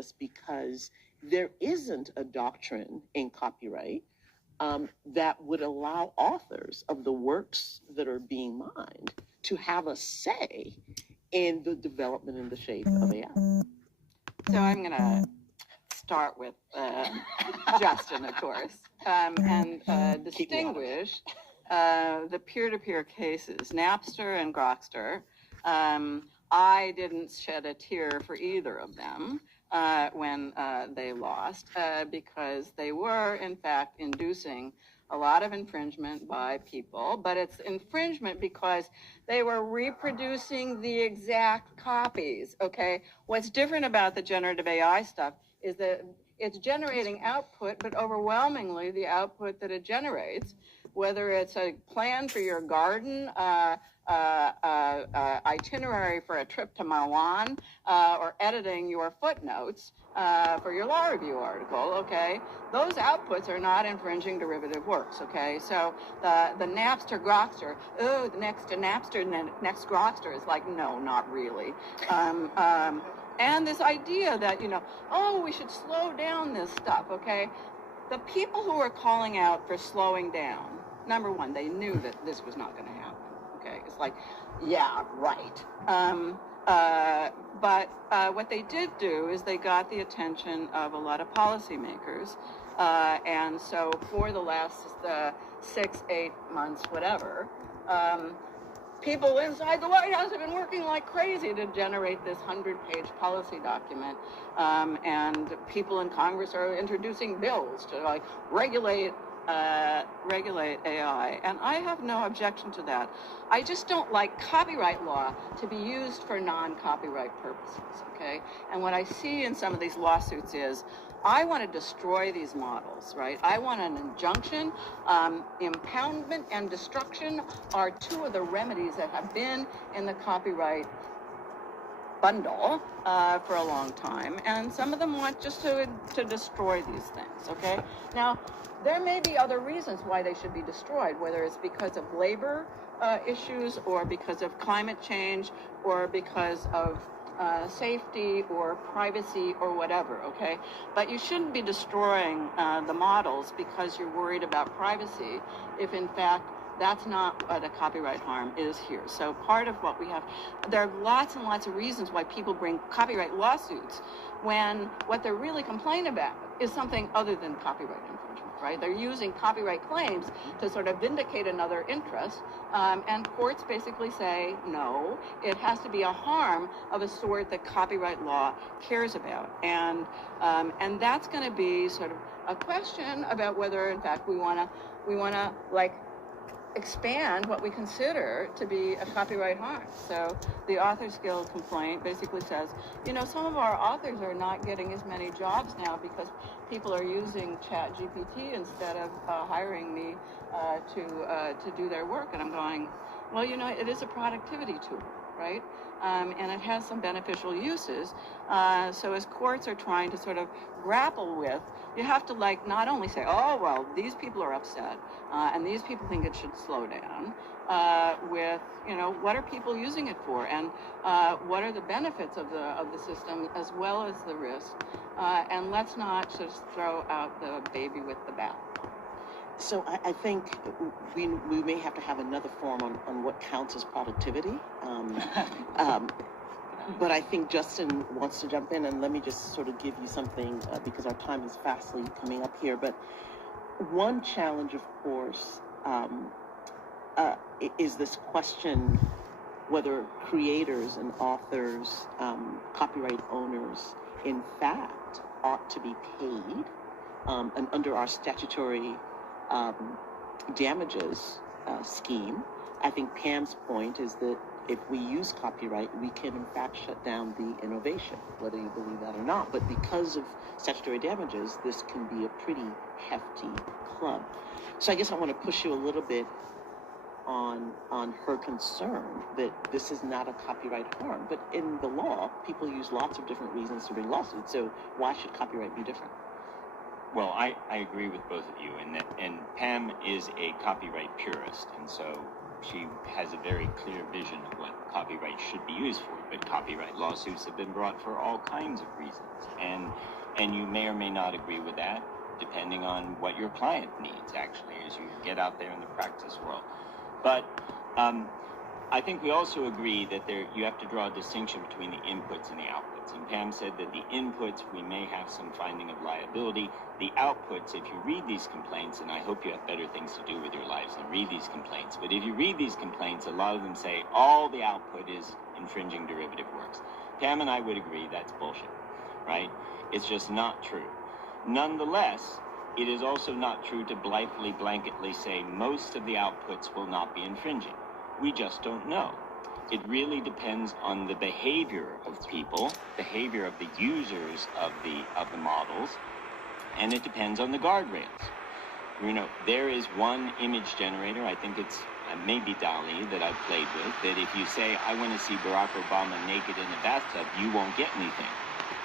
this because there isn't a doctrine in copyright that would allow authors of the works that are being mined to have a say in the development and the shape of AI. So I'm going to start with Justin, of course, and distinguish the peer-to-peer cases, Napster and Grokster. I didn't shed a tear for either of them when they lost because they were, in fact, inducing a lot of infringement by people, but it's infringement because they were reproducing the exact copies, okay? What's different about the generative AI stuff is that it's generating output, but overwhelmingly the output that it generates, whether it's a plan for your garden, itinerary for a trip to Milan, or editing your footnotes for your law review article, okay? Those outputs are not infringing derivative works, okay? So the Napster Grokster, oh, the next to Napster, next Grokster is like, no, not really. And this idea that, you know, oh, we should slow down this stuff, okay? The people who are calling out for slowing down, number one, they knew that this was not going to happen, okay? It's like, yeah, right. But what they did do is they got the attention of a lot of policymakers. And so for the last 6, 8 months, whatever, people inside the White House have been working like crazy to generate this 100-page policy document. And people in Congress are introducing bills to like regulate AI, and I have no objection to that. I just don't like copyright law to be used for non-copyright purposes, okay? And what I see in some of these lawsuits is, I want to destroy these models, right? I want an injunction. Impoundment and destruction are two of the remedies that have been in the copyright bundle for a long time, and some of them want just to destroy these things, okay? Now, there may be other reasons why they should be destroyed, whether it's because of labor issues or because of climate change or because of safety or privacy or whatever, okay? But you shouldn't be destroying the models because you're worried about privacy if, in fact, that's not what a copyright harm is here. So part of what we have, there are lots and lots of reasons why people bring copyright lawsuits when what they're really complaining about is something other than copyright infringement, right? They're using copyright claims to sort of vindicate another interest, and courts basically say, no, it has to be a harm of a sort that copyright law cares about. And that's going to be sort of a question about whether, in fact, we want to like expand what we consider to be a copyright harm. So the Authors Guild complaint basically says, you know, some of our authors are not getting as many jobs now because people are using ChatGPT instead of hiring me to do their work. And I'm going, well, you know, it is a productivity tool, right? And it has some beneficial uses. So as courts are trying to sort of grapple with, you have to like not only say, oh, well, these people are upset and these people think it should slow down, with, you know, what are people using it for, and what are the benefits of the system as well as the risk, and let's not just throw out the baby with the bathwater. So I think we may have to have another forum on what counts as productivity. But I think Justin wants to jump in, and let me just sort of give you something because our time is fastly coming up here. But one challenge, of course, is this question whether creators and authors, copyright owners, in fact, ought to be paid, and under our statutory damages scheme. I think Pam's point is that if we use copyright, we can in fact shut down the innovation, whether you believe that or not. But because of statutory damages, this can be a pretty hefty club. So I guess I want to push you a little bit on her concern that this is not a copyright harm. But in the law, people use lots of different reasons to bring lawsuits. So why should copyright be different? Well, I agree with both of you, and Pam is a copyright purist, and so she has a very clear vision of what copyright should be used for. But copyright lawsuits have been brought for all kinds of reasons, and And you may or may not agree with that, depending on what your client needs, actually, as you get out there in the practice world. But I think we also agree that you have to draw a distinction between the inputs and the outputs. And Pam said that the inputs, we may have some finding of liability. The outputs, if you read these complaints, and I hope you have better things to do with your lives than read these complaints, but if you read these complaints, a lot of them say all the output is infringing derivative works. Pam and I would agree that's bullshit, right? It's just not true. Nonetheless, it is also not true to blithely, blanketly say most of the outputs will not be infringing. We just don't know. It really depends on the behavior of people, behavior of the users of the models, and it depends on the guardrails. You know, there is one image generator, I think it's maybe DALL-E that I've played with, that if you say, I want to see Barack Obama naked in a bathtub, you won't get anything.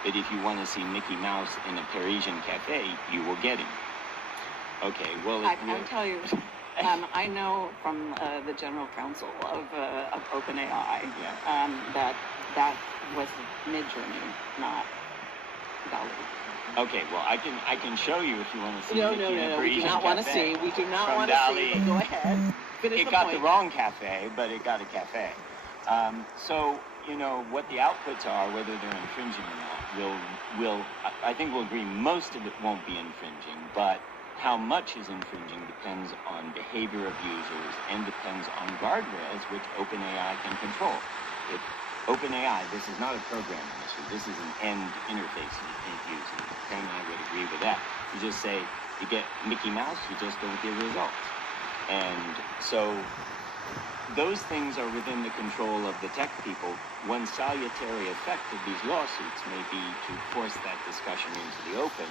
But if you want to see Mickey Mouse in a Parisian cafe, you will get him. Okay, well, I'll tell you, I know from the general counsel of OpenAI that was Midjourney, not DALL-E. Okay, well, I can show you if you want to see. No, Mickey in a we do Parisian not want to cafe see. We do not from want to DALL-E. see. But go ahead. Finish It the got point. the wrong cafe, but it got a cafe. So, you know, what the outputs are, whether they're infringing or not, I think we'll agree most of it won't be infringing, but how much is infringing depends on behavior of users and depends on guardrails, which OpenAI can control. If OpenAI, this is not a programming issue, this is an end interface it uses. Pam and I would agree with that. You just say, you get Mickey Mouse, you just don't get results. And so those things are within the control of the tech people. One salutary effect of these lawsuits may be to force that discussion into the open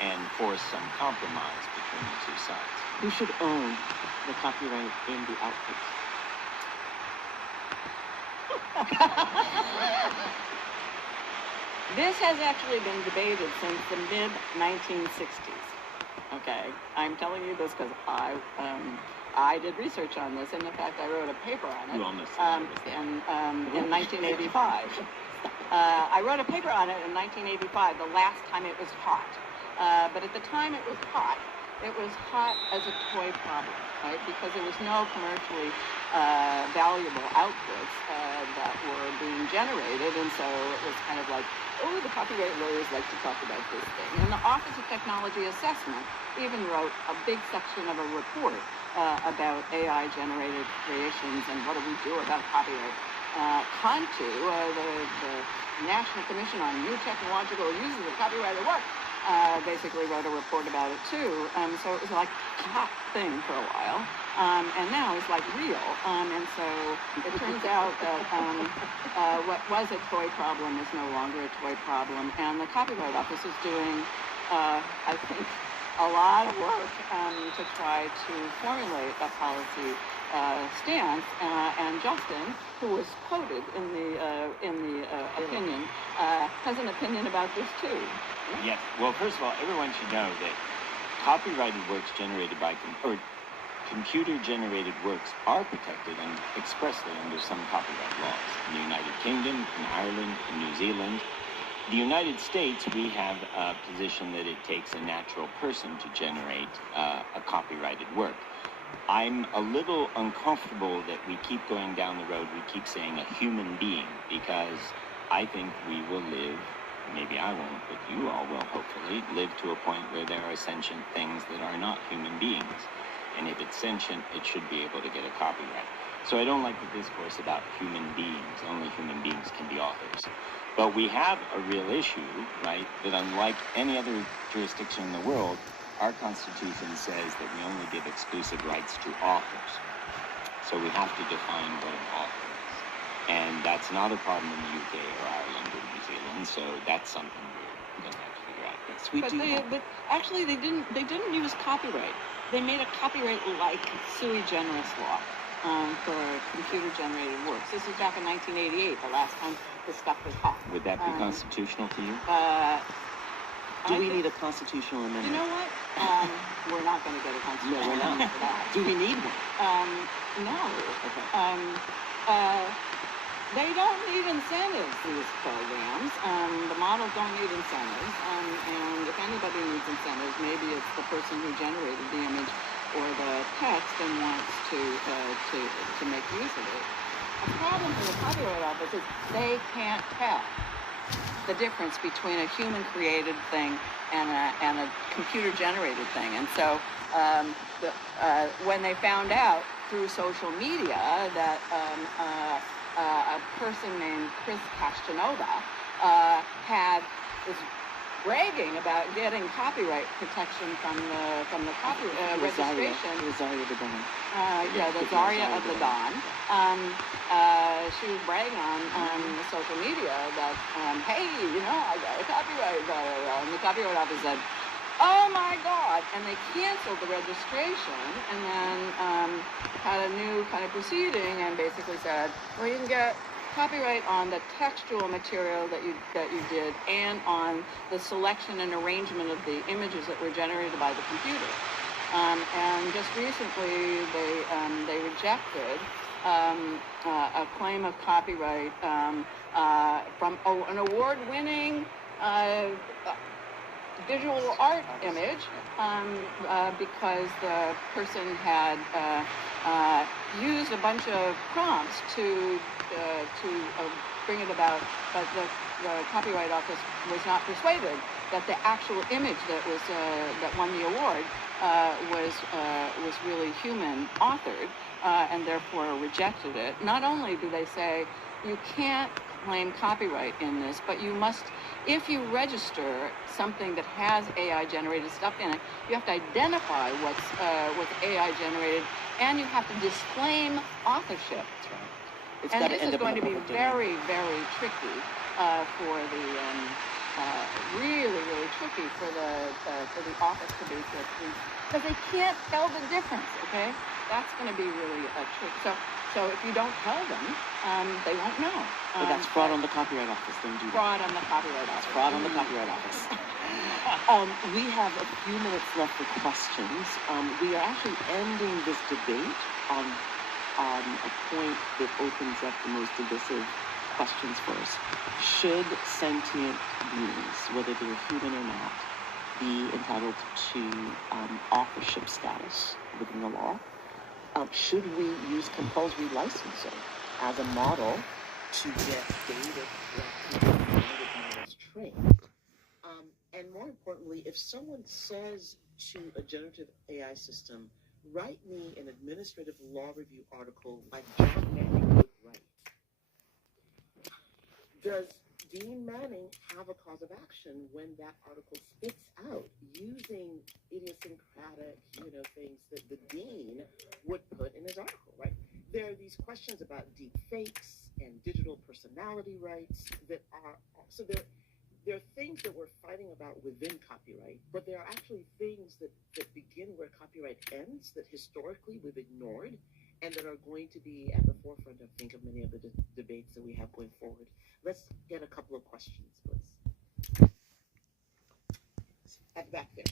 and force some compromise between the two sides. Who should own the copyright in the outputs? This has actually been debated since the mid-1960s. Okay, I'm telling you this because I did research on this, and in fact, I wrote a paper on it in 1985. I wrote a paper on it in 1985, the last time it was hot. But at the time it was hot as a toy problem, right? Because there was no commercially valuable outputs that were being generated, and so it was kind of like, oh, the copyright lawyers like to talk about this thing. And the Office of Technology Assessment even wrote a big section of a report about AI-generated creations and what do we do about copyright. CONTU, the National Commission on New Technological Uses of Copyrighted Work, basically wrote a report about it too. So it was like a hot thing for a while. And now it's like real. And so it turns out that what was a toy problem is no longer a toy problem. And the Copyright Office is doing, I think, a lot of work to try to formulate a policy stance. And Justin, who was quoted in the opinion, has an opinion about this too. Yes. Well, first of all, everyone should know that copyrighted works generated by computer-generated works are protected expressly under some copyright laws. In the United Kingdom, in Ireland, in New Zealand. The United States, we have a position that it takes a natural person to generate a copyrighted work. I'm a little uncomfortable that we keep going down the road, we keep saying a human being, because I think we will live, maybe I won't, but you all will hopefully, live to a point where there are sentient things that are not human beings. And if it's sentient, it should be able to get a copyright. So I don't like the discourse about human beings. Only human beings can be authors. But we have a real issue, right, that unlike any other jurisdiction in the world, our Constitution says that we only give exclusive rights to authors. So we have to define what an author is. And that's not a problem in the UK or Ireland or New Zealand, so that's something we're going to have to figure out. Yes, but actually they didn't use copyright. They made a copyright-like sui generis law for computer-generated works. This was back in 1988, the last time this stuff was hot. Would that be constitutional to you? Do we need a constitutional amendment? You know what? We're not going to get a constitutional amendment for that. Do we need one? No. Okay. They don't need incentives, these programs. The models don't need incentives. And maybe it's the person who generated the image or the text and wants to make use of it. A problem for the Copyright Office is they can't tell the difference between a human-created thing and a computer-generated thing. And so when they found out through social media that a person named Chris Castanova was bragging about getting copyright protection from the copyright registration. Rosaria the Dawn. The Zarya of the Dawn. She was bragging on social media that, hey, I got a copyright, blah, blah, blah. And the Copyright Office said, oh my God, and they canceled the registration and then had a new kind of proceeding and basically said, well, you can get copyright on the textual material that you did and on the selection and arrangement of the images that were generated by the computer. And just recently they rejected a claim of copyright from an award-winning visual art image because the person had used a bunch of prompts to bring it about, but the Copyright Office was not persuaded that the actual image that won the award was really human authored, and therefore rejected it. Not only do they say you can't claim copyright in this, but you must, if you register something that has AI generated stuff in it, you have to identify what's AI generated, and you have to disclaim authorship. That's right. And this is going to be very, very tricky for the really tricky for the office to be because they can't tell the difference. Okay, that's going to be really a trick. So if you don't tell them, they won't know. But that's fraud on the Copyright Office. Don't do that. Fraud on the Copyright Office. Fraud on the Copyright Office. We have a few minutes left for questions. We are actually ending this debate on a point that opens up the most divisive questions for us. Should sentient beings, whether they're human or not, be entitled to authorship status within the law? Should we use compulsory licensing as a model to get data models trained? And more importantly, if someone says to a generative AI system, write me an administrative law review article like John Manning would write, does Dean Manning have a cause of action when that article spits out using idiosyncratic, things that the dean would put in his article, right? There are these questions about deep fakes and digital personality rights that are, so there are things that we're fighting about within copyright, but there are actually things that begin where copyright ends that historically we've ignored and that are going to be at the forefront, I think, of many of the debates that we have going forward. Let's get a couple of questions, please. At the back there.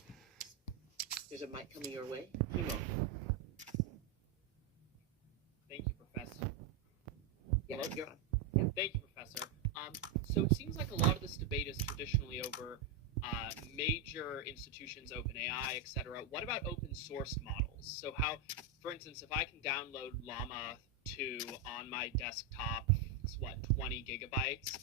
There's a mic coming your way. Thank you, Professor. Yeah, Hello? you're on. Yeah. Thank you, Professor. So it seems like a lot of this debate is traditionally over major institutions, OpenAI, etc. What about open source models? So how, for instance, if I can download Llama 2 on my desktop, it's 20 gigabytes,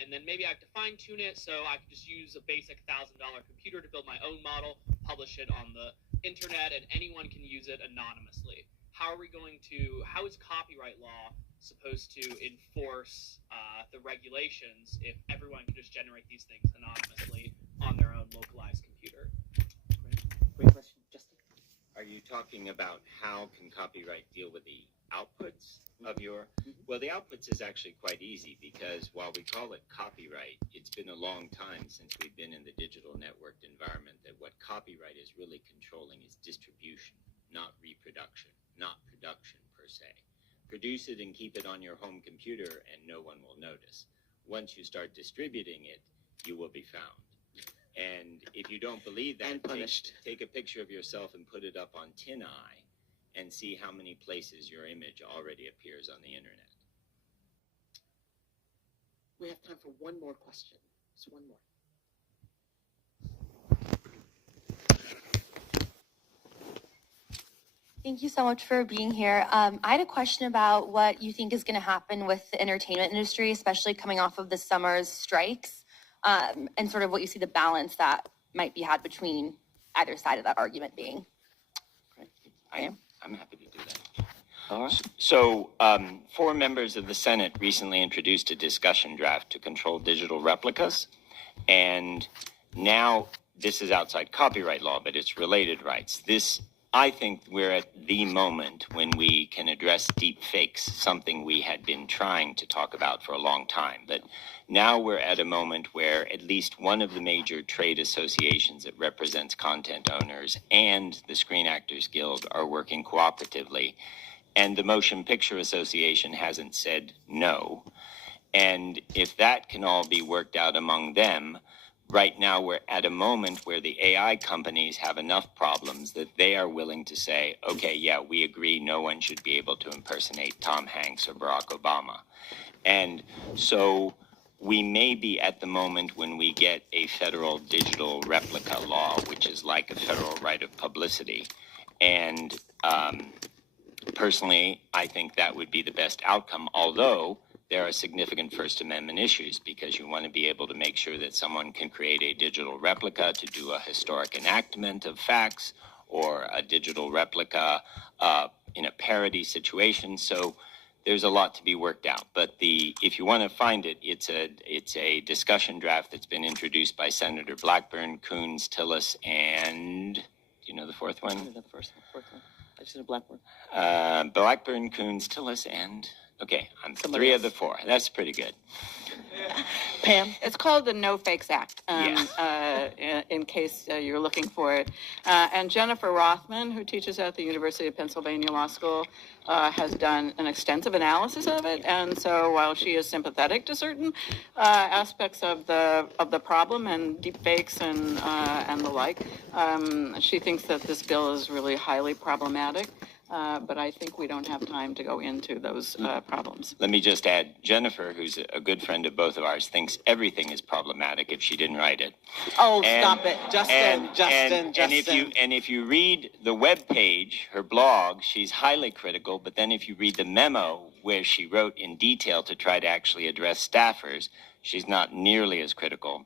and then maybe I have to fine tune it so I can just use a basic $1,000 computer to build my own model, publish it on the internet, and anyone can use it anonymously. How is copyright law supposed to enforce the regulations if everyone can just generate these things anonymously on their own localized computer? Great question. Justin? Are you talking about how can copyright deal with the outputs of your... Well, the outputs is actually quite easy because while we call it copyright, it's been a long time since we've been in the digital networked environment that what copyright is really controlling is distribution, not reproduction, not production per se. Produce it and keep it on your home computer and no one will notice. Once you start distributing it, you will be found. And if you don't believe that, take a picture of yourself and put it up on TinEye and see how many places your image already appears on the internet. We have time for one more question. Just one more. Thank you so much for being here. I had a question about what you think is going to happen with the entertainment industry, especially coming off of the summer's strikes, and sort of what you see the balance that might be had between either side of that argument being. I'm happy to do that. All right. So, 4 members of the Senate recently introduced a discussion draft to control digital replicas, and now this is outside copyright law, but it's related rights. I think we're at the moment when we can address deep fakes, something we had been trying to talk about for a long time. But now we're at a moment where at least one of the major trade associations that represents content owners and the Screen Actors Guild are working cooperatively. And the Motion Picture Association hasn't said no. And if that can all be worked out among them, right now we're at a moment where the AI companies have enough problems that they are willing to say, okay, yeah, we agree no one should be able to impersonate Tom Hanks or Barack Obama. And so we may be at the moment when we get a federal digital replica law, which is like a federal right of publicity. And personally, I think that would be the best outcome, although there are significant First Amendment issues, because you want to be able to make sure that someone can create a digital replica to do a historic enactment of facts, or a digital replica in a parody situation. So there's a lot to be worked out. But if you want to find it, it's a discussion draft that's been introduced by Senator Blackburn, Coons, Tillis, and do you know the fourth one? The fourth one. I just said Blackburn. Blackburn, Coons, Tillis, and okay, I'm Somebody 3 else. of the 4. That's pretty good. Pam? It's called the No Fakes Act, in case you're looking for it. And Jennifer Rothman, who teaches at the University of Pennsylvania Law School, has done an extensive analysis of it. And so while she is sympathetic to certain aspects of the problem and deep fakes and the like, she thinks that this bill is really highly problematic. But I think we don't have time to go into those problems. Let me just add, Jennifer, who's a good friend of both of ours, thinks everything is problematic if she didn't write it. Oh, And- stop it. Justin. And if you read the web page, her blog, she's highly critical, but then if you read the memo where she wrote in detail to try to actually address staffers, she's not nearly as critical.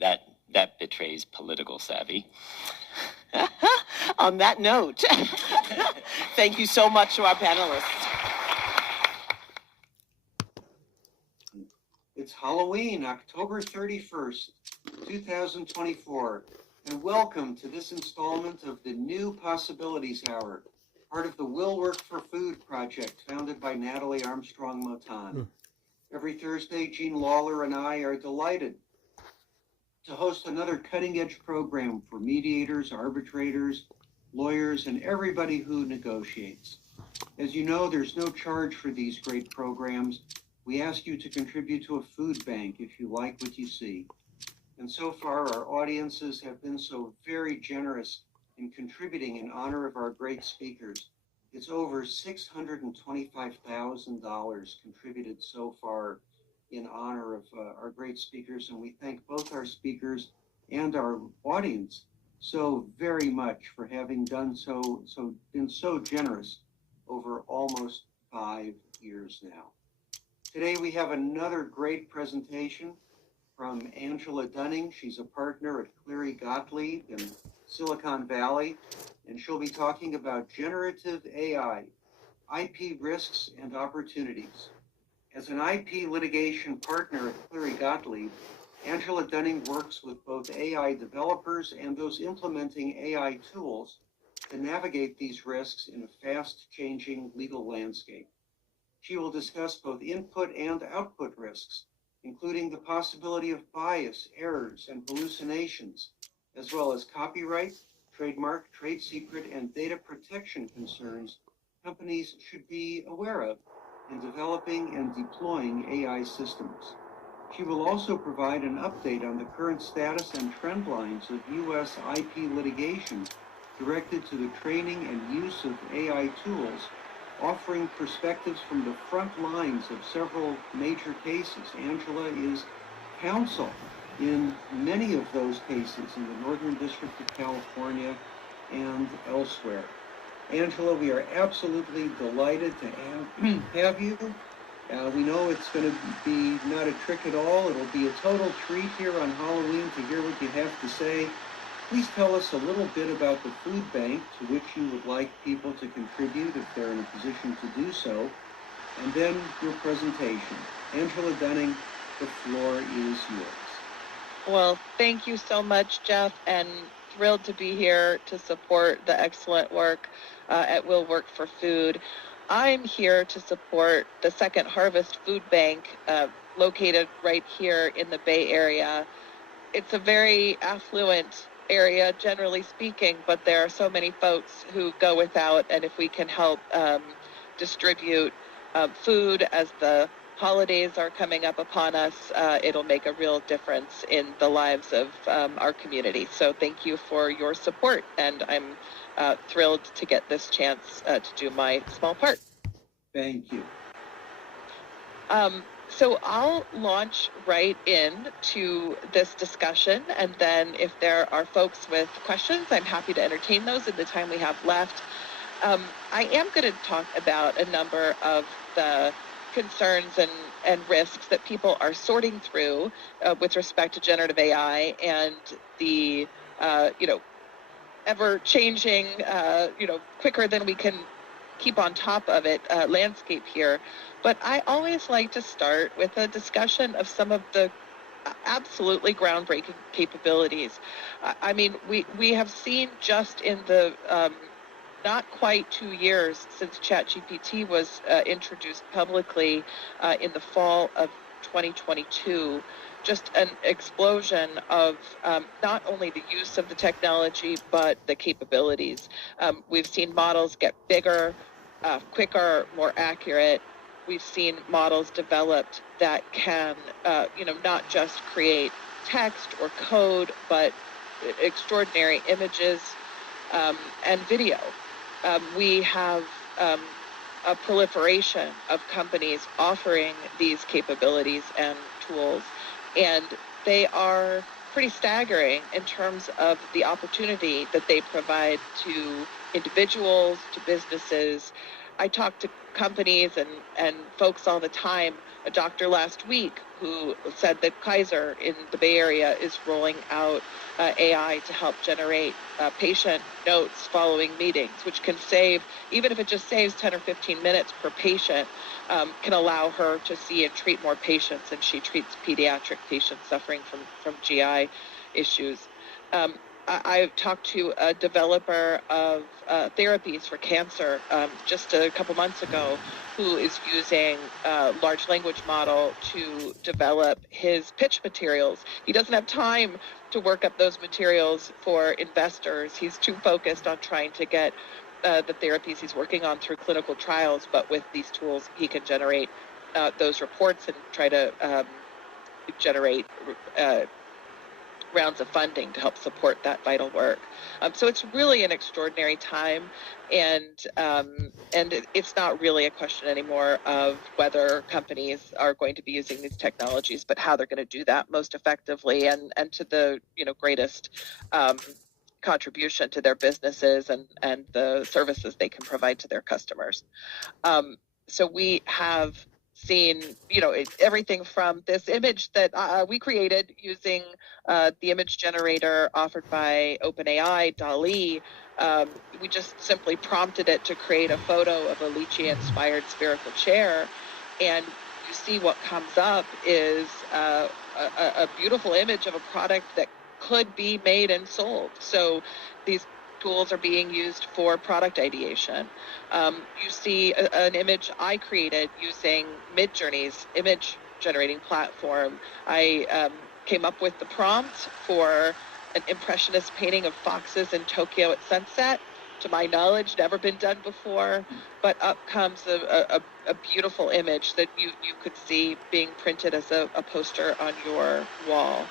That betrays political savvy. On that note, thank you so much to our panelists. It's Halloween, October 31st, 2024, and welcome to this installment of the New Possibilities Hour, part of the Will Work for Food project founded by Natalie Armstrong Motan. Every Thursday, Jean Lawler and I are delighted to host another cutting-edge program for mediators, arbitrators, lawyers, and everybody who negotiates. As you know, there's no charge for these great programs. We ask you to contribute to a food bank if you like what you see. And so far, our audiences have been so very generous in contributing in honor of our great speakers. It's over $625,000 contributed so far in honor of our great speakers, and we thank both our speakers and our audience so very much for having been so generous over almost 5 years now. Today we have another great presentation from Angela Dunning. She's a partner at Cleary Gottlieb in Silicon Valley, and she'll be talking about generative AI, IP risks and opportunities. As an IP litigation partner at Cleary Gottlieb, Angela Dunning works with both AI developers and those implementing AI tools to navigate these risks in a fast-changing legal landscape. She will discuss both input and output risks, including the possibility of bias, errors, and hallucinations, as well as copyright, trademark, trade secret, and data protection concerns companies should be aware of in developing and deploying AI systems. She will also provide an update on the current status and trend lines of U.S. IP litigation directed to the training and use of AI tools, offering perspectives from the front lines of several major cases. Angela is counsel in many of those cases in the Northern District of California and elsewhere. Angela, we are absolutely delighted to have you. We know it's going to be not a trick at all. It'll be a total treat here on Halloween to hear what you have to say. Please tell us a little bit about the food bank to which you would like people to contribute if they're in a position to do so, and then your presentation. Angela Dunning, the floor is yours. Well, thank you so much, Jeff, and thrilled to be here to support the excellent work at Will Work for Food. I'm here to support the Second Harvest Food Bank located right here in the Bay Area. It's a very affluent area, generally speaking, but there are so many folks who go without, and if we can help distribute food as the holidays are coming up upon us, it'll make a real difference in the lives of our community. So thank you for your support, and I'm thrilled to get this chance to do my small part. Thank you. So I'll launch right into this discussion, and then if there are folks with questions, I'm happy to entertain those in the time we have left. I am going to talk about a number of the concerns and risks that people are sorting through with respect to generative AI and the, ever-changing, quicker than we can keep on top of it landscape here. But I always like to start with a discussion of some of the absolutely groundbreaking capabilities. I mean, we have seen just in the not quite 2 years since ChatGPT was introduced publicly in the fall of 2022, just an explosion of not only the use of the technology, but the capabilities. We've seen models get bigger, quicker, more accurate. We've seen models developed that can, not just create text or code, but extraordinary images and video. We have a proliferation of companies offering these capabilities and tools, and they are pretty staggering in terms of the opportunity that they provide to individuals, to businesses. I talk to companies and folks all the time. A doctor last week who said that Kaiser in the Bay Area is rolling out AI to help generate patient notes following meetings, which can save, even if it just saves 10 or 15 minutes per patient, can allow her to see and treat more patients, and she treats pediatric patients suffering from GI issues. I've talked to a developer of therapies for cancer just a couple months ago who is using a large language model to develop his pitch materials. He doesn't have time to work up those materials for investors. He's too focused on trying to get the therapies he's working on through clinical trials, but with these tools, he can generate those reports and try to generate rounds of funding to help support that vital work. So it's really an extraordinary time, and it's not really a question anymore of whether companies are going to be using these technologies, but how they're going to do that most effectively and to the greatest contribution to their businesses and the services they can provide to their customers. So we have seen, everything from this image that we created using the image generator offered by OpenAI, DALL-E. We just simply prompted it to create a photo of a lychee-inspired spherical chair, and you see what comes up is a beautiful image of a product that could be made and sold. So these tools are being used for product ideation. You see an image I created using Midjourney's image generating platform. I came up with the prompt for an impressionist painting of foxes in Tokyo at sunset. To my knowledge, never been done before, but up comes a beautiful image that you could see being printed as a poster on your wall.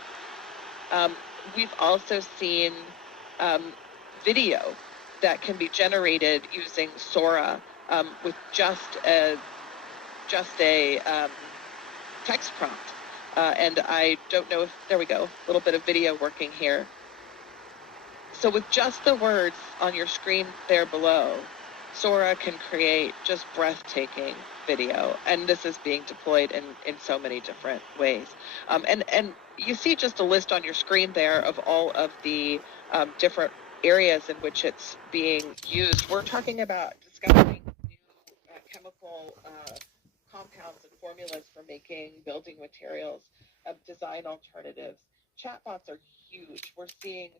We've also seen video that can be generated using Sora with just a text prompt. And I don't know if, there we go, a little bit of video working here. So with just the words on your screen there below, Sora can create just breathtaking video, and this is being deployed in so many different ways. And you see just a list on your screen there of all of the different areas in which it's being used. We're talking about discovering new chemical compounds and formulas for making building materials, design alternatives. Chatbots are huge. We're seeing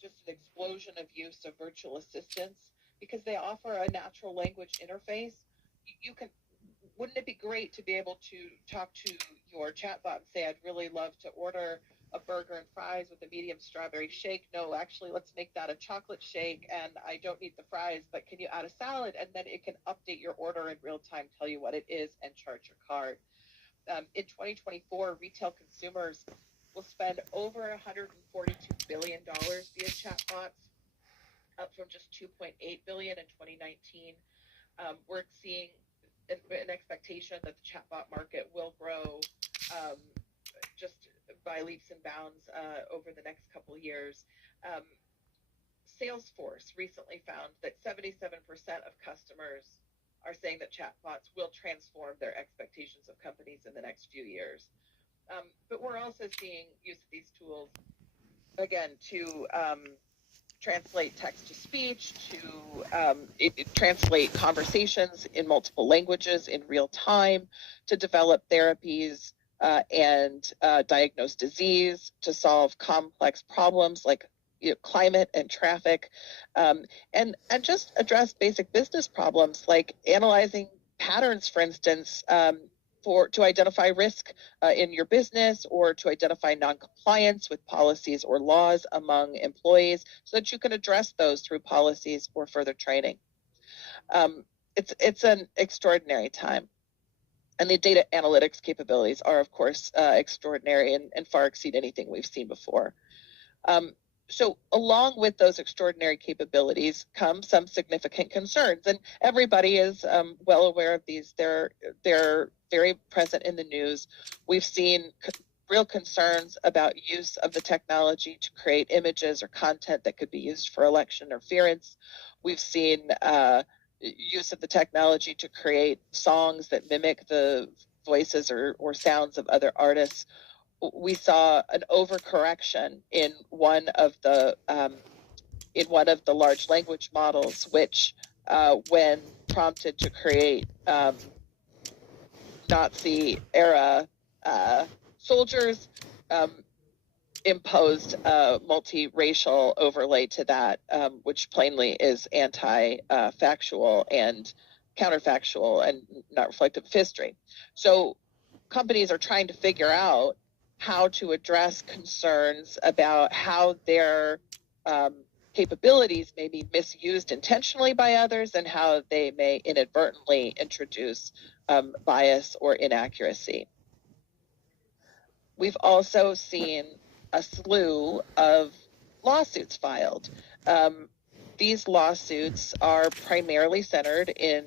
just an explosion of use of virtual assistants because they offer a natural language interface. You can, wouldn't it be great to be able to talk to your chatbot and say, I'd really love to order a burger and fries with a medium strawberry shake. No, actually, let's make that a chocolate shake, and I don't need the fries, but can you add a salad? And then it can update your order in real time, tell you what it is, and charge your card. In 2024, retail consumers will spend over $142 billion via chatbots, up from just $2.8 billion in 2019. We're seeing an expectation that the chatbot market will grow just by leaps and bounds over the next couple of years. Salesforce recently found that 77% of customers are saying that chatbots will transform their expectations of companies in the next few years. But we're also seeing use of these tools, again, to translate text to speech, to translate conversations in multiple languages in real time, to develop therapies and diagnose disease, to solve complex problems like climate and traffic, and just address basic business problems like analyzing patterns, for instance, to identify risk in your business, or to identify non-compliance with policies or laws among employees, so that you can address those through policies or further training. It's an extraordinary time. And the data analytics capabilities are, of course, extraordinary and far exceed anything we've seen before. So along with those extraordinary capabilities come some significant concerns, and everybody is well aware of these. They're very present in the news. We've seen real concerns about use of the technology to create images or content that could be used for election interference. We've seen use of the technology to create songs that mimic the voices or sounds of other artists. We saw an overcorrection in one of the large language models, which, when prompted to create Nazi-era soldiers, imposed a multiracial overlay to that, which plainly is anti-factual and counterfactual and not reflective of history. So companies are trying to figure out how to address concerns about how their capabilities may be misused intentionally by others and how they may inadvertently introduce bias or inaccuracy. We've also seen a slew of lawsuits filed. These lawsuits are primarily centered in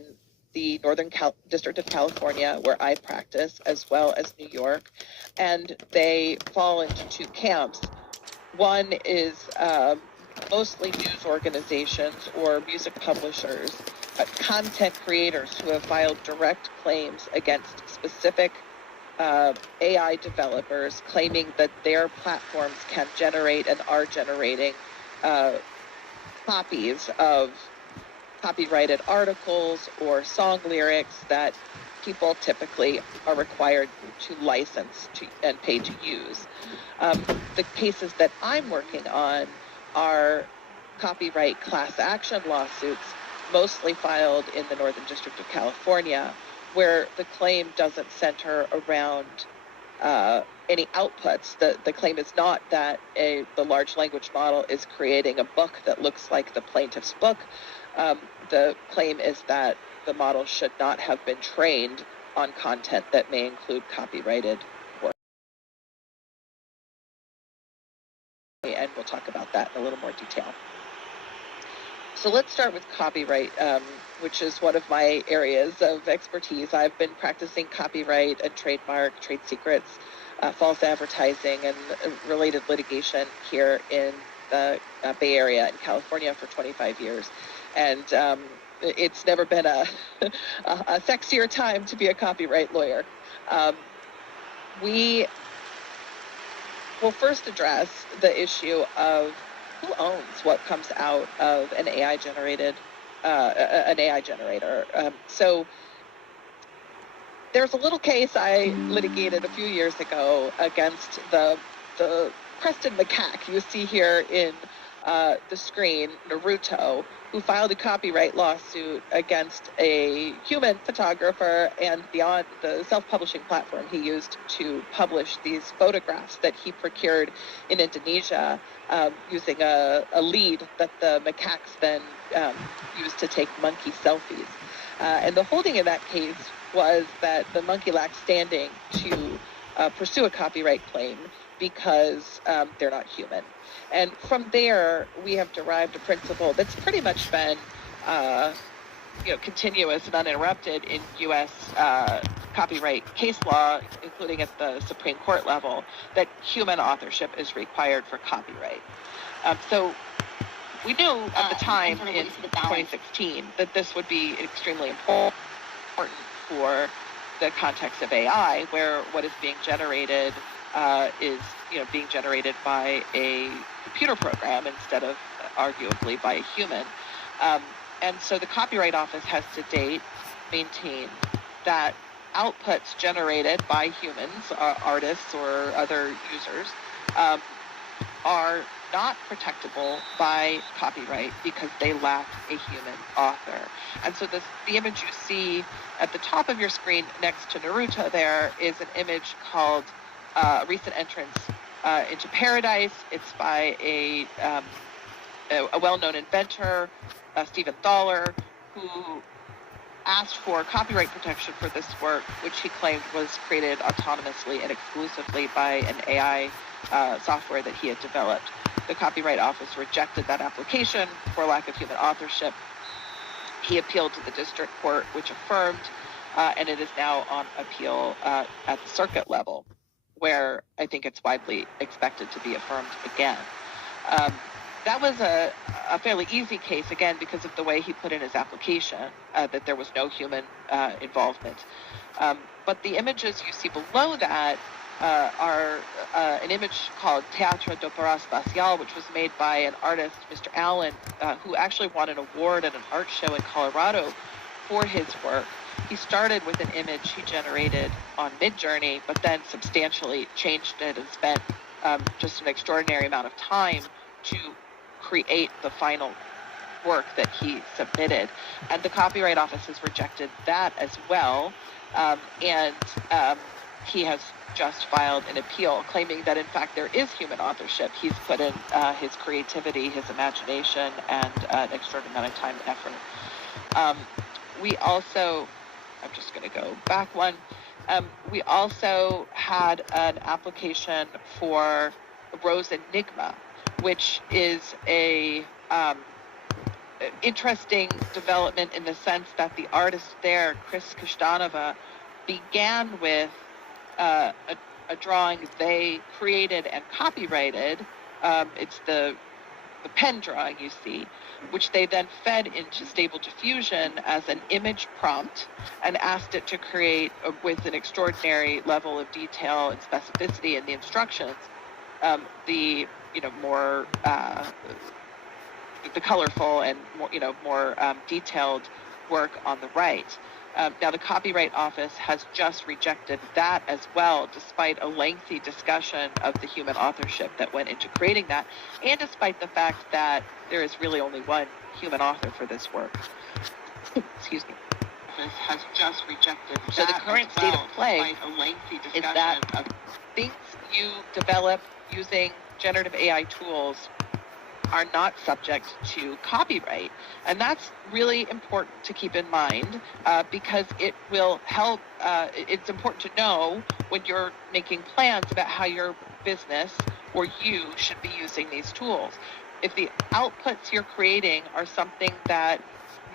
the Northern District of California, where I practice, as well as New York, and they fall into two camps. One is mostly news organizations or music publishers, content creators who have filed direct claims against specific AI developers, claiming that their platforms can generate and are generating copies of copyrighted articles or song lyrics that people typically are required to license and pay to use. The cases that I'm working on are copyright class action lawsuits, mostly filed in the Northern District of California, where the claim doesn't center around any outputs. The claim is not that the large language model is creating a book that looks like the plaintiff's book. The claim is that the model should not have been trained on content that may include copyrighted work. And we'll talk about that in a little more detail. So let's start with copyright, which is one of my areas of expertise. I've been practicing copyright and trademark, trade secrets, false advertising, and related litigation here in the Bay Area in California for 25 years. And it's never been a sexier time to be a copyright lawyer. We will first address the issue of who owns what comes out of an AI generator. So there's a little case I litigated a few years ago against the crested macaque you see here in the screen, Naruto, who filed a copyright lawsuit against a human photographer and the self-publishing platform he used to publish these photographs that he procured in Indonesia using a lead that the macaques then used to take monkey selfies. And the holding in that case was that the monkey lacked standing to pursue a copyright claim because they're not human. And from there, we have derived a principle that's pretty much been, continuous and uninterrupted in U.S. Copyright case law, including at the Supreme Court level, that human authorship is required for copyright. So we knew at the time in 2016 that this would be extremely important for the context of AI, where what is being generated is being generated by a computer program instead of arguably by a human. And so the Copyright Office has to date maintained that outputs generated by humans, artists or other users, are not protectable by copyright because they lack a human author. And so the image you see at the top of your screen next to Naruto there is an image called Recent Entrance into Paradise. It's by a well-known inventor, Stephen Thaler, who asked for copyright protection for this work, which he claimed was created autonomously and exclusively by an AI software that he had developed. The Copyright Office rejected that application for lack of human authorship. He appealed to the district court, which affirmed, and it is now on appeal at the circuit level, where I think it's widely expected to be affirmed again. That was a fairly easy case, again, because of the way he put in his application, that there was no human involvement. But the images you see below that are an image called Teatro d'Opera Espacial, which was made by an artist, Mr. Allen, who actually won an award at an art show in Colorado for his work. He started with an image he generated on Midjourney, but then substantially changed it and spent just an extraordinary amount of time to create the final work that he submitted. And the Copyright Office has rejected that as well. And he has just filed an appeal claiming that, in fact, there is human authorship. He's put in his creativity, his imagination, and an extraordinary amount of time and effort. We also, I'm just going to go back one. We also had an application for Rose Enigma, which is a interesting development in the sense that the artist there, Chris Kostanova, began with a drawing they created and copyrighted. It's the pen drawing you see, which they then fed into Stable Diffusion as an image prompt and asked it to create, with an extraordinary level of detail and specificity in the instructions, the more the colorful and more detailed work on the right. Now, the Copyright Office has just rejected that as well, despite a lengthy discussion of the human authorship that went into creating that, and despite the fact that there is really only one human author for this work. Excuse me. Has just rejected that. So the current state of play is that things you develop using generative AI tools are not subject to copyright. And that's really important to keep in mind because it will help, it's important to know when you're making plans about how your business or you should be using these tools. If the outputs you're creating are something that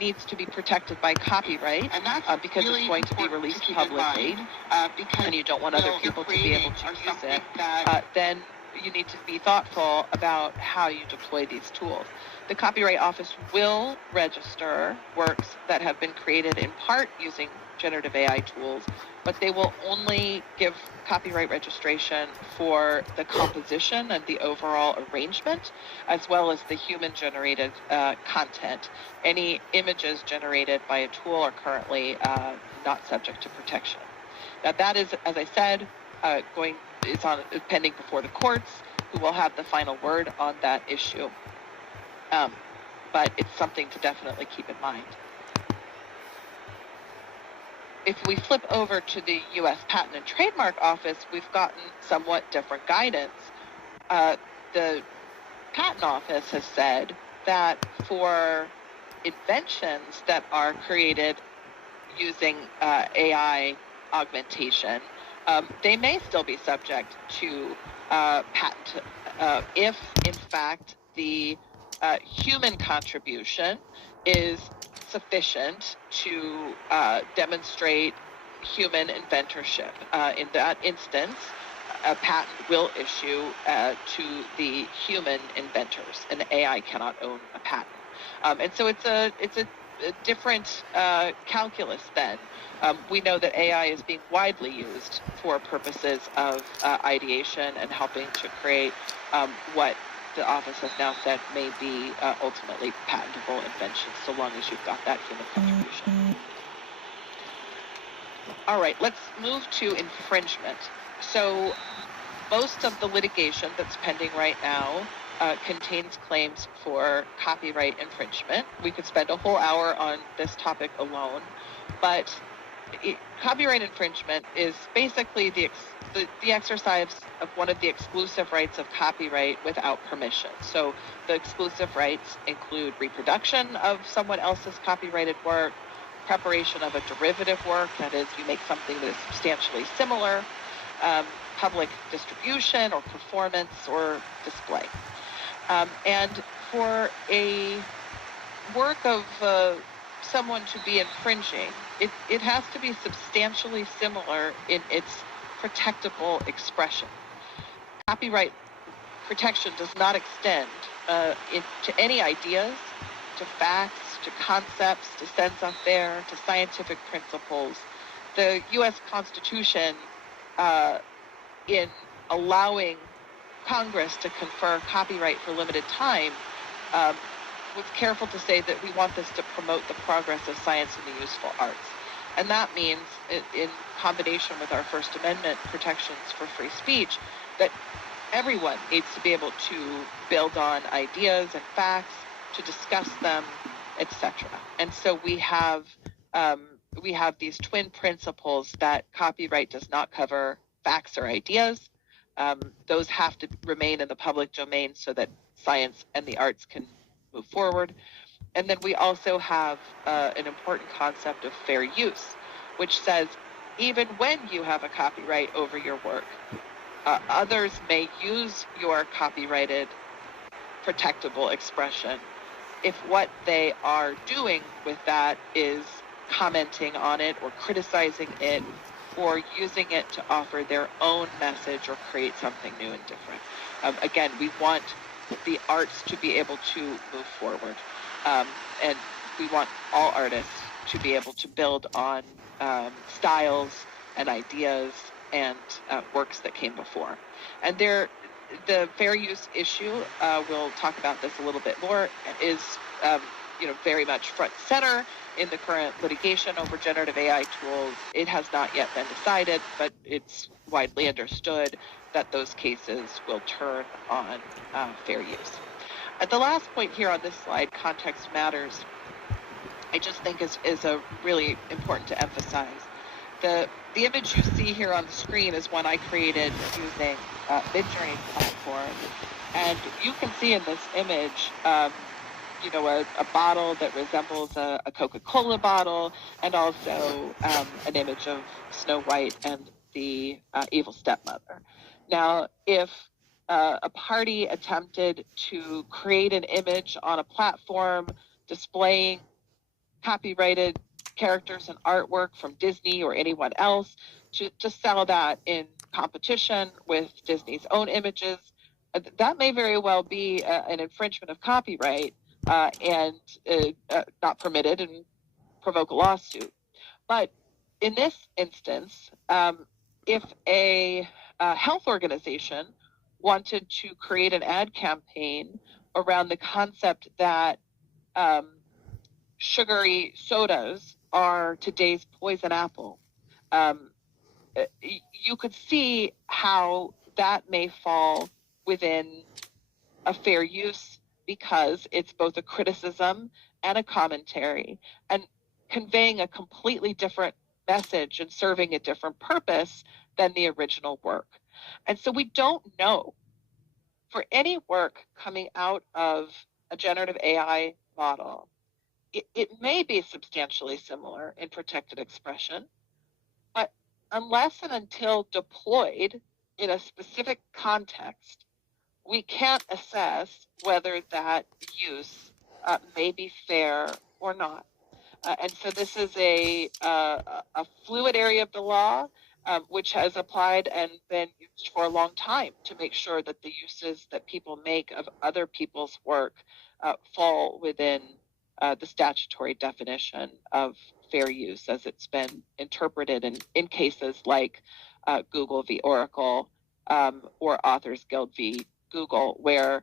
needs to be protected by copyright, and that's because really it's going to be released publicly, and you don't want other people to be able to use it, then you need to be thoughtful about how you deploy these tools. The Copyright Office will register works that have been created in part using generative AI tools, but they will only give copyright registration for the composition and the overall arrangement, as well as the human-generated content. Any images generated by a tool are currently not subject to protection. Now that is, as I said, pending before the courts, who will have the final word on that issue. But it's something to definitely keep in mind. If we flip over to the U.S. Patent and Trademark Office, we've gotten somewhat different guidance. The Patent Office has said that for inventions that are created using AI augmentation, they may still be subject to patent if, in fact, the human contribution is sufficient to demonstrate human inventorship. In that instance, a patent will issue to the human inventors, and the AI cannot own a patent. And so it's a different calculus then. We know that AI is being widely used for purposes of ideation and helping to create what the office has now said may be ultimately patentable inventions, so long as you've got that human contribution. All right, let's move to infringement. So most of the litigation that's pending right now contains claims for copyright infringement. We could spend a whole hour on this topic alone, but copyright infringement is basically the exercise of one of the exclusive rights of copyright without permission. So the exclusive rights include reproduction of someone else's copyrighted work, preparation of a derivative work, that is, you make something that is substantially similar, public distribution or performance or display. And for a work of someone to be infringing, it has to be substantially similar in its protectable expression. Copyright protection does not extend to any ideas, to facts, to concepts, to savoir-faire, to scientific principles. The U.S. Constitution, in allowing Congress to confer copyright for limited time, was careful to say that we want this to promote the progress of science and the useful arts. And that means, in combination with our First Amendment protections for free speech, that everyone needs to be able to build on ideas and facts, to discuss them, etc. And so we have these twin principles that copyright does not cover facts or ideas. Those have to remain in the public domain so that science and the arts can move forward. And then we also have an important concept of fair use, which says even when you have a copyright over your work, others may use your copyrighted protectable expression if what they are doing with that is commenting on it or criticizing it or using it to offer their own message or create something new and different. Again, we want the arts to be able to move forward. And we want all artists to be able to build on styles and ideas and works that came before. And the fair use issue, we'll talk about this a little bit more, is very much front and center in the current litigation over generative AI tools. It has not yet been decided, but it's widely understood that those cases will turn on fair use. At the last point here on this slide, context matters, I just think is a really important to emphasize. The image you see here on the screen is one I created using Midjourney's platform. And you can see in this image, a bottle that resembles a Coca-Cola bottle, and also an image of Snow White and the evil stepmother. Now, if a party attempted to create an image on a platform displaying copyrighted characters and artwork from Disney or anyone else to sell that in competition with Disney's own images, that may very well be an infringement of copyright and not permitted and provoke a lawsuit. But in this instance, if a health organization wanted to create an ad campaign around the concept that sugary sodas are today's poison apple, you could see how that may fall within a fair use, because it's both a criticism and a commentary and conveying a completely different message and serving a different purpose than the original work. And so we don't know, for any work coming out of a generative AI model, it may be substantially similar in protected expression, but unless and until deployed in a specific context, we can't assess whether that use may be fair or not. And so this is a fluid area of the law, which has applied and been used for a long time to make sure that the uses that people make of other people's work fall within the statutory definition of fair use as it's been interpreted in cases like Google v. Oracle or Authors Guild v. Google, where,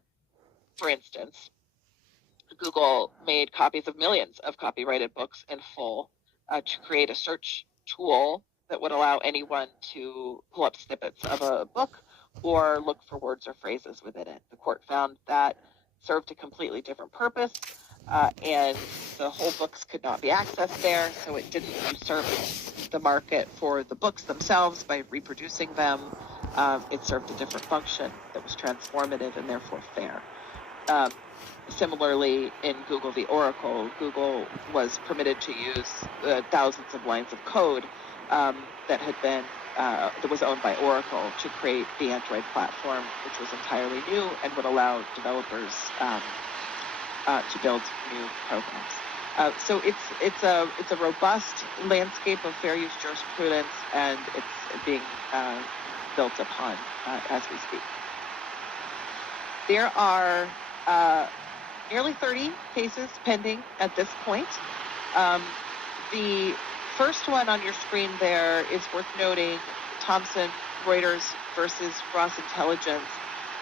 for instance, Google made copies of millions of copyrighted books in full to create a search tool that would allow anyone to pull up snippets of a book or look for words or phrases within it. The court found that served a completely different purpose, and the whole books could not be accessed there, so it didn't usurp the market for the books themselves by reproducing them. It served a different function that was transformative and therefore fair. Similarly, in Google v. Oracle, Google was permitted to use thousands of lines of code that had been that was owned by Oracle to create the Android platform, which was entirely new and would allow developers to build new programs. So it's a robust landscape of fair use jurisprudence, and it's being built upon as we speak. There are nearly 30 cases pending at this point. The first one on your screen there is worth noting, Thomson Reuters versus Ross Intelligence,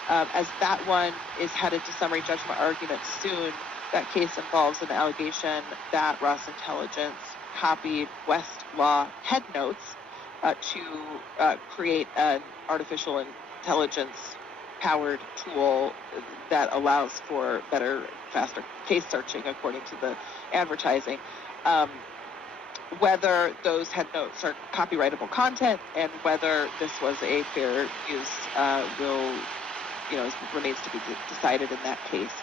as that one is headed to summary judgment argument soon. That case involves an allegation that Ross Intelligence copied Westlaw head notes to create an artificial intelligence powered tool that allows for better, faster case searching according to the advertising. Whether those head notes are copyrightable content and whether this was a fair use remains to be decided in that case.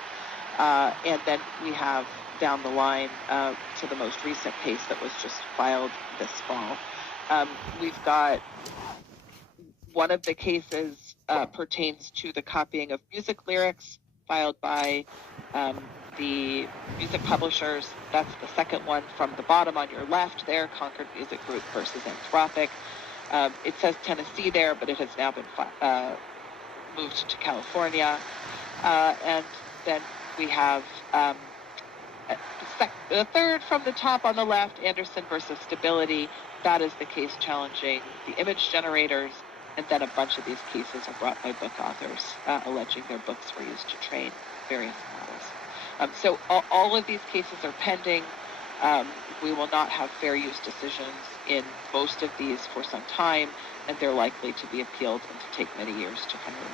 And then we have down the line to the most recent case that was just filed this fall. We've got one of the cases pertains to the copying of music lyrics filed by the music publishers. That's the second one from the bottom on your left there, Concord Music Group versus Anthropic. It says Tennessee there, but it has now been moved to California. And then we have the third from the top on the left, Anderson versus Stability. That is the case challenging the image generators. And then a bunch of these cases are brought by book authors alleging their books were used to train various models. So all of these cases are pending. We will not have fair use decisions in most of these for some time, and they're likely to be appealed and to take many years to finally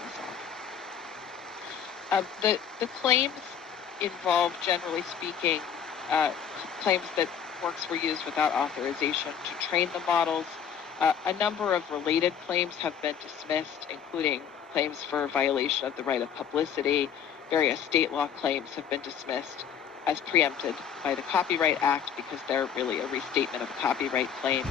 resolve. The claims involve, generally speaking, claims that works were used without authorization to train the models. A number of related claims have been dismissed, including claims for violation of the right of publicity. Various state law claims have been dismissed as preempted by the Copyright Act because they're really a restatement of a copyright claim.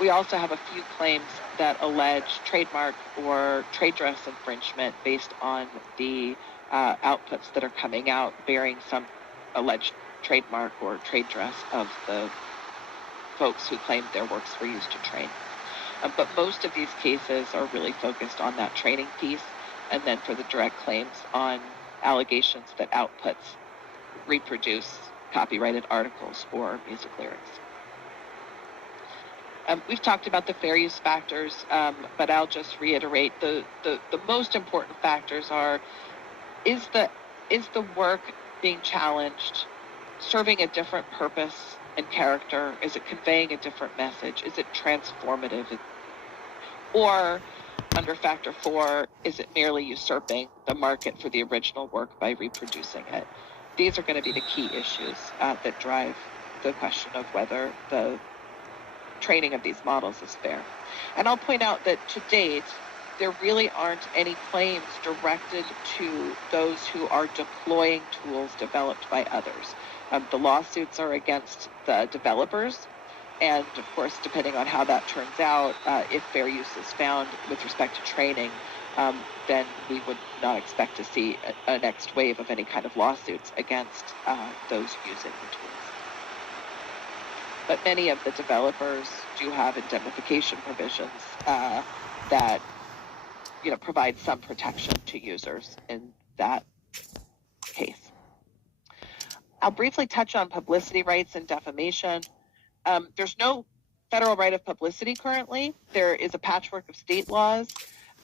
We also have a few claims that allege trademark or trade dress infringement based on the outputs that are coming out bearing some alleged trademark or trade dress of the folks who claimed their works were used to train. But most of these cases are really focused on that training piece, and then for the direct claims on allegations that outputs reproduce copyrighted articles or music lyrics. We've talked about the fair use factors, but I'll just reiterate the most important factors are, is the work being challenged serving a different purpose and character? Is it conveying a different message? Is it transformative? Or, under factor 4, is it merely usurping the market for the original work by reproducing it? These are going to be the key issues that drive the question of whether the training of these models is fair. And I'll point out that to date, there really aren't any claims directed to those who are deploying tools developed by others. The lawsuits are against the developers, and of course, depending on how that turns out, if fair use is found with respect to training, then we would not expect to see a next wave of any kind of lawsuits against those using the tools. But many of the developers do have indemnification provisions that provide some protection to users in that case. I'll briefly touch on publicity rights and defamation. There's no federal right of publicity currently. There is a patchwork of state laws,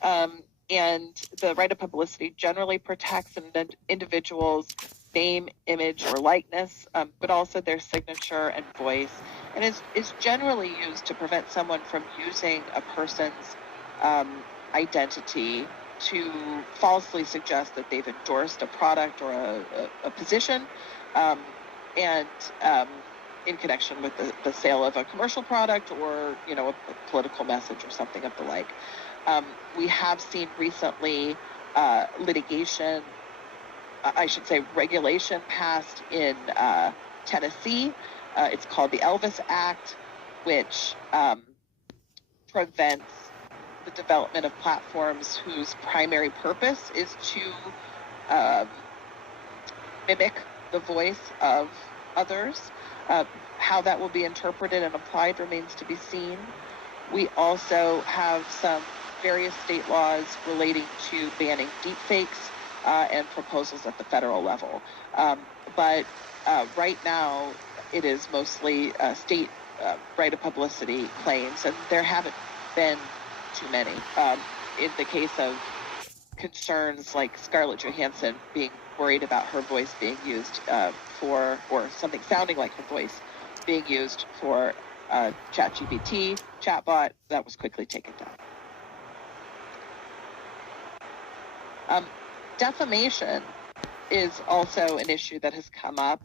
and the right of publicity generally protects an individual's name, image, or likeness, but also their signature and voice, and is generally used to prevent someone from using a person's identity to falsely suggest that they've endorsed a product or a position, and in connection with the sale of a commercial product or a political message or something of the like. We have seen recently litigation, regulation passed in Tennessee. It's called the Elvis Act, which prevents the development of platforms whose primary purpose is to mimic the voice of others. How that will be interpreted and applied remains to be seen. We also have some various state laws relating to banning deepfakes and proposals at the federal level. But right now, it is mostly state right of publicity claims, and there haven't been too many. In the case of concerns like Scarlett Johansson being worried about her voice being used or something sounding like her voice being used for ChatGPT chatbot, that was quickly taken down. Defamation is also an issue that has come up.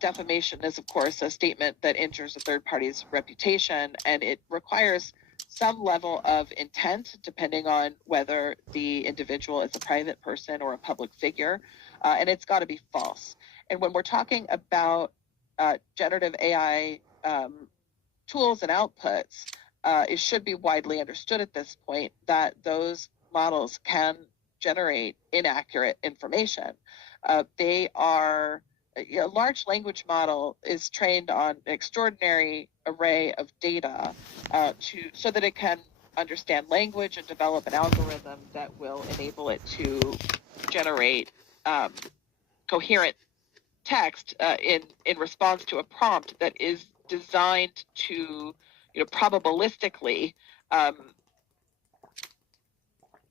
Defamation is, of course, a statement that injures a third party's reputation, and it requires some level of intent, depending on whether the individual is a private person or a public figure, and it's got to be false. And when we're talking about generative AI tools and outputs, it should be widely understood at this point that those models can generate inaccurate information. They are, a large language model is trained on an extraordinary array of data so that it can understand language and develop an algorithm that will enable it to generate coherent text in response to a prompt that is designed to, probabilistically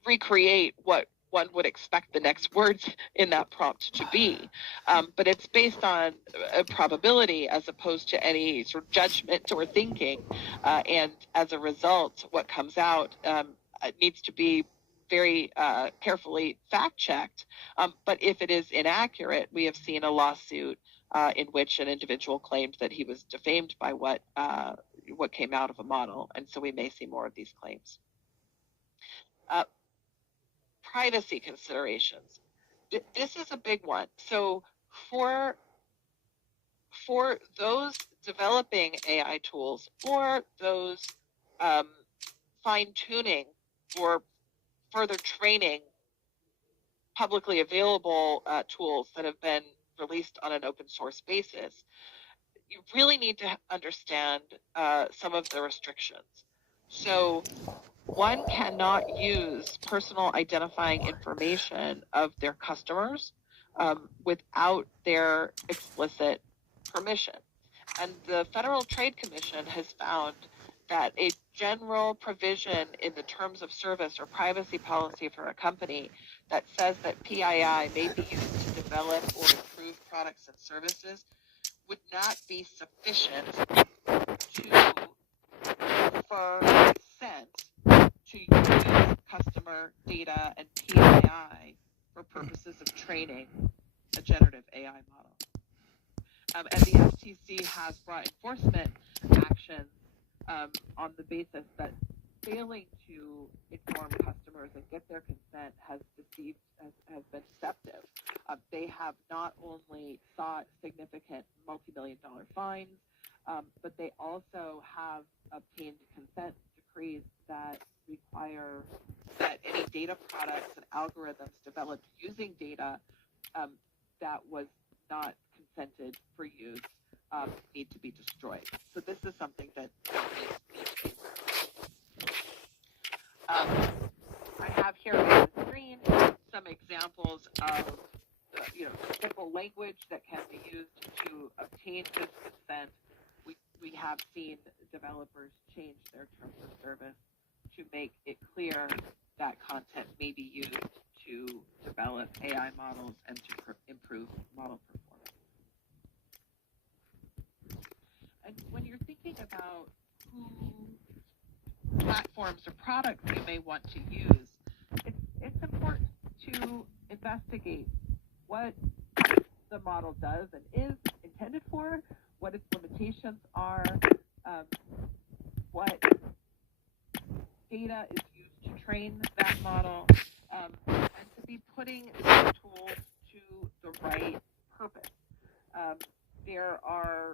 recreate what one would expect the next words in that prompt to be. But it's based on a probability as opposed to any sort of judgment or thinking. And as a result, what comes out needs to be very carefully fact-checked. But if it is inaccurate, we have seen a lawsuit in which an individual claimed that he was defamed by what came out of a model. And so we may see more of these claims. Privacy considerations. This is a big one. So for those developing AI tools or those fine-tuning or further training publicly available tools that have been released on an open source basis, you really need to understand some of the restrictions. So one cannot use personal identifying information of their customers without their explicit permission. And the Federal Trade Commission has found that a general provision in the terms of service or privacy policy for a company that says that PII may be used to develop or improve products and services would not be sufficient to confer consent to use customer data and PII for purposes of training a generative AI model. And the FTC has brought enforcement actions on the basis that failing to inform customers and get their consent has been deceptive. They have not only sought significant multi-million-dollar fines, but they also have obtained consent decrees that require that any data products and algorithms developed using data that was not consented for use need to be destroyed. So this is something that needs to be I have here on the screen some examples of simple language that can be used to obtain this consent. We have seen developers change their terms of service to make it clear that content may be used to develop AI models and to improve model performance. And when you're thinking about who platforms or products you may want to use, it's important to investigate what the model does and is intended for, what its limitations are, what data is used to train that model, and to be putting these tools to the right purpose. There are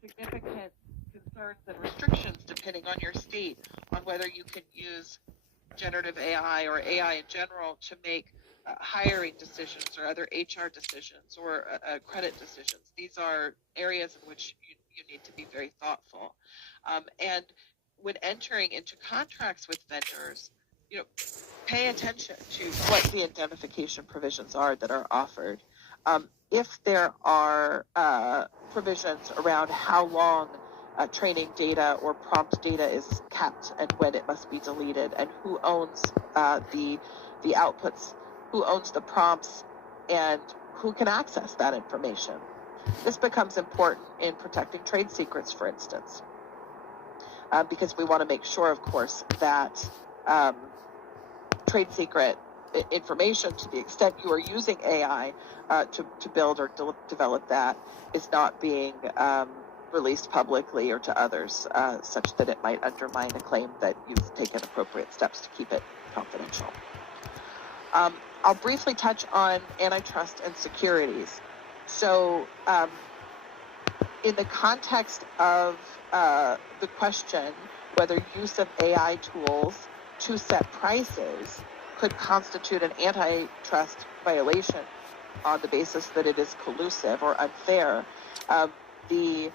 significant concerns and restrictions depending on your state on whether you can use generative AI or AI in general to make hiring decisions or other HR decisions or credit decisions. These are areas in which you need to be very thoughtful. And when entering into contracts with vendors, pay attention to what the indemnification provisions are that are offered. If there are provisions around how long training data or prompt data is kept and when it must be deleted, and who owns the outputs, who owns the prompts, and who can access that information. This becomes important in protecting trade secrets, for instance, because we want to make sure, of course, that trade secret information, to the extent you are using AI to build or develop that, is not being released publicly or to others, such that it might undermine a claim that you've taken appropriate steps to keep it confidential. I'll briefly touch on antitrust and securities. So in the context of the question whether use of AI tools to set prices could constitute an antitrust violation on the basis that it is collusive or unfair, the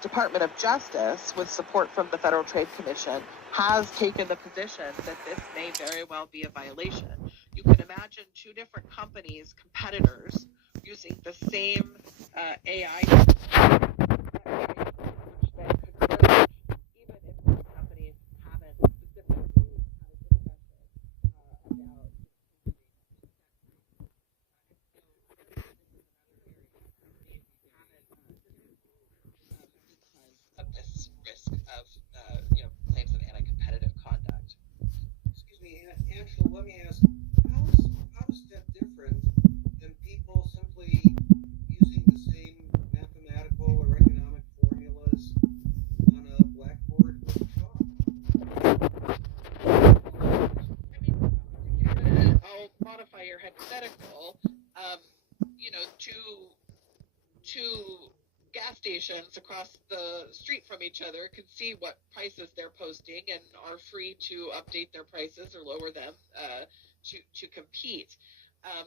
Department of Justice, with support from the Federal Trade Commission, has taken the position that this may very well be a violation. You can imagine two different companies, competitors, using the same AI, which then could merge, even if those companies haven't specifically had a discussion about of this risk of claims of anti-competitive conduct. Excuse me, Angela, let me ask, how is that different than people simply using the same mathematical or economic formulas on a blackboard with chalk? I'll modify your hypothetical. Two gas stations across the street from each other can see what prices they're posting and are free to update their prices or lower them to compete. I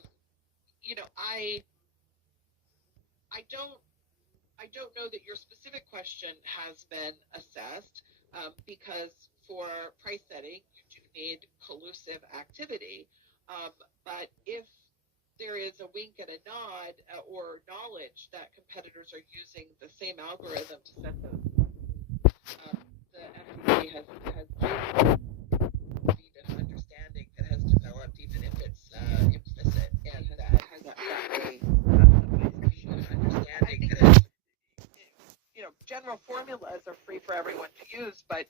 don't know that your specific question has been assessed because for price setting, you do need collusive activity. But if there is a wink and a nod or knowledge that competitors are using the same algorithm to set those, the FCC has an understanding that has developed, even if it's implicit, and that has that way understanding that general formulas are free for everyone to use, but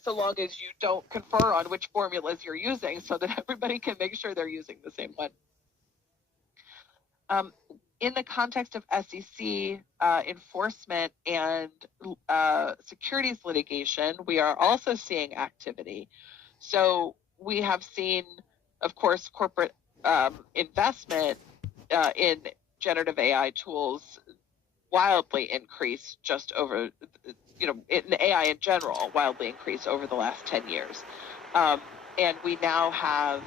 so long as you don't confer on which formulas you're using, so that everybody can make sure they're using the same one. In the context of SEC enforcement and securities litigation, we are also seeing activity. So we have seen, of course, corporate investment in generative AI tools wildly increase just over, in AI in general, wildly increase over the last 10 years. And we now have,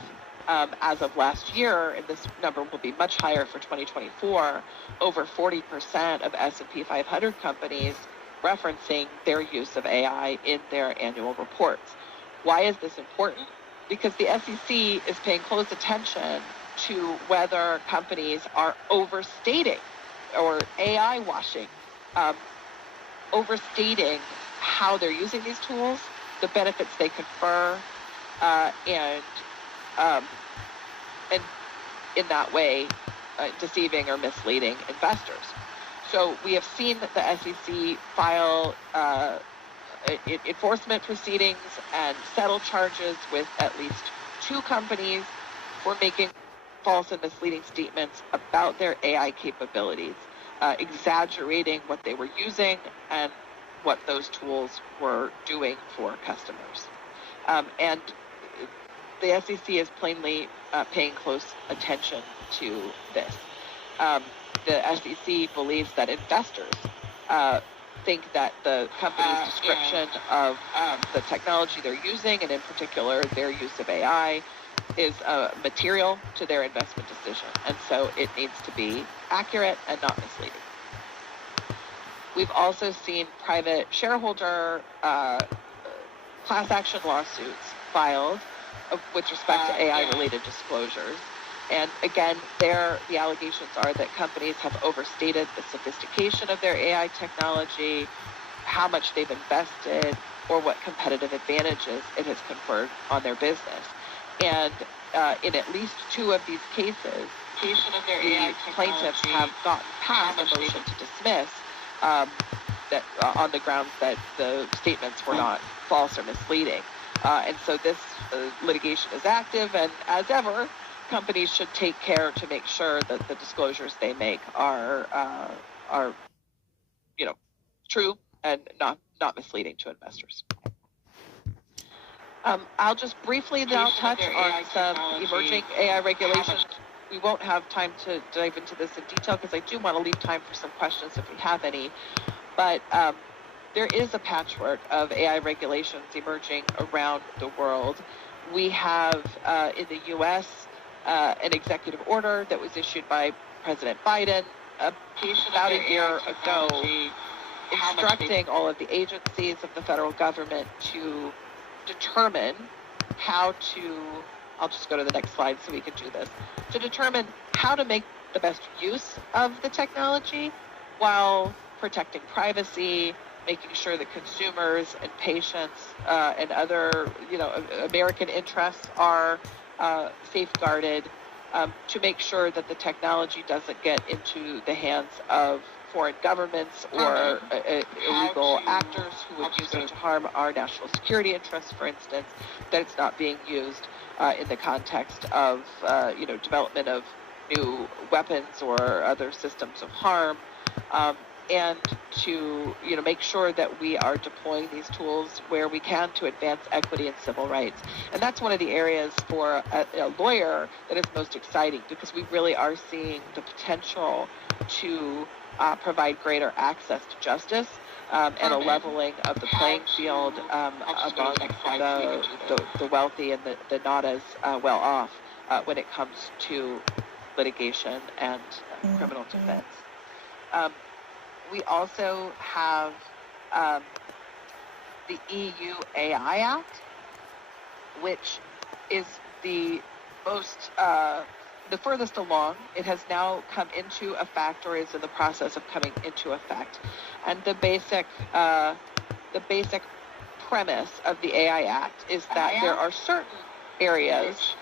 as of last year, and this number will be much higher for 2024, over 40% of S&P 500 companies referencing their use of AI in their annual reports. Why is this important? Because the SEC is paying close attention to whether companies are overstating or AI washing, overstating how they're using these tools, the benefits they confer, and in that way, deceiving or misleading investors. So we have seen the SEC file enforcement proceedings and settle charges with at least 2 companies for making false and misleading statements about their AI capabilities, exaggerating what they were using and what those tools were doing for customers. And the SEC is plainly paying close attention to this. The SEC believes that investors think that the company's description of the technology they're using, and in particular their use of AI, is material to their investment decision, and so it needs to be accurate and not misleading. We've also seen private shareholder class action lawsuits filed with respect to AI-related disclosures. And again, the allegations are that companies have overstated the sophistication of their AI technology, how much they've invested, or what competitive advantages it has conferred on their business. And in at least 2 of these cases, the plaintiffs have gotten past a motion to dismiss that on the grounds that the statements were not false or misleading. And so this litigation is active, and as ever, companies should take care to make sure that the disclosures they make are true and not misleading to investors. I'll just briefly now touch on some emerging AI regulations. We won't have time to dive into this in detail because I do want to leave time for some questions if we have any. But there is a patchwork of AI regulations emerging around the world. We have in the U.S. An executive order that was issued by President Biden about a year ago, instructing all of the agencies of the federal government to determine how to, I'll just go to the next slide so we can do this, to determine how to make the best use of the technology while protecting privacy, making sure that consumers and patients and other, American interests are safeguarded, to make sure that the technology doesn't get into the hands of foreign governments or illegal actors who would use it to harm our national security interests, for instance, that it's not being used in the context of, development of new weapons or other systems of harm, and to, make sure that we are deploying these tools where we can to advance equity and civil rights. And that's one of the areas for a lawyer that is most exciting, because we really are seeing the potential to provide greater access to justice and a leveling of the playing field among the wealthy and the not as well off when it comes to litigation and criminal defense. We also have the EU AI Act, which is the most the furthest along. It has now come into effect, or is in the process of coming into effect. And the basic premise of the AI Act is that there are certain areas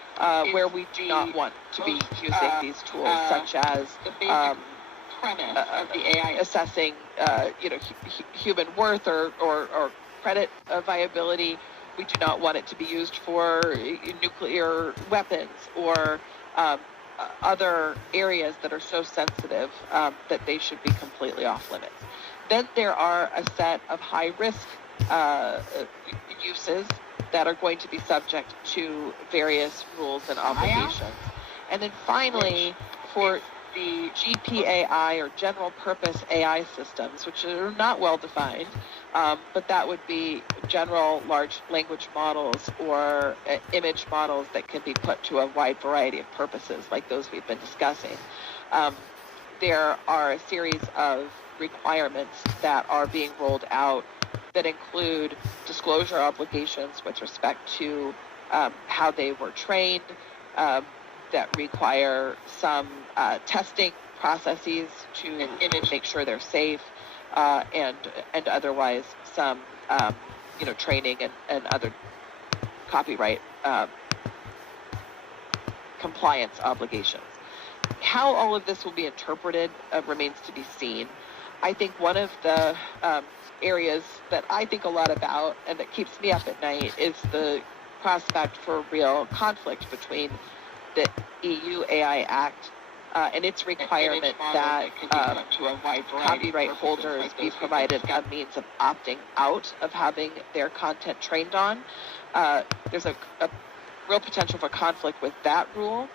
where we do not want to be using these tools, such as assessing, human worth or credit viability. We do not want it to be used for nuclear weapons or other areas that are so sensitive that they should be completely off limits. Then there are a set of high-risk uses that are going to be subject to various rules and obligations. And then finally, for the GPAI, or general purpose AI systems, which are not well defined, but that would be general large language models or image models that can be put to a wide variety of purposes, like those we've been discussing. There are a series of requirements that are being rolled out that include disclosure obligations with respect to how they were trained, that require some testing processes to make sure they're safe, and otherwise some training and other copyright compliance obligations. How all of this will be interpreted remains to be seen. I think one of the areas that I think a lot about and that keeps me up at night is the prospect for real conflict between the EU AI Act and its requirement that copyright holders be provided a means of opting out of having their content trained on. There's a real potential for conflict with that rule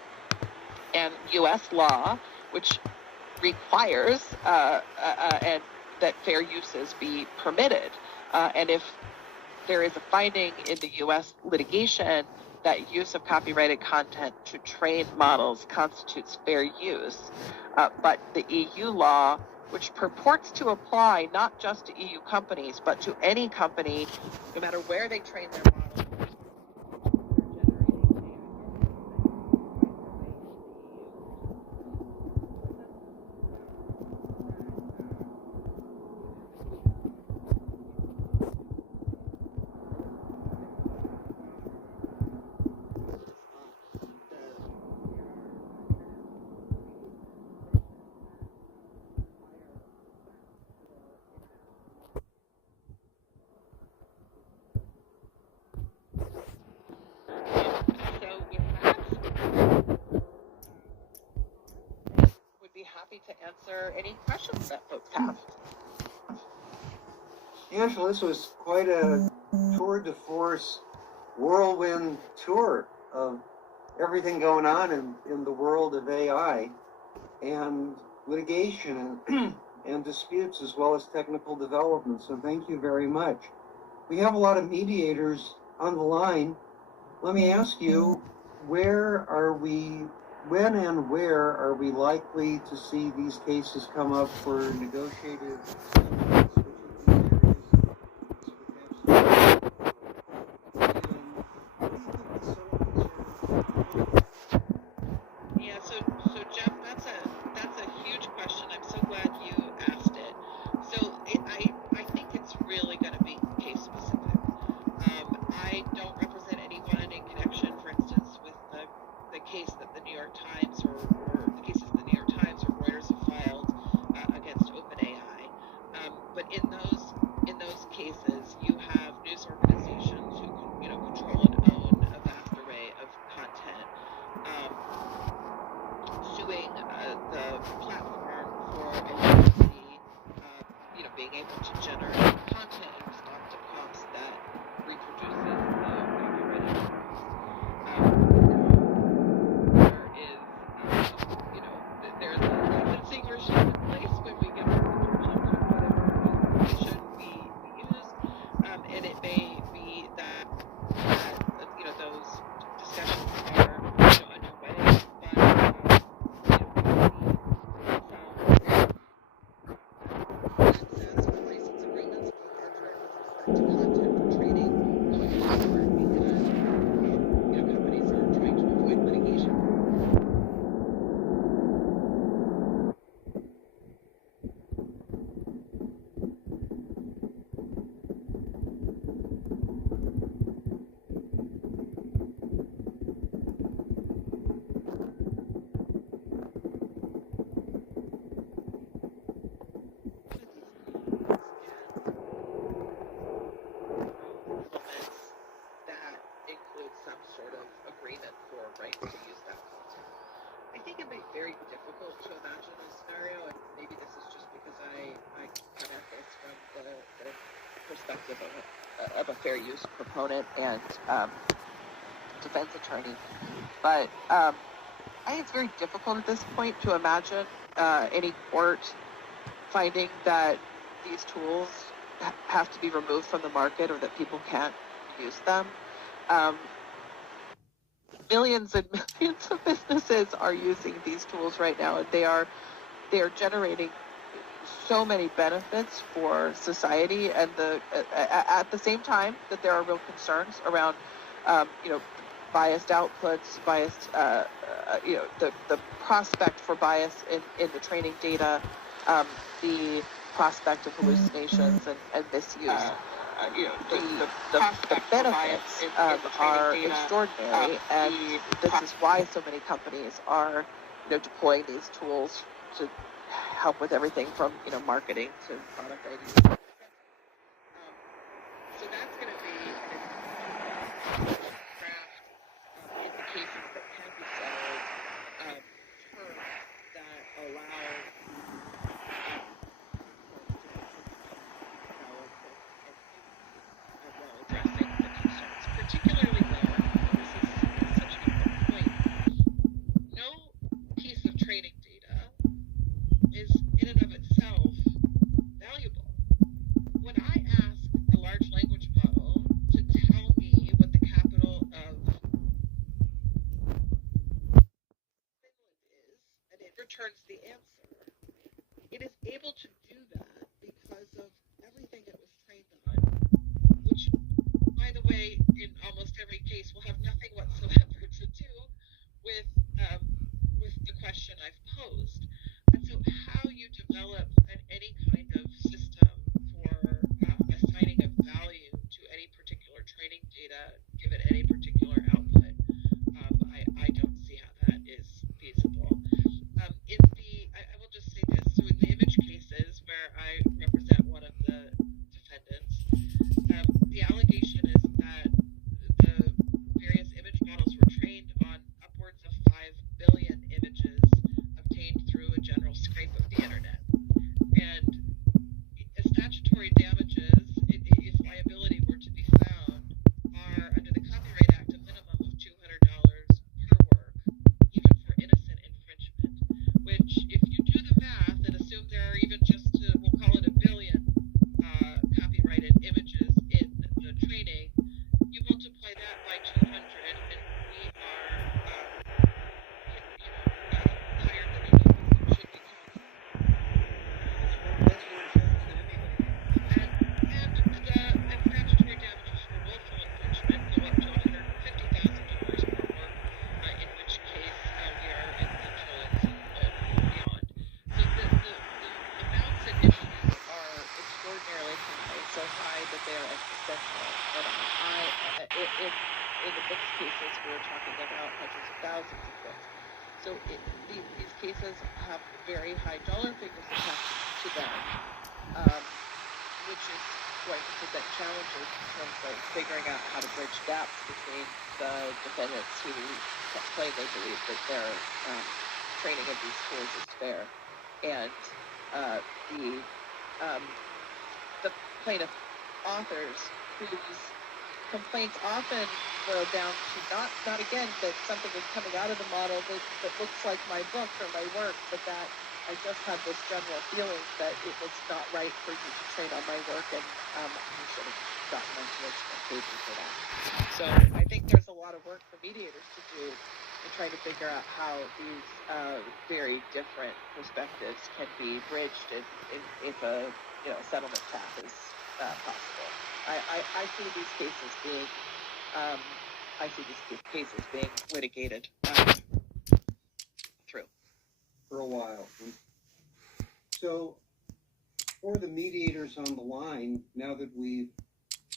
and U.S. law, which requires and that fair uses be permitted. And if there is a finding in the U.S. litigation that use of copyrighted content to train models constitutes fair use, but the EU law, which purports to apply not just to EU companies, but to any company, no matter where they train their models, to answer any questions that folks have. Angela, this was quite a tour de force, whirlwind tour of everything going on in the world of AI and litigation and disputes, as well as technical development. So thank you very much. We have a lot of mediators on the line. Let me ask you, when and where are we likely to see these cases come up for negotiated settlements? Yeah, so Jeff, that's a huge question. I'm so glad you asked it. So I think it's really going to be case specific. I don't represent anyone in connection, for instance, with the case that the New York Times or the cases the New York Times or Reuters have filed against OpenAI. But in those cases, you have news organizations who control and own a vast array of content, suing the platform for illegally, being able to generate content in response to prompts that reproduces the copyrighted there's a licensing regime in place when we give permission to whatever information we use, and it may be that those discussions are underway, but access or license agreements being entered with respect to content for training going forward, because perspective of a fair use proponent and defense attorney. But I think it's very difficult at this point to imagine any court finding that these tools have to be removed from the market or that people can't use them. Millions and millions of businesses are using these tools right now, and they are generating so many benefits for society, and at the same time that there are real concerns around biased outputs, the prospect for bias in the training data, the prospect of hallucinations and misuse. The benefits are extraordinary, and this is why so many companies are deploying these tools to help with everything from marketing to product ideas. So that's going to be an craft in the cases that can be settled, terms that allow addressing the concerns, particularly though, and this is such an important point, no piece of training data is in and of itself valuable. When I ask a large language model to tell me what the capital of Finland is, and it returns the answer, it is able to do that because of everything it was trained on, which, by the way, in almost every case will have nothing whatsoever to do with the question I've posed. And so how you develop any kind of system for assigning a value to any particular training data, given any particular output, I don't see how that is feasible. I will just say this, so in the image cases where I represent one of the defendants, the allegation is that the various image models were trained on upwards of 5 billion images obtained through a general scrape of the internet. And statutory damages, if liability were to be found, are under the Copyright Act a minimum of $200 per work, even for innocent infringement, which, if you do the math and assume there are even just, we'll call it 1 billion copyrighted images in the training, you multiply that by 200, and we are higher than any of us should be counting. And the statutory damages for willful infringement go up to $150,000 per work, in which case we are in the trillions and beyond. So the amounts at issue are extraordinarily high, so high that they are existential. And in the mixed cases, we're talking about hundreds of thousands of books. So these cases have very high dollar figures attached to them, which is going to present challenges in terms of figuring out how to bridge gaps between the defendants who claim they believe that their training of these tools is fair, and the plaintiff authors whose complaints often boil down to not again that something is coming out of the model that looks like my book or my work, but that I just had this general feeling that it was not right for you to train on my work, and you should have gotten on to expectation for that. So I think there's a lot of work for mediators to do in trying to figure out how these very different perspectives can be bridged if a settlement path is possible. I see these cases being litigated through for a while. So for the mediators on the line, now that we've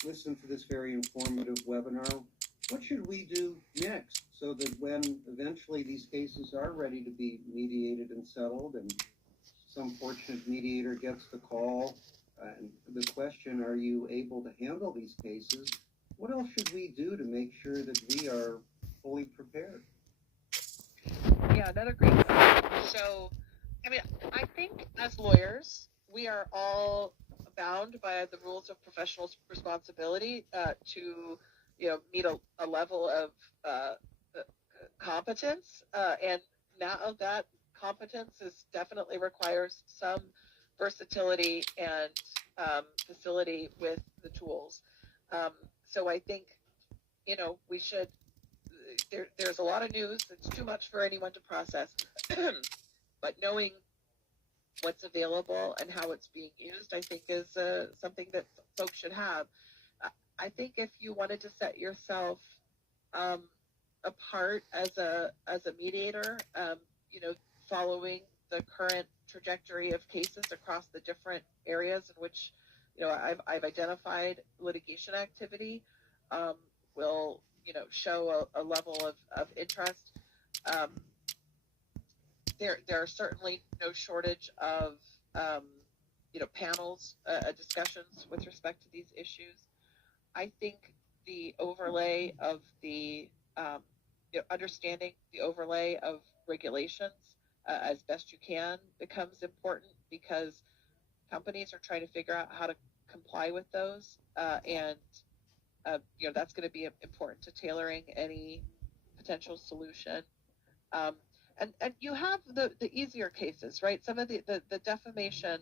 listened to this very informative webinar, what should we do next so that when eventually these cases are ready to be mediated and settled, and some fortunate mediator gets the call and the question, are you able to handle these cases? What else should we do to make sure that we are fully prepared? Yeah, another great question. So, I mean, I think as lawyers, we are all bound by the rules of professional responsibility to, meet a level of competence, and now that competence definitely requires some versatility and facility with the tools. So I think, we should. There's a lot of news. It's too much for anyone to process, but knowing what's available and how it's being used, I think, is something that folks should have. I think if you wanted to set yourself apart as a mediator, following the current trajectory of cases across the different areas in which, I've identified litigation activity, will, show a level of interest. There are certainly no shortage of, panels, discussions with respect to these issues. I think the overlay of the, understanding the overlay of regulations as best you can becomes important, because companies are trying to figure out how to comply with those, and that's going to be important to tailoring any potential solution. And you have the easier cases, right? Some of the defamation,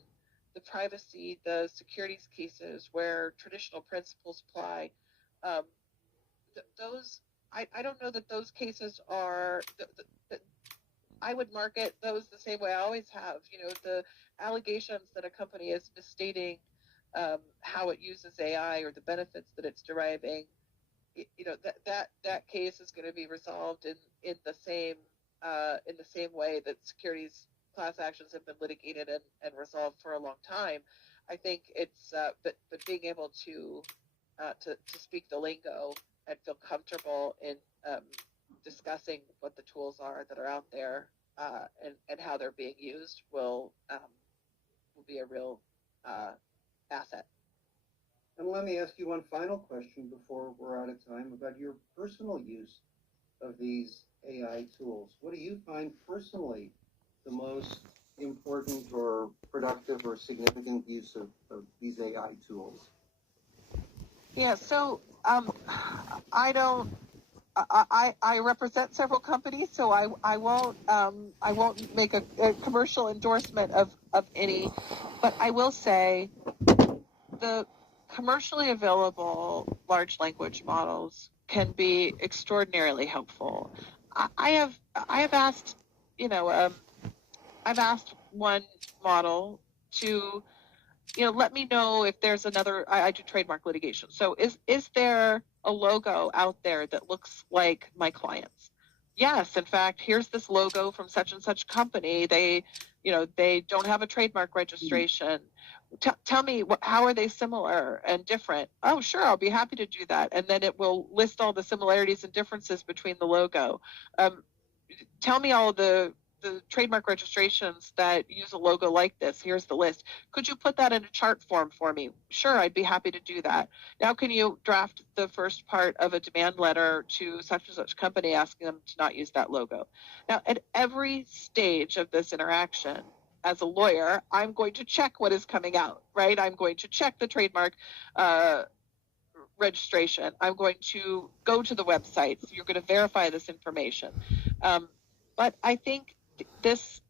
the privacy, the securities cases where traditional principles apply. Those, I don't know that those cases are. I would market those the same way I always have. The allegations that a company is misstating how it uses AI or the benefits that it's deriving, that case is going to be resolved in the same way that securities class actions have been litigated and resolved for a long time. I think it's but being able to speak the lingo and feel comfortable in discussing what the tools are that are out there and how they're being used will be a real asset. And let me ask you one final question before we're out of time about your personal use of these AI tools. What do you find personally the most important or productive or significant use of these AI tools? Yeah, so I represent several companies, so I won't make a commercial endorsement of any, but I will say the commercially available large language models can be extraordinarily helpful. I have asked, I've asked one model to, let me know if there's another. I do trademark litigation. So is there a logo out there that looks like my client's? Yes, in fact, here's this logo from such and such company. They don't have a trademark registration. Tell me, how are they similar and different? Oh, sure, I'll be happy to do that. And then it will list all the similarities and differences between the logo. Tell me all the trademark registrations that use a logo like this. Here's the list. Could you put that in a chart form for me? Sure, I'd be happy to do that. Now, can you draft the first part of a demand letter to such and such company asking them to not use that logo? Now, at every stage of this interaction, as a lawyer, I'm going to check what is coming out, right? I'm going to check the trademark registration. I'm going to go to the website. So you're going to verify this information. But I think this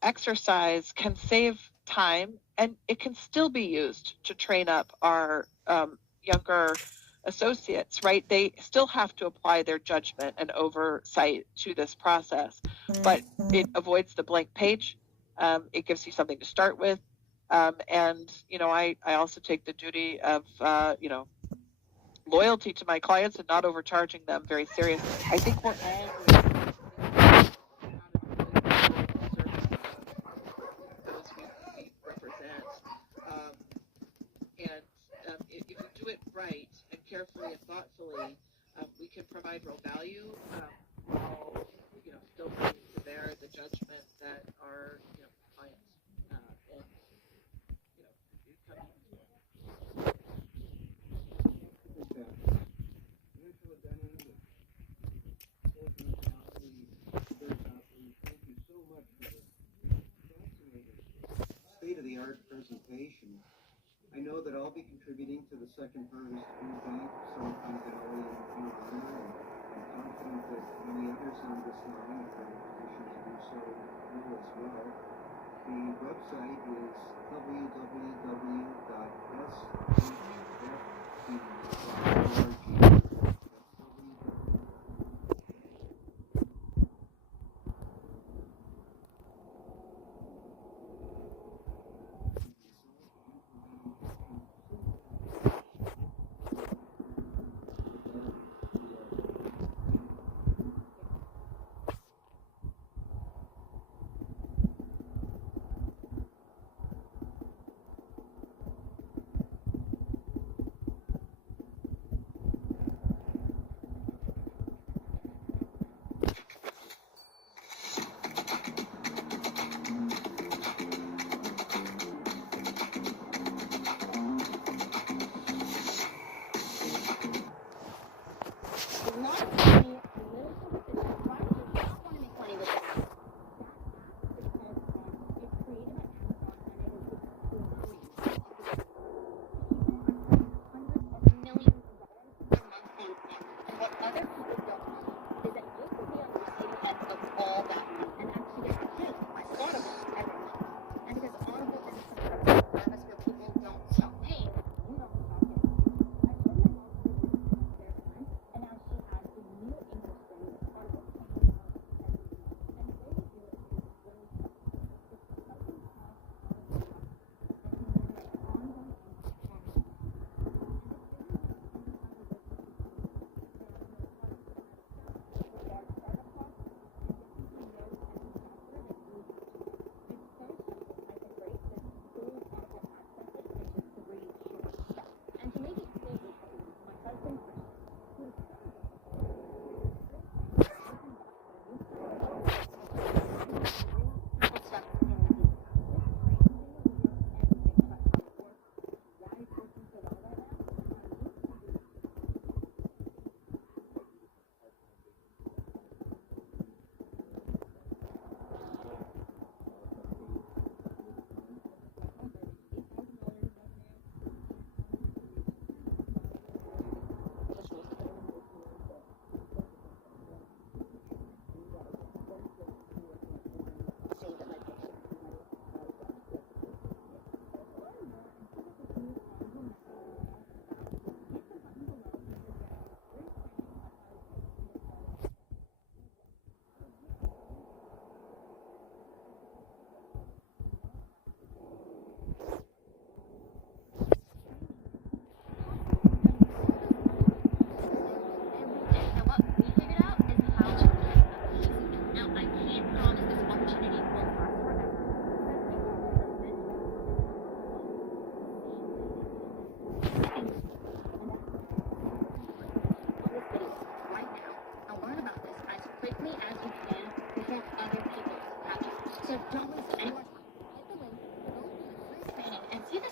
exercise can save time, and it can still be used to train up our younger associates, right? They still have to apply their judgment and oversight to this process, but it avoids the blank page. It gives you something to start with. And, I also take the duty of, loyalty to my clients and not overcharging them very seriously. I think we're all those we represent. And if you do it right and carefully and thoughtfully, we can provide real value while, still bringing to bear the judgment that our clients and Thank you so much for the fascinating state-of-the-art presentation I know that I'll be contributing to the second harvest food bank sometime Valley in your honor, and I'm confident that many others on this line are in a position to do so will as well. The website is www.sfp.org.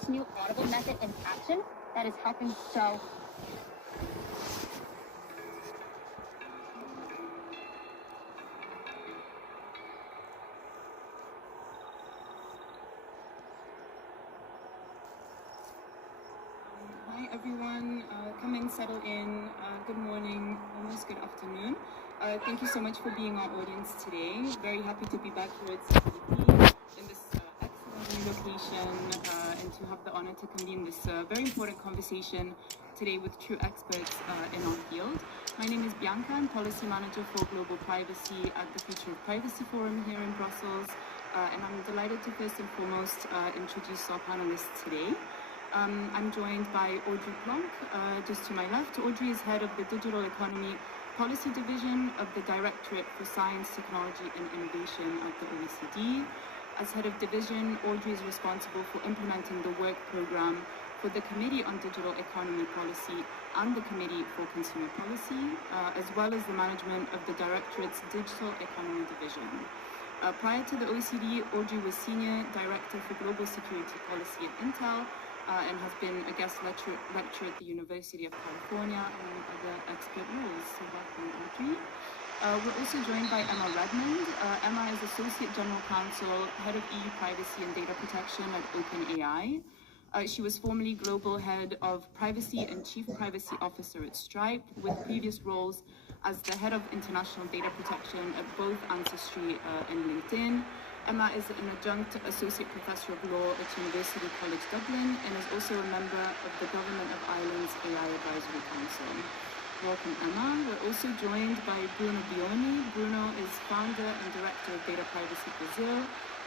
New audible method in action that is helping so. Hi everyone, come in, settle in. Good morning, almost good afternoon. Thank you so much for being our audience today. Very happy to be back here at CCP in this excellent location and to have the honor to convene this very important conversation today with true experts in our field. My name is Bianca, I'm Policy Manager for Global Privacy at the Future of Privacy Forum here in Brussels, and I'm delighted to first and foremost introduce our panelists today. I'm joined by Audrey Plonk, just to my left. Audrey is head of the Digital Economy Policy Division of the Directorate for Science, Technology and Innovation at the OECD. As head of division, Audrey is responsible for implementing the work program for the Committee on Digital Economy Policy and the Committee for Consumer Policy, as well as the management of the Directorate's Digital Economy Division. Prior to the OECD, Audrey was Senior Director for Global Security Policy at Intel, and has been a guest lecturer at the University of California and other expert roles. So welcome, Audrey. We're also joined by Emma Redmond. Emma is Associate General Counsel, Head of EU Privacy and Data Protection at OpenAI. She was formerly Global Head of Privacy and Chief Privacy Officer at Stripe, with previous roles as the Head of International Data Protection at both Ancestry and LinkedIn. Emma is an adjunct associate professor of law at University College Dublin and is also a member of the Government of Ireland's AI Advisory Council. Welcome, Emma. We're also joined by Bruno Bioni. Bruno is founder and director of Data Privacy Brazil,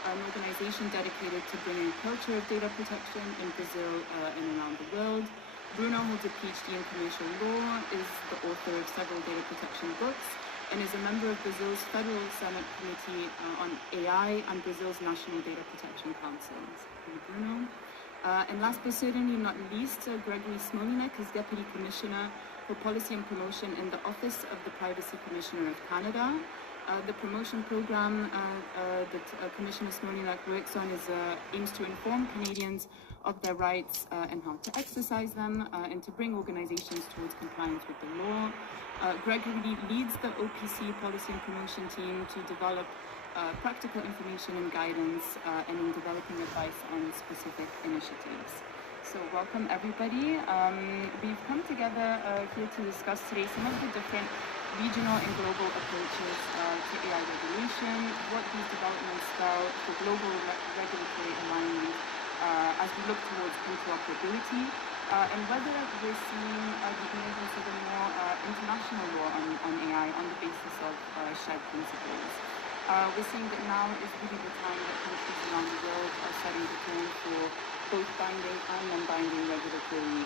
an organization dedicated to bringing a culture of data protection in Brazil and around the world. Bruno holds a PhD in commercial law, is the author of several data protection books, and is a member of Brazil's Federal Senate Committee on AI and Brazil's National Data Protection Council. Thank you, Bruno. And last but certainly not least, Gregory Smolinek is Deputy Commissioner for Policy and Promotion in the Office of the Privacy Commissioner of Canada. The promotion program that Commissioner Smolinek works on aims to inform Canadians of their rights and how to exercise them, and to bring organizations towards compliance with the law. Gregory leads the OPC Policy and Promotion team to develop practical information and guidance, and in developing advice on specific initiatives. So welcome everybody. We've come together here to discuss today some of the different regional and global approaches to AI regulation, what these developments spell for global regulatory alignment as we look towards interoperability, and whether we're seeing the emergence of a more international law on AI on the basis of shared principles. We're seeing that now is really the time that countries around the world are setting the tone for both binding and non-binding regulatory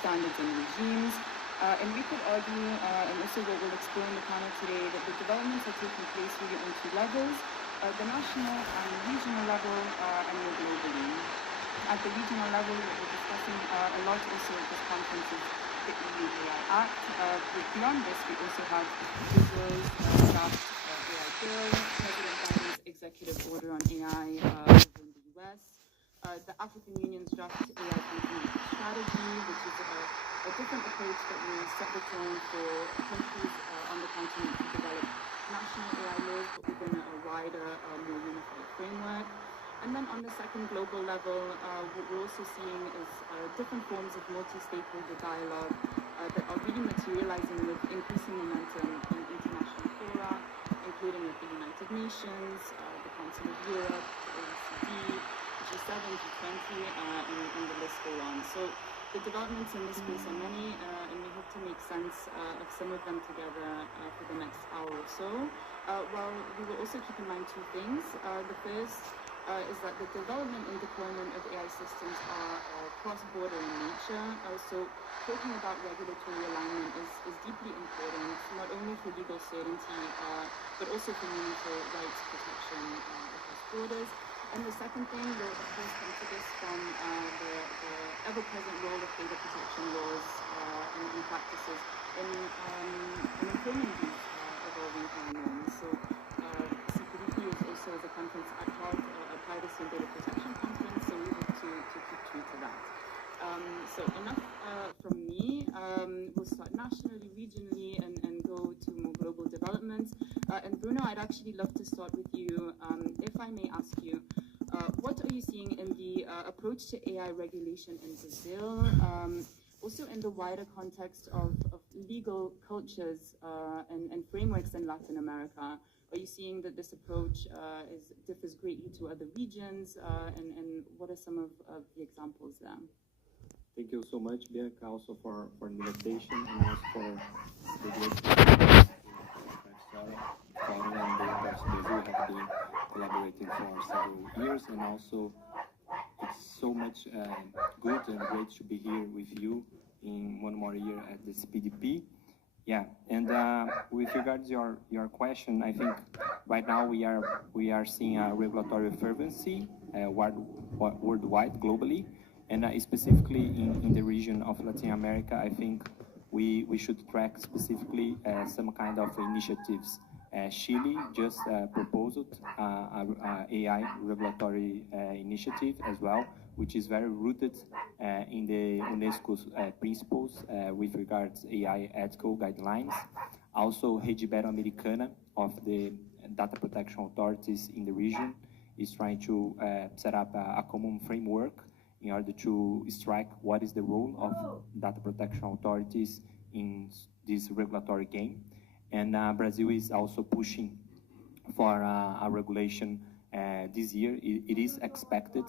standards and regimes. And we could argue, and also what we'll explore in the panel today, that the developments are taking place really on two levels, the national and regional level, and more globally. At the regional level, what we're discussing a lot also at this conference is the EU AI Act. But beyond this, we also have Brazil's draft AI bill, President Biden's executive order on AI over in the US, the African Union's draft AI continent strategy, which is a different approach that will set the tone for countries on the continent to develop national AI laws, but within a wider, more unified framework. And then on the second global level, what we're also seeing is different forms of multi-stakeholder dialogue that are really materializing with increasing momentum in international fora, including at the United Nations, the Council of Europe, the OECD, G7, G20, and the list go on. So the developments in this space are many, and we hope to make sense of some of them together for the next hour or so. While we will also keep in mind two things. The first is that the development and deployment of AI systems are cross-border in nature. So talking about regulatory alignment is deeply important, not only for legal certainty, but also for meaningful rights protection across borders. And the second thing, we'll of course come to this from the ever-present role of data protection laws and practices in informing these evolving AI norms. So CPDP is also, as a conference at heart, a privacy and data protection conference, so we hope to keep true to that. So enough from me. We'll start nationally, regionally, and go to more global developments. And Bruno, I'd actually love to start with you. If I may ask you, what are you seeing in the approach to AI regulation in Brazil, also in the wider context of legal cultures and frameworks in Latin America? Are you seeing that this approach differs greatly to other regions, and what are some of the examples there? Thank you so much, Bianca, also for the invitation and also for the great Forum and the University of Brazil have been collaborating for several years, and also it's so much good and great to be here with you in one more year at the CPDP. Yeah, and with regards to your question, I think right now we are seeing a regulatory fervency worldwide, globally, and specifically in the region of Latin America. I think we should track specifically some kind of initiatives. Chile just proposed an AI regulatory initiative as well, which is very rooted in the UNESCO's principles with regards to AI ethical guidelines. Also, Rede Ibero-Americana of the data protection authorities in the region is trying to set up a common framework in order to strike what is the role of data protection authorities in this regulatory game. And Brazil is also pushing for a regulation this year. It is expected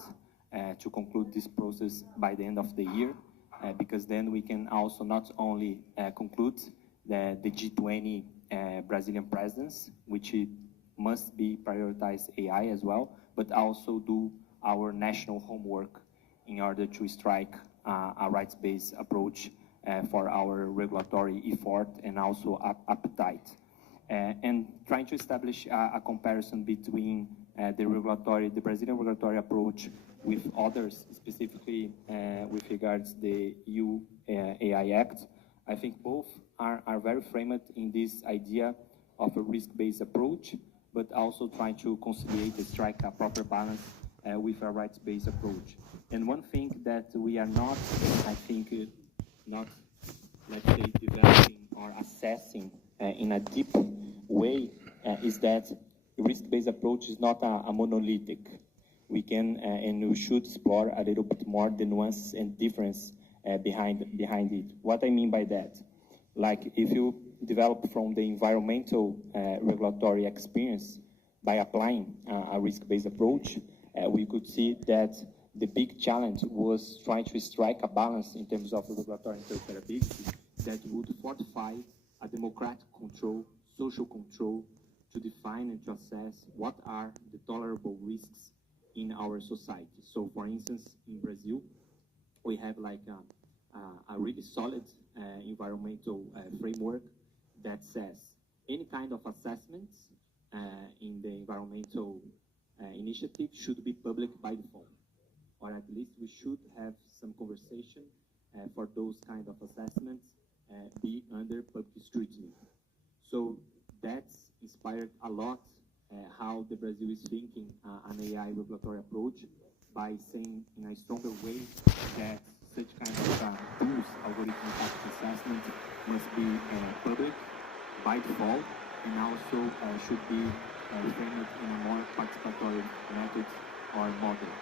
to conclude this process by the end of the year, because then we can also not only conclude the G20 Brazilian presidents, which it must be prioritized AI as well, but also do our national homework in order to strike a rights-based approach for our regulatory effort and also appetite. And trying to establish a comparison between the Brazilian regulatory approach with others, specifically with regards the EU AI Act. I think both are very framed in this idea of a risk-based approach, but also trying to conciliate and strike a proper balance with a rights-based approach. And one thing that we are not, I think, not, let's say, developing or assessing in a deep way is that the risk-based approach is not a monolithic. We can and we should explore a little bit more the nuance and difference behind it. What I mean by that, like if you develop from the environmental regulatory experience by applying a risk-based approach, we could see that the big challenge was trying to strike a balance in terms of regulatory interoperability that would fortify a democratic control, social control, to define and to assess what are the tolerable risks in our society. So, for instance, in Brazil, we have like a really solid environmental framework that says any kind of assessments in the environmental initiative should be public by default, or at least we should have some conversation for those kind of assessments be under public scrutiny. So that's inspired a lot how the Brazil is thinking an AI regulatory approach by saying in a stronger way that such kind of tools, algorithm impact assessment, must be public by default, and also should be framed in a more participatory method or model.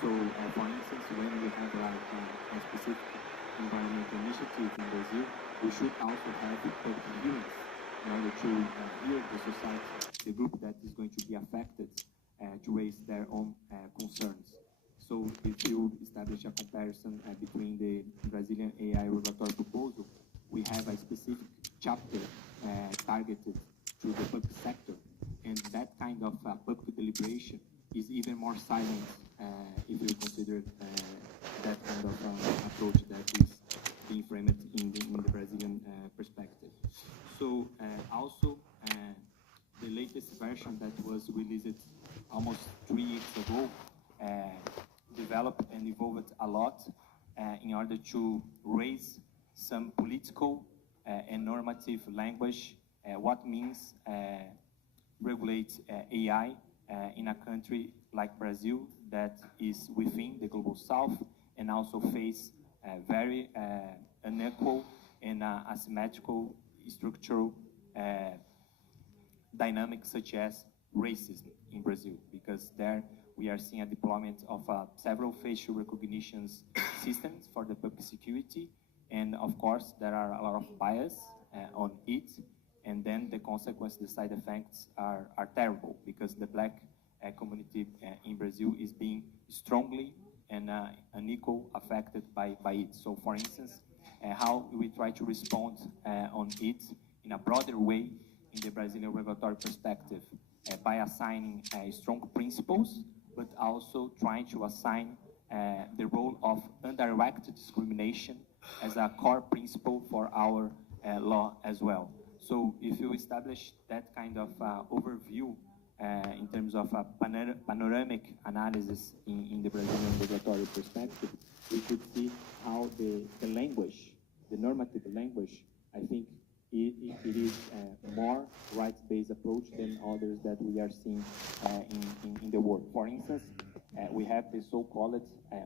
So, for instance, when we have a specific environmental initiative in Brazil, we should also have public hearings in order to hear the society, the group that is going to be affected, to raise their own concerns. So if you establish a comparison between the Brazilian AI regulatory proposal, we have a specific chapter targeted to the public sector, and that kind of public deliberation is even more silent if you consider that kind of approach that is being framed in the Brazilian perspective. So also the latest version that was released almost 3 years ago developed and evolved a lot in order to raise some political and normative language, what means regulate AI in a country like Brazil that is within the global south and also face very unequal and asymmetrical structural dynamics such as racism in Brazil, because there we are seeing a deployment of several facial recognition systems for the public security, and of course there are a lot of bias on it, and then the consequence, the side effects are terrible, because the black community in Brazil is being strongly and unequal affected by it. So for instance, how we try to respond on it in a broader way in the Brazilian regulatory perspective by assigning strong principles, but also trying to assign the role of undirected discrimination as a core principle for our law as well. So if you establish that kind of overview in terms of a panoramic analysis in the Brazilian regulatory perspective, we could see how the language, the normative language, I think it is a more rights-based approach than others that we are seeing in the world. For instance, we have the so-called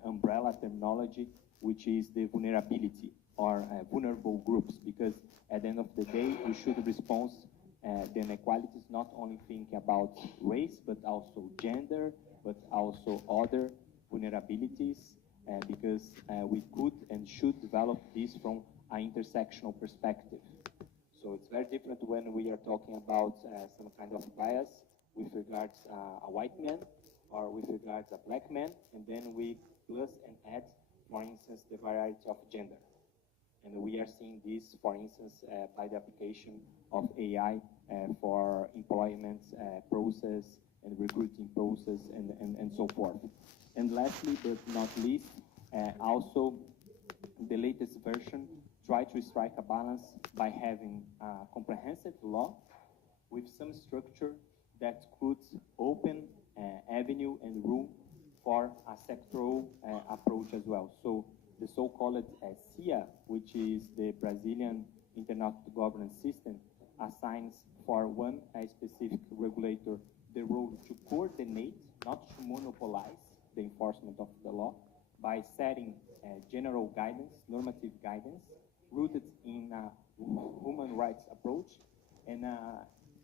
umbrella terminology, which is the vulnerability or vulnerable groups, because at the end of the day, we should respond the inequalities, not only think about race, but also gender, but also other vulnerabilities because we could and should develop this from an intersectional perspective. So it's very different when we are talking about some kind of bias with regards a white man or with regards a black man, and then we plus and add, for instance, the variety of gender. And we are seeing this, for instance, by the application of AI for employment process and recruiting process and so forth. And lastly, but not least, also the latest version try to strike a balance by having a comprehensive law with some structure that could open avenue and room for a sectoral approach as well. So the so-called CIA, which is the Brazilian Internet Governance System, assigns for one specific regulator the role to coordinate, not to monopolize the enforcement of the law, by setting general guidance, normative guidance, rooted in a human rights approach, and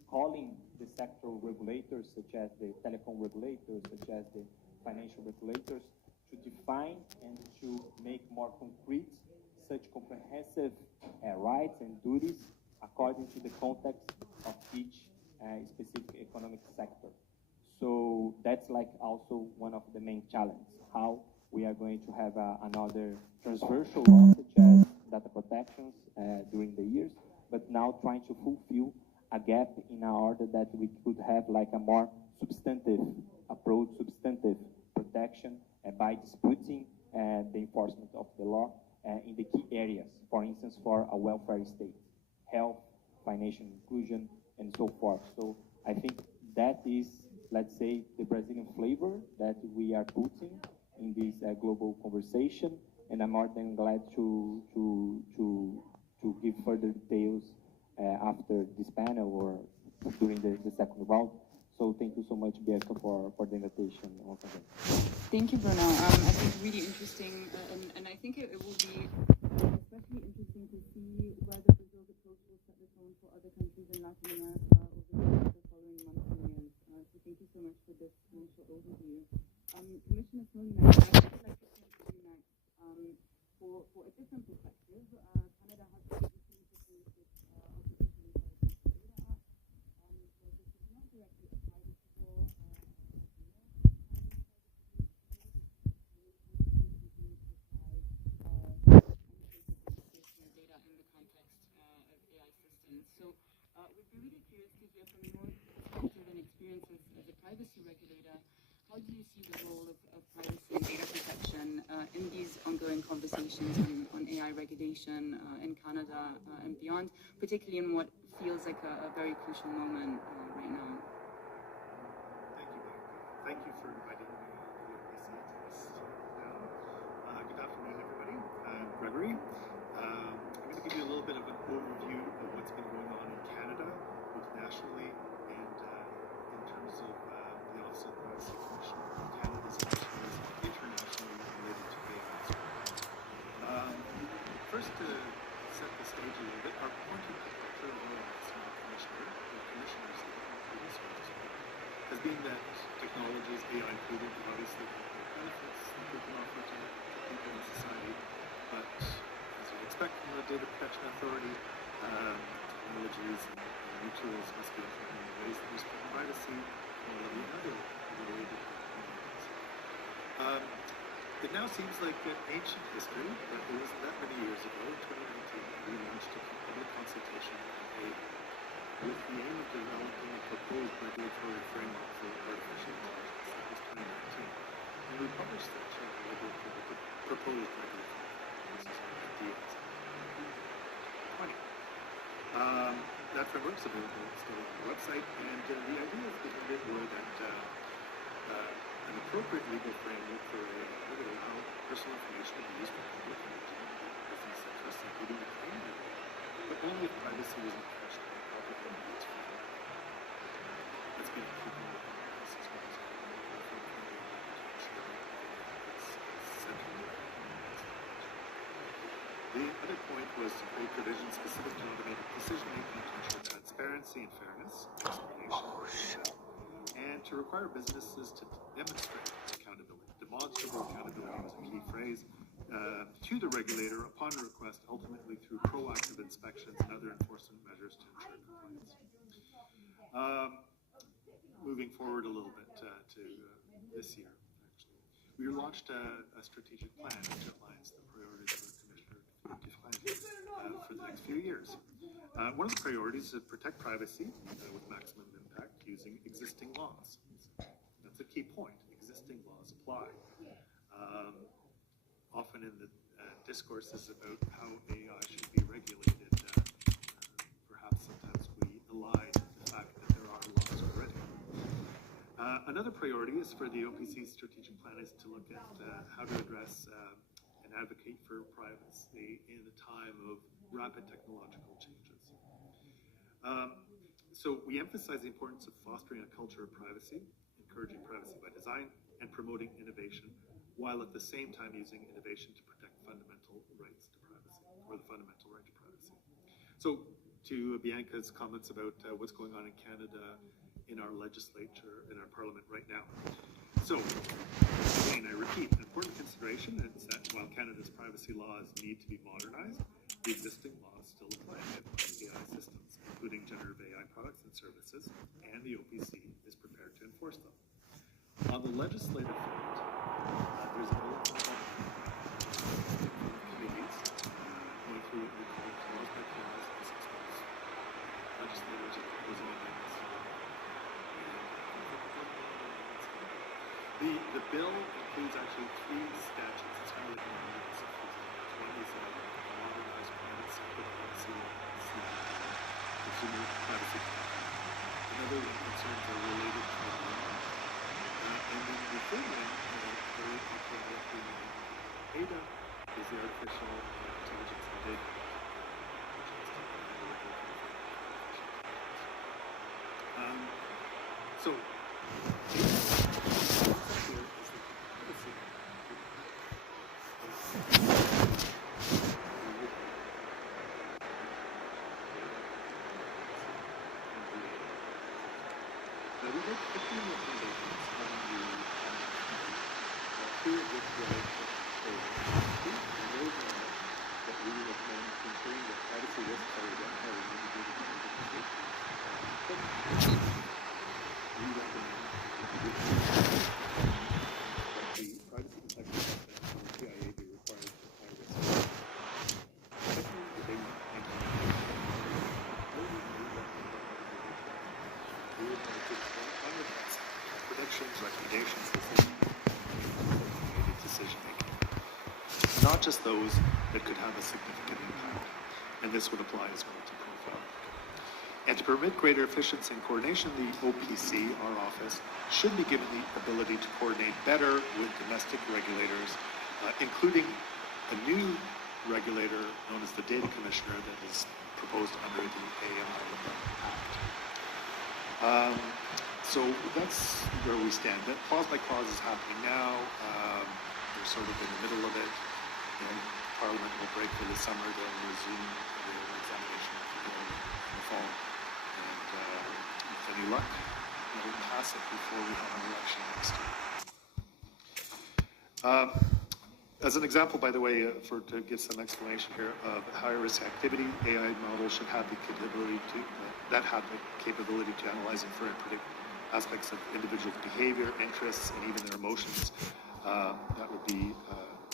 calling the sectoral regulators, such as the telecom regulators, such as the financial regulators, to define and to make more concrete such comprehensive rights and duties according to the context of each specific economic sector. So that's like also one of the main challenges, how we are going to have another transversal law, such as data protections during the years, but now trying to fulfill a gap in our order that we could have like a more substantive approach, substantive protection by disputing the enforcement of the law in the key areas, for instance, for a welfare state, health, financial inclusion, and so forth. So I think that is, let's say, the Brazilian flavor that we are putting in this global conversation, and I'm more than glad to give further details after this panel or during the second round. So thank you so much, Bianca, for the invitation once again. Thank you, Bruno. I think really interesting, and I think it will be especially interesting to see whether Brazil's approach will set the tone for other countries in Latin America over the following months and years. So thank you so much for this initial overview. Commissioner Snowy, I'd like to turn to you next for a different perspective. Canada has recently proposed this artificial intelligence data act. So this is not directly a privacy law. Data in the context of AI systems. So we'd be really curious to hear from your perspective and experiences as a privacy regulator. How do you see the role of privacy and data protection in these ongoing conversations on AI regulation in Canada and beyond, particularly in what feels like a very crucial moment right now? Thank you, Bianca. Thank you for inviting me to listen to this now. Good afternoon, everybody. I'm Gregory. I'm going to give you a little bit of an overview of what's been going on in Canada, both nationally and in terms of the Office of the Privacy Commissioner. Canada's actions internationally related to AI. First, to set the stage a little bit, our point of departure of the Commissioner, the Commissioners has been that technologies, AI included, obviously have benefits that they can offer to people in society, but as you'd expect from the Data Protection Authority, technologies and new tools must be implemented in ways that respect privacy, quality, and other related components. It now seems like an ancient history, but it was that many years ago, in 2019, we launched a public consultation on AI with the aim of developing a proposed regulatory framework for artificial intelligence. That was 2019. And we published that proposed regulatory framework. This is our Adios. 20. That framework is available still on our website, and the ideas behind it were that an appropriate legal framework for AI would allow personal information to be used for public and legitimate business interests, including the claim, but only if privacy was in question. That's been keeping with this as well as the other point was to create provisions specific to automated decision-making to ensure transparency and fairness, explanation, and to require businesses to demonstrate accountability. Demonstrable accountability was a key phrase. companies to the regulator upon request, ultimately through proactive inspections and other enforcement measures to ensure compliance. Moving forward a little bit to this year, actually, we launched a strategic plan which outlines the priorities of the Commissioner for the next few years. One of the priorities is to protect privacy with maximum impact using existing laws. That's a key point. Existing laws apply. Often in the discourses about how AI should be regulated, perhaps sometimes we elide the fact that there are laws already. Another priority is for the OPC's strategic plan is to look at how to address and advocate for privacy in a time of rapid technological changes. So we emphasize the importance of fostering a culture of privacy, encouraging privacy by design, and promoting innovation, while at the same time using innovation to protect fundamental rights to privacy, or the fundamental right to privacy. So to Bianca's comments about what's going on in Canada, in our legislature, in our parliament right now. So, again, I repeat, an important consideration is that while Canada's privacy laws need to be modernized, the existing laws still apply to AI systems, including generative AI products and services, and the OPC is prepared to enforce them. On the legislative front, there's a bill committees going through what we call clause by clause assessments. Legislators are proposing amendments. The bill includes actually 3 statutes. It's kind of like an omnibus. One is a modernized private sector policy, consumer privacy. Another one concerns are related to the law. And then the third one, very important, ADA is the artificial intelligence and data. So, recommendations, decision-making, not just those that could have a significant impact, and this would apply as well to profile. And to permit greater efficiency and coordination, the OPC, our office, should be given the ability to coordinate better with domestic regulators, including a new regulator known as the Data Commissioner that is proposed under the AI Act. So that's where we stand. That clause by clause is happening now. We're sort of in the middle of it. And Parliament will break for the summer. They'll resume the examination of the bill in the fall. And with any luck, we'll pass it before we have an election next year. As an example, by the way, to give some explanation here of high-risk activity, AI models should have the capability to analyze, infer, and predict aspects of individual behavior, interests, and even their emotions. That would be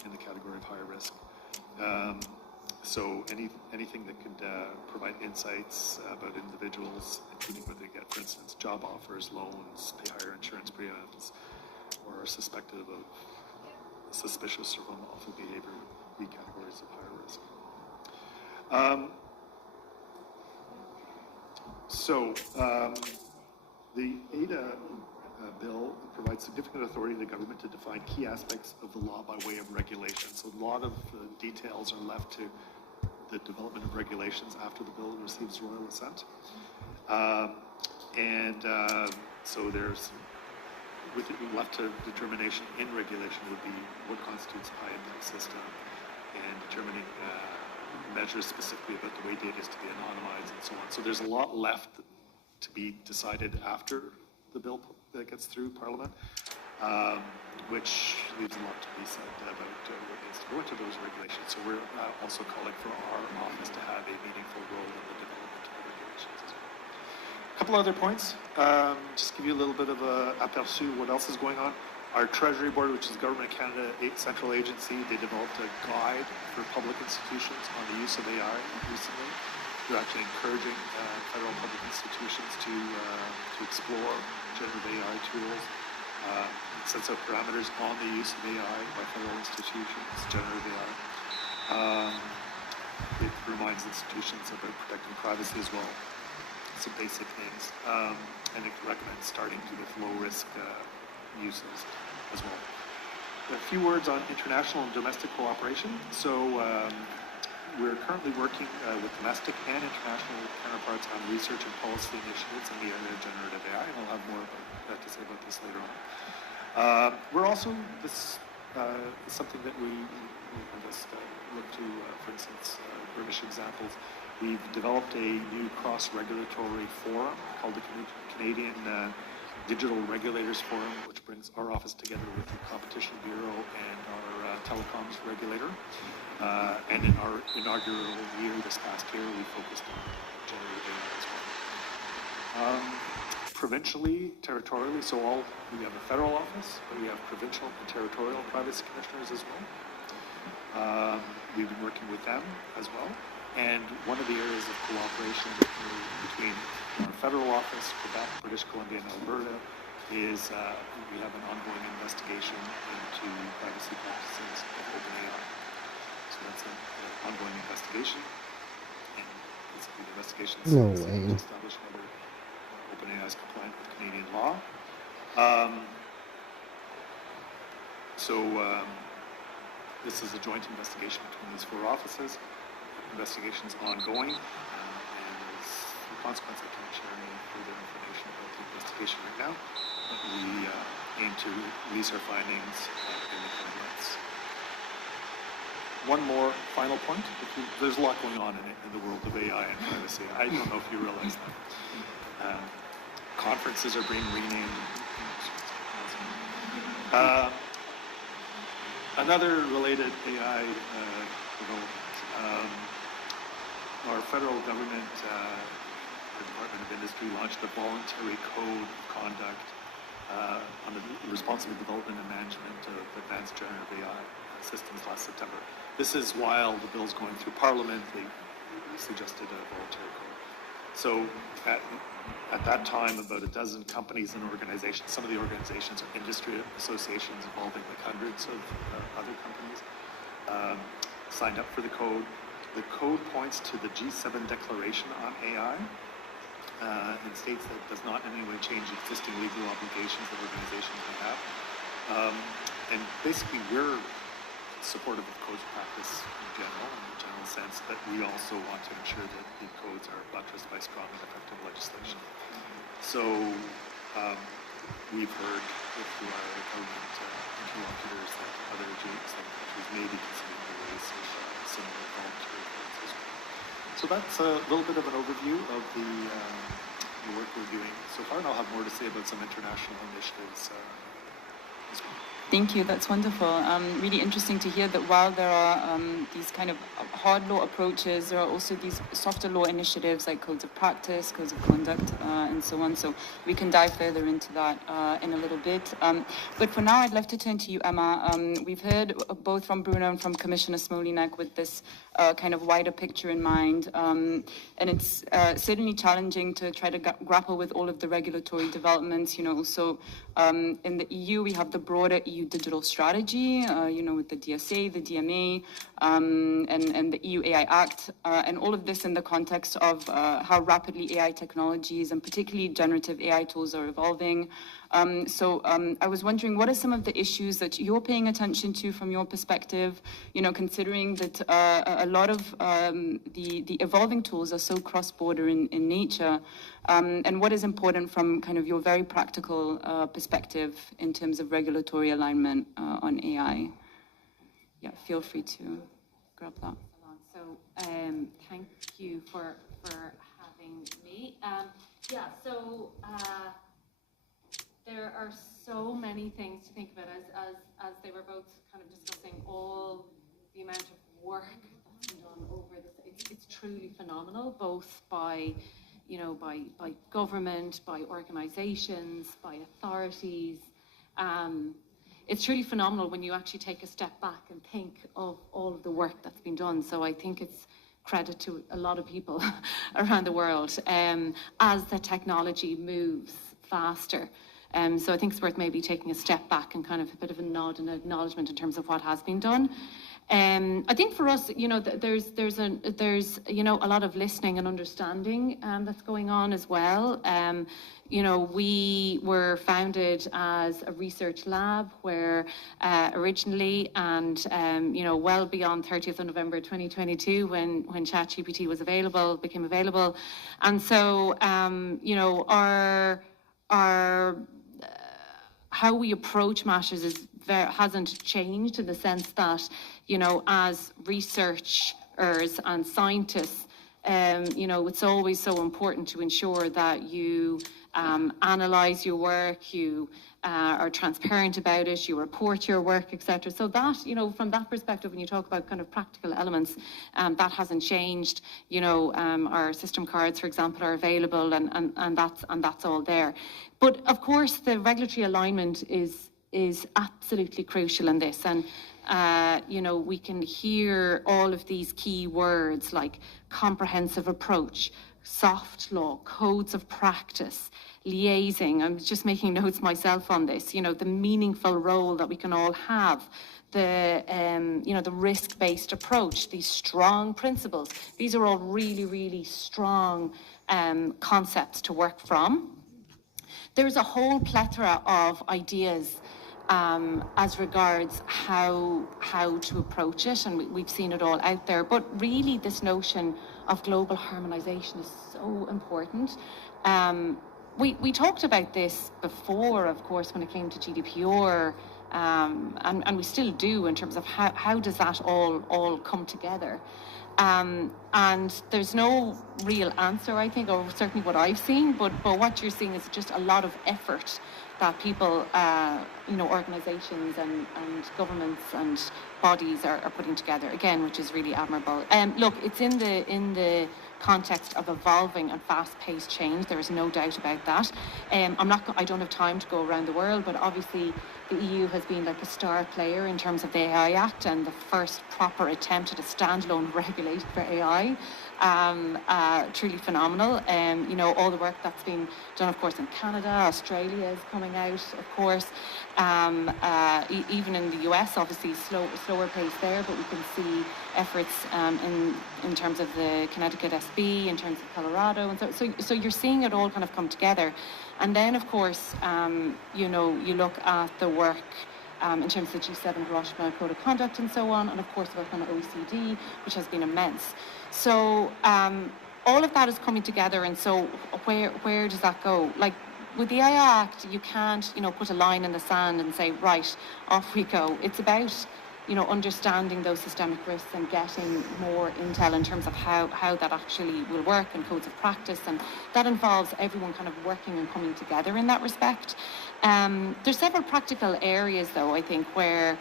in the category of high risk. So anything that could provide insights about individuals, including whether they get, for instance, job offers, loans, pay higher insurance premiums, or are suspected of suspicious or unlawful behavior, would be categories of higher risk. The ADA bill provides significant authority to the government to define key aspects of the law by way of regulation. So a lot of details are left to the development of regulations after the bill receives royal assent. So there's, with it left to determination in regulation would be what constitutes a high impact system and determining measures specifically about the way data is to be anonymized and so on. So there's a lot left to be decided after the bill that gets through Parliament. which leaves a lot to be said about what needs to go into those regulations. So we're also calling for our office to have a meaningful role in the development of the regulations as well. A couple other points, just give you a little bit of a aperçu what else is going on. Our Treasury Board, which is Government of Canada central agency, they developed a guide for public institutions on the use of AI recently. They're actually encouraging federal public institutions to explore generative AI tools. It sets out parameters on the use of AI by federal institutions, generative AI. It reminds institutions about protecting privacy as well. Some basic things. And it recommends starting with low-risk uses as well. A few words on international and domestic cooperation. So we're currently working with domestic and international counterparts on research and policy initiatives in the area of generative AI, and I'll have more to say about this later on. We're also, this is something that we just look to, for instance, British examples. We've developed a new cross-regulatory forum called the Canadian Digital Regulators Forum, which brings our office together with the Competition Bureau and our telecoms regulator. And in our inaugural year, this past year, we focused on generative AI as well. Provincially, territorially, so we have a federal office, but we have provincial and territorial privacy commissioners as well. We've been working with them as well. And one of the areas of cooperation between our federal office, Quebec, British Columbia, and Alberta is we have an ongoing investigation into privacy practices of OpenAI. So that's an ongoing investigation. And basically the investigation is to establish whether OpenAI is compliant with Canadian law. This is a joint investigation between these four offices. Investigation's ongoing, and as a consequence, I can't share any further information about the investigation right now, but we aim to release our findings in the coming months. One more final point. There's a lot going on in the world of AI and privacy. I don't know if you realize that. Conferences are being renamed. Another related AI development. Our federal government, the Department of Industry, launched a voluntary code of conduct on the responsible development and management of advanced generative AI systems last September. This is while the bill's going through Parliament, they suggested a voluntary code. So at that time, about a dozen companies and organizations, some of the organizations are industry associations involving like hundreds of other companies, signed up for the code. The code points to the G7 Declaration on AI and states that it does not in any way change existing legal obligations that organizations may have. And basically, we're supportive of codes of practice in the general sense, but we also want to ensure that the codes are buttressed by strong and effective legislation. So we've heard through our government interlocutors that other G7 countries may be considering the ways of similar voluntary codes as well. So that's a little bit of an overview of the work we're doing so far, and I'll have more to say about some international initiatives as well. Thank you. That's wonderful. Really interesting to hear that while there are these kind of hard law approaches, there are also these softer law initiatives like codes of practice, codes of conduct, and so on. So we can dive further into that in a little bit. But for now, I'd like to turn to you, Emma. We've heard both from Bruno and from Commissioner Smolinek with this kind of wider picture in mind. And it's certainly challenging to try to grapple with all of the regulatory developments. Also in the EU, we have the broader EU digital strategy, with the DSA, the DMA, and the EU AI Act, and all of this in the context of how rapidly AI technologies and particularly generative AI tools are evolving. So I was wondering, what are some of the issues that you're paying attention to from your perspective, considering that a lot of the evolving tools are so cross-border in nature, and what is important from kind of your very practical perspective in terms of regulatory alignment on AI? Yeah, feel free to grab that. So thank you for having me. There are so many things to think about as they were both kind of discussing all the amount of work that's been done over this. It's truly phenomenal, both by government, by organizations, by authorities. It's truly phenomenal when you actually take a step back and think of all of the work that's been done. So I think it's credit to a lot of people around the world as the technology moves faster. So I think it's worth maybe taking a step back and kind of a bit of a nod and acknowledgement in terms of what has been done. I think for us, there's a lot of listening and understanding that's going on as well. We were founded as a research lab where originally and well beyond 30th of November 2022 when ChatGPT became available, and so our how we approach matters hasn't changed, in the sense that, as researchers and scientists, it's always so important to ensure that you analyze your work, you are transparent about it, you report your work, etc. So that, from that perspective, when you talk about kind of practical elements, that hasn't changed. Our system cards, for example, are available, and that's all there. But of course, the regulatory alignment is absolutely crucial in this, and we can hear all of these key words like comprehensive approach, soft law, codes of practice, liaising. I'm just making notes myself on this. The meaningful role that we can all have, the risk-based approach, these strong principles. These are all really, really strong concepts to work from. There's a whole plethora of ideas as regards how to approach it, and we've seen it all out there. But really, this notion of global harmonization is so important. We talked about this before, of course, when it came to GDPR, and we still do, in terms of how does that all come together. And there's no real answer, I think, or certainly what I've seen, but what you're seeing is just a lot of effort that people, organizations and governments and bodies are putting together, again, which is really admirable. Look, it's in the context of evolving and fast-paced change. There is no doubt about that. I don't have time to go around the world, but obviously the EU has been like a star player in terms of the AI Act and the first proper attempt at a standalone regulator for AI. Truly phenomenal. All the work that's been done, of course, in Canada, Australia is coming out, of course. Even in the US, obviously slower pace there, but we can see efforts in terms of the Connecticut SB, in terms of Colorado, and so you're seeing it all kind of come together. And then, of course, you look at the work in terms of the G7 Hiroshima Code of Conduct and so on, and of course work on the OECD, which has been immense. So all of that is coming together, and so where does that go? Like with the AI Act, you can't put a line in the sand and say, right, off we go. It's about understanding those systemic risks and getting more intel in terms of how that actually will work, and codes of practice, and that involves everyone kind of working and coming together in that respect. There's several practical areas, though, I think, where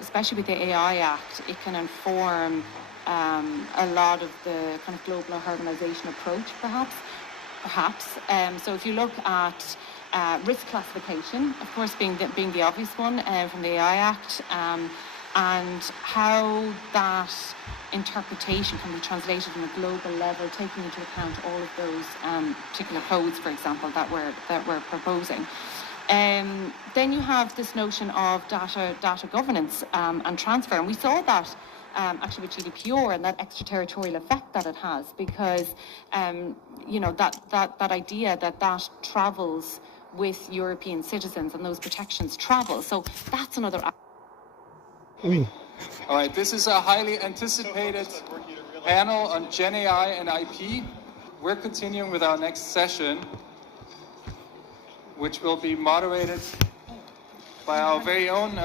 especially with the AI Act, it can inform a lot of the kind of global harmonization approach, perhaps. So if you look at risk classification, of course, being the obvious one from the AI Act, and how that interpretation can be translated on a global level, taking into account all of those particular codes, for example, that we're proposing. Then you have this notion of data governance and transfer, and we saw that actually with GDPR and that extraterritorial effect that it has, because that idea that travels with European citizens and those protections travel. So that's another. All right, this is a highly anticipated panel on Gen AI and IP. We're continuing with our next session, which will be moderated by our very own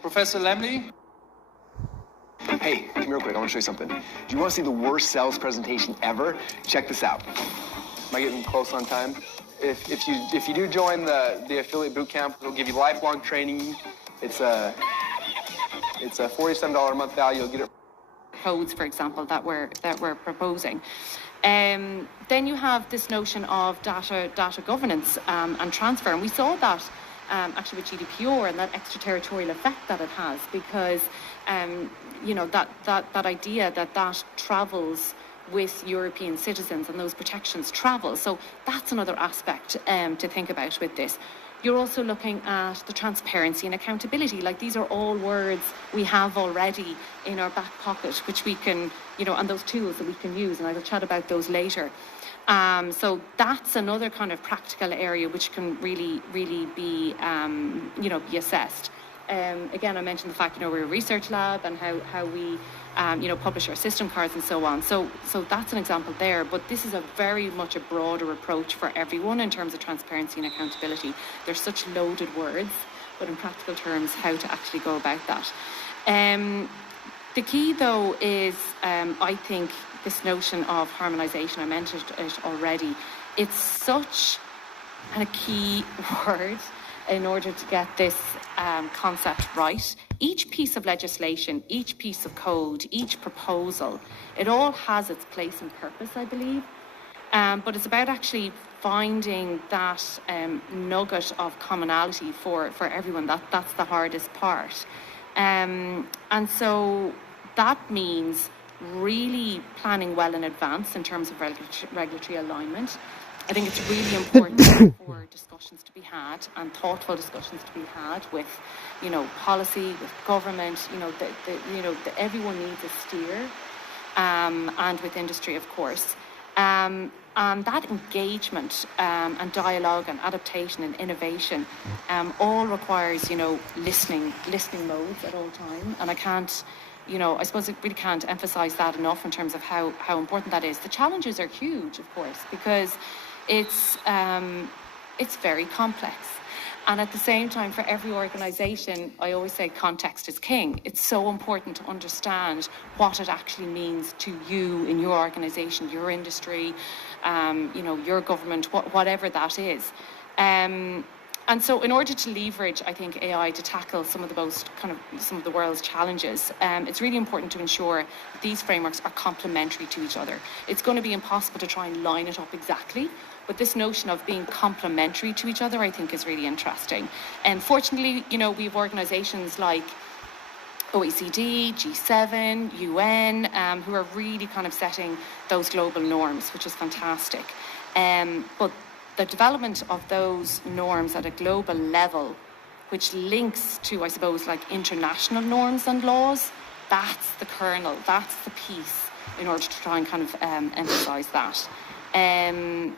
Professor Lemley. Hey, come here real quick, I want to show you something. Do you want to see the worst sales presentation ever? Check this out. Am I getting close on time? if you do join the affiliate boot camp, it'll give you lifelong training. It's a $47 a month value. You'll get it. Codes, for example, that we're proposing. Then you have this notion of data governance and transfer, and we saw that actually with GDPR and that extraterritorial effect that it has, because that idea that travels with European citizens and those protections travel. So that's another aspect to think about with this. You're also looking at the transparency and accountability. Like, these are all words we have already in our back pocket, which we can, and those tools that we can use, and I will chat about those later. So that's another kind of practical area which can really be, be assessed. Again, I mentioned the fact, we're a research lab and how we, publish our system cards and so on. So that's an example there, but this is a very much a broader approach for everyone in terms of transparency and accountability. They're such loaded words, but in practical terms, how to actually go about that. The key, though, is, I think, this notion of harmonisation. I mentioned it already. It's such a key word in order to get this concept right. Each piece of legislation, each piece of code, each proposal, it all has its place and purpose, I believe. But it's about actually finding that nugget of commonality for everyone. That's the hardest part. And so that means really planning well in advance in terms of regulatory alignment. I think it's really important for discussions to be had and thoughtful discussions to be had with, policy, with government. Everyone needs a steer, and with industry, of course. And that engagement and dialogue and adaptation and innovation all requires, listening modes at all time. And I can't, I suppose I really can't emphasize that enough in terms of how important that is. The challenges are huge, of course, because it's very complex. And at the same time, for every organization, I always say context is king. It's so important to understand what it actually means to you in your organization, your industry, your government, whatever that is. And so in order to leverage, I think, AI to tackle some of the world's challenges, it's really important to ensure that these frameworks are complementary to each other. It's going to be impossible to try and line it up exactly, but this notion of being complementary to each other, I think, is really interesting. And fortunately, we have organizations like OECD, G7, UN, who are really kind of setting those global norms, which is fantastic. But the development of those norms at a global level, which links to, I suppose, like international norms and laws, that's the kernel, that's the piece in order to try and kind of emphasize that. And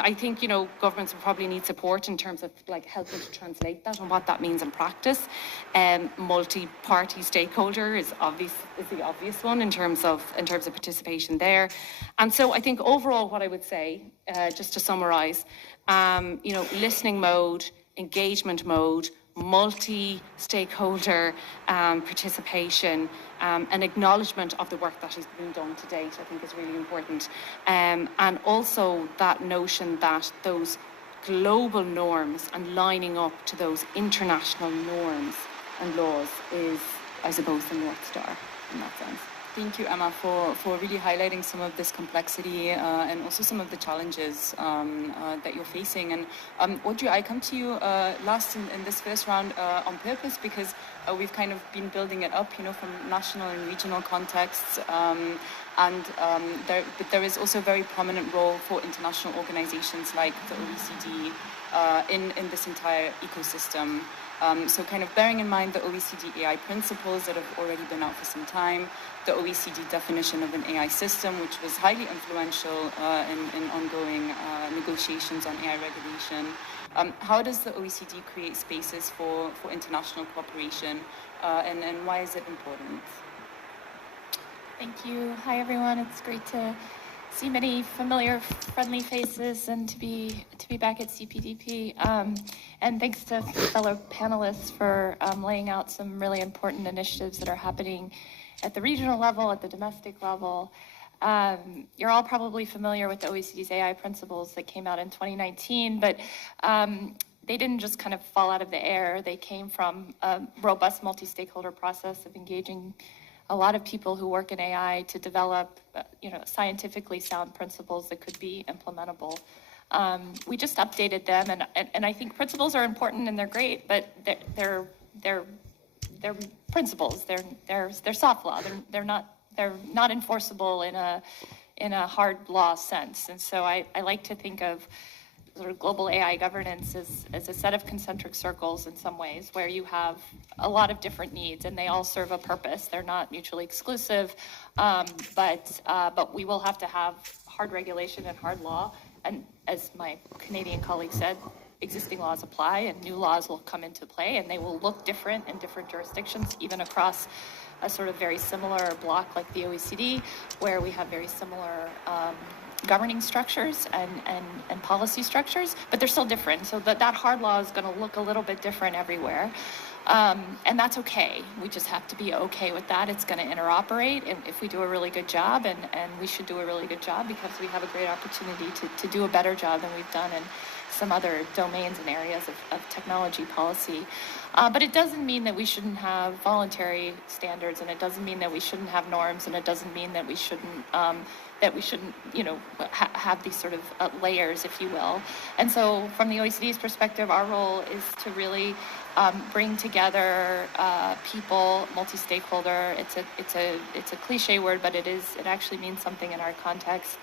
I think, governments will probably need support in terms of like helping to translate that and what that means in practice. Multi-party stakeholder is the obvious one in terms of participation there. And so I think overall what I would say, just to summarize, listening mode, engagement mode, multi-stakeholder participation, an acknowledgement of the work that has been done to date, I think is really important. And also that notion that those global norms and lining up to those international norms and laws is, I suppose, the North Star in that sense. Thank you, Emma, for really highlighting some of this complexity and also some of the challenges that you're facing. And Audrey, I come to you last in this first round on purpose because we've kind of been building it up, from national and regional contexts. But there is also a very prominent role for international organizations like the OECD in this entire ecosystem. So kind of bearing in mind the OECD AI principles that have already been out for some time, the OECD definition of an AI system, which was highly influential in ongoing negotiations on AI regulation. How does the OECD create spaces for international cooperation, and why is it important? Thank you. Hi, everyone. It's great to see many familiar, friendly faces and to be back at CPDP. And thanks to fellow panelists for laying out some really important initiatives that are happening at the regional level, at the domestic level. You're all probably familiar with the OECD's AI principles that came out in 2019, but they didn't just kind of fall out of the air. They came from a robust multi-stakeholder process of engaging a lot of people who work in AI to develop, scientifically sound principles that could be implementable. We just updated them, and I think principles are important and they're great, but they're principles. They're soft law. They're not enforceable in a hard law sense. And so I like to think of sort of global AI governance as a set of concentric circles in some ways, where you have a lot of different needs and they all serve a purpose. They're not mutually exclusive, but we will have to have hard regulation and hard law. And as my Canadian colleague said, existing laws apply and new laws will come into play, and they will look different in different jurisdictions, even across a sort of very similar bloc like the OECD, where we have very similar governing structures and policy structures, but they're still different. So that hard law is going to look a little bit different everywhere. And that's okay. We just have to be okay with that. It's going to interoperate if we do a really good job, and we should do a really good job because we have a great opportunity to do a better job than we've done in some other domains and areas of technology policy. But it doesn't mean that we shouldn't have voluntary standards, and it doesn't mean that we shouldn't have norms, and it doesn't mean that we shouldn't have these sort of layers, if you will. And so from the OECD's perspective, our role is to really bring together people, multi-stakeholder. It's a cliche word, but it actually means something in our context,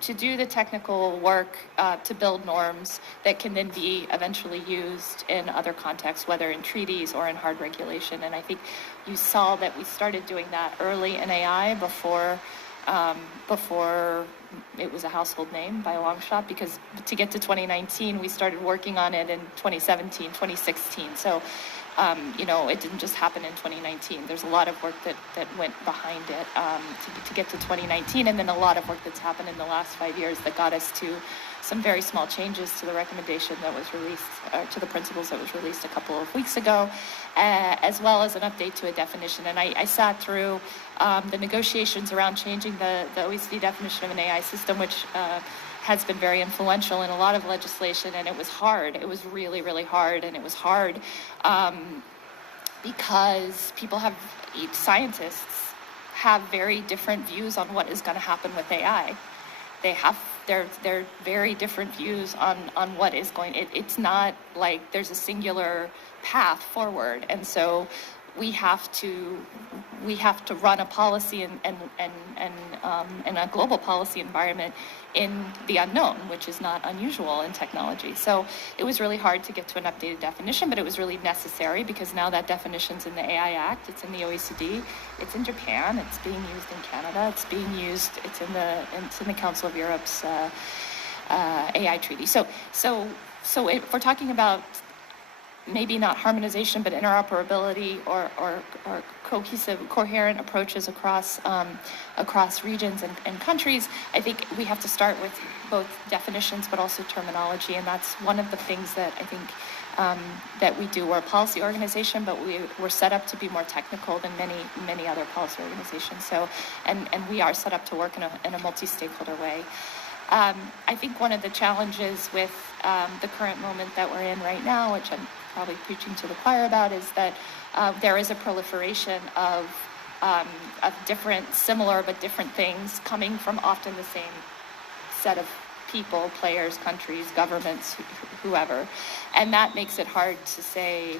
to do the technical work to build norms that can then be eventually used in other contexts, whether in treaties or in hard regulation. And I think you saw that we started doing that early in AI before it was a household name by a long shot, because to get to 2019, we started working on it in 2017, 2016. So, it didn't just happen in 2019. There's a lot of work that went behind it to get to 2019, and then a lot of work that's happened in the last 5 years that got us to some very small changes to the recommendation that was released, to the principles that was released a couple of weeks ago, as well as an update to a definition. And I sat through the negotiations around changing the OECD definition of an AI system, which has been very influential in a lot of legislation, and it was hard. It was really, really hard, and it was hard because scientists have very different views on what is going to happen with AI. They have their very different views on what is going. It's not like there's a singular path forward, and so we have to run a policy and a global policy environment in the unknown, which is not unusual in technology. So it was really hard to get to an updated definition, but it was really necessary because now that definition's in the AI Act, it's in the OECD, it's in Japan, it's being used in Canada, it's in the Council of Europe's AI treaty. So if we're talking about maybe not harmonization, but interoperability or cohesive, coherent approaches across regions and countries, I think we have to start with both definitions, but also terminology. And that's one of the things that I think that we do. We're a policy organization, but we're set up to be more technical than many other policy organizations. So, and we are set up to work in a multi-stakeholder way. I think one of the challenges with the current moment that we're in right now, which I'm probably preaching to the choir about, is that there is a proliferation of different, similar but different things coming from often the same set of people, players, countries, governments, whoever. And that makes it hard to say,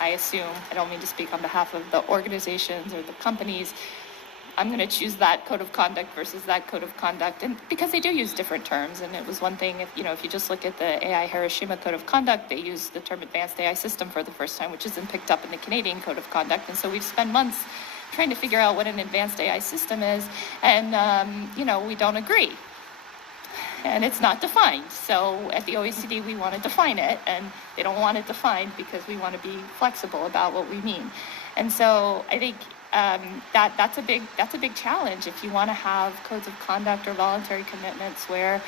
I assume, I don't mean to speak on behalf of the organizations or the companies, I'm going to choose that code of conduct versus that code of conduct, and because they do use different terms. And it was one thing, if you just look at the AI Hiroshima code of conduct, they use the term advanced AI system for the first time, which isn't picked up in the Canadian code of conduct. And so we've spent months trying to figure out what an advanced AI system is, and we don't agree. And it's not defined. So at the OECD, we want to define it, and they don't want it defined because we want to be flexible about what we mean. And so I think that's a big challenge if you want to have codes of conduct or voluntary commitments where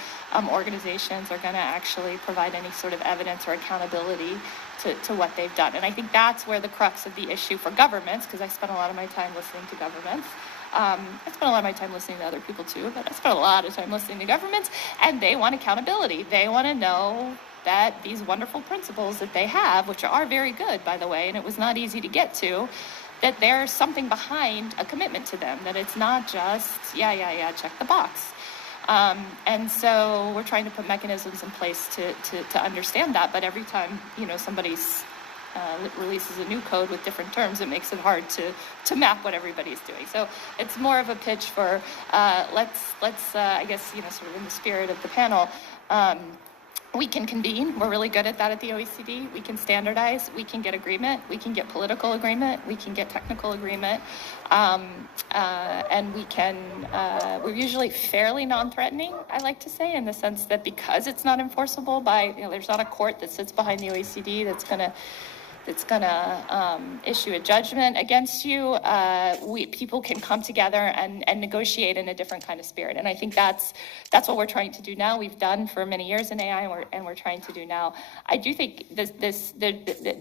organizations are going to actually provide any sort of evidence or accountability to what they've done. And I think that's where the crux of the issue for governments, because I spent a lot of my time listening to governments, I spend a lot of my time listening to other people too, but I spend a lot of time listening to governments, and they want accountability. They want to know that these wonderful principles that they have, which are very good, by the way, and it was not easy to get to, that there's something behind a commitment to them, that it's not just, yeah, check the box. And so we're trying to put mechanisms in place to understand that, but every time, somebody's releases a new code with different terms, it makes it hard to map what everybody's doing. So it's more of a pitch for, let's I guess, sort of in the spirit of the panel, we can convene. We're really good at that at the OECD. We can standardize. We can get agreement. We can get political agreement. We can get technical agreement. And we can, we're usually fairly non-threatening, I like to say, in the sense that because it's not enforceable by, there's not a court that sits behind the OECD that's going to issue a judgment against you. People can come together and negotiate in a different kind of spirit. And I think that's what we're trying to do now. We've done for many years in AI, and we're trying to do now. I do think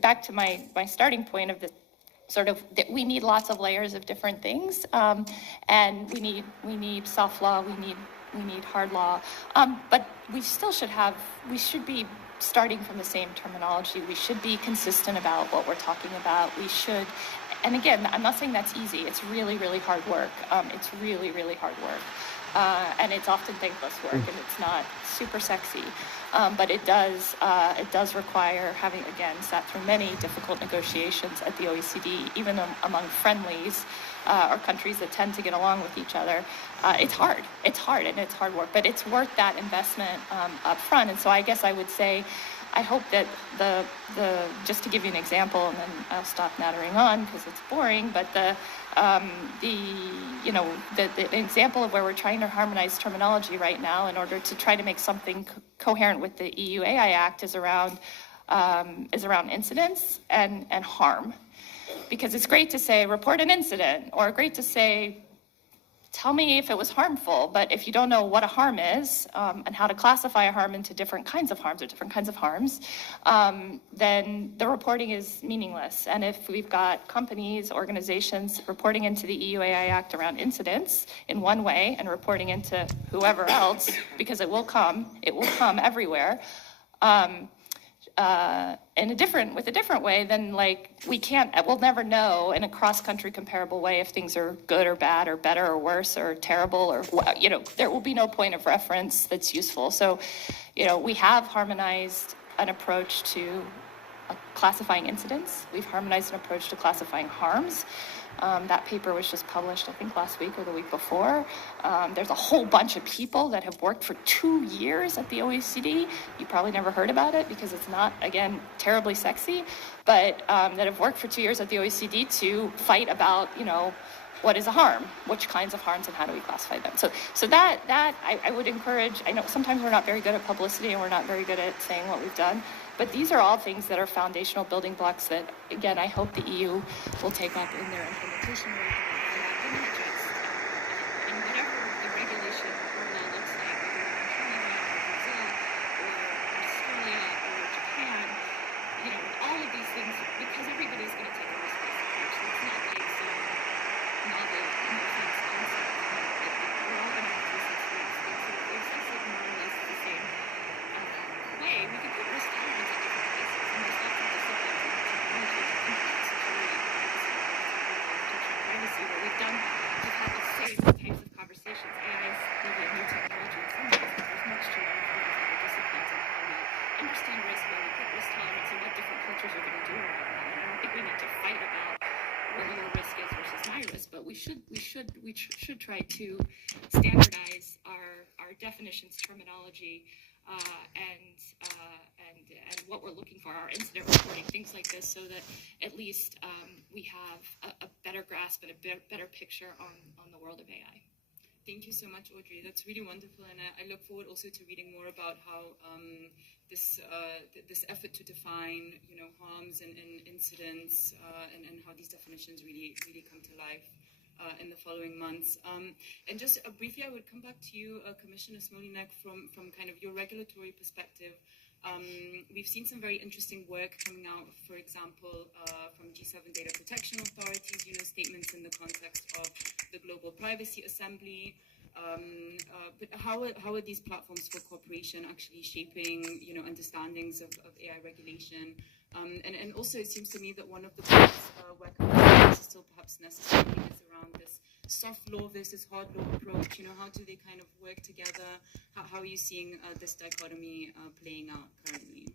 back to my starting point of the sort of, that we need lots of layers of different things. And we need soft law, we need hard law. But we still we should be starting from the same terminology. We should be consistent about what we're talking about. We should, and again, I'm not saying that's easy. It's really, really hard work. It's really, really hard work. And it's often thankless work, and it's not super sexy. But it does require having, again, sat through many difficult negotiations at the OECD, even among friendlies or countries that tend to get along with each other. It's hard, and it's hard work, but it's worth that investment up front. And so I guess I would say, I hope that just to give you an example, and then I'll stop nattering on because it's boring, but the example of where we're trying to harmonize terminology right now in order to try to make something coherent with the EU AI Act is around incidents and harm. Because it's great to say, report an incident, or great to say, tell me if it was harmful. But if you don't know what a harm is, and how to classify a harm into different kinds of harms or different kinds of harms, then the reporting is meaningless. And if we've got companies, organizations reporting into the EU AI Act around incidents in one way and reporting into whoever else, because it will come everywhere, with a different way, then we'll never know in a cross-country comparable way if things are good or bad or better or worse or terrible, or there will be no point of reference that's useful. So, we have harmonized an approach to classifying incidents. We've harmonized an approach to classifying harms. That paper was just published, I think, last week or the week before. There's a whole bunch of people that have worked for 2 years at the OECD. You probably never heard about it because it's not, again, terribly sexy, but that have worked for 2 years at the OECD to fight about, what is a harm, which kinds of harms, and how do we classify them. So that I would encourage. I know sometimes we're not very good at publicity and we're not very good at saying what we've done, but these are all things that are foundational building blocks that, again, I hope the EU will take up in their implementation work. And whatever the regulation or law looks like, whether in Canada or Brazil or Australia or Japan, all of these things, because everybody's going to take a risk-based approach. It's not like some novel, no-offense concept. We're all going to have to use these things. So it's just more or less the same way. We can put risk tolerance at different places, and there's lots of disciplines in technology, security, privacy, where we've had the same types of conversations. AI is maybe a new technology in some ways, but there's much to learn from these other disciplines and how we understand risk, where we put risk tolerance, and what different cultures are going to do around that. And I don't think we need to fight about what your risk is versus my risk, but we should try to standardize our definitions, terminology, and what we're looking for, our incident reporting, things like this, so that at least we have a better grasp and a better picture on the world of AI. Thank you so much, Audrey. That's really wonderful, and I look forward also to reading more about how this effort to define, harms and incidents, and how these definitions really come to life in the following months. And just briefly, I would come back to you, Commissioner Smolinak, from kind of your regulatory perspective. We've seen some very interesting work coming out, for example, from G7 data protection authorities, statements in the context of the Global Privacy Assembly. But how are these platforms for cooperation actually shaping, understandings of AI regulation? And also, it seems to me that one of the points where compliance is still perhaps necessary is around this soft law versus hard law approach. How do they kind of work together? How are you seeing this dichotomy playing out currently?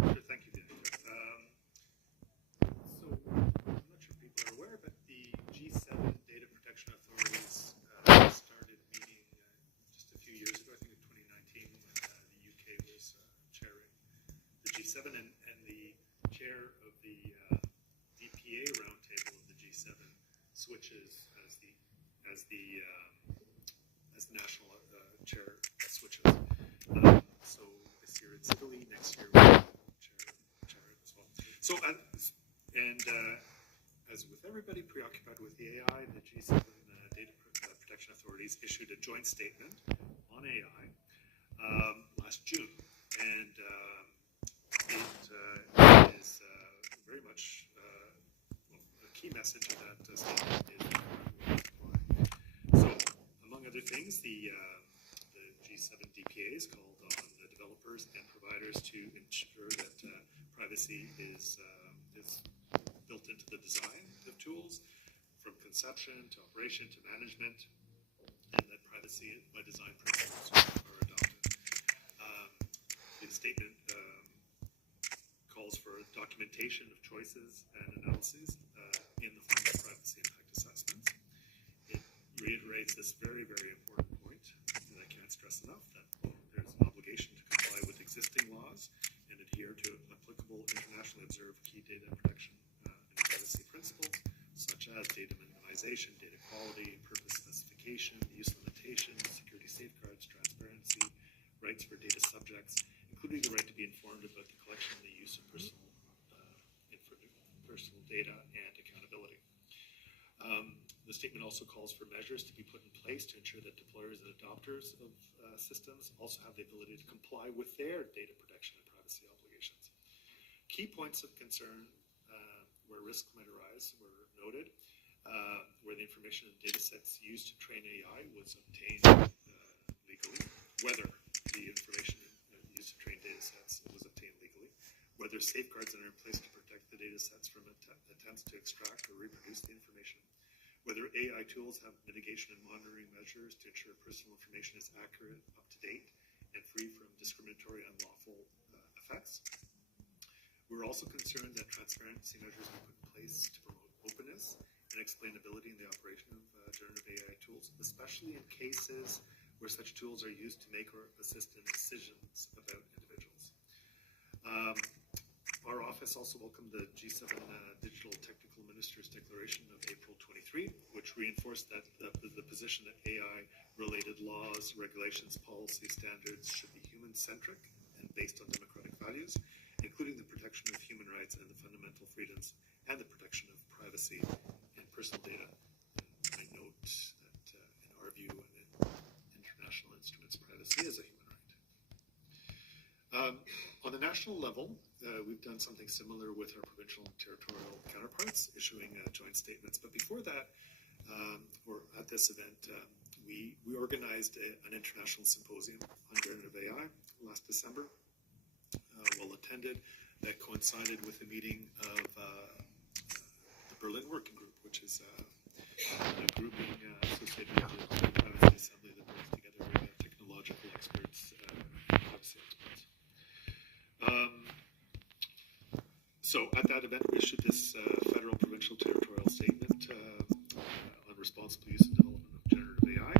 Sure, thank you, Daniel. So, I'm not sure people are aware, but the G7 data protection authorities started meeting just a few years ago, I think in 2019, when the UK was chairing the G7, and the chair of the DPA roundtable of the G7 switches as the national chair switches. So this year it's Italy, next year we'll chair it as well. So as with everybody preoccupied with the AI, the G7 data protection authorities issued a joint statement on AI last June, and it is very much a key message of that statement is so, among other things, the G7 DPAs called on the developers and providers to ensure that privacy is built into the design of tools, from conception to operation to management, and that privacy by design principles are adopted. The statement calls for documentation of choices and analyses in the form of privacy impact assessments. It reiterates this very, very important point that I can't stress enough, that there's an obligation to comply with existing laws and adhere to applicable internationally observed key data protection and privacy principles, such as data minimization, data quality, purpose specification, use limitation, security safeguards, transparency, rights for data subjects, including the right to be informed about the collection and the use of personal data and accountability. The statement also calls for measures to be put in place to ensure that deployers and adopters of systems also have the ability to comply with their data protection and privacy obligations. Key points of concern where risks might arise were noted, where the information and data sets used to train AI was obtained legally, whether the information used to train data sets was obtained legally, whether safeguards are in place to protect the data sets from attempts to extract or reproduce the information, whether AI tools have mitigation and monitoring measures to ensure personal information is accurate, up-to-date, and free from discriminatory and unlawful effects. We're also concerned that transparency measures be put in place to promote openness and explainability in the operation of generative AI tools, especially in cases where such tools are used to make or assist in decisions about individuals. Our office also welcomed the G7 Digital Technical Ministers Declaration of April 23, which reinforced that the position that AI-related laws, regulations, policy standards should be human-centric and based on democratic values, including the protection of human rights and the fundamental freedoms and the protection of privacy and personal data. And I note that in our view and in international instruments, privacy is a human right. On the national level, we've done something similar with our provincial and territorial counterparts, issuing joint statements. But before that, or at this event, we organized an international symposium on generative AI last December, well attended, that coincided with the meeting of the Berlin Working Group, which is a grouping associated with the Privacy Assembly that brings together technological experts, privacy experts. So at that event, we issued this federal, provincial, territorial statement on responsible use and development of generative AI.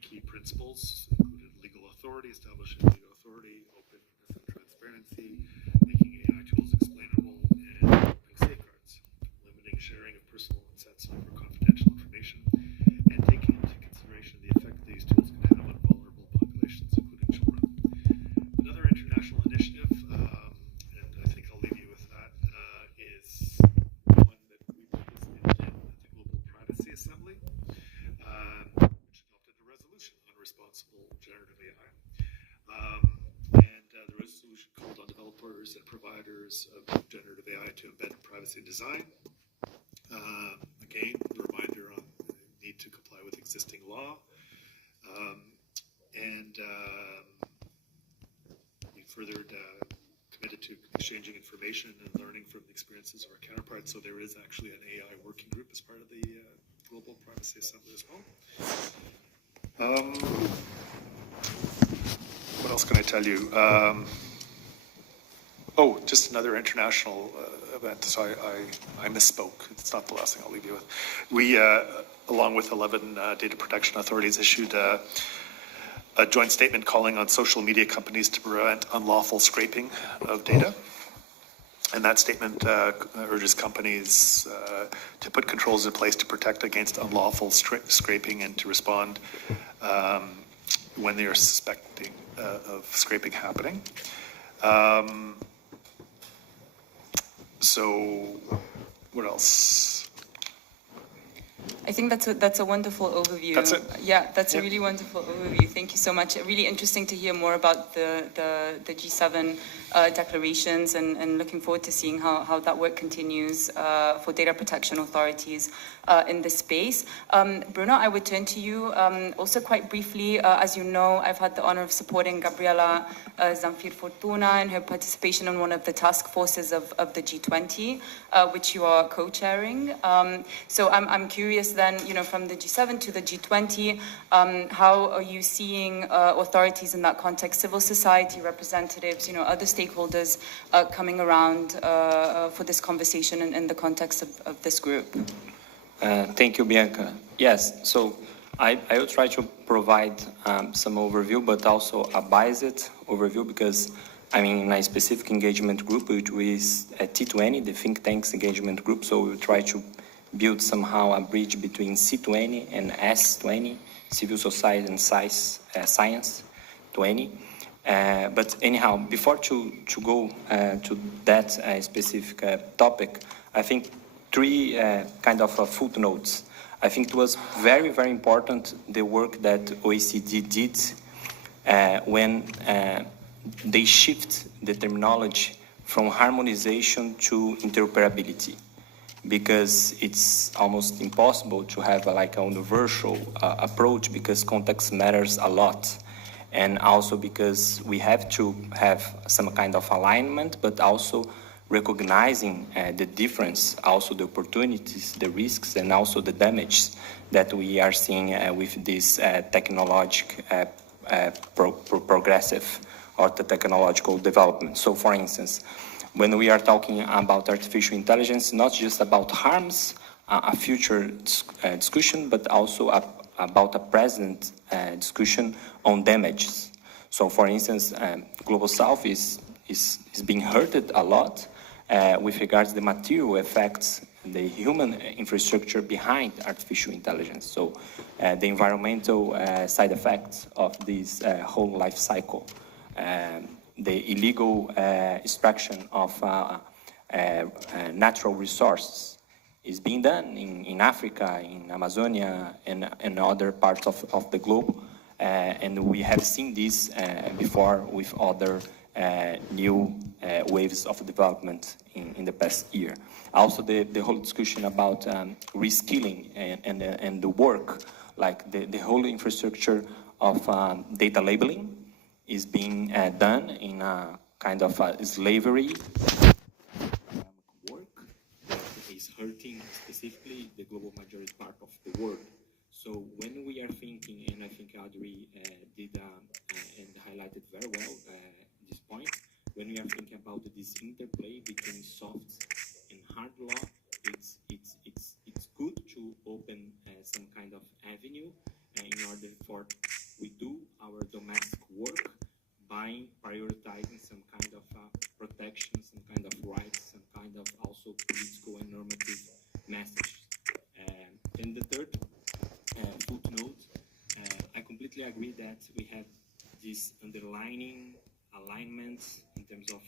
Key principles included legal authority, establishing legal authority, openness and transparency, making AI tools explainable, and developing safeguards, limiting sharing of personal and sensitive or confidential information, and taking into consideration the effect these tools can have on vulnerable populations, including children. Another international initiative, and I think I'll leave you with that, is one that we participated in at the Global Privacy Assembly, which adopted a resolution on responsible generative AI. And developers and providers of generative AI to embed privacy and design. Again, a reminder on the need to comply with existing law. We further committed to exchanging information and learning from the experiences of our counterparts. So there is actually an AI working group as part of the Global Privacy Assembly as well. What else can I tell you? Just another international event. So I misspoke. It's not the last thing I'll leave you with. We, along with 11 data protection authorities, issued a joint statement calling on social media companies to prevent unlawful scraping of data. And that statement urges companies to put controls in place to protect against unlawful scraping and to respond when they are suspecting of scraping happening. So, what else? I think that's a wonderful overview. That's it? Yeah, that's a really wonderful overview. Thank you so much. Really interesting to hear more about the G7 declarations and looking forward to seeing how that work continues for data protection authorities in this space. Bruno, I would turn to you also quite briefly. As you know, I've had the honor of supporting Gabriela Zamfir Fortuna in her participation on one of the task forces of the G20, which you are co-chairing. So I'm curious then, from the G7 to the G20, how are you seeing authorities in that context, civil society representatives, other stakeholders coming around for this conversation in the context of this group? Thank you, Bianca. Yes, so I will try to provide some overview, but also a biased overview, because in a specific engagement group, which is T20, the think tanks engagement group. So we will try to build somehow a bridge between C20 and S20, civil society and science 20. But anyhow, before to go to that specific topic, I think three kind of footnotes. I think it was very, very important the work that OECD did when they shift the terminology from harmonization to interoperability, because it's almost impossible to have a universal approach, because context matters a lot. And also because we have to have some kind of alignment, but also recognizing the difference, also the opportunities, the risks, and also the damage that we are seeing with this technological progressive or the technological development. So for instance, when we are talking about artificial intelligence, not just about harms, a future discussion, but also about a present discussion on damages. So for instance, Global South is being hurted a lot with regards to the material effects, the human infrastructure behind artificial intelligence. So the environmental side effects of this whole life cycle, the illegal extraction of natural resources is being done in Africa, in Amazonia, and other parts of the globe. And we have seen this before with other new waves of development in the past year. Also, the whole discussion about reskilling and the work, like the whole infrastructure of data labeling is being done in a kind of slavery work that is hurting specifically the global majority part of the world. So when we are thinking, and I think Audrey did and highlighted very well this point, when we are thinking about this interplay between soft and hard law, it's good to open some kind of avenue in order for we do our domestic work by prioritizing some kind of protection, some kind of rights, some kind of also political and normative message. And the third footnote, I completely agree that we have this underlining alignment in terms of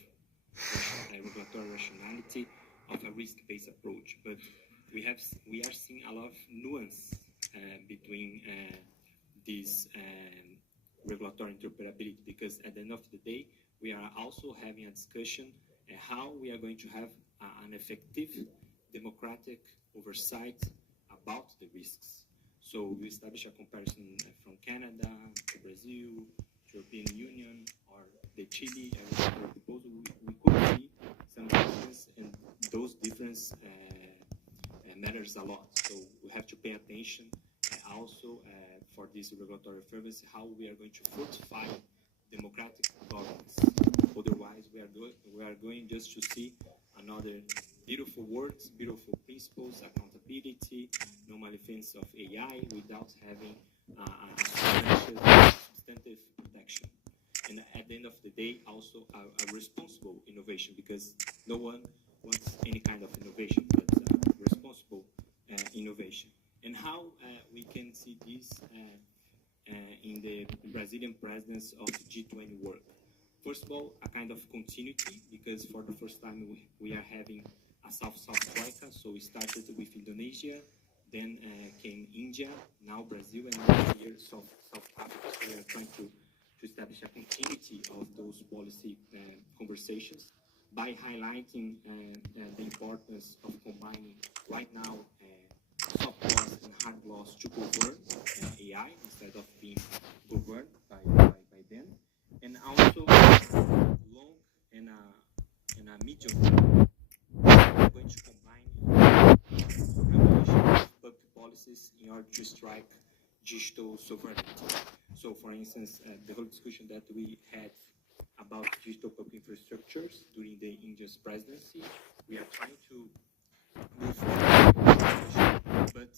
regulatory rationality of a risk-based approach, but we are seeing a lot of nuance between this regulatory interoperability, because at the end of the day, we are also having a discussion on how we are going to have an effective democratic oversight about the risks. So we establish a comparison from Canada to Brazil, to European Union, or the Chile proposal. We could see some difference, and those differences matters a lot. So we have to pay attention also for this regulatory service, how we are going to fortify democratic governance. Otherwise, we are going just to see another beautiful words, beautiful principles, accountability, no malfeasance of AI without having a substantive protection. And at the end of the day, also a responsible innovation, because no one wants any kind of innovation, but responsible innovation. And how we can see this in the Brazilian presence of G20 work. First of all, a kind of continuity, because for the first time we are having a South-South troika. So we started with Indonesia, then came India, now Brazil, and next year South Africa. So we are trying to establish a continuity of those policy conversations by highlighting the importance of combining right now soft laws and hard laws to govern AI instead of being governed by them, and also long and a medium term. We're going to combine regulation with public policies in order to strike digital sovereignty. So, for instance, the whole discussion that we had about digital public infrastructures during the India's presidency, we are trying to move forward, but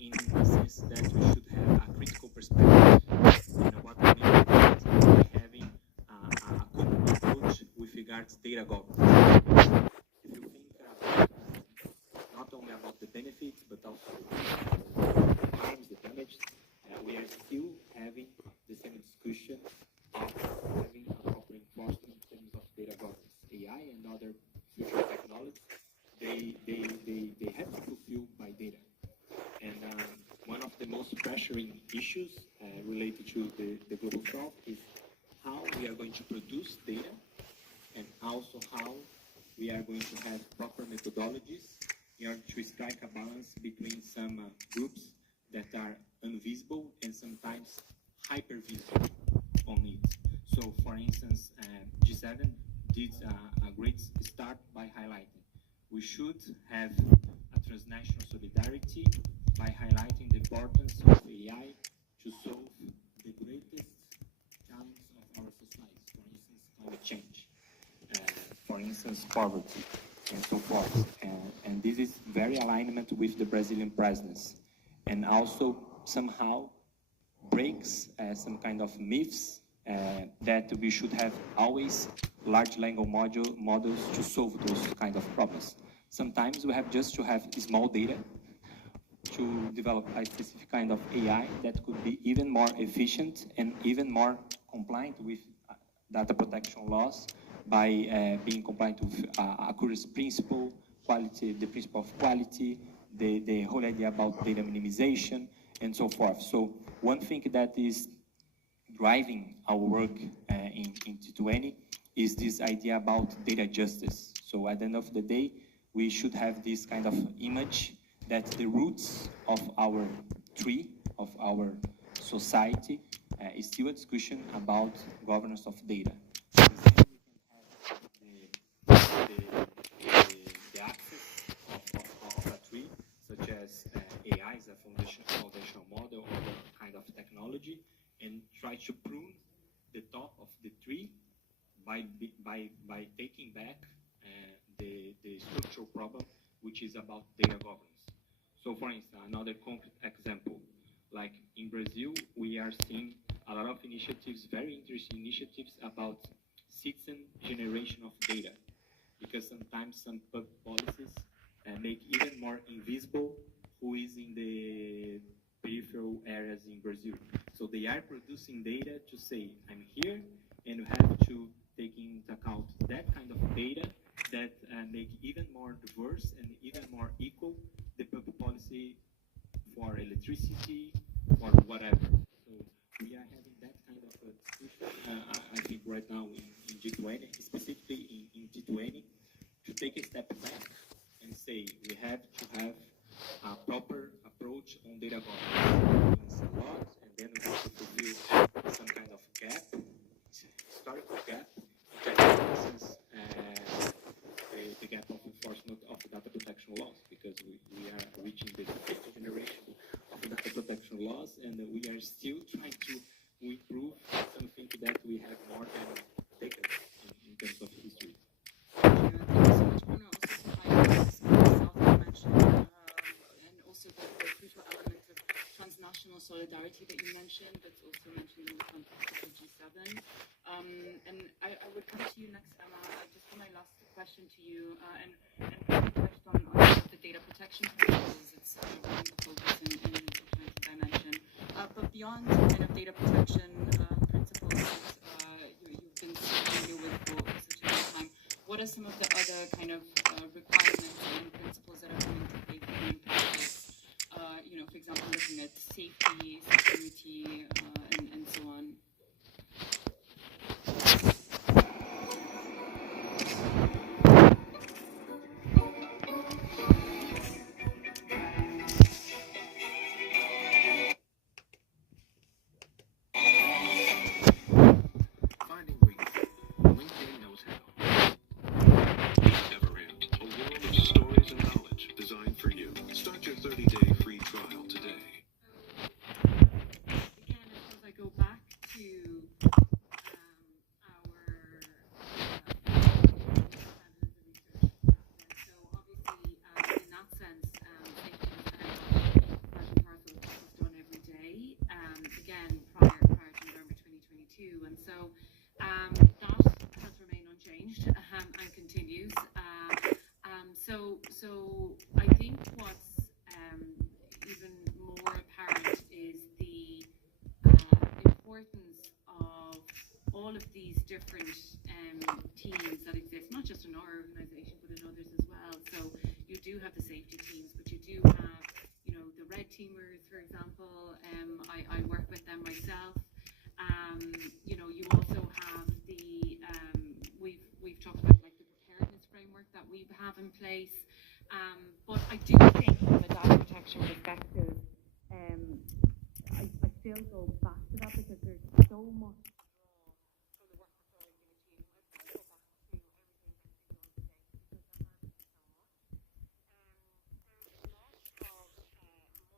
in the sense that we should have a critical perspective. And what we mean by having a common approach with regards to data governance. If you think not only about the benefits, but also the harms, the damage, we are still having the same discussion of having a proper enforcement in terms of data governance. AI and other future technologies, they have to fulfill by data. And one of the most pressuring issues related to the global south is how we are going to produce data, and also how we are going to have proper methodologies in order to strike a balance between some groups that are invisible and sometimes hyper-visible on it. So, for instance, G7 did a great start by highlighting we should have a transnational solidarity by highlighting the importance of AI to solve the greatest challenge of our society, for instance, climate change, for instance, poverty, and so forth. And this is very alignment with the Brazilian presidency, and also somehow breaks some kind of myths that we should have always large language models to solve those kind of problems. Sometimes we have just to have small data to develop a specific kind of AI that could be even more efficient and even more compliant with data protection laws by being compliant with accuracy principle, quality, the principle of quality, the whole idea about data minimization, and so forth. So one thing that is driving our work in T20 is this idea about data justice. So at the end of the day, we should have this kind of image that the roots of our tree, of our society, is still a discussion about governance of data. The access of a tree, such as AI is a foundational model or a kind of technology, and try to prune the top of the tree by taking back the structural problem, which is about data governance. So, for instance, another concrete example, like in Brazil, we are seeing a lot of initiatives, very interesting initiatives about citizen generation of data, because sometimes some public policies make even more invisible who is in the peripheral areas in Brazil. So they are producing data to say, I'm here, and you have to take into account that kind of data that make even more diverse and even more equal the public policy for electricity, for whatever. So we we are having that kind of a discussion, I think right now in G20, specifically in G20, to take a step back and say we have to have a proper approach on data governance in laws, and then we have to fulfill some kind of gap, historical gap, that is the gap of enforcement of data protection laws, because we are reaching the fifth generation of data protection laws, and we are still trying to improve something that we have more than decades in terms of history. Thank you so much, Bruno. Also, and also the crucial element of transnational solidarity that you mentioned, that's also mentioned in the context of the G7. And I would come to you next, Emma. Just for my last question to you, and you touched on the data protection principles. It's really the focus in the alternative dimension. But beyond kind of data protection principles you've been familiar with for such a long time, what are some of the other kind of requirements and principles that are coming to play in practice? For example, looking at safety, security, and so on. So I think what's even more apparent is the importance of all of these different teams that exist, not just in our organization, but in others as well. So you do have the safety teams, but you do have, the red teamers, for example. I work with them myself. You also have the, we've talked about like the preparedness framework that we have in place. But I do think from a data protection perspective, I still go back to that because there's so much from the work that's already been achieved. I still go back to everything that's been done today because there has been so much. There's a lot of muscle memory already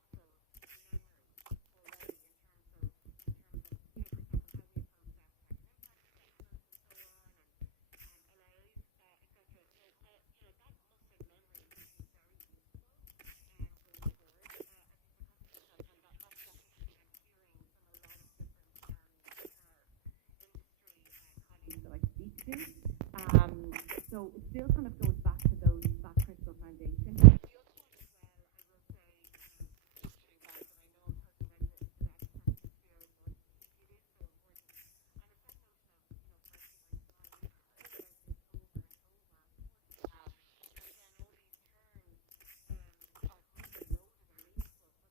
in terms of for example, how we approach that techniques and so on, and LAs, etc. So, that muscle memory could be very useful going forward. I think for companies and that's definitely I'm hearing from a lot of different industry colleagues that I speak to. So it still kind of goes back to that critical foundation. The other one as well, I will say, just coming back, and I know I'm talking about the data protection sphere, but it is so important. And it's that notion of, correcting my slide, we've heard about this over and over, of course we have. And again, all these terms are underloaded and meaningful,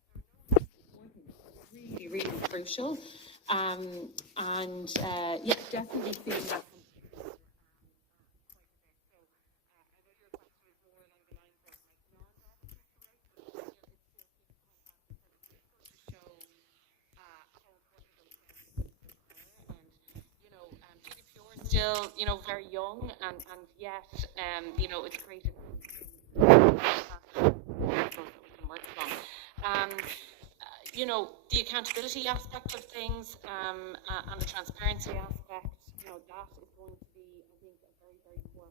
but they're no less important. Really, really crucial. And definitely feeling that from quite a bit. So I know your question is more along the lines of like non-data protection rights, but it still keeps coming back because it's difficult to show how important those benefits are. And GDPR is still very young, and yet it's created that we can work from. The accountability aspect of things and the transparency aspect, that is going to be, I think, a very, very core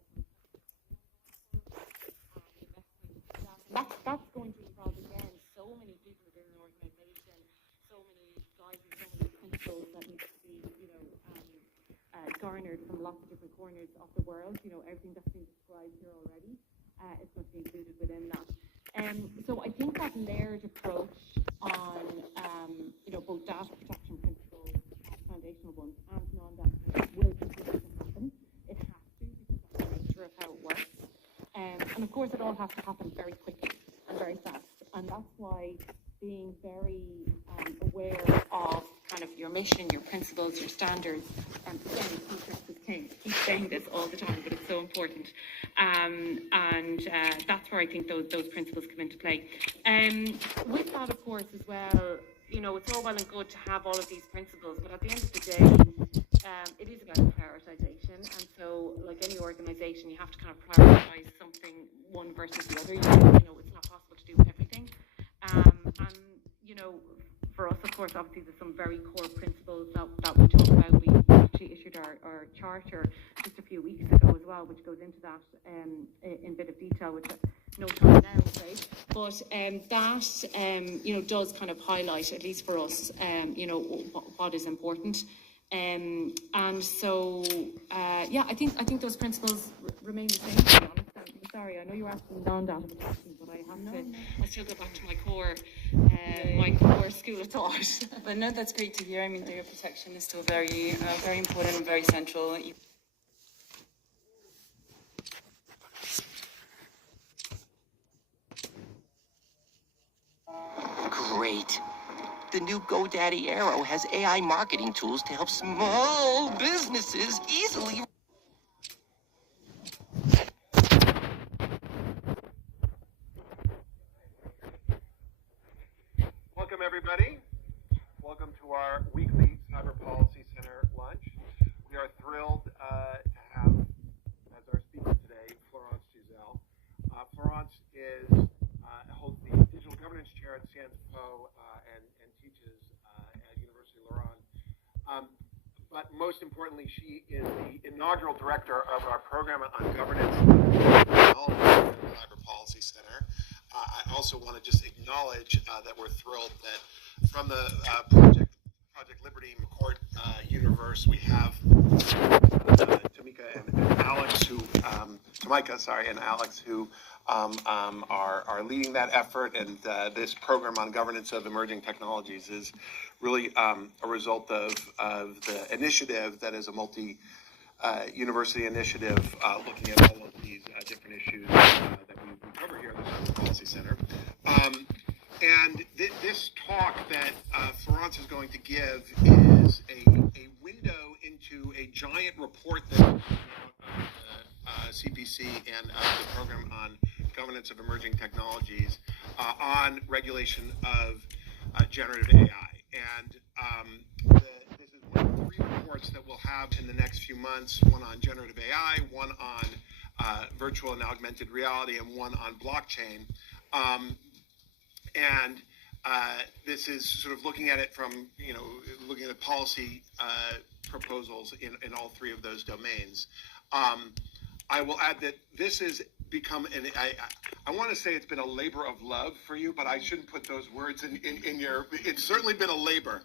that's going to involve, again, so many people within an organization, so many guys and so many principles that need to be, garnered from lots of different corners of the world. Everything that's been described here already is going to be included within that. So I think that layered approach on, both data protection principles, foundational ones, and non-data principles will continue to happen. It has to, because that's the nature of how it works. And of course, it all has to happen very quickly and very fast. And that's why being very aware of kind of your mission, your principles, your standards. And again, context is king. I keep saying this all the time, but it's so important. That's where I think those principles come into play. With that, of course, as well, you know, it's all well and good to have all of these principles, but at the end of the day, it is about prioritization. And so, like any organization, you have to kind of prioritize something one versus the other. You know, it's not possible to do everything. And, you know, for us, of course, obviously, there's some very core principles that we talk about. We actually issued our charter just a few weeks ago as well, which goes into that in a bit of detail, which no time now, okay? But that, you know, does kind of highlight, at least for us, you know, what is important. And so, yeah, I think those principles remain the same, to be honest. I'm sorry, I know you're asking non-data questions, but I have to, I still go back to my core school of thought. But no, that's great to hear. I mean, data protection is still very important and very central. Great. The new GoDaddy Arrow has AI marketing tools to help small businesses easily. Welcome, everybody. Welcome to our weekly Cyber Policy Center lunch. We are thrilled to have as our speaker today, Florence Giselle. Florence holds the Digital Governance Chair at Sciences Po and teaches at University of Lausanne. But most importantly, she is the inaugural director of our program on governance at the Cyber Policy Center. I also want to just acknowledge that we're thrilled that from the Project Liberty McCourt universe, we have Tamika and Alex who are leading that effort, and this program on governance of emerging technologies is really a result of the initiative that is a multi-university initiative looking at all of these different issues that we cover here at the Cyber Policy Center. And this talk that Florence is going to give is a window into a giant report that came out of CPC and the program on governance of emerging technologies on regulation of generative AI. And this is one of 3 reports that we'll have in the next few months, one on generative AI, one on virtual and augmented reality, and one on blockchain. This is sort of looking at it from, you know, looking at policy proposals in all 3 of those domains. I will add that this has become I want to say it's been a labor of love for you, but I shouldn't put those words in your, it's certainly been a labor,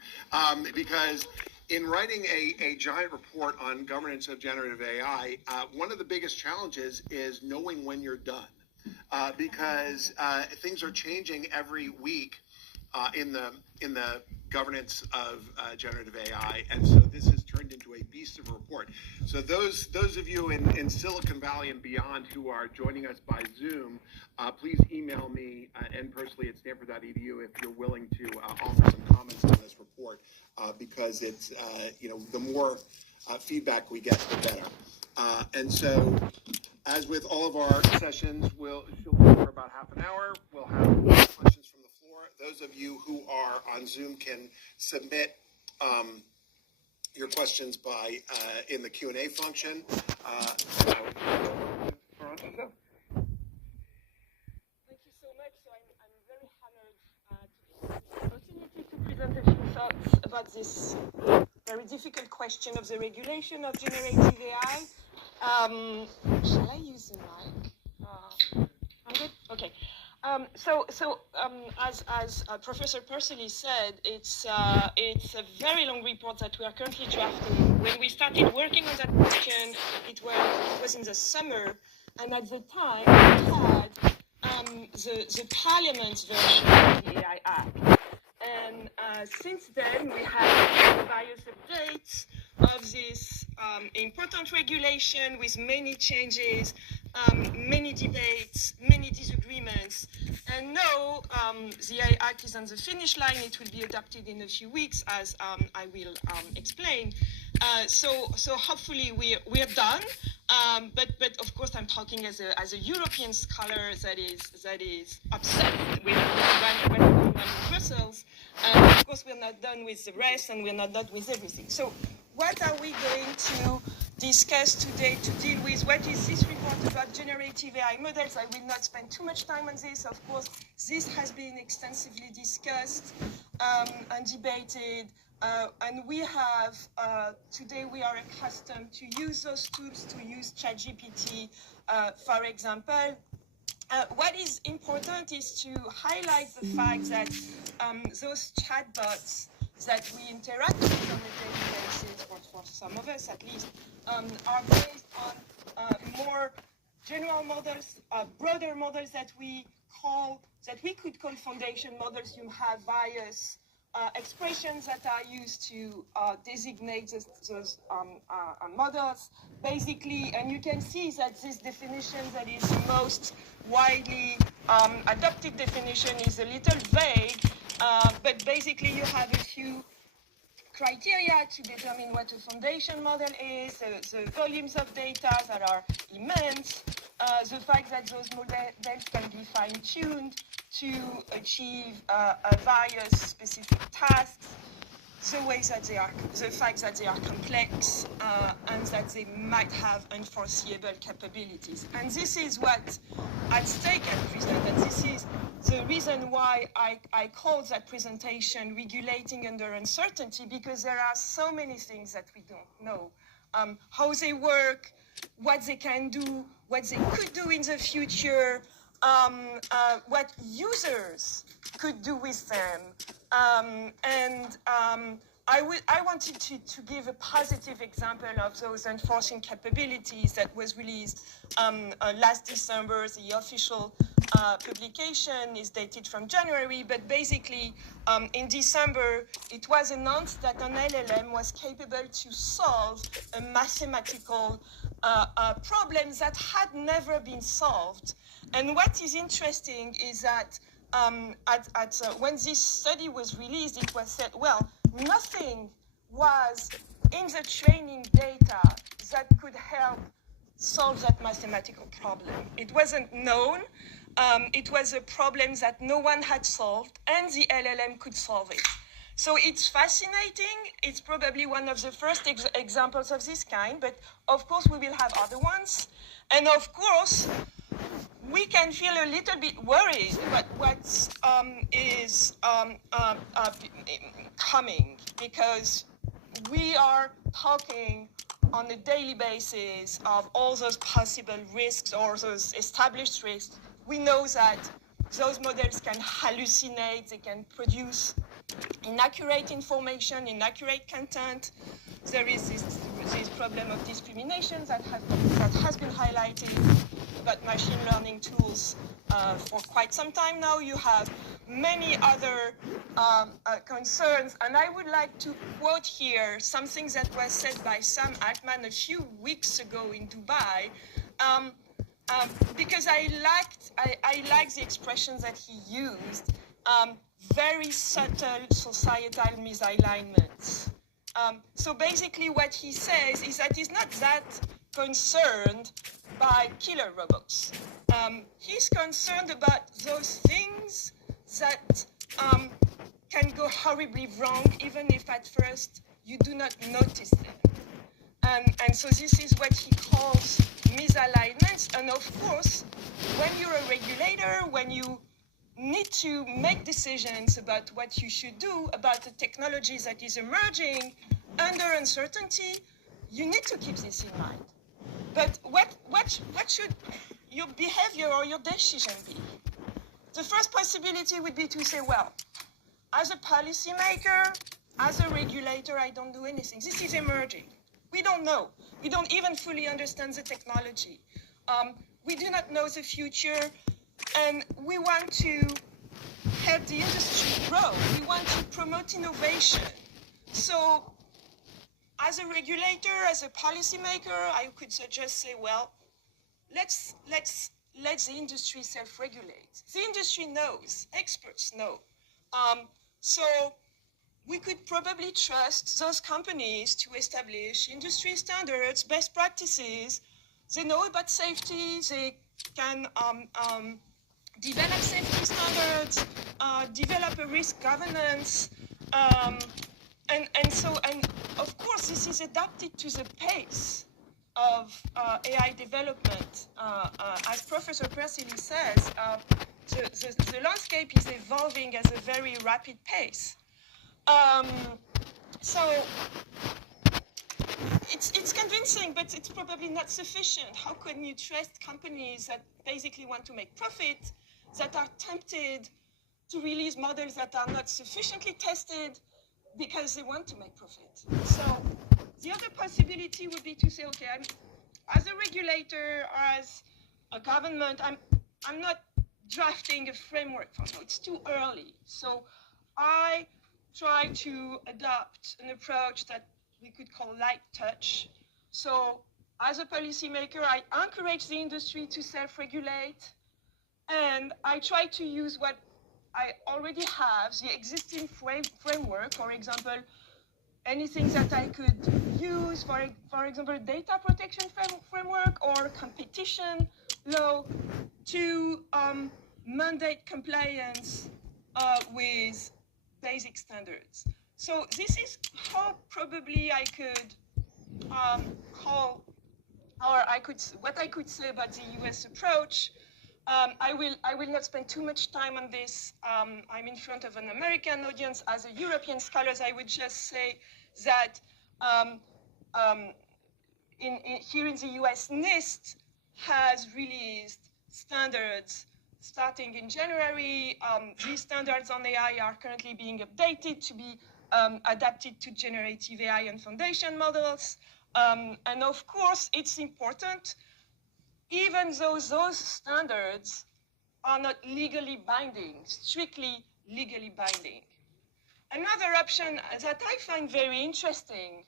because in writing a giant report on governance of generative AI, one of the biggest challenges is knowing when you're done. Because things are changing every week in the governance of generative AI, and so this has turned into a beast of a report. So those of you in Silicon Valley and beyond who are joining us by Zoom, please email me and personally at stanford.edu if you're willing to offer some comments on this report, because it's you know, the more feedback we get, the better. And so, as with all of our sessions, she'll go for about half an hour. We'll have questions from the floor. Those of you who are on Zoom can submit your questions by in the Q&A function. Thank you so much. So I'm very honored to have the opportunity to present a few thoughts about this very difficult question of the regulation of generative AI. Shall I use the mic? I'm good? Okay. As Professor Persily said, it's a very long report that we are currently drafting. When we started working on that question, it was in the summer, and at the time we had the Parliament's version of the AI Act. And since then, we have various updates of this important regulation with many changes, many debates, many disagreements. And now the AI Act is on the finish line. It will be adopted in a few weeks, as I will explain. So hopefully we're done. But of course I'm talking as a European scholar that is upset with what's going on in Brussels. Of course we're not done with the rest, and we're not done with everything. So what are we going to discuss today to deal with? What is this report about generative AI models? I will not spend too much time on this. Of course, this has been extensively discussed and debated. And we have, today we are accustomed to use those tools, to use ChatGPT, for example. What is important is to highlight the fact that those chatbots that we interact with on a daily basis, or for some of us at least, are based on more general models, broader models that we could call foundation models. You have various expressions that are used to designate those models, basically, and you can see that this definition that is the most widely adopted definition is a little vague, but basically you have a few criteria to determine what a foundation model is, the volumes of data that are immense, the fact that those models can be fine-tuned to achieve various specific tasks, the fact that they are complex, and that they might have unforeseeable capabilities. And this is what's at stake at present, and this is the reason why I call that presentation Regulating Under Uncertainty, because there are so many things that we don't know. How they work, what they can do, what they could do in the future, what users could do with them. I wanted to give a positive example of those enforcing capabilities that was released last December. The official publication is dated from January, but basically in December it was announced that an LLM was capable to solve a mathematical problem that had never been solved. And what is interesting is that when this study was released, it was said, well, nothing was in the training data that could help solve that mathematical problem. It wasn't known. It was a problem that no one had solved, and the LLM could solve it. So it's fascinating. It's probably one of the first examples of this kind, but of course we will have other ones. And of course, we can feel a little bit worried about what is coming, because we are talking on a daily basis of all those possible risks or those established risks. We know that those models can hallucinate, they can produce inaccurate information, inaccurate content. There is this problem of discrimination that has been highlighted about machine learning tools for quite some time now. You have many other concerns, and I would like to quote here something that was said by Sam Altman a few weeks ago in Dubai, because I liked the expressions that he used, very subtle societal misalignments. So basically what he says is that he's not that concerned by killer robots. He's concerned about those things that can go horribly wrong, even if at first you do not notice them. And so this is what he calls misalignments. And of course, when you're a regulator, when you need to make decisions about what you should do about the technology that is emerging under uncertainty, you need to keep this in mind. But what should your behavior or your decision be? The first possibility would be to say, well, as a policymaker, as a regulator, I don't do anything. This is emerging. We don't know. We don't even fully understand the technology. We do not know the future, and we want to help the industry grow. We want to promote innovation. So as a regulator, as a policymaker, I could just say, well, let's let the industry self-regulate. The industry knows, experts know. So we could probably trust those companies to establish industry standards, best practices. They know about safety. They can develop safety standards, develop a risk governance, and of course this is adapted to the pace of AI development. As Professor Persily says, the landscape is evolving at a very rapid pace. So it's convincing, but it's probably not sufficient. How can you trust companies that basically want to make profit, that are tempted to release models that are not sufficiently tested because they want to make profit? So the other possibility would be to say, okay, as a regulator, as a government, I'm not drafting a framework for now. It's too early. So I try to adopt an approach that we could call light touch. So as a policymaker, I encourage the industry to self-regulate, and I try to use what I already have, the existing framework, for example, anything that I could use, for example, data protection framework or competition law to mandate compliance with basic standards. So this is how probably I could what I could say about the US approach. I will not spend too much time on this. I'm in front of an American audience. As a European scholar, I would just say that here in the US, NIST has released standards starting in January. These standards on AI are currently being updated to be adapted to generative AI and foundation models. And of course, it's important, even though those standards are not legally binding, strictly legally binding. Another option that I find very interesting,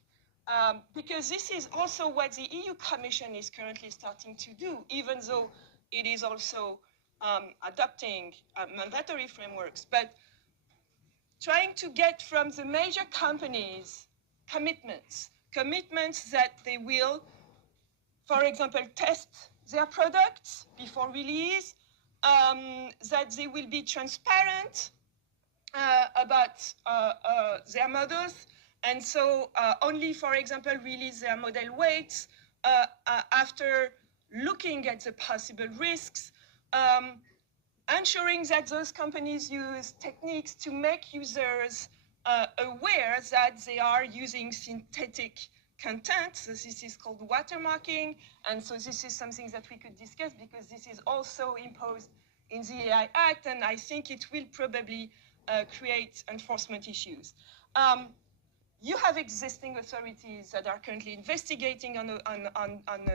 because this is also what the EU Commission is currently starting to do, even though it is also adopting mandatory frameworks, but trying to get from the major companies commitments that they will, for example, test their products before release, that they will be transparent about their models, and so only, for example, release their model weights after looking at the possible risks, ensuring that those companies use techniques to make users aware that they are using synthetic content. So this is called watermarking, and so this is something that we could discuss because this is also imposed in the AI Act, and I think it will probably create enforcement issues. You have existing authorities that are currently investigating on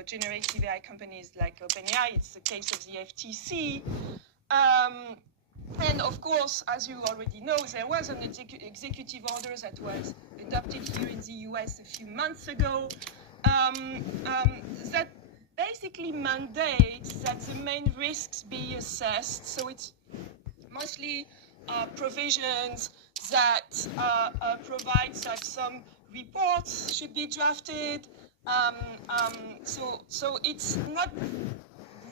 generative AI companies like OpenAI. It's the case of the FTC. And of course, as you already know, there was an executive order that was adopted here in the US a few months ago that basically mandates that the main risks be assessed. So it's mostly provisions that provides that some reports should be drafted. So it's not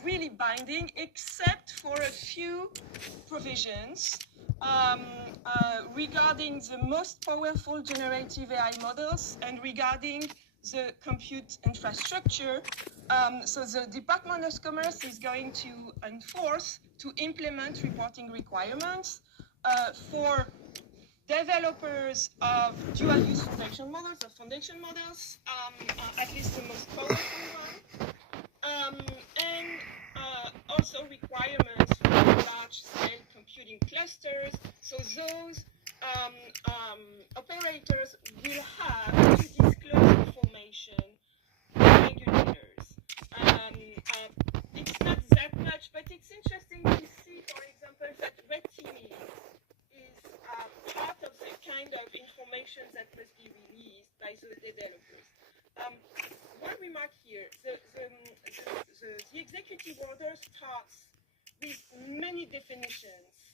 really binding, except for a few provisions regarding the most powerful generative AI models and regarding the compute infrastructure. So the Department of Commerce is going to implement reporting requirements for developers of dual-use foundation models, at least the most powerful one. And also requirements for large-scale computing clusters. So those operators will have to disclose information to regulators. It's not that much, but it's interesting to see, for example, that red teaming is part of the kind of information that must be released by the developers. One remark here, the executive order starts many definitions,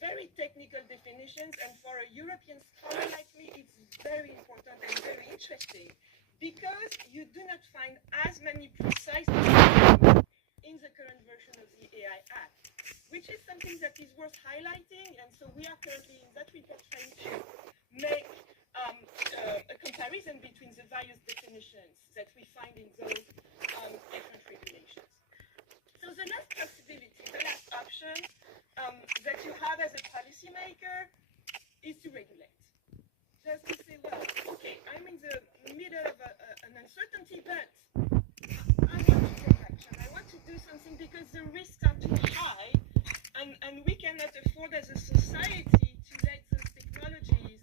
very technical definitions, and for a European scholar like me, it's very important and very interesting because you do not find as many precise definitions in the current version of the AI Act, which is something that is worth highlighting, and so we are currently in that report trying to make a comparison between the various definitions that we find in those different regulations. So the last possibility, the last option that you have as a policymaker is to regulate. Just to say, well, okay, I'm in the middle of an uncertainty, but I want to take action. I want to do something because the risks are too high, and we cannot afford as a society to let those technologies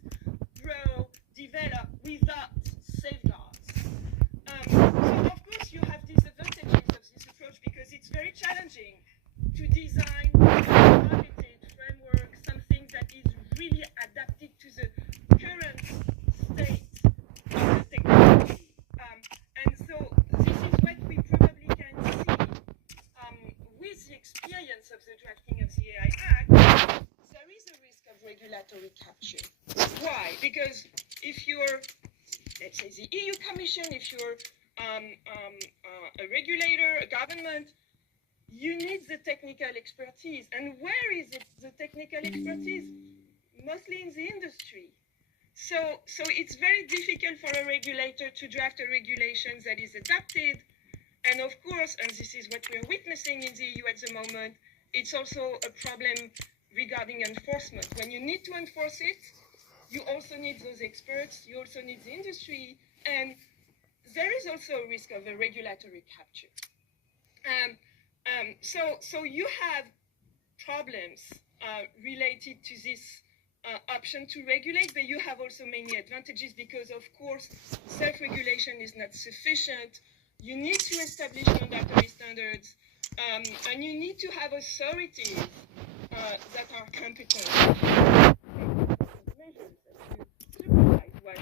grow, develop without safeguards. So of course you have disadvantages of this approach because it's very challenging to design a targeted framework, something that is really adapted to the current state of the technology. And so this is what we probably can see with the experience of the drafting of the AI Act. There is a risk of regulatory capture. Why? Because if you're, let's say, the EU Commission, if you're a regulator, a government, you need the technical expertise. And where is it, the technical expertise? Mostly in the industry. So it's very difficult for a regulator to draft a regulation that is adapted. And of course, and this is what we're witnessing in the EU at the moment, it's also a problem regarding enforcement. When you need to enforce it, you also need those experts, you also need the industry, and there is also a risk of a regulatory capture. So you have problems related to this option to regulate, but you have also many advantages because, of course, self-regulation is not sufficient. You need to establish mandatory standards, and you need to have authorities that are competent measures to supervise what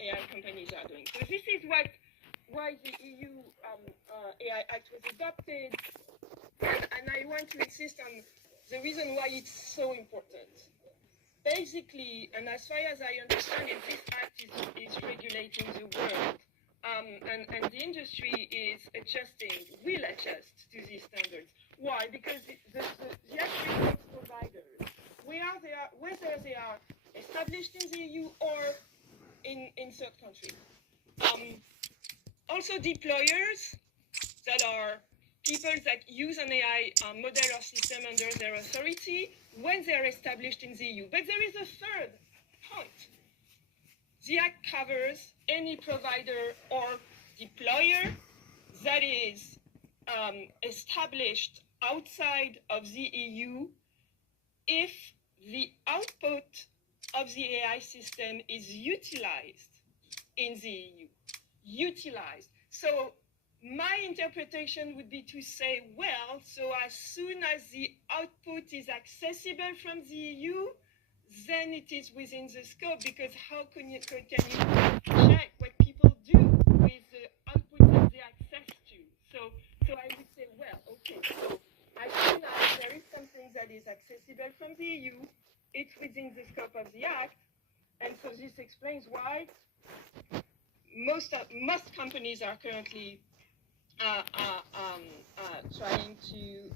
AI companies are doing. So this is why the EU AI Act was adopted, and I want to insist on the reason why it's so important. Basically, and as far as I understand it, this act is regulating the world, and the industry is will adjust to these standards. Why? Because the actual providers, whether they are established in the EU or in third countries. Also deployers that are people that use an AI model or system under their authority when they are established in the EU. But there is a third point. The Act covers any provider or deployer that is established outside of the EU if the output of the AI system is utilized in the EU. Utilized. So my interpretation would be to say, well, so as soon as the output is accessible from the EU, then it is within the scope, because how can you check what people do with the output that they access to? So I would say, well, okay, so as soon as there is something that is accessible from the EU, it's within the scope of the Act, and so this explains why most companies are currently trying to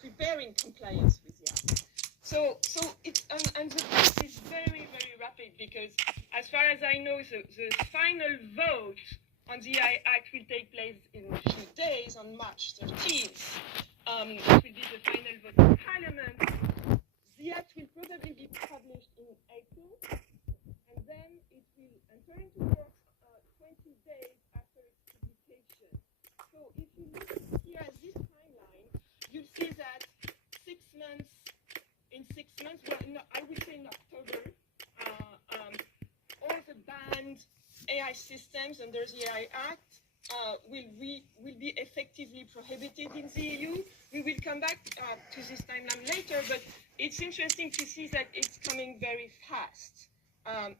preparing compliance with the Act. So it's and the pace is very, very rapid, because as far as I know, the final vote on the AI Act will take place in a few days, on March 13th. It will be the final vote in Parliament. The Act will probably be published in April, and then it will enter into force 20 days after its publication. So if you look here at this timeline, you'll see that 6 months, well, no, I would say in October, all the banned AI systems under the AI Act will be effectively prohibited in the EU. We will come back to this timeline later, but it's interesting to see that it's coming very fast,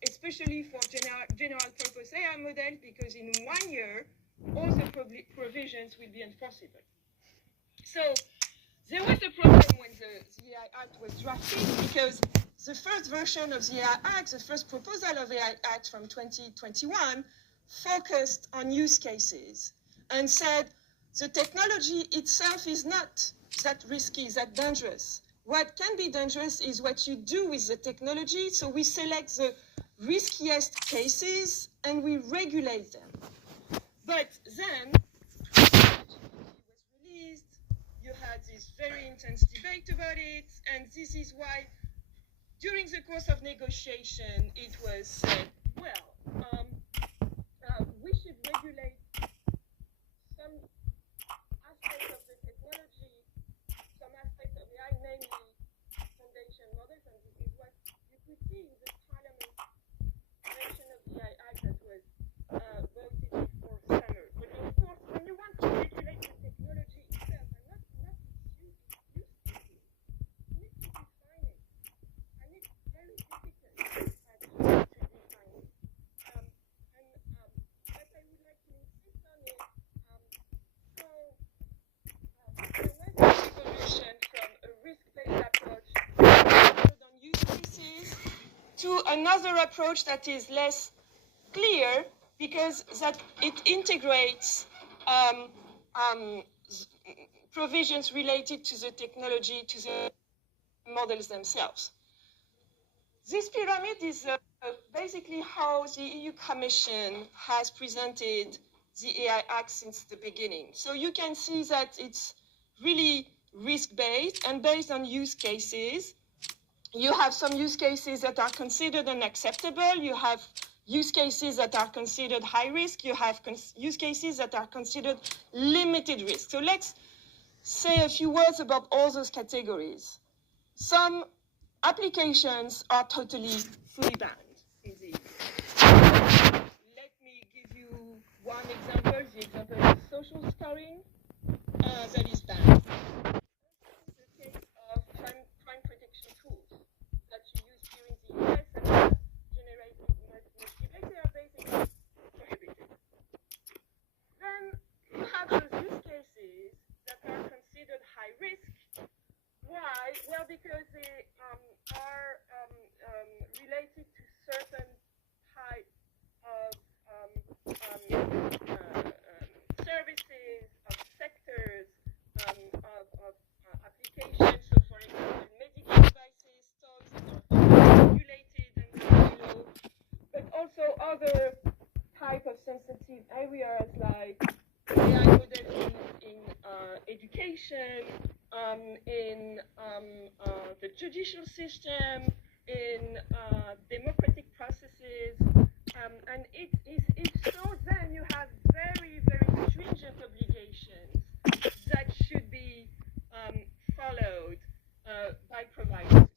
especially for general purpose AI models, because in 1 year, all the provisions will be enforceable. So there was a problem when Act was drafted, because the first version of the AI Act, the first proposal of the AI Act from 2021, focused on use cases and said the technology itself is not that risky, that dangerous. What can be dangerous is what you do with the technology. So we select the riskiest cases and we regulate them. But then, when the was released, you had this very intense debate about it, and this is why, during the course of negotiation, it was said, well, we should regulate some aspects of the technology, some aspects of AI, namely foundation models, and this is what you could see in the Parliament version of the AI Act that was voted before summer. But of course, when you want to regulate the technology itself, and not its use cases, you need to define it, and it's very difficult to define it. What I would like to insist on is there was an evolution from a risk-based approach on use cases to another approach that is less clear, because that it integrates provisions related to the technology, to the models themselves. This pyramid is basically how the EU Commission has presented the AI Act since the beginning. So you can see that it's really risk-based and based on use cases. You have some use cases that are considered unacceptable. You have use cases that are considered high risk. You have use cases that are considered limited risk. So let's say a few words about all those categories. Some applications are totally fully banned in the EU. Let me give you one example, the example of social scoring that is banned. This is the case of crime prediction tools that you use here in the US and have generated much debate. They are basically prohibited. Then you have those use cases that are considered high risk. Why? Well, because they are related to certain types of services, of sectors, of applications. So, for example, medical devices, toys that are regulated and below, but also other type of sensitive areas like AI models in education, in the judicial system, in democratic processes, and so then you have very, very stringent obligations that should be followed by providers.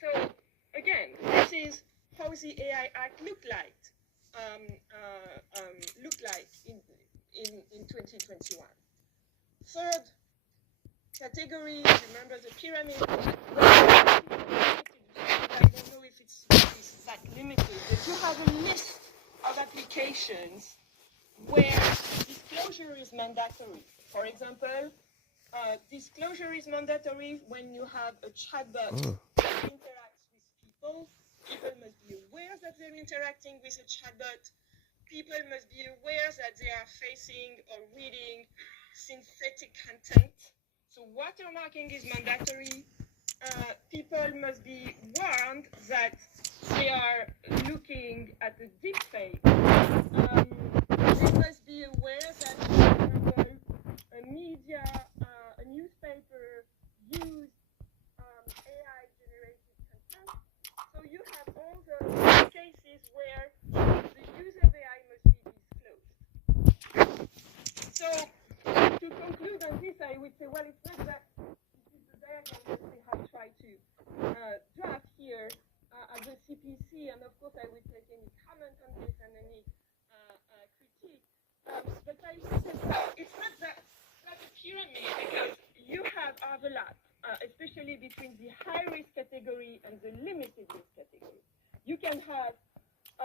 So again, this is how the AI Act looked like in 2021. Third category, remember the pyramid. I don't know if it's that limited, but you have a list of applications where disclosure is mandatory. For example, disclosure is mandatory when you have a chatbot that interacts with people. People must be aware that they're interacting with a chatbot. People must be aware that they are facing or reading synthetic content. So watermarking is mandatory. People must be warned that they are looking at a deepfake. They must be aware that, for example, a media, a newspaper used AI-generated content. So you have all the cases where the use of AI must be disclosed. So to conclude on this, I would say, well, it's not that this is the diagram that we have tried to draft here at the CPC, and of course I will take any comment on this and any critique. But I would say it's not that like a pyramid, because you have overlap, especially between the high-risk category and the limited risk category. You can have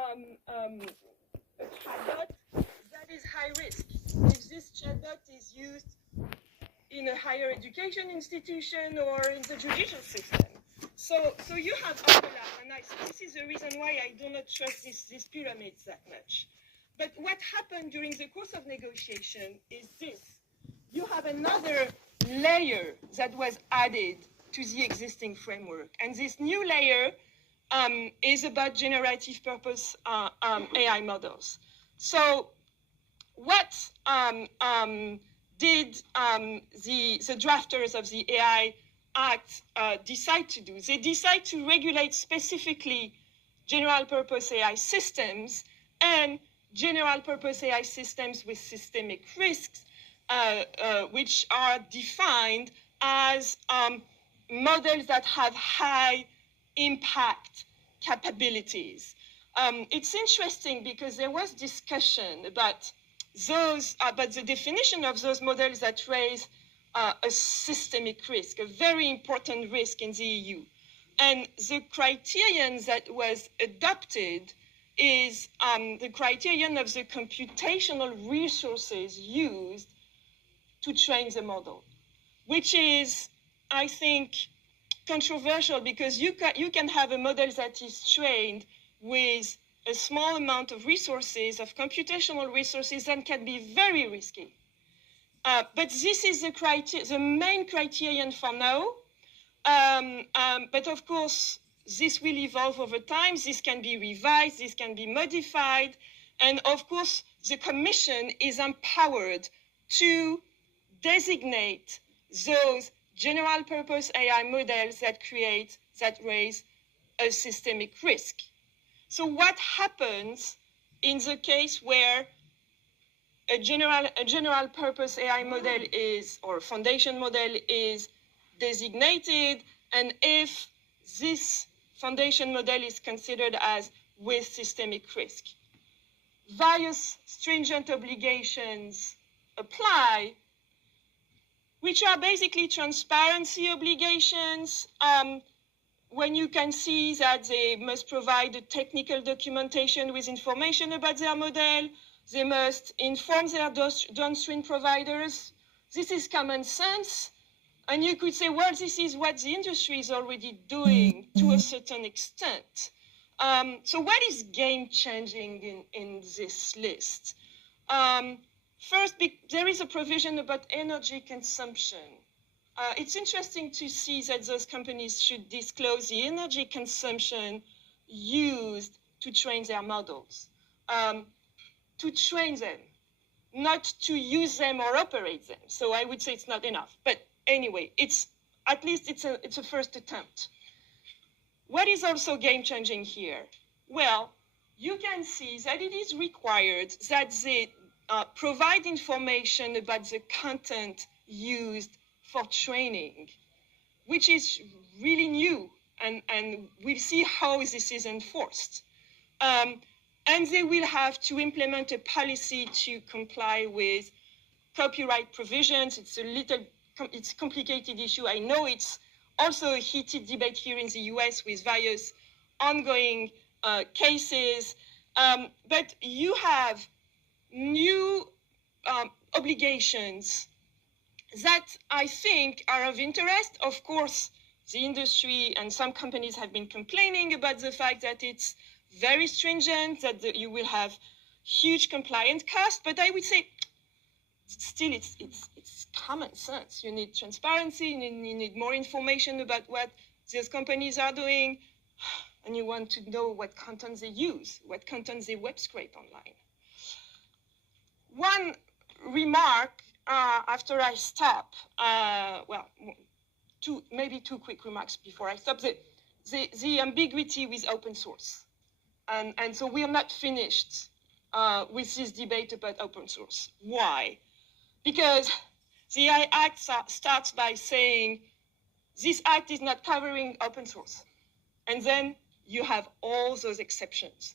a chatbot that is high risk. If this chatbot is used in a higher education institution or in the judicial system. So you have overlap, and this is the reason why I do not trust these pyramids that much. But what happened during the course of negotiation is this. You have another layer that was added to the existing framework. And this new layer is about generative purpose AI models. So what did the drafters of the AI Act decide to do? They decide to regulate specifically general purpose AI systems and general purpose AI systems with systemic risks, which are defined as models that have high impact capabilities. It's interesting because there was discussion about the definition of those models that raise a systemic risk, a very important risk in the EU. And the criterion that was adopted is the criterion of the computational resources used to train the model, which is, I think, controversial because you can have a model that is trained with a small amount of resources, of computational resources, and can be very risky. But this is the main criterion for now. But of course, this will evolve over time. This can be revised. This can be modified. And of course, the Commission is empowered to designate those general purpose AI models that raise a systemic risk. So what happens in the case where a general purpose AI model or foundation model is designated, and if this foundation model is considered as with systemic risk? Various stringent obligations apply, which are basically transparency obligations, when you can see that they must provide a technical documentation with information about their model. They must inform their downstream providers. This is common sense. And you could say, well, this is what the industry is already doing to a certain extent. So what is game-changing in this list? First, there is a provision about energy consumption. It's interesting to see that those companies should disclose the energy consumption used to train their models. To train them, not to use them or operate them. So I would say it's not enough. But anyway, at least it's a first attempt. What is also game-changing here? Well, you can see that it is required that they provide information about the content used for training, which is really new, and we'll see how this is enforced. And they will have to implement a policy to comply with copyright provisions. It's a complicated issue. I know it's also a heated debate here in the US with various ongoing cases. But you have new obligations that I think are of interest. Of course, the industry and some companies have been complaining about the fact that it's very stringent, that you will have huge compliance costs, but I would say still it's common sense. You need transparency, you need more information about what these companies are doing, and you want to know what content they use, what content they web scrape online. One remark after I stop, maybe two quick remarks before I stop. The ambiguity with open source. And so we are not finished with this debate about open source. Why? Because the AI Act starts by saying this act is not covering open source. And then you have all those exceptions,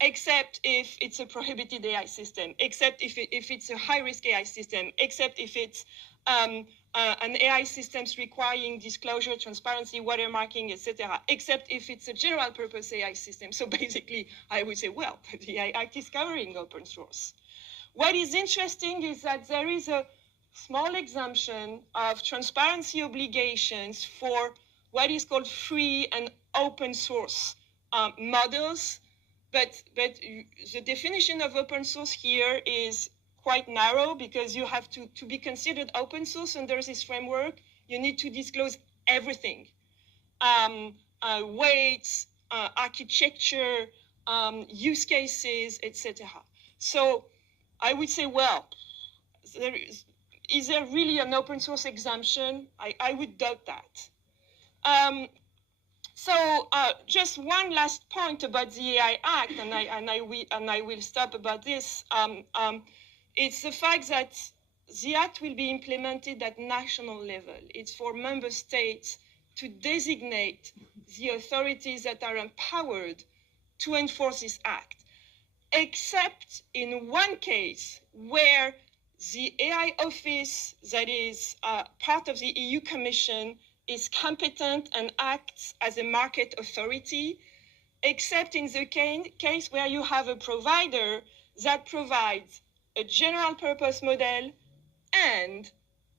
except if it's a prohibited AI system, except if it's a high-risk AI system, except if it's an AI systems requiring disclosure, transparency, watermarking, etc., except if it's a general purpose AI system. So basically, I would say, well, the AI Act is covering open source. What is interesting is that there is a small exemption of transparency obligations for what is called free and open source models. But the definition of open source here is quite narrow because you have to be considered open source under this framework. You need to disclose everything, weights, architecture, use cases, etc. So I would say, well, is there really an open source exemption? I would doubt that. So just one last point about the AI Act, and I will stop about this. It's the fact that the Act will be implemented at national level. It's for member states to designate the authorities that are empowered to enforce this Act, except in one case where the AI office that is part of the EU Commission is competent and acts as a market authority, except in the case where you have a provider that provides a general purpose model and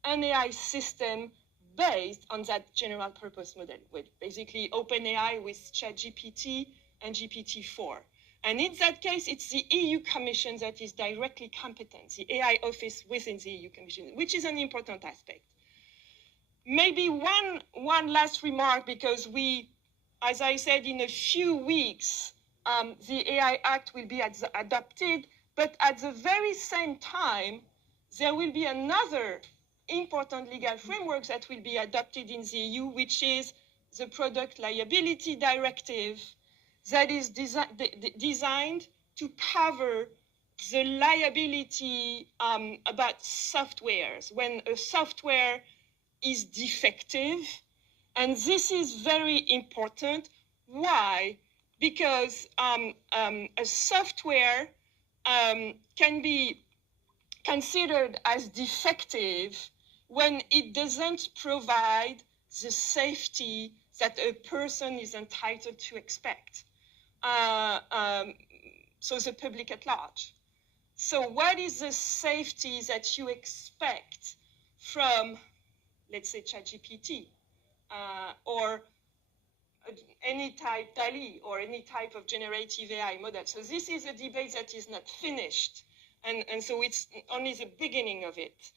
an AI system based on that general purpose model, with basically OpenAI with ChatGPT and GPT-4. And in that case, it's the EU Commission that is directly competent, the AI office within the EU Commission, which is an important aspect. Maybe one last remark, because we, as I said, in a few weeks, the AI Act will be adopted, but at the very same time, there will be another important legal framework that will be adopted in the EU, which is the Product Liability Directive, that is designed to cover the liability about softwares when a software is defective. And this is very important. Why? Because a software can be considered as defective when it doesn't provide the safety that a person is entitled to expect. So the public at large. So what is the safety that you expect from, let's say, ChatGPT or any type DALL-E or any type of generative AI model? So this is a debate that is not finished. And so it's only the beginning of it.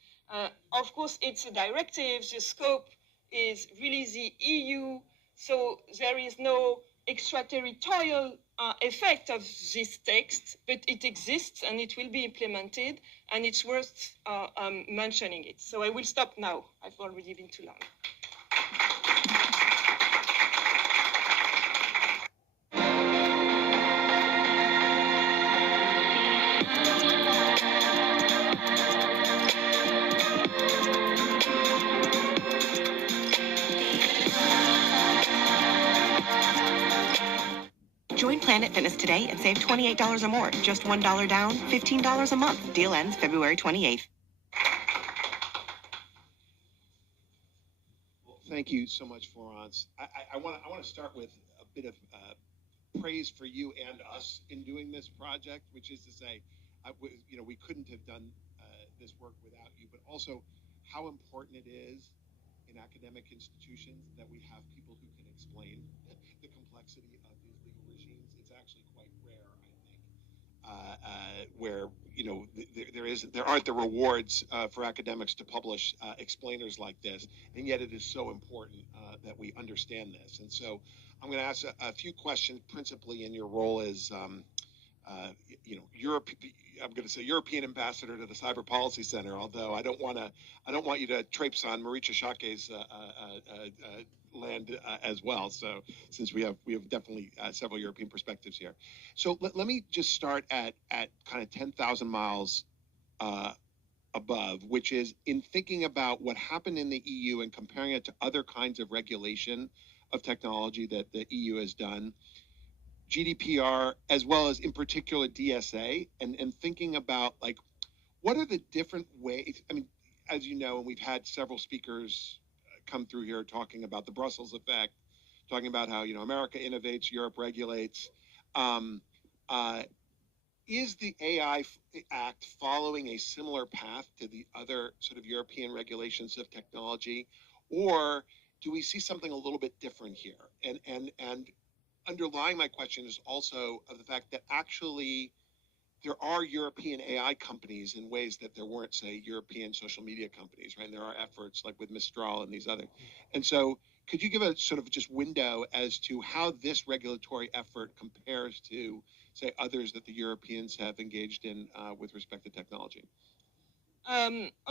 Of course, it's a directive. The scope is really the EU. So there is no extraterritorial effect of this text, but it exists and it will be implemented, and it's worth mentioning it. So I will stop now. I've already been too long. Join Planet Fitness today and save $28 or more. Just $1 down, $15 a month. Deal ends February 28th. Well, thank you so much, Florence. I want to start with a bit of praise for you and us in doing this project, which is to say, we couldn't have done this work without you, but also how important it is in academic institutions that we have people who can explain the complexity of these legal regimes. It's actually quite rare, I think, where there aren't the rewards for academics to publish explainers like this, and yet it is so important that we understand this. And so I'm going to ask a few questions, principally in your role as I'm going to say European ambassador to the Cyber Policy Center, although I don't want you to traipse on Maricha Shake's land as well. So since we have definitely several European perspectives here. So let me just start at kind of 10,000 miles above, which is in thinking about what happened in the EU and comparing it to other kinds of regulation of technology that the EU has done. GDPR, as well as in particular DSA, and thinking about like, what are the different ways? I mean, as you know, and we've had several speakers come through here talking about the Brussels effect, talking about how, America innovates, Europe regulates. is the AI Act following a similar path to the other sort of European regulations of technology, or do we see something a little bit different here? And underlying my question is also of the fact that actually there are European AI companies in ways that there weren't, say, European social media companies, right? And there are efforts like with Mistral and these other. And so could you give a sort of just window as to how this regulatory effort compares to, say, others that the Europeans have engaged in with respect to technology?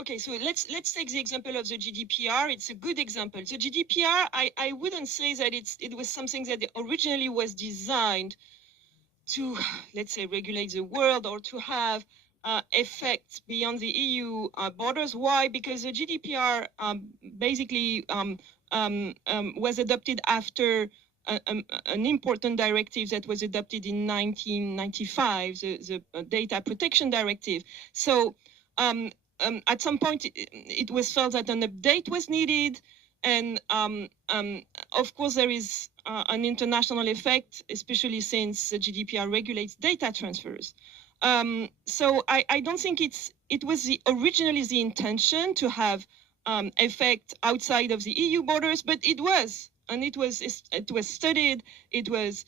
Okay, so let's take the example of the GDPR. It's a good example. The GDPR, I wouldn't say that it was something that originally was designed to, let's say, regulate the world or to have effects beyond the EU borders. Why? Because the GDPR basically was adopted after an important directive that was adopted in 1995, the Data Protection Directive. So at some point, it was felt that an update was needed. And of course, there is an international effect, especially since the GDPR regulates data transfers. So I don't think it was originally the intention to have effect outside of the EU borders, but it was, and it was studied, it was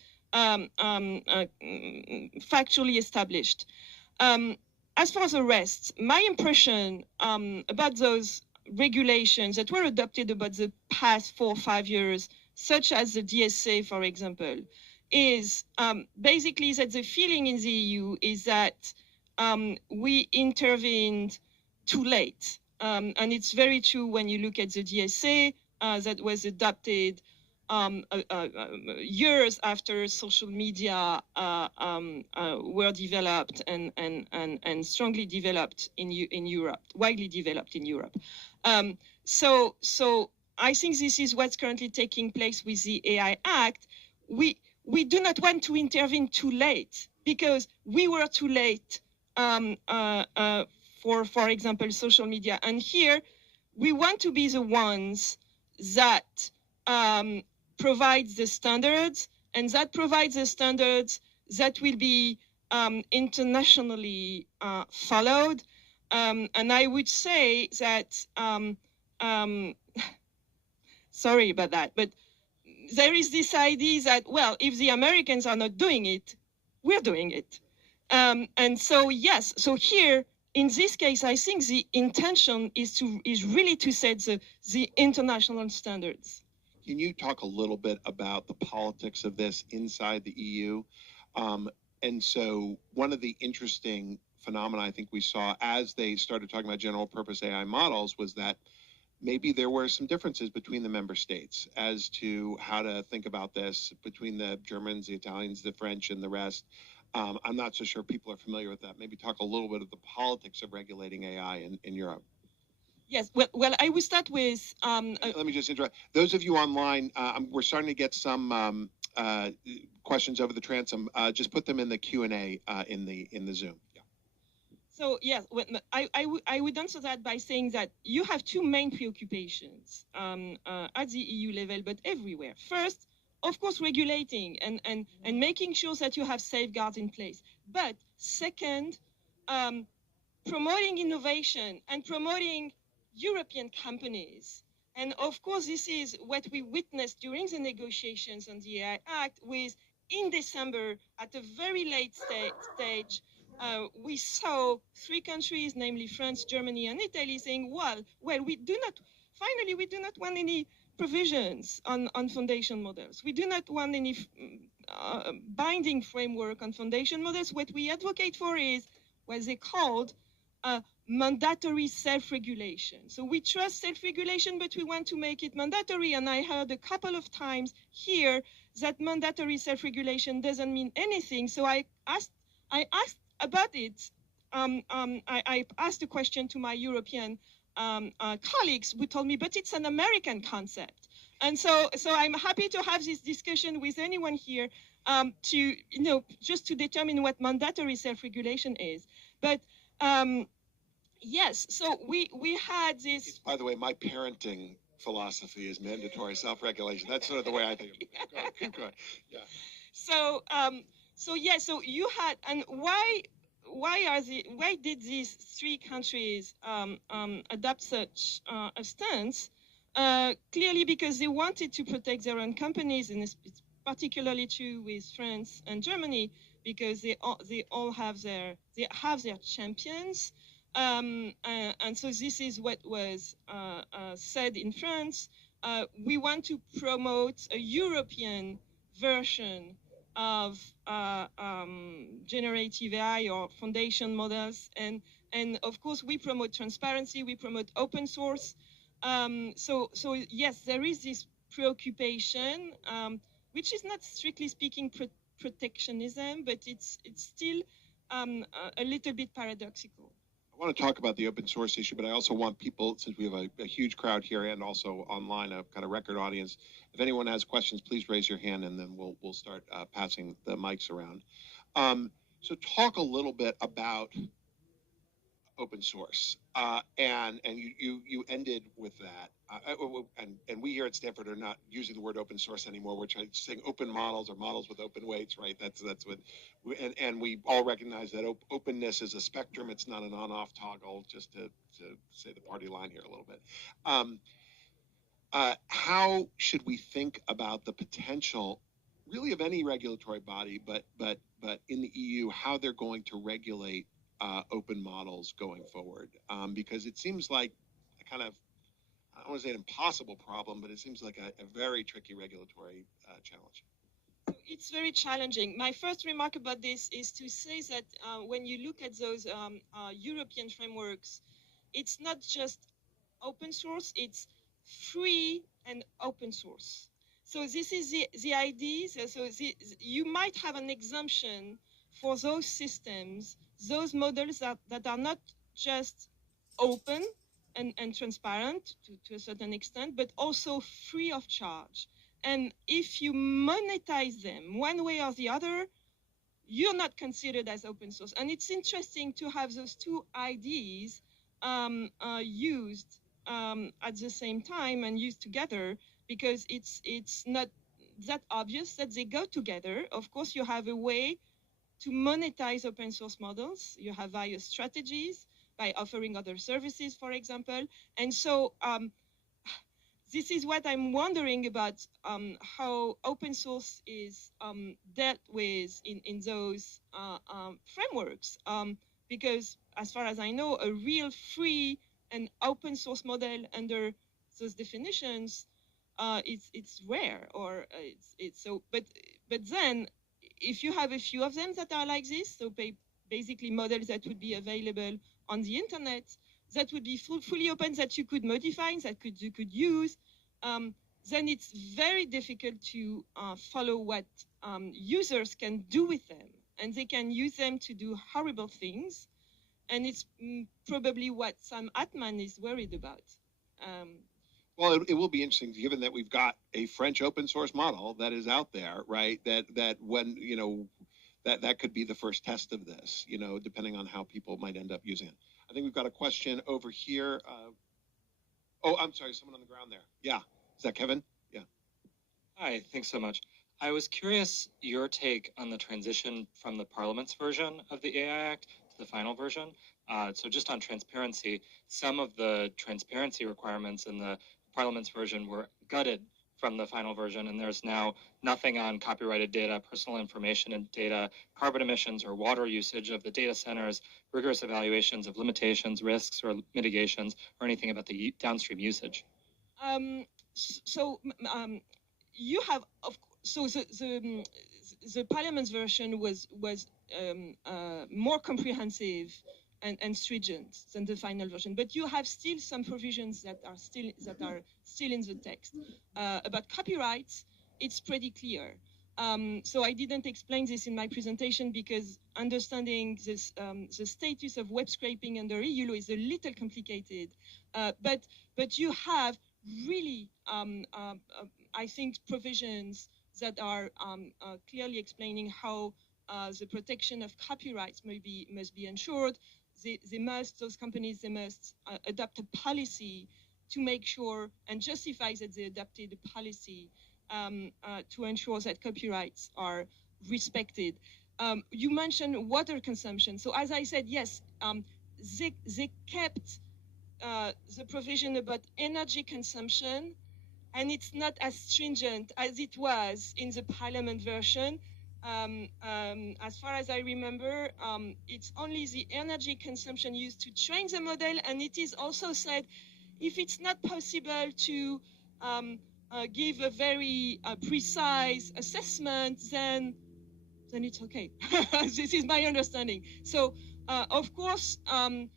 factually established. As far as the rest, my impression about those regulations that were adopted about the past 4 or 5 years, such as the DSA, for example, is basically that the feeling in the EU is that we intervened too late. And it's very true when you look at the DSA that was adopted years after social media were developed and strongly developed in Europe, widely developed in Europe. So I think this is what's currently taking place with the AI Act. We do not want to intervene too late because we were too late for example, social media. And here we want to be the ones that provides the standards, and that provides the standards that will be internationally followed. And I would say that, sorry about that, but there is this idea that, well, if the Americans are not doing it, we're doing it. And so, yes, so here, in this case, I think the intention is really to set the international standards. Can you talk a little bit about the politics of this inside the EU? And so one of the interesting phenomena I think we saw as they started talking about general purpose AI models was that maybe there were some differences between the member states as to how to think about this between the Germans, the Italians, the French, and the rest. I'm not so sure people are familiar with that. Maybe talk a little bit of the politics of regulating AI in Europe. Yes, well, I will start with... Let me just interrupt. Those of you online, we're starting to get some questions over the transom. Just put them in the Q&A in the Zoom. Yeah. So, yes, I would answer that by saying that you have two main preoccupations at the EU level, but everywhere. First, of course, regulating and making sure that you have safeguards in place. But second, promoting innovation and promoting European companies. And of course, this is what we witnessed during the negotiations on the AI Act with, in December, at a very late stage, we saw 3 countries, namely France, Germany, and Italy, saying, well, we do not want any provisions on foundation models. We do not want any binding framework on foundation models. What we advocate for is what they called mandatory self-regulation. So we trust self-regulation, but we want to make it mandatory. And I heard a couple of times here that mandatory self-regulation doesn't mean anything. So I asked about it. I asked a question to my European colleagues who told me, but it's an American concept. And so I'm happy to have this discussion with anyone here to, just to determine what mandatory self-regulation is. But yes, so we had this. By the way, my parenting philosophy is mandatory self-regulation. That's sort of the way I think of it. Go ahead. Yeah. So you had, and why why did these three countries adopt such a stance? Clearly because they wanted to protect their own companies, and it's particularly true with France and Germany, because they all have their champions, and so this is what was said in France. We want to promote a European version of generative AI or foundation models, and of course we promote transparency, we promote open source. So yes, there is this preoccupation, which is not strictly speaking protectionism, but it's still a little bit paradoxical. I want to talk about the open source issue, but I also want people, since we have a huge crowd here and also online, a kind of record audience, if anyone has questions, please raise your hand, and then we'll start passing the mics around. So talk a little bit about open source, and you ended with that, and we here at Stanford are not using the word open source anymore. We're saying open models or models with open weights, right? That's what, and we all recognize that openness is a spectrum. It's not an on-off toggle. Just to say the party line here a little bit. How should we think about the potential, really, of any regulatory body, but in the EU, how they're going to regulate open models going forward, because it seems like a kind of, I don't want to say an impossible problem, but it seems like a very tricky regulatory challenge. It's very challenging. My first remark about this is to say that when you look at those European frameworks, it's not just open source, it's free and open source. So this is the idea. So you might have an exemption for those systems, those models that are not just open and transparent to a certain extent, but also free of charge. And if you monetize them one way or the other, you're not considered as open source. And it's interesting to have those two ideas used at the same time and used together, because it's not that obvious that they go together. Of course, you have a way to monetize open source models. You have various strategies by offering other services, for example. And so this is what I'm wondering about, how open source is dealt with in those frameworks. Because as far as I know, a real free and open source model under those definitions, it's rare, or it's so. But then, if you have a few of them that are like this, so basically models that would be available on the internet, that would be fully open, that you could modify, that you could use, then it's very difficult to follow what users can do with them, and they can use them to do horrible things, and it's probably what Sam Altman is worried about. Well, it will be interesting, given that we've got a French open source model that is out there, right? That when, that could be the first test of this, depending on how people might end up using it. I think we've got a question over here. Oh, I'm sorry, someone on the ground there. Yeah, is that Kevin? Yeah. Hi, thanks so much. I was curious your take on the transition from the Parliament's version of the AI Act to the final version. So just on transparency, some of the transparency requirements in the Parliament's version were gutted from the final version, and there's now nothing on copyrighted data, personal information and data, carbon emissions or water usage of the data centers, rigorous evaluations of limitations, risks, or mitigations, or anything about the downstream usage. You have, the Parliament's version was more comprehensive and stringent than the final version, but you have still some provisions that are still in the text. About copyrights, it's pretty clear. So I didn't explain this in my presentation because understanding this, the status of web scraping under EU law is a little complicated. But you have really, I think, provisions that are clearly explaining how the protection of copyrights must be ensured. Those companies must adopt a policy to make sure and justify that they adopted a policy to ensure that copyrights are respected. You mentioned water consumption. So as I said, yes, they kept the provision about energy consumption, and it's not as stringent as it was in the Parliament version. As far as I remember, it's only the energy consumption used to train the model, and it is also said if it's not possible to give a very precise assessment, then it's okay. This is my understanding. So, of course, the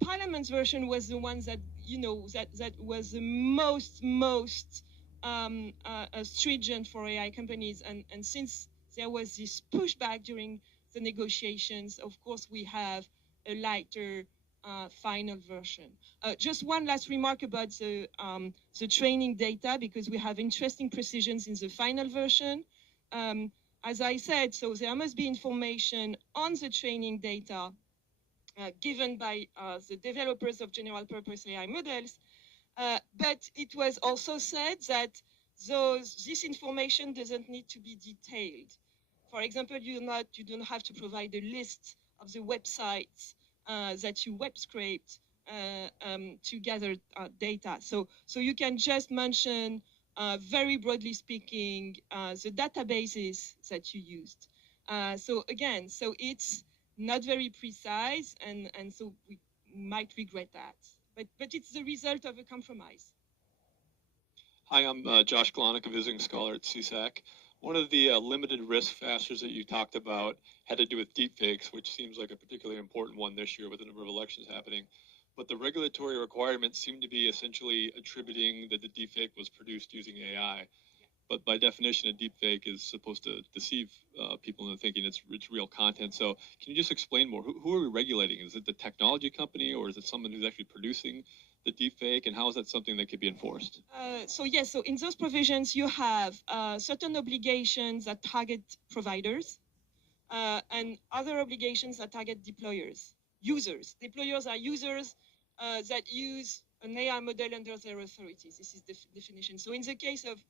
Parliament's version was the one that that was the most stringent for AI companies, and since there was this pushback during the negotiations, of course we have a lighter final version. Just one last remark about the training data, because we have interesting precisions in the final version. As I said, so there must be information on the training data given by the developers of general purpose AI models, but it was also said that this information doesn't need to be detailed. For example, you don't have to provide a list of the websites that you web scraped to gather data. So you can just mention, very broadly speaking, the databases that you used. So again, so it's not very precise, and so we might regret that. But it's the result of a compromise. Hi, I'm Josh Glonek, a visiting scholar at CSAC. One of the limited risk factors that you talked about had to do with deepfakes, which seems like a particularly important one this year with the number of elections happening. But the regulatory requirements seem to be essentially attributing that the deepfake was produced using AI. But by definition, a deepfake is supposed to deceive people into thinking it's real content. So can you just explain more? Who are we regulating? Is it the technology company, or is it someone who's actually producing the deepfake, and how is that something that could be enforced? So yes, so in those provisions, you have certain obligations that target providers and other obligations that target deployers, users. Deployers are users that use an AI model under their authority. This is the definition. So in the case of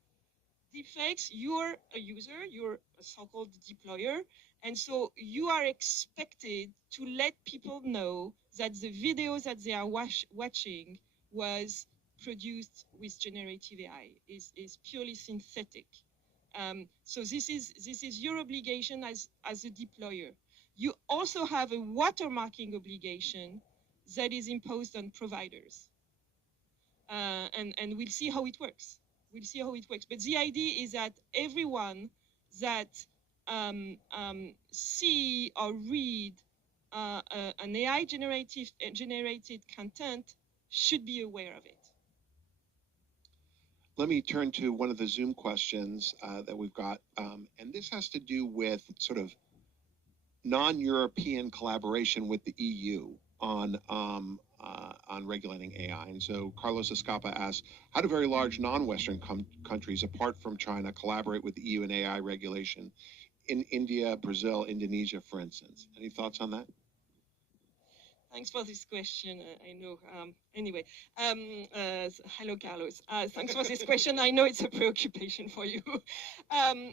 deepfakes, you're a user, you're a so-called deployer, and so you are expected to let people know that the videos that they are watching was produced with generative AI, is purely synthetic. So this is your obligation as a deployer. You also have a watermarking obligation that is imposed on providers, and we'll see how it works. We'll see how it works. But the idea is that everyone that see or read an AI generated content should be aware of it. Let me turn to one of the Zoom questions that we've got, and this has to do with sort of non-European collaboration with the EU on regulating AI. And so Carlos Escapa asks, how do very large non-Western countries, apart from China, collaborate with the EU in AI regulation in India, Brazil, Indonesia, for instance? Any thoughts on that? Thanks for this question. I know. Anyway, hello, Carlos. Thanks for this question. I know it's a preoccupation for you.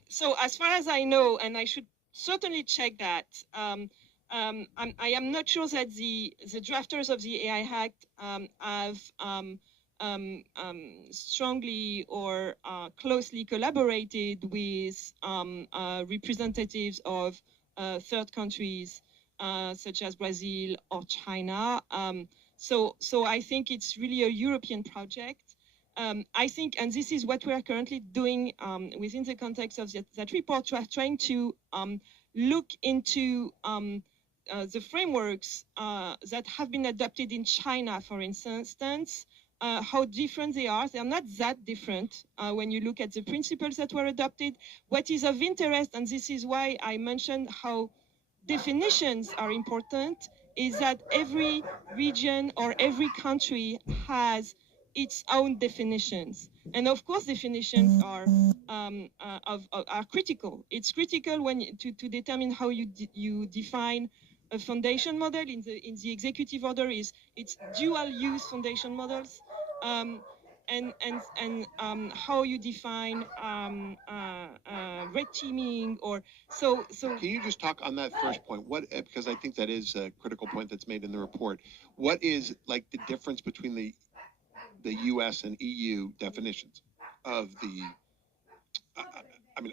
So as far as I know, and I should certainly check that, I am not sure that the drafters of the AI Act have strongly or closely collaborated with representatives of third countries such as Brazil or China. So I think it's really a European project. I think, and this is what we are currently doing within the context of that report, we are trying to look into the frameworks that have been adopted in China, for instance, how different they are. They are not that different when you look at the principles that were adopted. What is of interest, and this is why I mentioned how definitions are important, is that every region or every country has its own definitions. And of course, definitions are critical. It's critical when to determine how you define a foundation model. In the executive order it's dual use foundation models. how you define red teaming or so. Can you just talk on that first point? What, because I think that is a critical point that's made in the report. What is like the difference between the U.S. and EU definitions of the,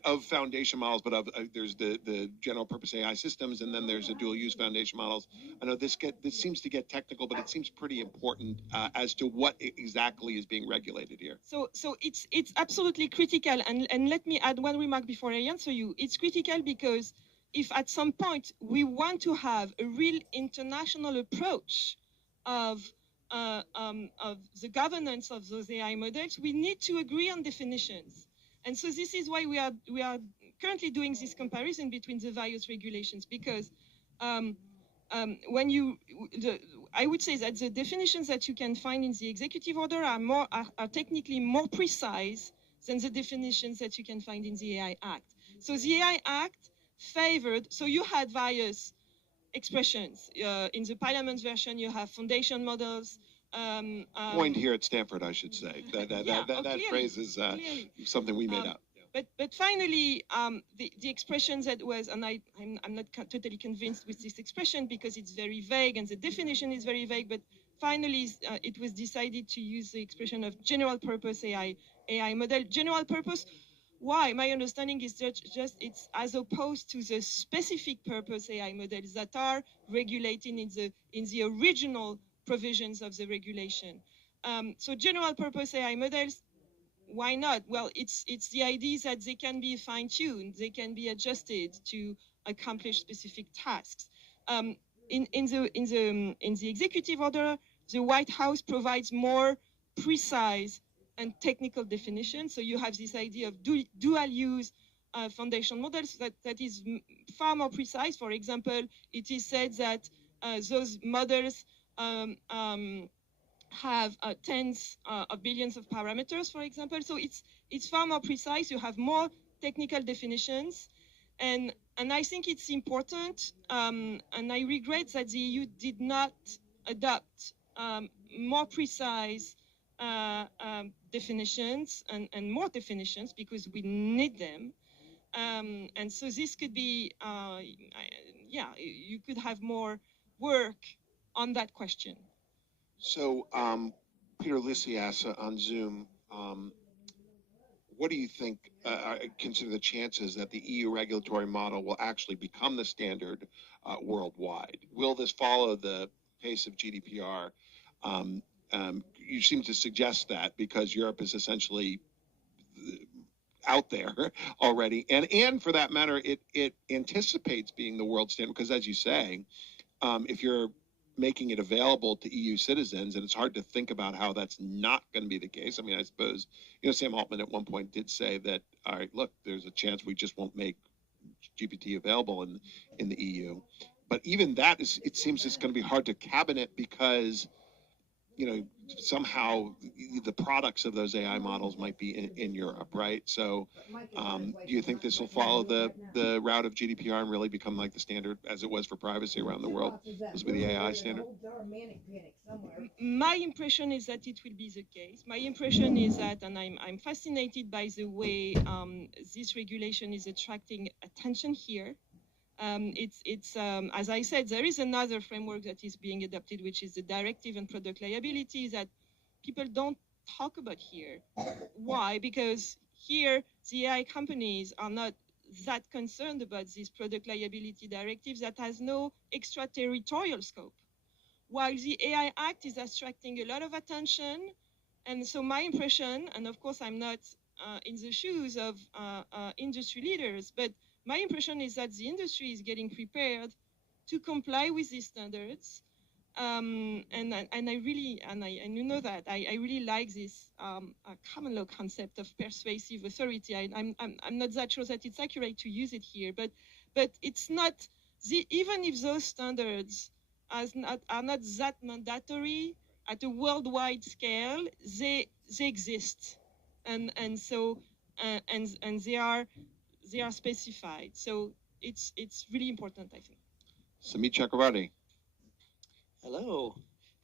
of foundation models, but there's the general purpose AI systems, and then there's the dual use foundation models. I know this seems to get technical, but it seems pretty important as to what exactly is being regulated here. So it's absolutely critical, and let me add one remark before I answer you. It's critical because if at some point we want to have a real international approach of the governance of those AI models, we need to agree on definitions. And so this is why we are currently doing this comparison between the various regulations, because I would say that the definitions that you can find in the executive order are technically more precise than the definitions that you can find in the AI Act. So the AI Act favored, so you had various expressions. In the Parliament's version, you have foundation models. Coined here at Stanford, I should say. That phrase is something we made up. But finally, the expression that was, and I'm not totally convinced with this expression because it's very vague and the definition is very vague, but finally it was decided to use the expression of general purpose AI model. General purpose, why? My understanding is that just it's as opposed to the specific purpose AI models that are regulated in the original provisions of the regulation. So general purpose AI models, why not? Well, it's the idea that they can be fine-tuned, they can be adjusted to accomplish specific tasks. In the executive order, the White House provides more precise and technical definition. So you have this idea of dual use foundation models that is far more precise. For example, it is said that those models have tens of billions of parameters, for example. So it's far more precise. You have more technical definitions, and I think it's important. And I regret that the EU did not adopt more precise definitions and more definitions because we need them. And so this could be, you could have more work on that question. So, Peter Lissi asks on Zoom, what do you think, consider the chances that the EU regulatory model will actually become the standard worldwide? Will this follow the pace of GDPR? You seem to suggest that because Europe is essentially out there already. And for that matter, it anticipates being the world standard because, as you say, if you're making it available to EU citizens, and it's hard to think about how that's not going to be the case. I mean, I suppose, Sam Altman at one point did say that, all right, look, there's a chance we just won't make GPT available in the EU. But even that it seems it's going to be hard to cabinet because, somehow the products of those AI models might be in Europe, right? So do you think this will follow the route of GDPR and really become like the standard as it was for privacy around the world? This will be the AI standard? My impression is that it will be the case. My impression is that, and I'm fascinated by the way this regulation is attracting attention here. As I said, there is another framework that is being adopted, which is the directive on product liability that people don't talk about here. Why? Because here, the AI companies are not that concerned about this product liability directive that has no extraterritorial scope. While the AI Act is attracting a lot of attention, and so my impression, and of course I'm not in the shoes of industry leaders, but my impression is that the industry is getting prepared to comply with these standards, and I really like this common law concept of persuasive authority. I'm not that sure that it's accurate to use it here, but it's not even if those standards are not that mandatory at a worldwide scale, they exist, and they are specified. So it's really important, I think. Samit Chakravarti. Hello.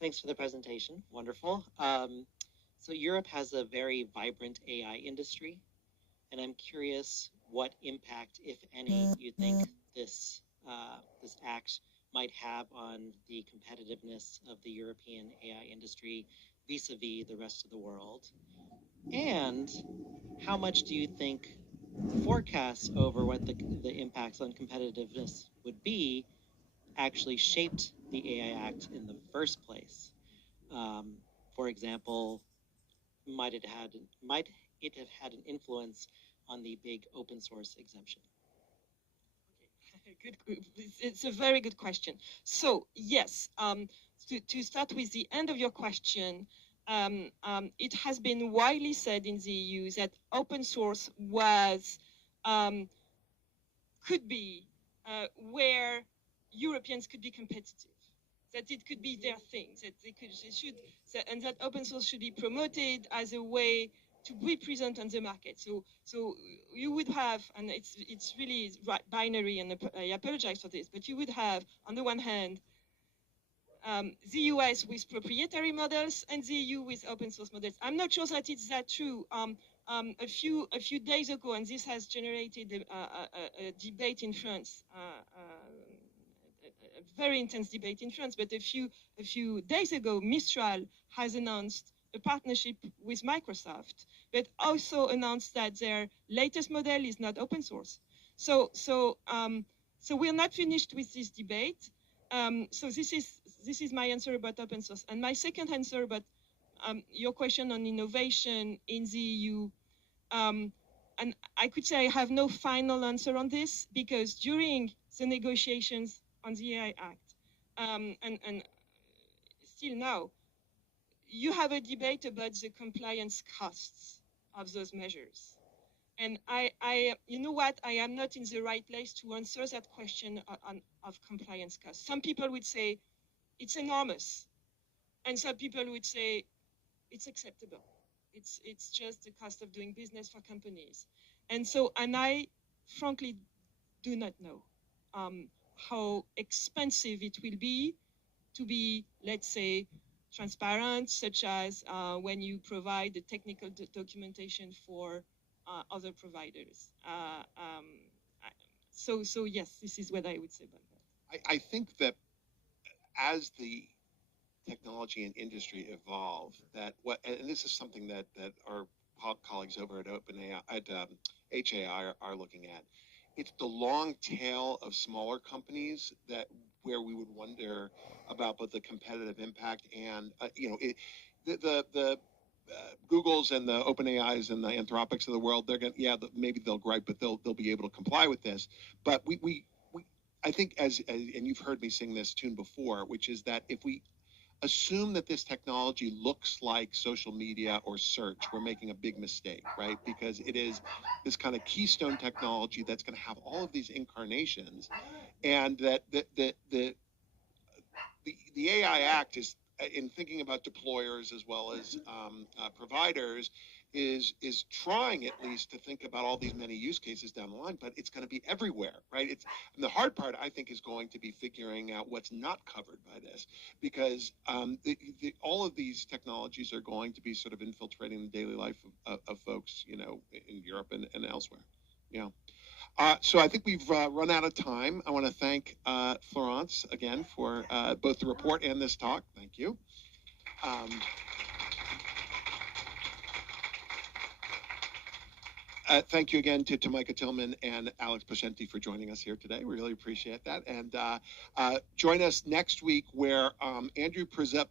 Thanks for the presentation. Wonderful. So Europe has a very vibrant AI industry, and I'm curious what impact, if any, you think this this act might have on the competitiveness of the European AI industry vis-a-vis the rest of the world, and how much do you think forecasts over what the impacts on competitiveness would be actually shaped the AI Act in the first place? For example, might it have had an influence on the big open source exemption? It's a very good question. So yes, to start with the end of your question, it has been widely said in the EU that open source was could be where Europeans could be competitive, that it could be their thing, that and that open source should be promoted as a way to be present on the market. So you would have, and it's really binary, and I apologize for this, but you would have, on the one hand, the US with proprietary models and the EU with open source models. I'm not sure that it's that true. A few days ago, and this has generated a debate in France, a very intense debate in France. But a few days ago, Mistral has announced a partnership with Microsoft, but also announced that their latest model is not open source. So we're not finished with this debate. So this is my answer about open source. And my second answer about your question on innovation in the EU, and I could say I have no final answer on this, because during the negotiations on the AI Act, and still now, you have a debate about the compliance costs of those measures. And you know what, I am not in the right place to answer that question of compliance costs. Some people would say it's enormous, and some people would say it's acceptable. It's just the cost of doing business for companies. And I frankly do not know how expensive it will be to be, let's say, transparent, such as when you provide the technical documentation for other providers. So yes, this is what I would say about that. I think that as the technology and industry evolve, and this is something that our colleagues over at OpenAI, at HAI are looking at. It's the long tail of smaller companies where we would wonder about both the competitive impact and the Googles and the OpenAIs and the Anthropics of the world. They're going, maybe they'll gripe, but they'll be able to comply with this. But I think as and you've heard me sing this tune before, which is that if we assume that this technology looks like social media or search, we're making a big mistake, right? Because it is this kind of keystone technology that's going to have all of these incarnations, and that the AI Act is, in thinking about deployers as well as providers, is trying at least to think about all these many use cases down the line, but it's going to be everywhere, right? And the hard part, I think, is going to be figuring out what's not covered by this, because all of these technologies are going to be sort of infiltrating the daily life of folks, in Europe and elsewhere. So I think we've run out of time. I want to thank Florence again for both the report and this talk. Thank you. Thank you again to Micah Tillman and Alex Pocenti for joining us here today. We really appreciate that. And join us next week, where Andrew I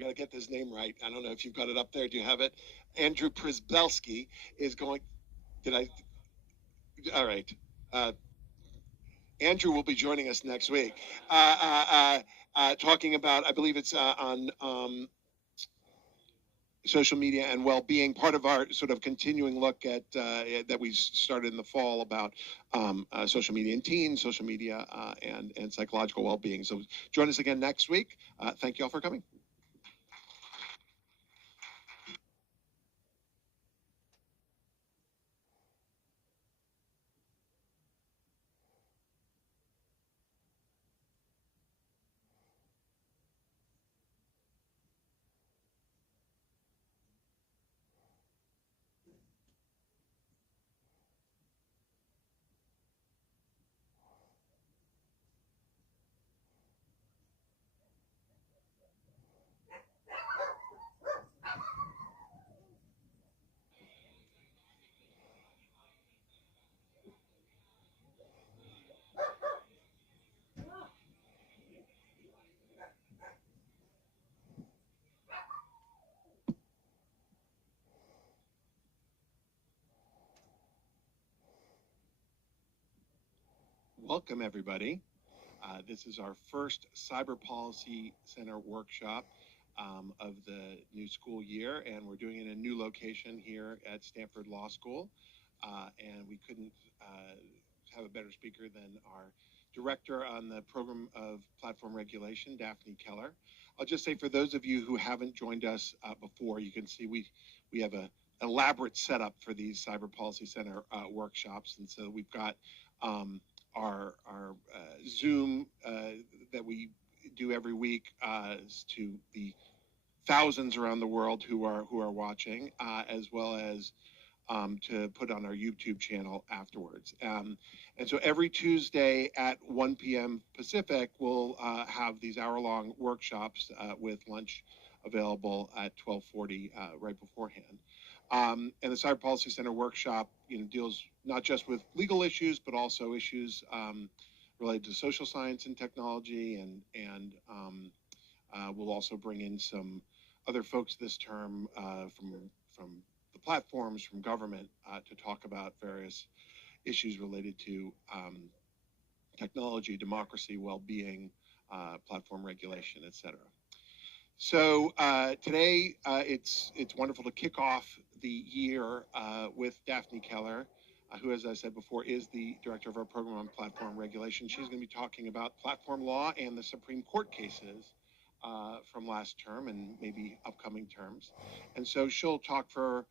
got to get this name right. I don't know if you've got it up there. Do you have it? Andrew Przybelski is going. All right. Andrew will be joining us next week, talking about, I believe it's on social media and well-being, part of our sort of continuing look at that we started in the fall about social media in teens, social media and psychological well-being. So join us again next week. Thank you all for coming. Welcome, everybody. This is our first Cyber Policy Center workshop of the new school year, and we're doing it in a new location here at Stanford Law School. And we couldn't have a better speaker than our director on the program of platform regulation, Daphne Keller. I'll just say, for those of you who haven't joined us before, you can see we have an elaborate setup for these Cyber Policy Center workshops. And so we've got our Zoom that we do every week to the thousands around the world who are watching, as well as to put on our YouTube channel afterwards. And so every Tuesday at 1 p.m. Pacific, we'll have these hour-long workshops with lunch available at 12:40 right beforehand. And the Cyber Policy Center workshop, deals not just with legal issues, but also issues related to social science and technology. And we'll also bring in some other folks this term from the platforms, from government, to talk about various issues related to technology, democracy, well-being, platform regulation, etc. So today, it's wonderful to kick off the year with Daphne Keller, who, as I said before, is the director of our program on platform regulation. She's going to be talking about platform law and the Supreme Court cases from last term and maybe upcoming terms. And so she'll talk for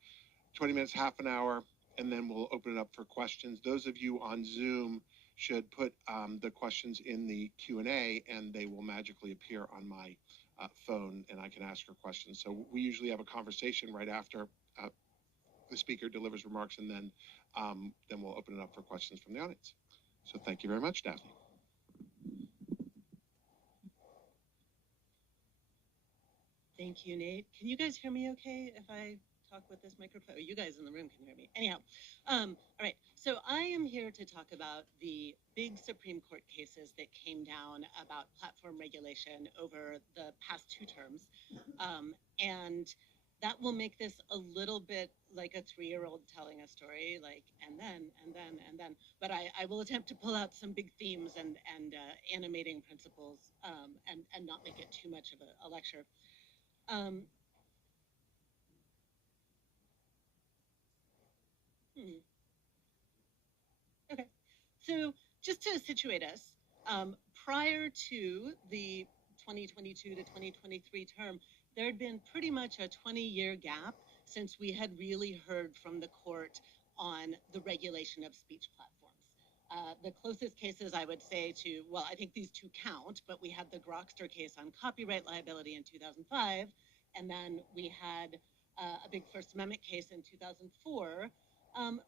20 minutes, half an hour, and then we'll open it up for questions. Those of you on Zoom should put the questions in the Q&A, and they will magically appear on my phone, and I can ask her questions. So we usually have a conversation right after the speaker delivers remarks, and then we'll open it up for questions from the audience. So thank you very much, Daphne. Thank you, Nate. Can you guys hear me okay if I talk with this microphone? Oh, you guys in the room can hear me. Anyhow, all right. So I am here to talk about the big Supreme Court cases that came down about platform regulation over the past 2 terms. And that will make this a little bit like a 3-year-old telling a story, like, and then. But I will attempt to pull out some big themes and animating principles and not make it too much of a lecture. Okay, so just to situate us, prior to the 2022 to 2023 term, there had been pretty much a 20-year gap since we had really heard from the court on the regulation of speech platforms. The closest cases I would say to, well, I think these 2 count, but we had the Grokster case on copyright liability in 2005, and then we had a big First Amendment case in 2004.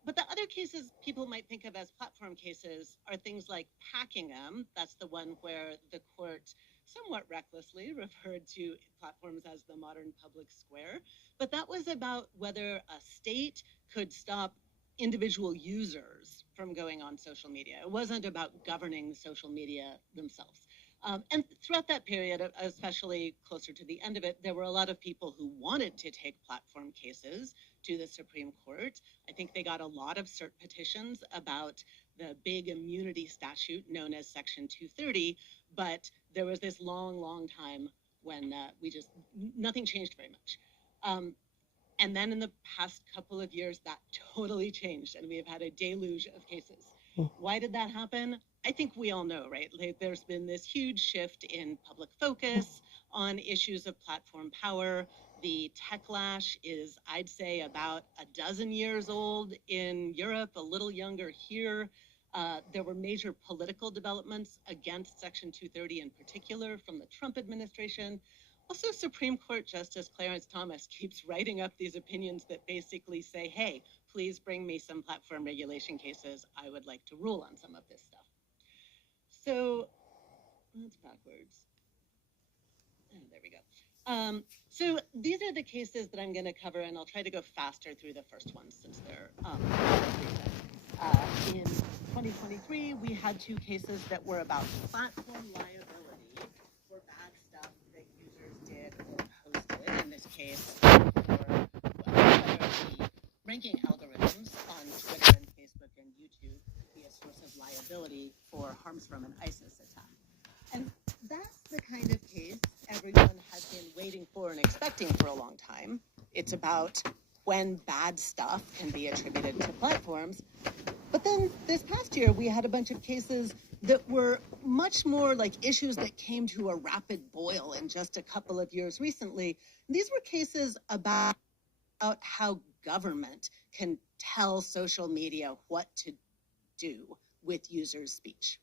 But the other cases people might think of as platform cases are things like Packingham. That's the one where the court somewhat recklessly referred to platforms as the modern public square. But that was about whether a state could stop individual users from going on social media. It wasn't about governing social media themselves. And throughout that period, especially closer to the end of it, there were a lot of people who wanted to take platform cases to the Supreme Court. I think they got a lot of cert petitions about the big immunity statute known as Section 230, but there was this long time when nothing changed very much. And then in the past couple of years, that totally changed, and we have had a deluge of cases. Why did that happen? I think we all know, right? Like, there's been this huge shift in public focus on issues of platform power. The techlash is, I'd say, about 12 years old in Europe, a little younger here. There were major political developments against Section 230 in particular from the Trump administration. Also, Supreme Court Justice Clarence Thomas keeps writing up these opinions that basically say, hey, please bring me some platform regulation cases. I would like to rule on some of this stuff. So that's backwards. Oh, there we go. So these are the cases that I'm going to cover, and I'll try to go faster through the first ones since they're in 2023, we had 2 cases that were about platform liability for bad stuff that users did or posted. In this case, for the ranking algorithms on Twitter and Facebook and YouTube be a source of liability for harms from an ISIS attack. And that's the kind of case everyone has been waiting for and expecting for a long time. It's about when bad stuff can be attributed to platforms. But then this past year, we had a bunch of cases that were much more like issues that came to a rapid boil in just a couple of years recently. These were cases about how government can tell social media what to do with users' speech,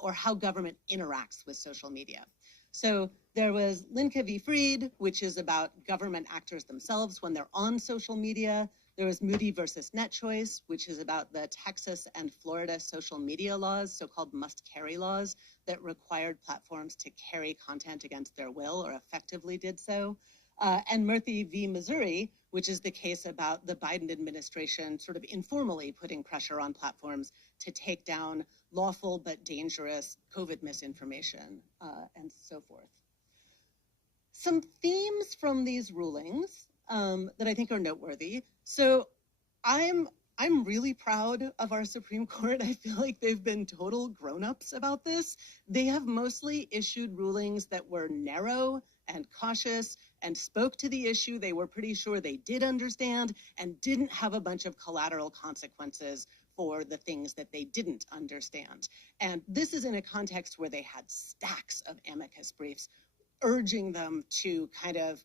or how government interacts with social media. So there was Linka v. Fried, which is about government actors themselves when they're on social media. There was Moody versus NetChoice, which is about the Texas and Florida social media laws, so-called must-carry laws, that required platforms to carry content against their will or effectively did so. And Murthy v. Missouri, which is the case about the Biden administration sort of informally putting pressure on platforms to take down lawful but dangerous COVID misinformation, and so forth. Some themes from these rulings that I think are noteworthy. So I'm really proud of our Supreme Court. I feel like they've been total grown-ups about this. They have mostly issued rulings that were narrow and cautious and spoke to the issue they were pretty sure they did understand and didn't have a bunch of collateral consequences for the things that they didn't understand. And this is in a context where they had stacks of amicus briefs urging them to kind of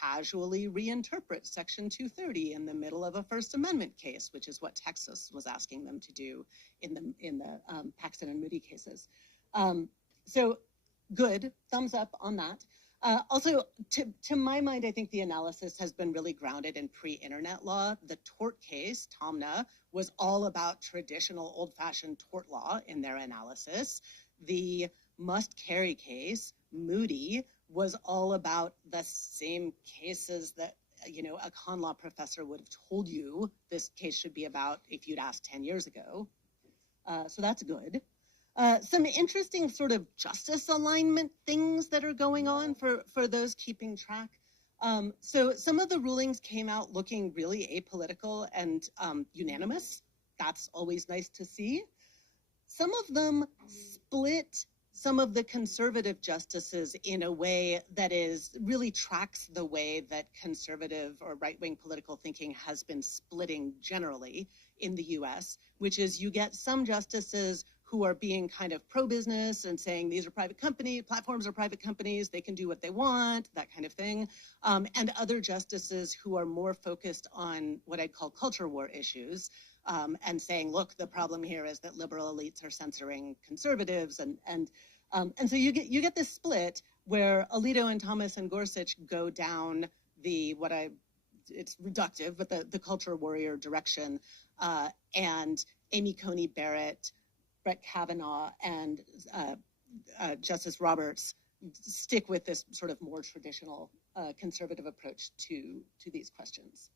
casually reinterpret Section 230 in the middle of a First Amendment case, which is what Texas was asking them to do in the Paxton and Moody cases. So good, thumbs up on that. Also, to my mind, I think the analysis has been really grounded in pre-internet law. The tort case, Tomna, was all about traditional old-fashioned tort law in their analysis. The must-carry case, Moody, was all about the same cases that, you know, a con law professor would have told you this case should be about if you'd asked 10 years ago. So that's good. Some interesting sort of justice alignment things that are going on for those keeping track. So some of the rulings came out looking really apolitical and unanimous. That's always nice to see. Some of them split some of the conservative justices in a way that really tracks the way that conservative or right-wing political thinking has been splitting generally in the US, which is you get some justices who are being kind of pro-business and saying these are private companies, platforms are private companies, they can do what they want, that kind of thing. And other justices who are more focused on what I'd call culture war issues, and saying, look, the problem here is that liberal elites are censoring conservatives. And so you get this split where Alito and Thomas and Gorsuch go down it's reductive, but the culture warrior direction, and Amy Coney Barrett, Brett Kavanaugh, and Justice Roberts stick with this sort of more traditional conservative approach to these questions.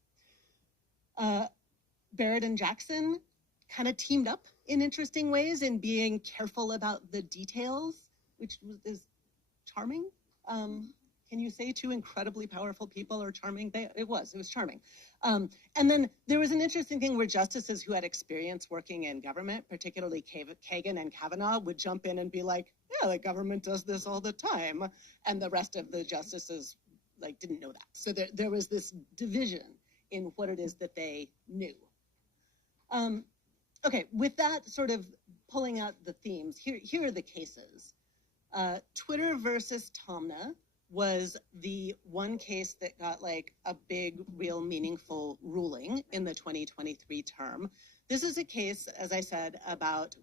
Barrett and Jackson kind of teamed up in interesting ways in being careful about the details, which is charming. Can you say two incredibly powerful people are charming? It was charming. And then there was an interesting thing where justices who had experience working in government, particularly Kagan and Kavanaugh, would jump in and be like, yeah, the government does this all the time. And the rest of the justices didn't know that. So there was this division in what it is that they knew. Okay, with that sort of pulling out the themes, here are the cases. Twitter versus Tomna was the one case that got a big, real, meaningful ruling in the 2023 term. This is a case, as I said, about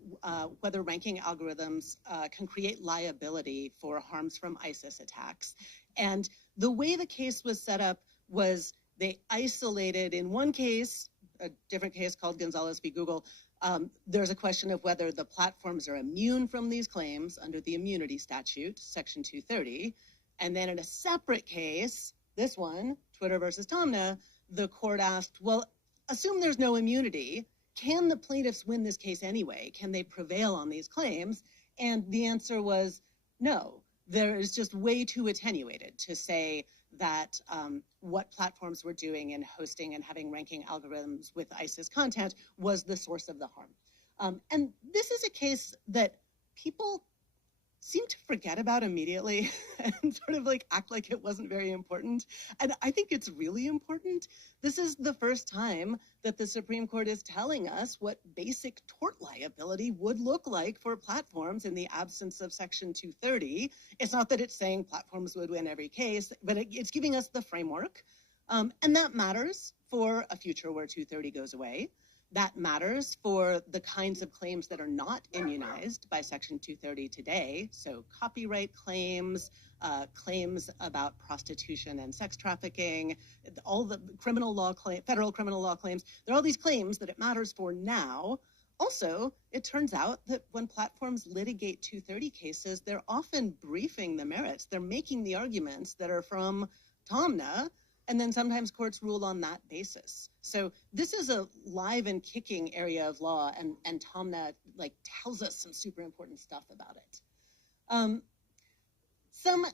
whether ranking algorithms can create liability for harms from ISIS attacks. And the way the case was set up was they isolated in one case, a different case called Gonzalez v. Google, there's a question of whether the platforms are immune from these claims under the immunity statute, Section 230. And then in a separate case, this one, Twitter versus Tomna, the court asked, well, assume there's no immunity. Can the plaintiffs win this case anyway? Can they prevail on these claims? And the answer was no. There is just way too attenuated to say that what platforms were doing in hosting and having ranking algorithms with ISIS content was the source of the harm. And this is a case that people seem to forget about immediately and sort of like act like it wasn't very important. And I think it's really important. This is the first time that the Supreme Court is telling us what basic tort liability would look like for platforms in the absence of Section 230. It's not that it's saying platforms would win every case, but it's giving us the framework. And that matters for a future where 230 goes away. That matters for the kinds of claims that are not immunized by Section 230 today. So copyright claims, claims about prostitution and sex trafficking, all the criminal law federal criminal law claims. There are all these claims that it matters for now. Also, it turns out that when platforms litigate 230 cases, they're often briefing the merits. They're making the arguments that are from TOMNA, and then sometimes courts rule on that basis. So this is a live and kicking area of law, and TOMNA like tells us some super important stuff about it. Some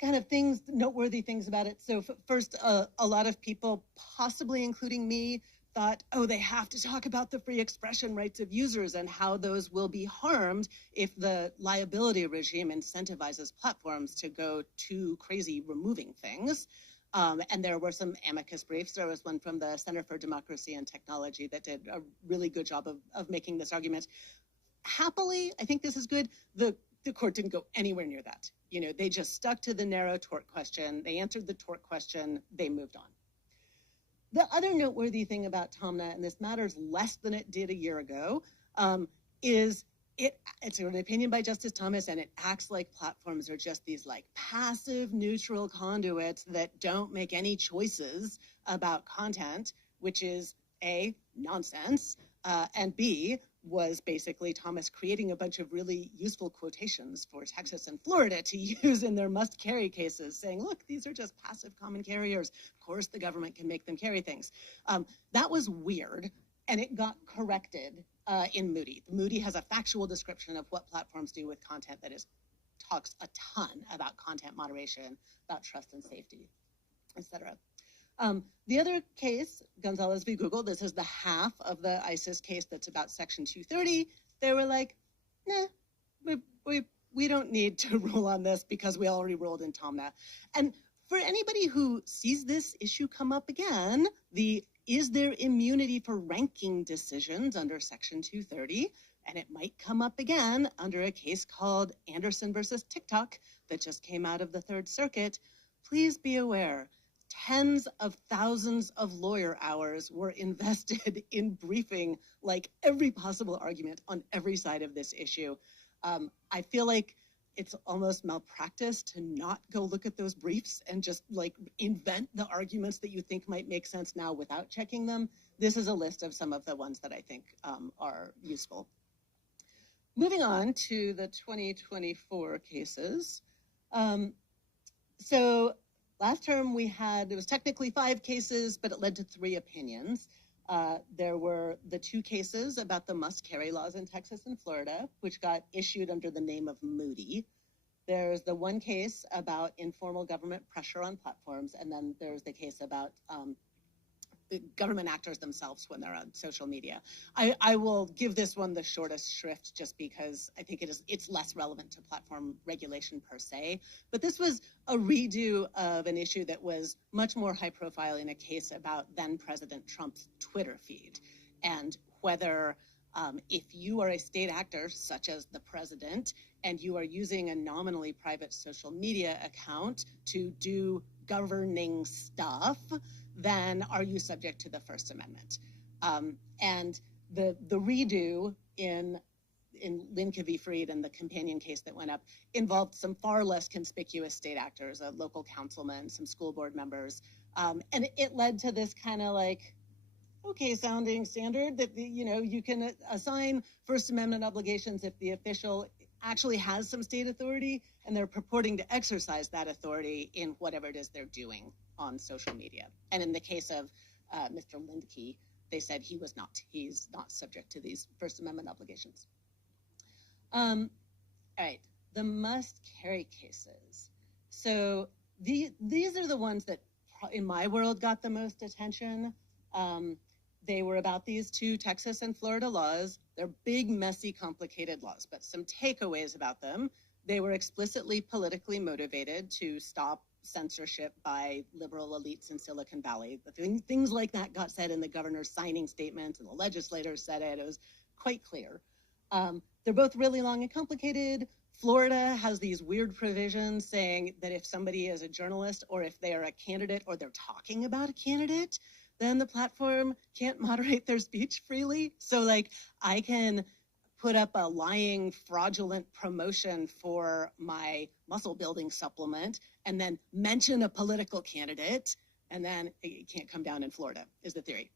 kind of things, noteworthy things about it. So first, a lot of people, possibly including me, thought, oh, they have to talk about the free expression rights of users and how those will be harmed if the liability regime incentivizes platforms to go too crazy removing things. And there were some amicus briefs. There was one from the Center for Democracy and Technology that did a really good job of making this argument. Happily, I think this is good. The court didn't go anywhere near that. You know, they just stuck to the narrow tort question. They answered the tort question. They moved on. The other noteworthy thing about TOMNA, and this matters less than it did a year ago, is it's an opinion by Justice Thomas, and it acts like platforms are just these like passive, neutral conduits that don't make any choices about content, which is A, nonsense, and B, was basically Thomas creating a bunch of really useful quotations for Texas and Florida to use in their must-carry cases, saying, look, these are just passive common carriers. Of course, the government can make them carry things. That was weird, and it got corrected in Moody. Moody has a factual description of what platforms do with content that talks a ton about content moderation, about trust and safety, etc. The other case, Gonzalez v. Google, this is the half of the ISIS case that's about Section 230. They were like, nah, we don't need to rule on this because we already ruled in TOMNA. And for anybody who sees this issue come up again, is there immunity for ranking decisions under Section 230? And it might come up again under a case called Anderson versus TikTok that just came out of the Third Circuit. Please be aware, tens of thousands of lawyer hours were invested in briefing like every possible argument on every side of this issue. I feel like it's almost malpractice to not go look at those briefs and just like invent the arguments that you think might make sense now without checking them. This is a list of some of the ones that I think are useful. Moving on to the 2024 cases. So last term it was technically 5 cases, but it led to 3 opinions. There were the 2 cases about the must-carry laws in Texas and Florida, which got issued under the name of Moody. There's the 1 case about informal government pressure on platforms, and then there's the case about government actors themselves when they're on social media. I will give this one the shortest shrift just because I think it's less relevant to platform regulation per se. But this was a redo of an issue that was much more high profile in a case about then President Trump's Twitter feed, and whether if you are a state actor such as the president and you are using a nominally private social media account to do governing stuff, then are you subject to the First Amendment? And the redo in Linke v. Fried and the companion case that went up involved some far less conspicuous state actors, a local councilman, some school board members, and it led to this kind of like, okay sounding standard that you can assign First Amendment obligations if the official actually has some state authority and they're purporting to exercise that authority in whatever it is they're doing on social media. And in the case of Mr. Lindke, they said he's not subject to these First Amendment obligations. All right, the must-carry cases. So these are the ones that in my world got the most attention. They were about these two Texas and Florida laws. They're big, messy, complicated laws, but some takeaways about them. They were explicitly politically motivated to stop censorship by liberal elites in Silicon Valley. Things like that got said in the governor's signing statement, and the legislators said it. It was quite clear. They're both really long and complicated. Florida has these weird provisions saying that if somebody is a journalist or if they are a candidate or they're talking about a candidate, then the platform can't moderate their speech freely. So like I can put up a lying, fraudulent promotion for my muscle building supplement and then mention a political candidate, and then it can't come down in Florida, is the theory.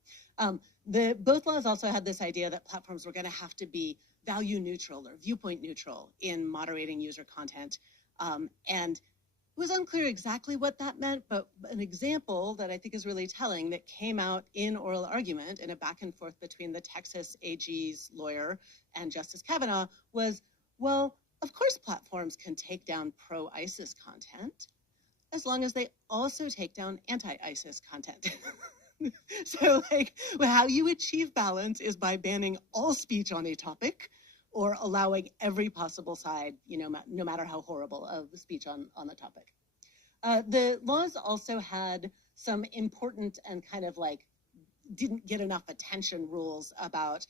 Both laws also had this idea that platforms were going to have to be value neutral or viewpoint neutral in moderating user content. And it was unclear exactly what that meant, but an example that I think is really telling that came out in oral argument in a back and forth between the Texas AG's lawyer and Justice Kavanaugh was, well, of course platforms can take down pro-ISIS content as long as they also take down anti-ISIS content. So like how you achieve balance is by banning all speech on a topic or allowing every possible side, no matter how horrible, of the speech on the topic. The laws also had some important and kind of like didn't get enough attention rules about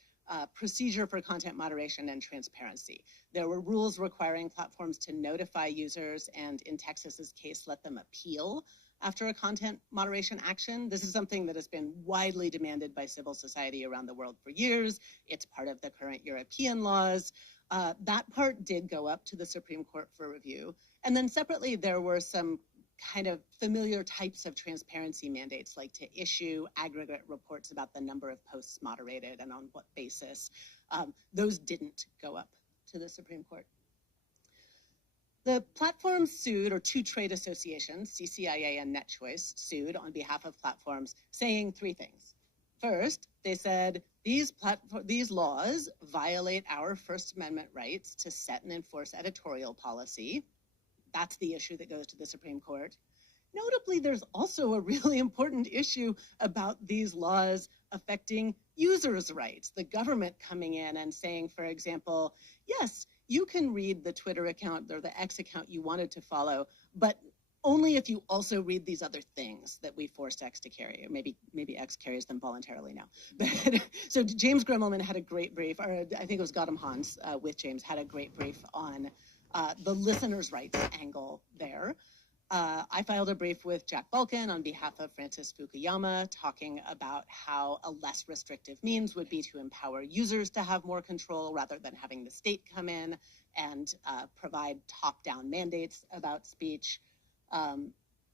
procedure for content moderation and transparency. There were rules requiring platforms to notify users and in Texas's case, let them appeal after a content moderation action. This is something that has been widely demanded by civil society around the world for years. It's part of the current European laws. That part did go up to the Supreme Court for review. And then separately, there were some kind of familiar types of transparency mandates, like to issue aggregate reports about the number of posts moderated and on what basis. Those didn't go up to the Supreme Court. The platforms sued, or two trade associations, CCIA and NetChoice, sued on behalf of platforms, saying three things. First, they said these laws violate our First Amendment rights to set and enforce editorial policy. That's the issue that goes to the Supreme Court. Notably, there's also a really important issue about these laws affecting users' rights. The government coming in and saying, for example, yes, you can read the Twitter account or the X account you wanted to follow, but only if you also read these other things that we forced X to carry. Or maybe X carries them voluntarily now. But, so James Grimmelman had a great brief, or I think it was Gautam Hans with James, had a great brief on the listeners' rights angle there. I filed a brief with Jack Balkin on behalf of Francis Fukuyama, talking about how a less restrictive means would be to empower users to have more control rather than having the state come in and provide top-down mandates about speech.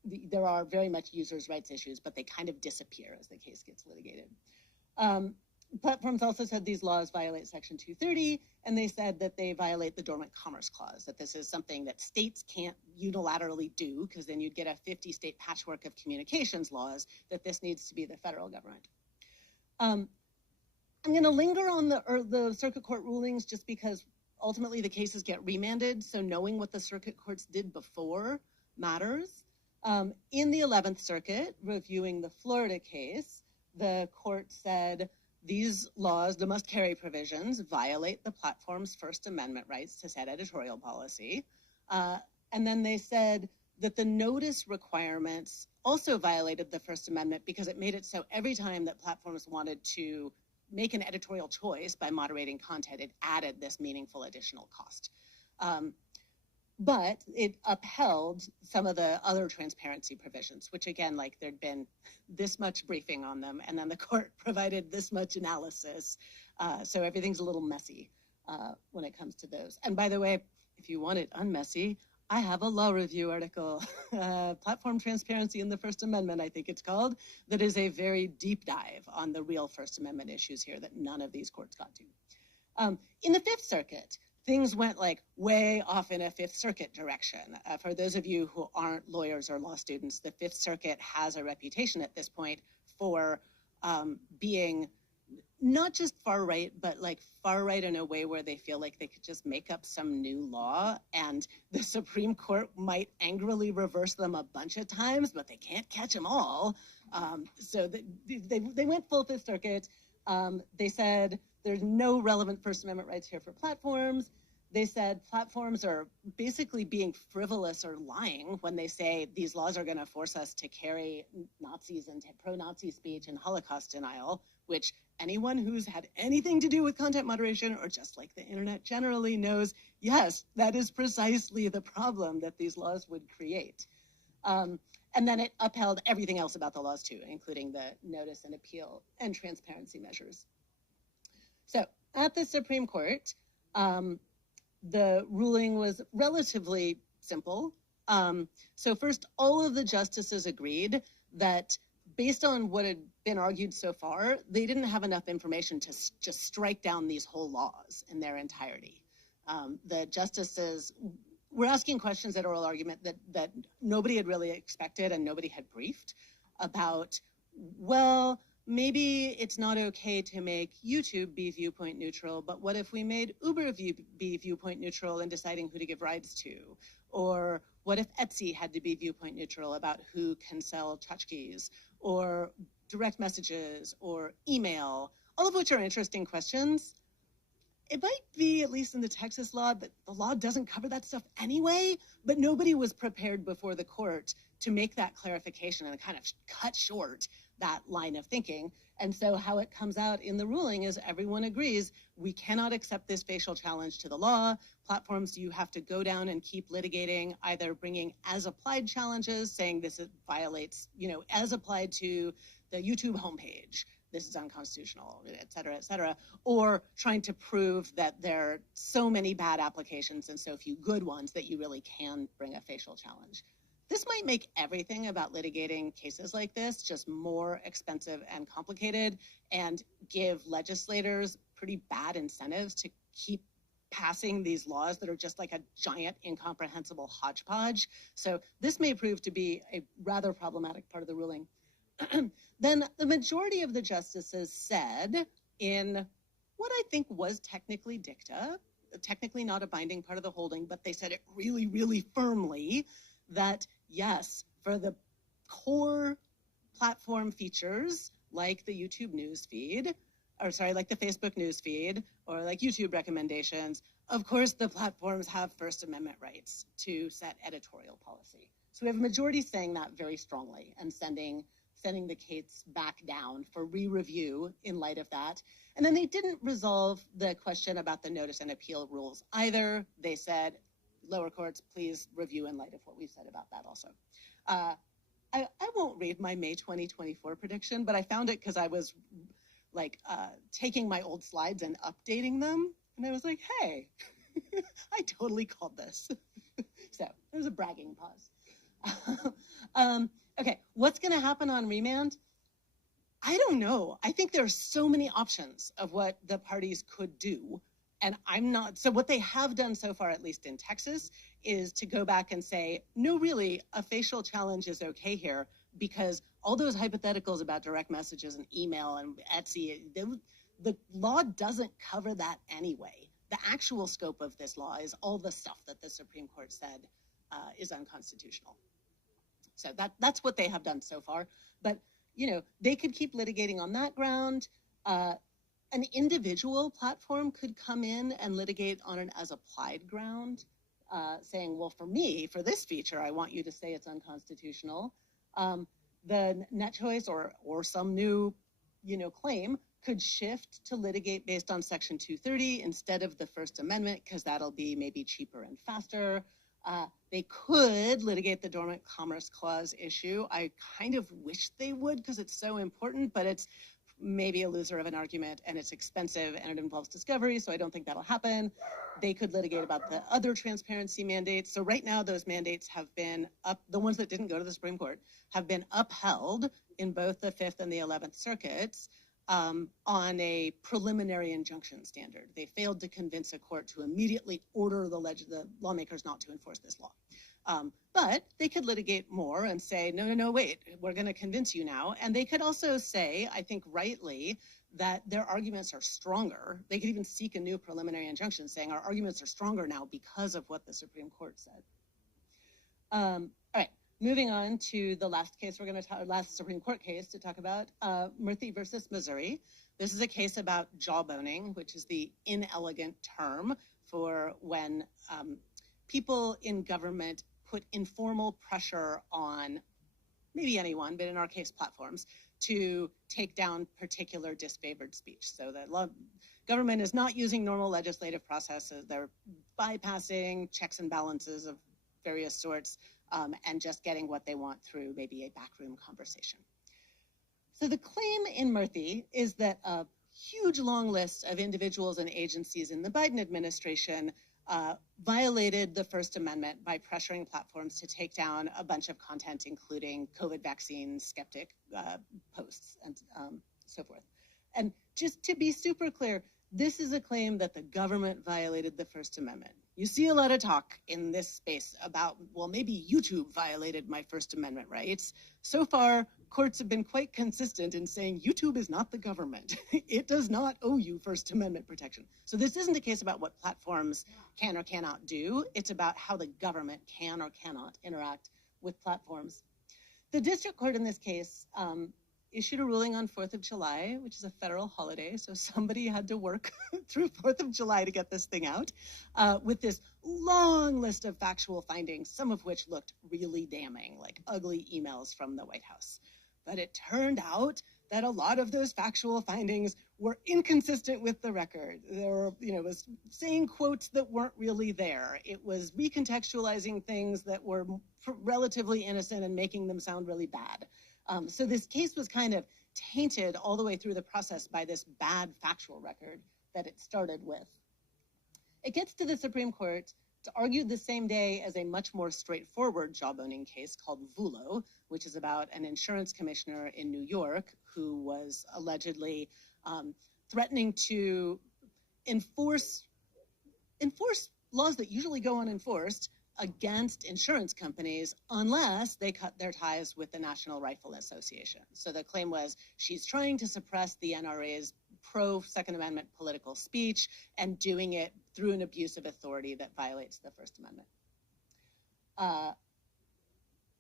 There are very much users' rights issues, but they kind of disappear as the case gets litigated. Platforms also said these laws violate Section 230, and they said that they violate the Dormant Commerce Clause, that this is something that states can't unilaterally do, because then you'd get a 50-state patchwork of communications laws, that this needs to be the federal government. I'm going to linger on the circuit court rulings just because ultimately the cases get remanded, so knowing what the circuit courts did before matters. In the 11th Circuit, reviewing the Florida case, the court said, these laws, the must-carry provisions, violate the platform's First Amendment rights to set editorial policy. And then they said that the notice requirements also violated the First Amendment because it made it so every time that platforms wanted to make an editorial choice by moderating content, it added this meaningful additional cost. But it upheld some of the other transparency provisions, which again, like there'd been this much briefing on them, and then the court provided this much analysis. So everything's a little messy when it comes to those. And by the way, if you want it unmessy, I have a law review article, Platform Transparency in the First Amendment, I think it's called, that is a very deep dive on the real First Amendment issues here that none of these courts got to. In the Fifth Circuit, things went like way off in a Fifth Circuit direction. For those of you who aren't lawyers or law students, the Fifth Circuit has a reputation at this point for being not just far right, but like far right in a way where they feel like they could just make up some new law and the Supreme Court might angrily reverse them a bunch of times, but they can't catch them all. So they went full Fifth Circuit. They said there's no relevant First Amendment rights here for platforms. They said platforms are basically being frivolous or lying when they say these laws are going to force us to carry Nazis and pro-Nazi speech and Holocaust denial, which anyone who's had anything to do with content moderation or just like the internet generally knows, yes, that is precisely the problem that these laws would create. And then it upheld everything else about the laws too, including the notice and appeal and transparency measures. So at the Supreme Court, the ruling was relatively simple. So first, all of the justices agreed that based on what had been argued so far, they didn't have enough information to just strike down these whole laws in their entirety. The justices were asking questions at oral argument that nobody had really expected and nobody had briefed about, well, maybe it's not okay to make YouTube be viewpoint neutral, but what if we made Uber be viewpoint neutral in deciding who to give rides to? Or what if Etsy had to be viewpoint neutral about who can sell tchotchkes? Or direct messages or email, all of which are interesting questions. It might be, at least in the Texas law, that the law doesn't cover that stuff anyway, but nobody was prepared before the court to make that clarification and kind of cut short that line of thinking. And so how it comes out in the ruling is everyone agrees we cannot accept this facial challenge to the law. Platforms, you have to go down and keep litigating, either bringing as applied challenges, saying this violates, as applied to the YouTube homepage, this is unconstitutional, et cetera, or trying to prove that there are so many bad applications and so few good ones that you really can bring a facial challenge. This might make everything about litigating cases like this just more expensive and complicated and give legislators pretty bad incentives to keep passing these laws that are just like a giant incomprehensible hodgepodge. So this may prove to be a rather problematic part of the ruling. Then the majority of the justices said in what I think was technically dicta, technically not a binding part of the holding, but they said it really, really firmly that yes, for the core platform features like the YouTube news feed, like the Facebook news feed or like YouTube recommendations, of course the platforms have First Amendment rights to set editorial policy. So we have a majority saying that very strongly and sending the case back down for re-review in light of that. And then they didn't resolve the question about the notice and appeal rules either. They said, lower courts, please review in light of what we said about that also. I won't read my May 2024 prediction, but I found it because I was taking my old slides and updating them. And I was like, hey, I totally called this. So there's a bragging pause. Okay, what's going to happen on remand? I don't know. I think there are so many options of what the parties could do. And so what they have done so far, at least in Texas, is to go back and say, no, really, a facial challenge is okay here because all those hypotheticals about direct messages and email and Etsy, the law doesn't cover that anyway. The actual scope of this law is all the stuff that the Supreme Court said is unconstitutional. So that's what they have done so far. But, they could keep litigating on that ground. An individual platform could come in and litigate on an as-applied ground, saying, well, for this feature, I want you to say it's unconstitutional. The net choice or some new, claim could shift to litigate based on Section 230 instead of the First Amendment, because that'll be maybe cheaper and faster. They could litigate the Dormant Commerce Clause issue. I kind of wish they would because it's so important, but it's maybe a loser of an argument and it's expensive and it involves discovery, so I don't think that'll happen. They could litigate about the other transparency mandates. So right now those mandates have been the ones that didn't go to the Supreme Court have been upheld in both the 5th and the 11th circuits on a preliminary injunction standard. They failed to convince a court to immediately order the lawmakers not to enforce this law. But they could litigate more and say, no, wait, we're going to convince you now. And they could also say, I think rightly, that their arguments are stronger. They could even seek a new preliminary injunction saying our arguments are stronger now because of what the Supreme Court said. All right, moving on to the last case we're going to talk, last Supreme Court case to talk about, Murthy versus Missouri. This is a case about jawboning, which is the inelegant term for when people in government put informal pressure on maybe anyone, but in our case, platforms, to take down particular disfavored speech. So the government is not using normal legislative processes. They're bypassing checks and balances of various sorts and just getting what they want through maybe a backroom conversation. So the claim in Murthy is that a huge long list of individuals and agencies in the Biden administration violated the First Amendment by pressuring platforms to take down a bunch of content, including COVID vaccine skeptic posts and so forth. And just to be super clear, this is a claim that the government violated the First Amendment. You see a lot of talk in this space about, well, maybe YouTube violated my First Amendment rights. So far, courts have been quite consistent in saying YouTube is not the government. It does not owe you First Amendment protection. So this isn't a case about what platforms can or cannot do. It's about how the government can or cannot interact with platforms. The district court in this case issued a ruling on 4th of July, which is a federal holiday, so somebody had to work through 4th of July to get this thing out, with this long list of factual findings, some of which looked really damning, like ugly emails from the White House. But it turned out that a lot of those factual findings were inconsistent with the record. There were, it was saying quotes that weren't really there. It was recontextualizing things that were relatively innocent and making them sound really bad. So this case was kind of tainted all the way through the process by this bad factual record that it started with. It gets to the Supreme Court to argue the same day as a much more straightforward jawboning case called Vulo, which is about an insurance commissioner in New York who was allegedly threatening to enforce laws that usually go unenforced against insurance companies unless they cut their ties with the National Rifle Association. So the claim was she's trying to suppress the NRA's pro-Second Amendment political speech and doing it through an abuse of authority that violates the First Amendment.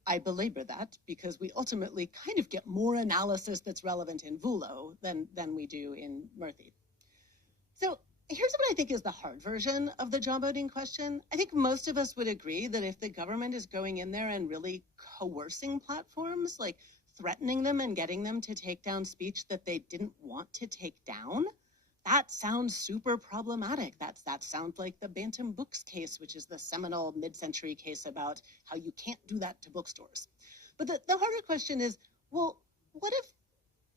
I belabor that because we ultimately kind of get more analysis that's relevant in Vulo than we do in Murthy. So here's what I think is the hard version of the jawboning question. I think most of us would agree that if the government is going in there and really coercing platforms, like threatening them and getting them to take down speech that they didn't want to take down, that sounds super problematic. That sounds like the Bantam Books case, which is the seminal mid-century case about how you can't do that to bookstores. But the harder question is, well, what if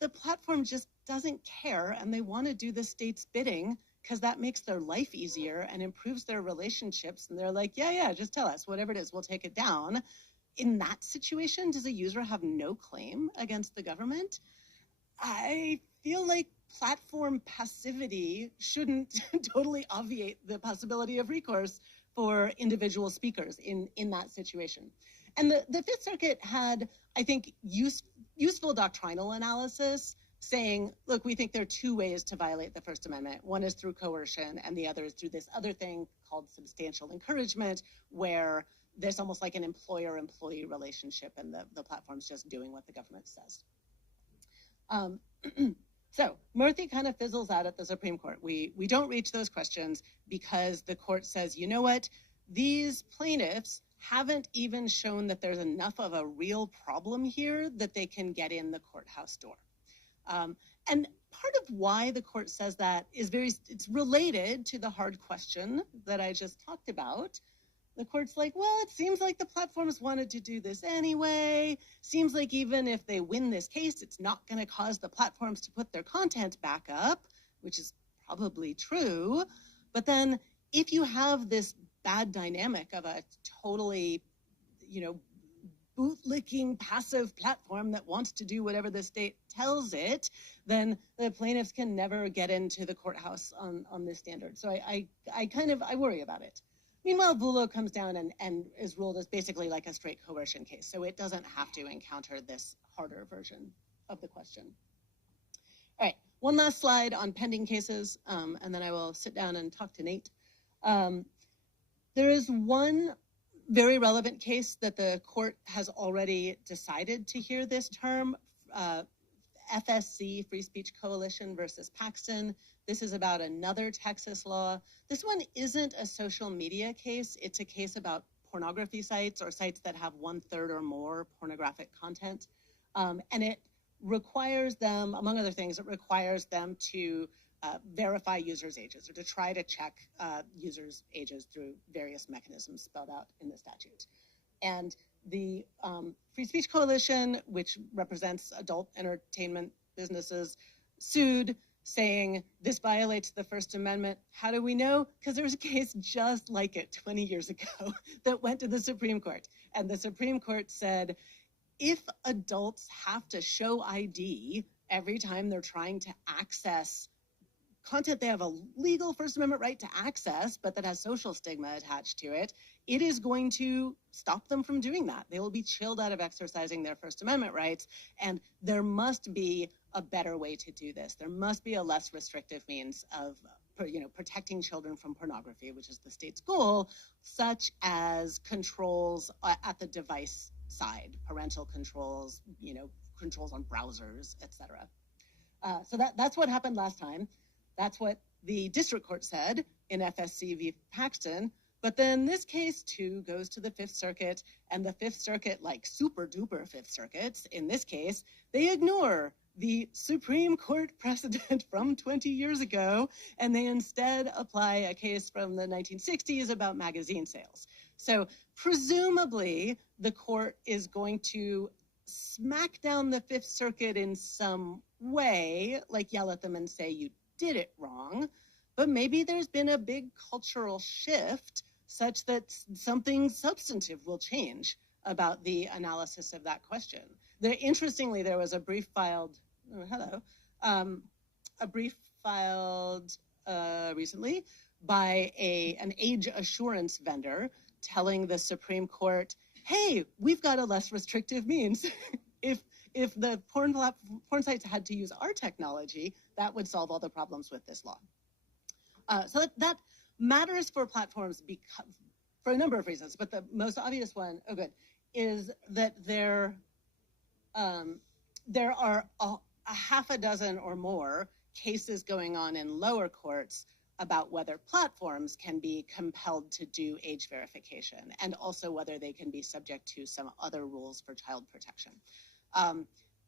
the platform just doesn't care and they want to do the state's bidding because that makes their life easier and improves their relationships, and they're like, yeah, just tell us, whatever it is, we'll take it down. In that situation, does a user have no claim against the government? I feel like platform passivity shouldn't totally obviate the possibility of recourse for individual speakers in that situation. And the Fifth Circuit had, I think, useful doctrinal analysis saying, look, we think there are two ways to violate the First Amendment. One is through coercion, and the other is through this other thing called substantial encouragement, where there's almost like an employer-employee relationship, and the platform's just doing what the government says. So Murthy kind of fizzles out at the Supreme Court. We don't reach those questions because the court says, you know what? These plaintiffs haven't even shown that there's enough of a real problem here that they can get in the courthouse door. And part of why the court says that is it's related to the hard question that I just talked about. The court's like, well, it seems like the platforms wanted to do this anyway. Seems like even if they win this case, it's not going to cause the platforms to put their content back up, which is probably true. But then if you have this bad dynamic of a totally, bootlicking passive platform that wants to do whatever the state tells it, then the plaintiffs can never get into the courthouse on this standard. So I worry about it. Meanwhile, Vulo comes down and is ruled as basically like a straight coercion case, so it doesn't have to encounter this harder version of the question. All right, one last slide on pending cases, and then I will sit down and talk to Nate. There is one very relevant case that the court has already decided to hear this term, FSC, Free Speech Coalition versus Paxton. This is about another Texas law. This one isn't a social media case. It's a case about pornography sites or sites that have 1/3 or more pornographic content. And it requires them, among other things, it requires them to verify users' ages or to try to check users' ages through various mechanisms spelled out in the statute. And the Free Speech Coalition, which represents adult entertainment businesses, sued, saying this violates the First Amendment. How do we know? Because there was a case just like it 20 years ago that went to the Supreme Court. And the Supreme Court said, if adults have to show ID every time they're trying to access content they have a legal First Amendment right to access, but that has social stigma attached to it, it is going to stop them from doing that. They will be chilled out of exercising their First Amendment rights, and there must be a better way to do this. There must be a less restrictive means of protecting children from pornography, which is the state's goal, such as controls at the device side, parental controls, controls on browsers, etc. So that's what happened last time. That's what the district court said in FSC v. Paxton. But then this case, too, goes to the Fifth Circuit, and the Fifth Circuit, like super duper Fifth Circuits, in this case, they ignore the Supreme Court precedent from 20 years ago, and they instead apply a case from the 1960s about magazine sales. So presumably, the court is going to smack down the Fifth Circuit in some way, like yell at them and say, you did it wrong, but maybe there's been a big cultural shift such that something substantive will change about the analysis of that question. Interestingly, there was a brief filed, recently by an age assurance vendor telling the Supreme Court, hey, we've got a less restrictive means. If the porn sites had to use our technology, that would solve all the problems with this law. So that matters for platforms for a number of reasons, but the most obvious one, is that there are a half a dozen or more cases going on in lower courts about whether platforms can be compelled to do age verification, and also whether they can be subject to some other rules for child protection.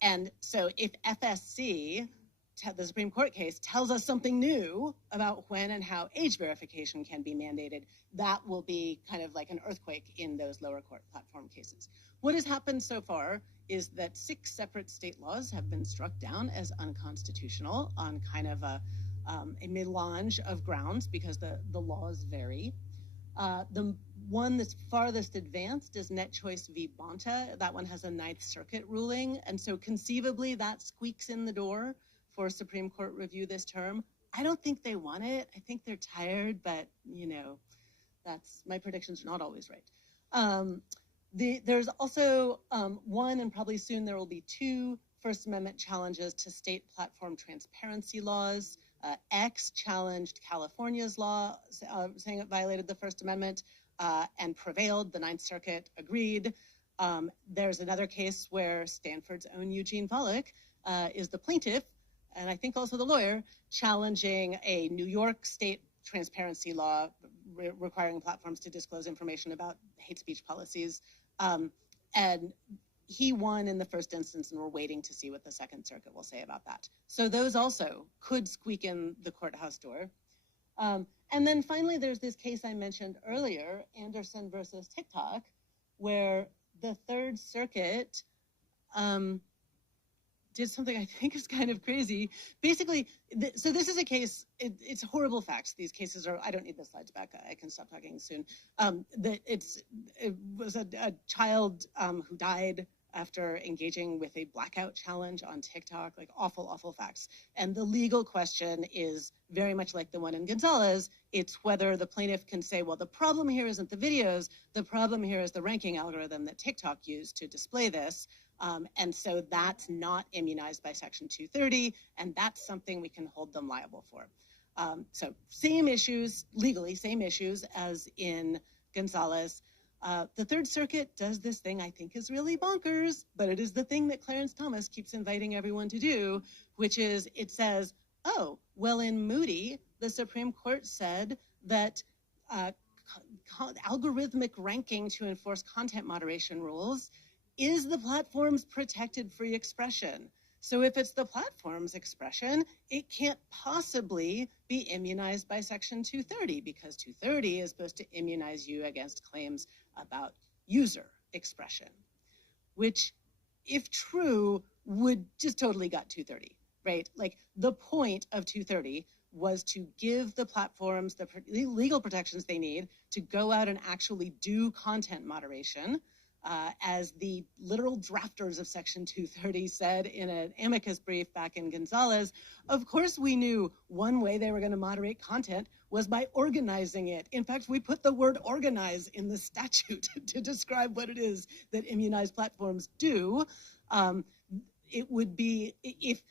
And so if FSC, the Supreme Court case, tells us something new about when and how age verification can be mandated, that will be kind of like an earthquake in those lower court platform cases. What has happened so far is that 6 separate state laws have been struck down as unconstitutional on kind of a melange of grounds because the laws vary. The one that's farthest advanced is Net Choice v. Bonta. That one has a Ninth Circuit ruling, and so conceivably that squeaks in the door for Supreme Court review this term. I don't think they want it. I think they're tired, but that's my predictions are not always right. There's also one, and probably soon there will be 2 First Amendment challenges to state platform transparency laws. X challenged California's law, saying it violated the First Amendment, and prevailed. The Ninth Circuit agreed. There's another case where Stanford's own Eugene Volokh is the plaintiff, and I think also the lawyer, challenging a New York state transparency law requiring platforms to disclose information about hate speech policies. And he won in the first instance, and we're waiting to see what the Second Circuit will say about that. So those also could squeak in the courthouse door. And then finally, there's this case I mentioned earlier, Anderson versus TikTok, where the Third Circuit did something I think is kind of crazy. Basically, so this is a case, it's horrible facts. These cases are, I don't need the slides back, I can stop talking soon. It was a child who died after engaging with a blackout challenge on TikTok, like awful, awful facts. And the legal question is very much like the one in Gonzalez. It's whether the plaintiff can say, well, the problem here isn't the videos, the problem here is the ranking algorithm that TikTok used to display this. And so that's not immunized by Section 230, and that's something we can hold them liable for. So same issues, legally, same issues as in Gonzalez. The Third Circuit does this thing I think is really bonkers, but it is the thing that Clarence Thomas keeps inviting everyone to do, which is it says, oh, well, in Moody, the Supreme Court said that algorithmic ranking to enforce content moderation rules is the platform's protected free expression. So if it's the platform's expression, it can't possibly be immunized by Section 230 because 230 is supposed to immunize you against claims about user expression, which, if true, would just totally gut 230, right? Like the point of 230 was to give the platforms the legal protections they need to go out and actually do content moderation. As the literal drafters of Section 230 said in an amicus brief back in Gonzalez, of course we knew one way they were going to moderate content was by organizing it. In fact, we put the word organize in the statute to describe what it is that immunized platforms do. It would be, if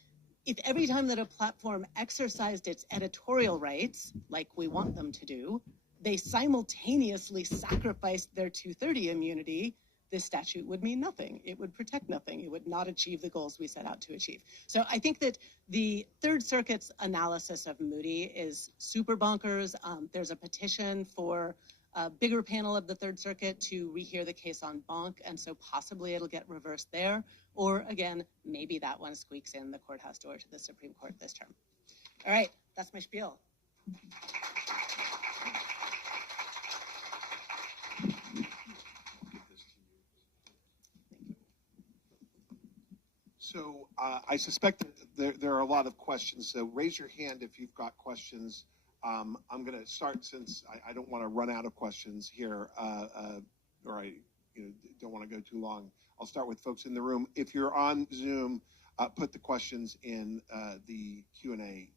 every time that a platform exercised its editorial rights, like we want them to do, they simultaneously sacrificed their 230 immunity, this statute would mean nothing. It would protect nothing. It would not achieve the goals we set out to achieve. So I think that the Third Circuit's analysis of Moody is super bonkers. There's a petition for a bigger panel of the Third Circuit to rehear the case on Bonk, and so possibly it'll get reversed there. Or again, maybe that one squeaks in the courthouse door to the Supreme Court this term. All right, that's my spiel. So I suspect that there are a lot of questions. So raise your hand if you've got questions. I'm going to start since I don't want to run out of questions here, or I don't want to go too long. I'll start with folks in the room. If you're on Zoom, put the questions in the Q&A.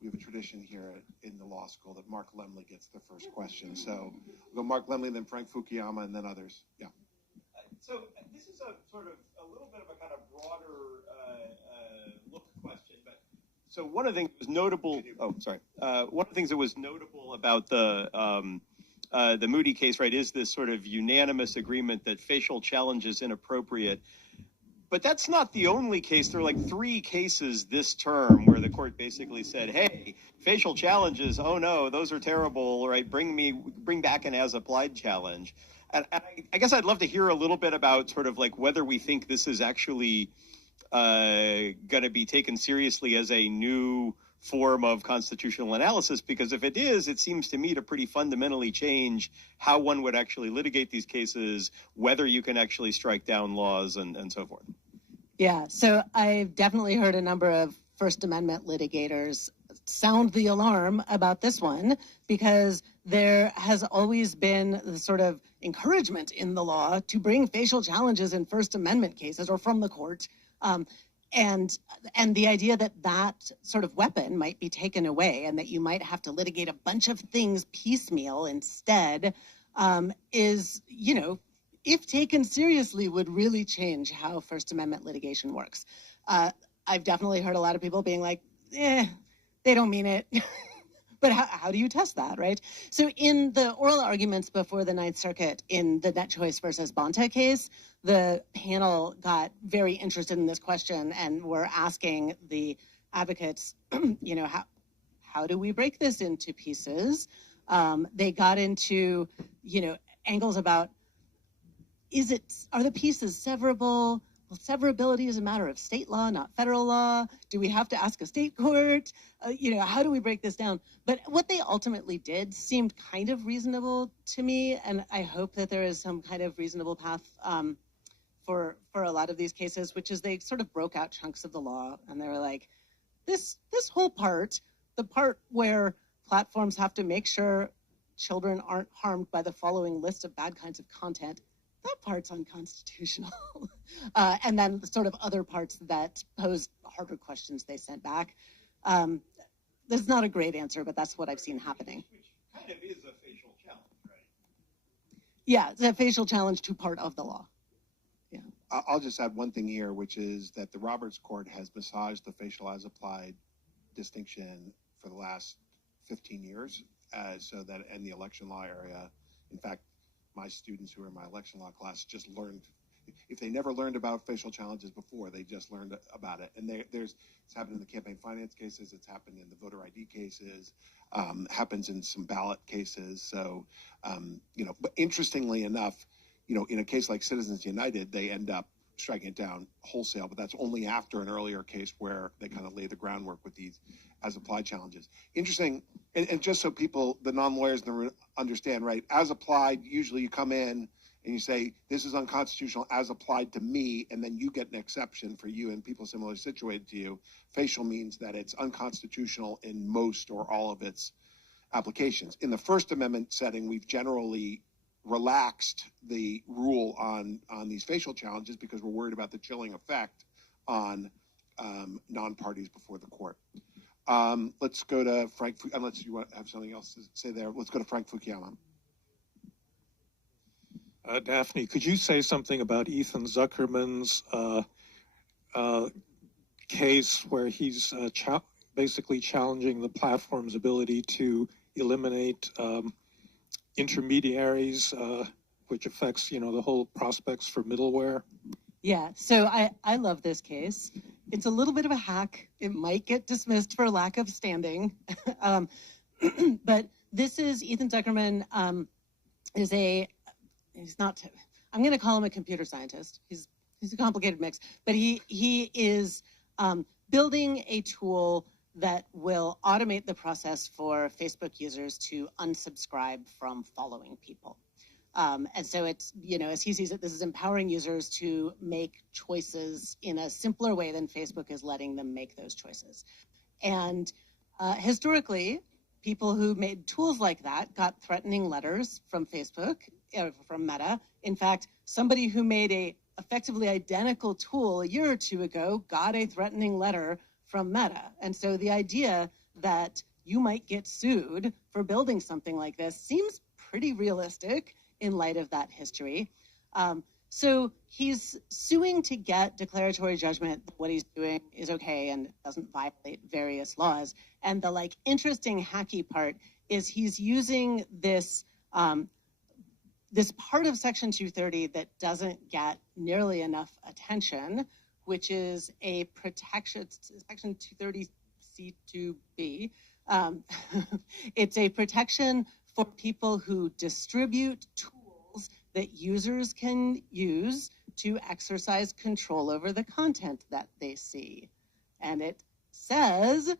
We have a tradition here in the law school that Mark Lemley gets the first question. So we'll go Mark Lemley, then Frank Fukuyama, and then others. Yeah. So this is a sort of a little bit of a kind of broader look question, but so one of the things that was notable. Oh, sorry. One of the things that was notable about the Moody case, right, is this sort of unanimous agreement that facial challenge is inappropriate. But that's not the only case. There are like 3 cases this term where the court basically said, hey, facial challenges, oh no, those are terrible, right? Bring back an as-applied challenge. And I guess I'd love to hear a little bit about sort of like whether we think this is actually going to be taken seriously as a new form of constitutional analysis, because if it is, it seems to me to pretty fundamentally change how one would actually litigate these cases, whether you can actually strike down laws and so forth. Yeah, so I've definitely heard a number of First Amendment litigators sound the alarm about this one, because there has always been the sort of encouragement in the law to bring facial challenges in First Amendment cases or from the court. And the idea that that sort of weapon might be taken away and that you might have to litigate a bunch of things piecemeal instead is, if taken seriously, would really change how First Amendment litigation works. I've definitely heard a lot of people being like, they don't mean it. But how do you test that, right? So in the oral arguments before the Ninth Circuit in the Net Choice versus Bonta case, the panel got very interested in this question and were asking the advocates, how do we break this into pieces? They got into, angles about, are the pieces severable? Well, severability is a matter of state law, not federal law. Do we have to ask a state court? How do we break this down? But what they ultimately did seemed kind of reasonable to me, and I hope that there is some kind of reasonable path for a lot of these cases, which is they sort of broke out chunks of the law, and they were like, this whole part, the part where platforms have to make sure children aren't harmed by the following list of bad kinds of content, that part's unconstitutional. And then sort of other parts that posed harder questions they sent back. That's not a great answer, but that's what I've seen happening. Which kind of is a facial challenge, right? Yeah, it's a facial challenge to part of the law. Yeah. I'll just add one thing here, which is that the Roberts Court has massaged the facial as applied distinction for the last 15 years, so that in the election law area, in fact, my students who are in my election law class just learned. If they never learned about facial challenges before, they just learned about it. And it's happened in the campaign finance cases, it's happened in the voter ID cases, happens in some ballot cases. So, but interestingly enough, in a case like Citizens United, they end up striking it down wholesale, but that's only after an earlier case where they kind of lay the groundwork with these as applied challenges. Interesting, and just so people, the non-lawyers understand, right, as applied, usually you come in and you say, this is unconstitutional as applied to me, and then you get an exception for you and people similarly situated to you. Facial means that it's unconstitutional in most or all of its applications. In the First Amendment setting, we've generally relaxed the rule on these facial challenges because we're worried about the chilling effect on non-parties before the court. Let's go to Frank, unless you want to have something else to say there. Let's go to Frank Fukuyama. Daphne, could you say something about Ethan Zuckerman's case where he's basically challenging the platform's ability to eliminate intermediaries, which affects, the whole prospects for middleware? Yeah, so I love this case. It's a little bit of a hack. It might get dismissed for lack of standing. But this is Ethan Zuckerman he's not, I'm going to call him a computer scientist. He's a complicated mix, but he is building a tool that will automate the process for Facebook users to unsubscribe from following people. And so it's, as he sees it, this is empowering users to make choices in a simpler way than Facebook is letting them make those choices. And historically, people who made tools like that got threatening letters from Facebook, from Meta. In fact, somebody who made a effectively identical tool a year or two ago got a threatening letter from Meta. And so the idea that you might get sued for building something like this seems pretty realistic in light of that history. So he's suing to get declaratory judgment that what he's doing is okay and doesn't violate various laws. And the interesting hacky part is he's using this this part of Section 230 that doesn't get nearly enough attention, which is a protection, Section 230C2B. It's a protection for people who distribute tools that users can use to exercise control over the content that they see. And it says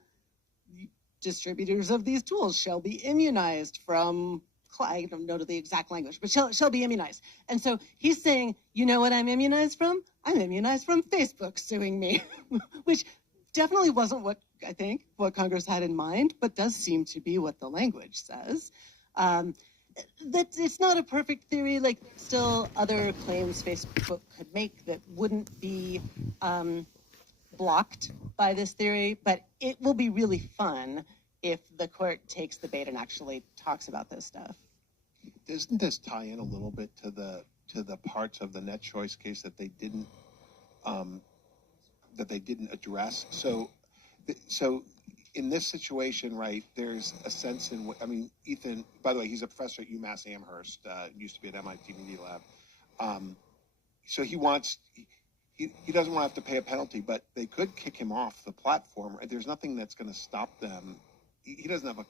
distributors of these tools shall be immunized from, I don't know the exact language, but shall be immunized. And so he's saying, you know what I'm immunized from? I'm immunized from Facebook suing me, which definitely wasn't what Congress had in mind, but does seem to be what the language says. That it's not a perfect theory. There's still other claims Facebook could make that wouldn't be blocked by this theory, but it will be really fun if the court takes the bait and actually talks about this stuff. Doesn't this tie in a little bit to the parts of the net choice case that they didn't address? So in this situation, right, there's a sense in which, Ethan, by the way, he's a professor at UMass Amherst, used to be at MIT Media Lab. So he doesn't want to have to pay a penalty, but they could kick him off the platform. There's nothing that's going to stop them. He doesn't have a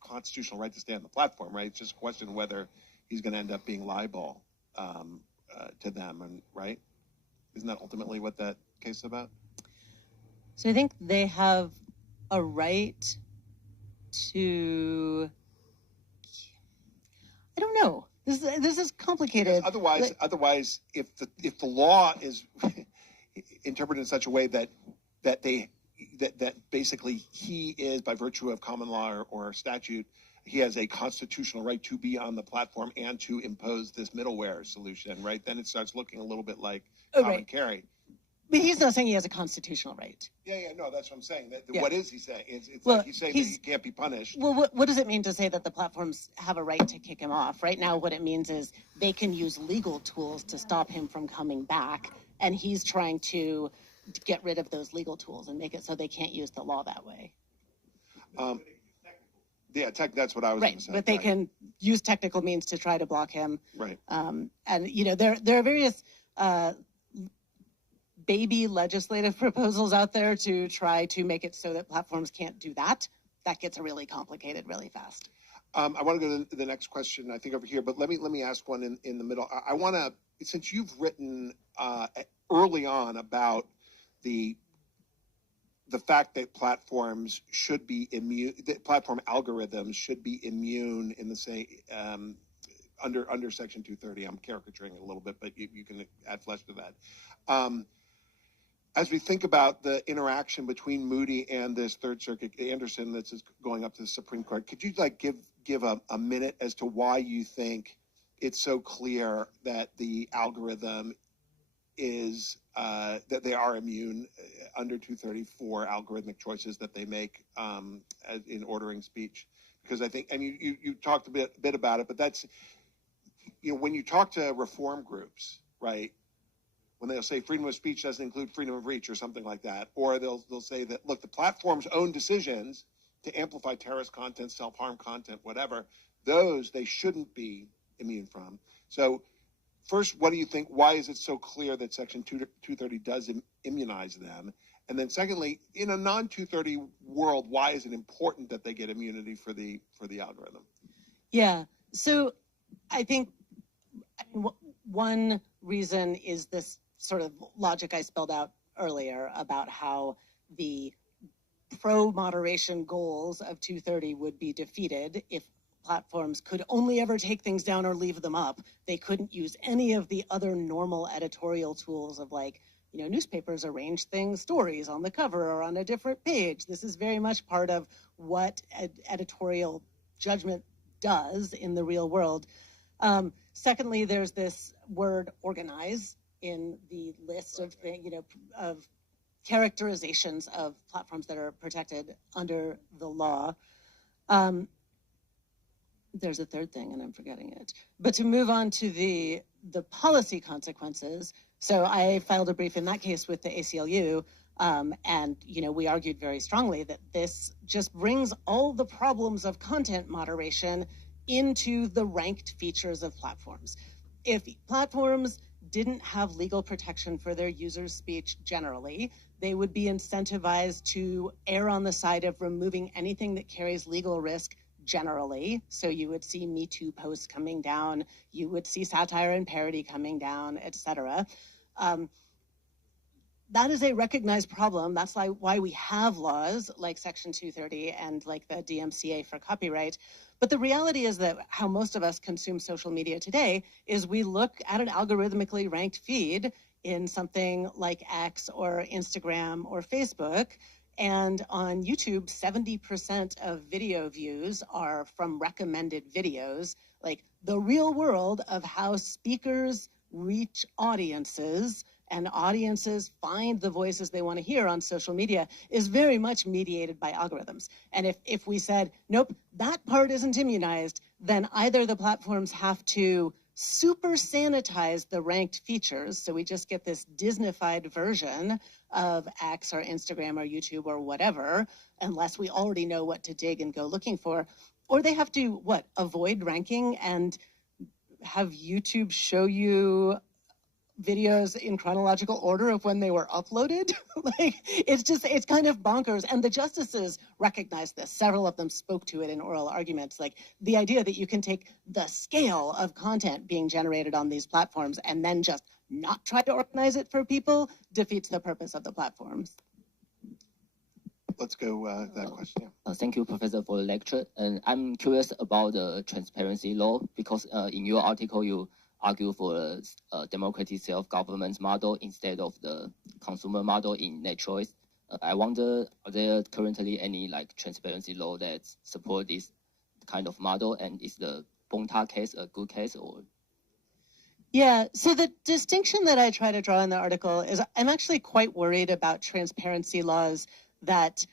constitutional right to stay on the platform, right? It's just a question of whether he's going to end up being liable to them, right? Isn't that ultimately what that case is about? So I think they have a right to, I don't know. This is complicated. Because otherwise, if the law is interpreted in such a way that basically he is, by virtue of common law or statute, he has a constitutional right to be on the platform and to impose this middleware solution, right? Then it starts looking a little bit like common carry. But he's not saying he has a constitutional right. No, that's what I'm saying. What is he saying? It's Well, like he's saying that he can't be punished. Well, what does it mean to say that the platforms have a right to kick him off? Right now, what it means is they can use legal tools to stop him from coming back, and he's trying to get rid of those legal tools and make it so they can't use the law that way. Yeah, that's what I was going Right, to say. but they right. can use technical means to try to block him. Right. And there are various baby legislative proposals out there to try to make it so that platforms can't do that. That gets really complicated really fast. I want to go to the next question, I think over here, but let me ask one in the middle. I want to, since you've written early on about the fact that platforms should be immune, that platform algorithms should be immune in the same under Section 230. I'm caricaturing it a little bit, but you can add flesh to that. As we think about the interaction between Moody and this Third Circuit Anderson that's going up to the Supreme Court, could you give a minute as to why you think it's so clear that the algorithm is that they are immune under 234 algorithmic choices that they make in ordering speech? Because I think, and you talked a bit about it, but that's, when you talk to reform groups, right? When they'll say freedom of speech doesn't include freedom of reach or something like that, or they'll say that, look, the platform's own decisions to amplify terrorist content, self-harm content, whatever, those they shouldn't be immune from. So first, what do you think? Why is it so clear that Section 230 does immunize them? And then secondly, in a non-230 world, why is it important that they get immunity for the algorithm? Yeah, so I think one reason is this sort of logic I spelled out earlier about how the pro-moderation goals of 230 would be defeated if platforms could only ever take things down or leave them up. They couldn't use any of the other normal editorial tools of newspapers arrange stories on the cover or on a different page. This is very much part of what editorial judgment does in the real world. Secondly, there's this word organize in the list of characterizations of platforms that are protected under the law. There's a third thing, and I'm forgetting it. But to move on to the policy consequences, so I filed a brief in that case with the ACLU, and we argued very strongly that this just brings all the problems of content moderation into the ranked features of platforms. If platforms didn't have legal protection for their users' speech generally, they would be incentivized to err on the side of removing anything that carries legal risk generally. So you would see Me Too posts coming down, you would see satire and parody coming down, etc. That is a recognized problem. That's why we have laws like Section 230 and like the DMCA for copyright. But the reality is that how most of us consume social media today is we look at an algorithmically ranked feed in something like X or Instagram or Facebook. And on YouTube, 70% of video views are from recommended videos. Like the real world of how speakers reach audiences and audiences find the voices they want to hear on social media is very much mediated by algorithms. And if we said, nope, that part isn't immunized, then either the platforms have to super sanitize the ranked features, so we just get this Disneyfied version of X or Instagram or YouTube or whatever, unless we already know what to dig and go looking for, or they have to, avoid ranking and have YouTube show you videos in chronological order of when they were uploaded. It's kind of bonkers. And the justices recognize this. Several of them spoke to it in oral arguments. Like the idea that you can take the scale of content being generated on these platforms and then just not try to organize it for people defeats the purpose of the platforms. Let's go that question. Thank you, Professor, for the lecture. And I'm curious about the transparency law because in your article you argue for a democratic self-government model instead of the consumer model in net choice. I wonder, are there currently any transparency law that support this kind of model, and is the Bonta case a good case or? Yeah, so the distinction that I try to draw in the article is I'm actually quite worried about transparency laws that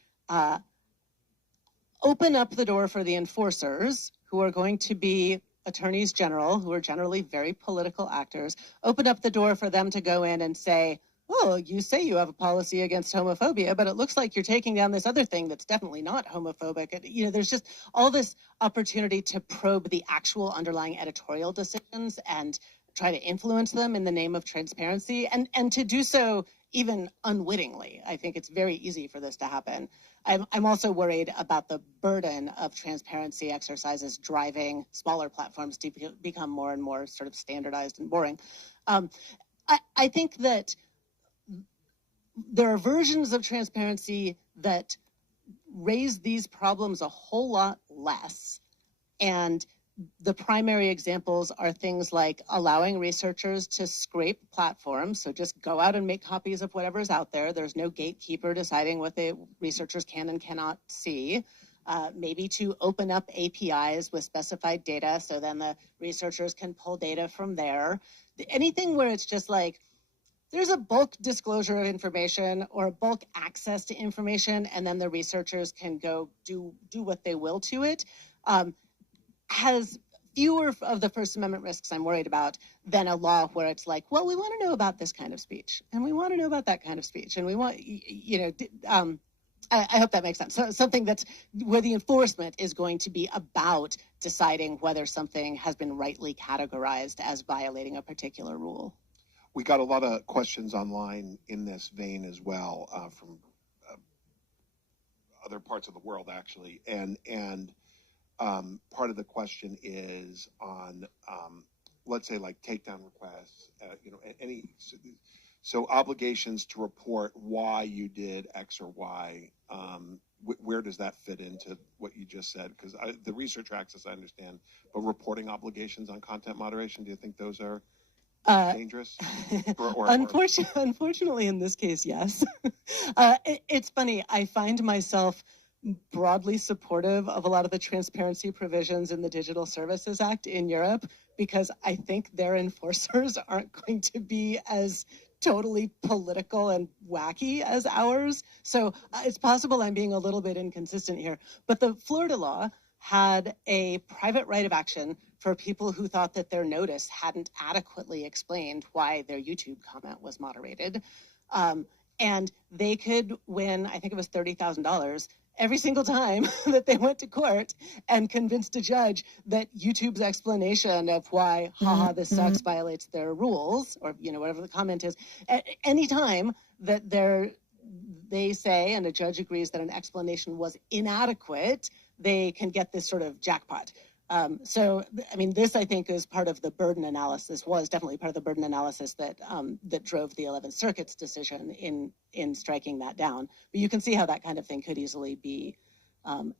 open up the door for the enforcers, who are going to be attorneys general, who are generally very political actors, open up the door for them to go in and say, oh, you say you have a policy against homophobia, but it looks like you're taking down this other thing that's definitely not homophobic. You know, there's just all this opportunity to probe the actual underlying editorial decisions and try to influence them in the name of transparency, and to do so even unwittingly. I think it's very easy for this to happen. I'm also worried about the burden of transparency exercises driving smaller platforms to become more and more sort of standardized and boring. I think that there are versions of transparency that raise these problems a whole lot less. And the primary examples are things like allowing researchers to scrape platforms. So just go out and make copies of whatever's out there. There's no gatekeeper deciding what the researchers can and cannot see. Maybe to open up APIs with specified data so then the researchers can pull data from there. Anything where it's just like, there's a bulk disclosure of information or a bulk access to information, and then the researchers can go do what they will to it, has fewer of the First Amendment risks I'm worried about than a law where it's like, well, we want to know about this kind of speech, and we want to know about that kind of speech, and we want, you know, I hope that makes sense. So something that's where the enforcement is going to be about deciding whether something has been rightly categorized as violating a particular rule. We got a lot of questions online in this vein as well from other parts of the world, actually, and part of the question is on, let's say, like takedown requests, you know, any so obligations to report why you did X or Y. Where does that fit into what you just said? Because the researcher access, I understand, but reporting obligations on content moderation, do you think those are dangerous? Unfortunately, in this case, yes. It's funny. I find myself broadly supportive of a lot of the transparency provisions in the Digital Services Act in Europe, because I think their enforcers aren't going to be as totally political and wacky as ours. So it's possible I'm being a little bit inconsistent here. But the Florida law had a private right of action for people who thought that their notice hadn't adequately explained why their YouTube comment was moderated. And they could win, I think it was $30,000 every single time that they went to court and convinced a judge that YouTube's explanation of why, haha, this sucks, violates their rules, or, you know, whatever the comment is, any time that they say, and a judge agrees that an explanation was inadequate, they can get this sort of jackpot. So, I mean, this, I think, is part of the burden analysis, was definitely part of the burden analysis that that drove the 11th Circuit's decision in striking that down. But you can see how that kind of thing could easily be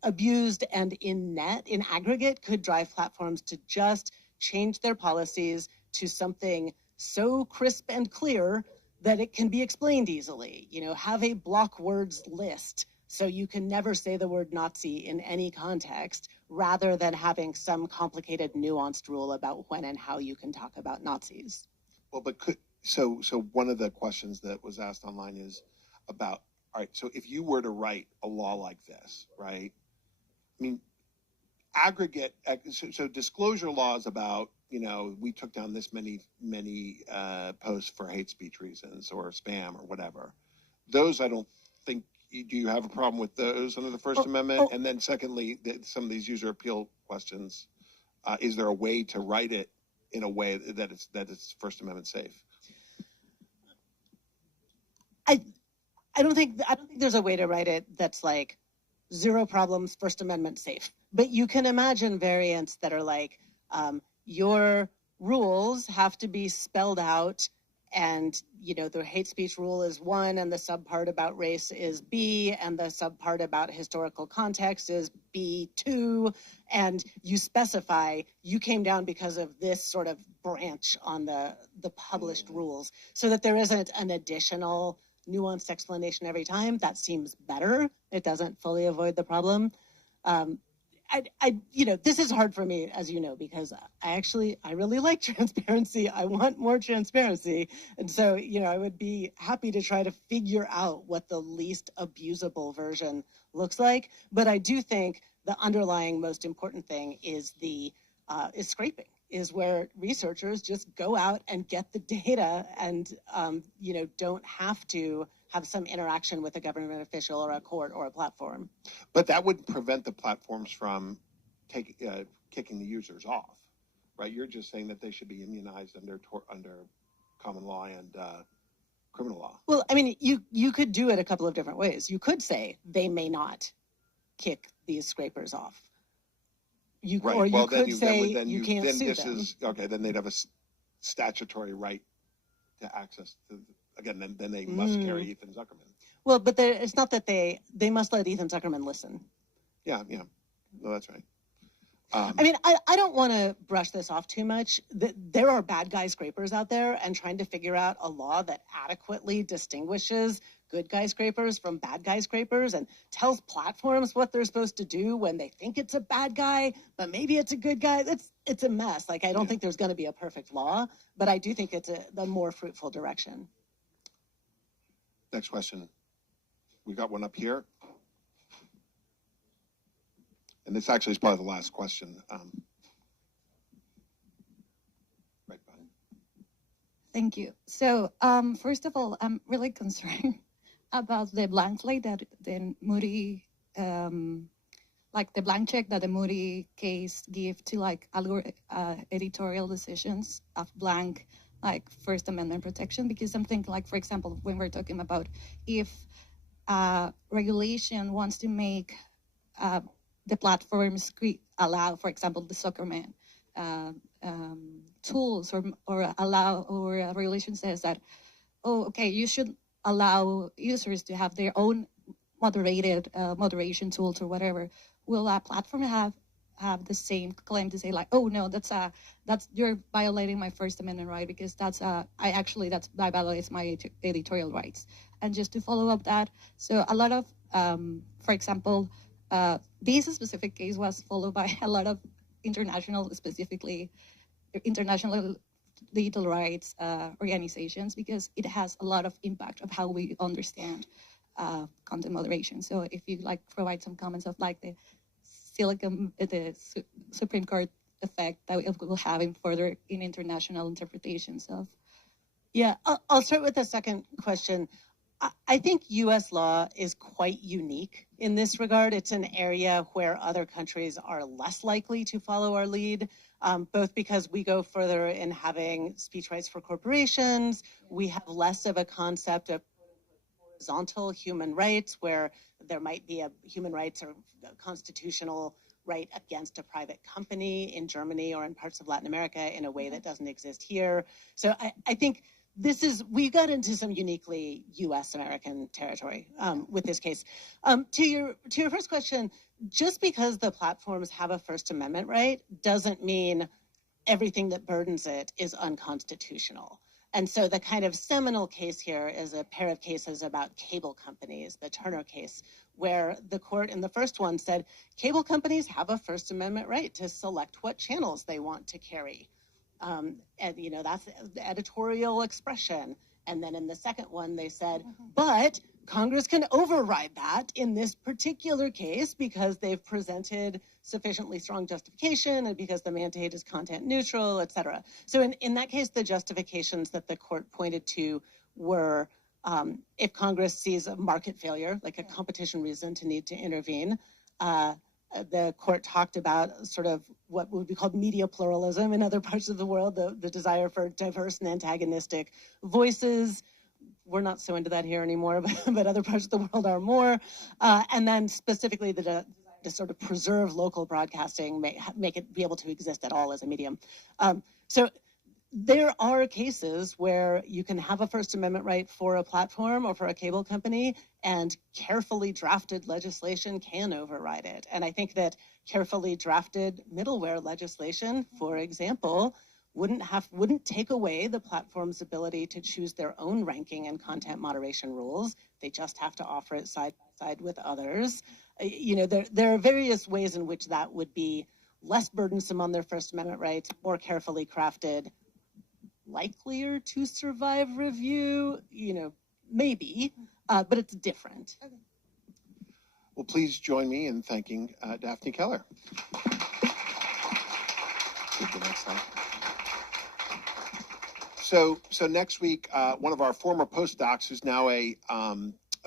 abused, and in aggregate, could drive platforms to just change their policies to something so crisp and clear that it can be explained easily. You know, have a block words list so you can never say the word Nazi in any context, rather than having some complicated, nuanced rule about when and how you can talk about Nazis. Well, but so one of the questions that was asked online is about, all right, so if you were to write a law like this, right? I mean, aggregate, so disclosure laws about, you know, we took down this many posts for hate speech reasons or spam or whatever. Those, I don't think, do you have a problem with those under the First Amendment? And then secondly, some of these user appeal questions, is there a way to write it in a way that it's First Amendment safe? I don't think there's a way to write it that's like zero problems, First Amendment safe. But you can imagine variants that are like, your rules have to be spelled out, and, you know, the hate speech rule is 1, and the subpart about race is B, and the subpart about historical context is B2, and you specify you came down because of this sort of branch on the published rules, so that there isn't an additional nuanced explanation every time. That seems better. It doesn't fully avoid the problem. You know, this is hard for me, as you know, because I really like transparency. I want more transparency. And so, you know, I would be happy to try to figure out what the least abusable version looks like. But I do think the underlying most important thing is is scraping, is where researchers just go out and get the data and, don't have to have some interaction with a government official or a court or a platform. But that wouldn't prevent the platforms from kicking the users off, right? You're just saying that they should be immunized under common law and criminal law. Well, I mean, you could do it a couple of different ways. You could say they may not kick these scrapers off. Right. Or you well, could then say then you can't then sue this them. is okay. Then they'd have a statutory right to access. Then they must carry Ethan Zuckerman. Well, but it's not that they must let Ethan Zuckerman listen. Yeah. No, that's right. I mean, I don't want to brush this off too much. There are bad guy scrapers out there, and trying to figure out a law that adequately distinguishes good guy scrapers from bad guy scrapers and tells platforms what they're supposed to do when they think it's a bad guy, but maybe it's a good guy. It's a mess. Like, I don't think there's going to be a perfect law, but I do think it's a more fruitful direction. Next question. We got one up here. And this actually is probably the last question. Right behind. Thank you. So, first of all, I'm really concerned about the blank slate that the Moody, like the blank check that the Moody case give to editorial decisions of blank, like First Amendment protection. Because I'm thinking, like, for example, when we're talking about if regulation wants to make the platforms allow, for example, the Zuckerman tools, or a regulation says that, oh, okay, you should allow users to have their own moderated moderation tools or whatever. Will a platform have the same claim to say, like, oh no, that's you're violating my First Amendment right, because that violates my editorial rights? And just to follow up that, so a lot of, for example, this specific case was followed by a lot of international digital rights organizations, because it has a lot of impact of how we understand content moderation. So if you provide some comments of the Supreme Court effect that it will have in further in international interpretations of. Yeah, I'll start with the second question. I think U.S. law is quite unique in this regard. It's an area where other countries are less likely to follow our lead, both because we go further in having speech rights for corporations. We have less of a concept of horizontal human rights, where there might be a human rights or a constitutional right against a private company in Germany or in parts of Latin America in a way that doesn't exist here. So I think we got into some uniquely U.S. American territory with this case. To your first question, just because the platforms have a First Amendment right doesn't mean everything that burdens it is unconstitutional. And so the kind of seminal case here is a pair of cases about cable companies, the Turner case, where the court in the first one said cable companies have a First Amendment right to select what channels they want to carry. And that's the editorial expression. And then in the second one, they said, but Congress can override that in this particular case because they've presented sufficiently strong justification and because the mandate is content neutral, et cetera. So in that case, the justifications that the court pointed to were if Congress sees a market failure, like a competition reason to need to intervene, the court talked about sort of what would be called media pluralism in other parts of the world, the desire for diverse and antagonistic voices. We're not so into that here anymore, but other parts of the world are more. And then specifically the to sort of preserve local broadcasting, make it be able to exist at all as a medium. So there are cases where you can have a First Amendment right for a platform or for a cable company, and carefully drafted legislation can override it. And I think that carefully drafted middleware legislation, for example, wouldn't take away the platform's ability to choose their own ranking and content moderation rules. They just have to offer it side by side with others. There are various ways in which that would be less burdensome on their First Amendment rights, more carefully crafted, likelier to survive review, maybe, but it's different. Okay. Well, please join me in thanking Daphne Keller. Take the next slide. So next week, one of our former postdocs, who's now a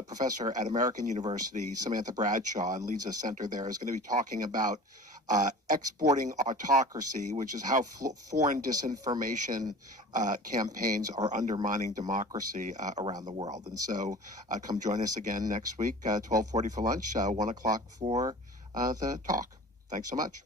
professor at American University, Samantha Bradshaw, and leads a center there, is going to be talking about exporting autocracy, which is how foreign disinformation campaigns are undermining democracy around the world. And so come join us again next week, 12:40 for lunch, 1 o'clock for the talk. Thanks so much.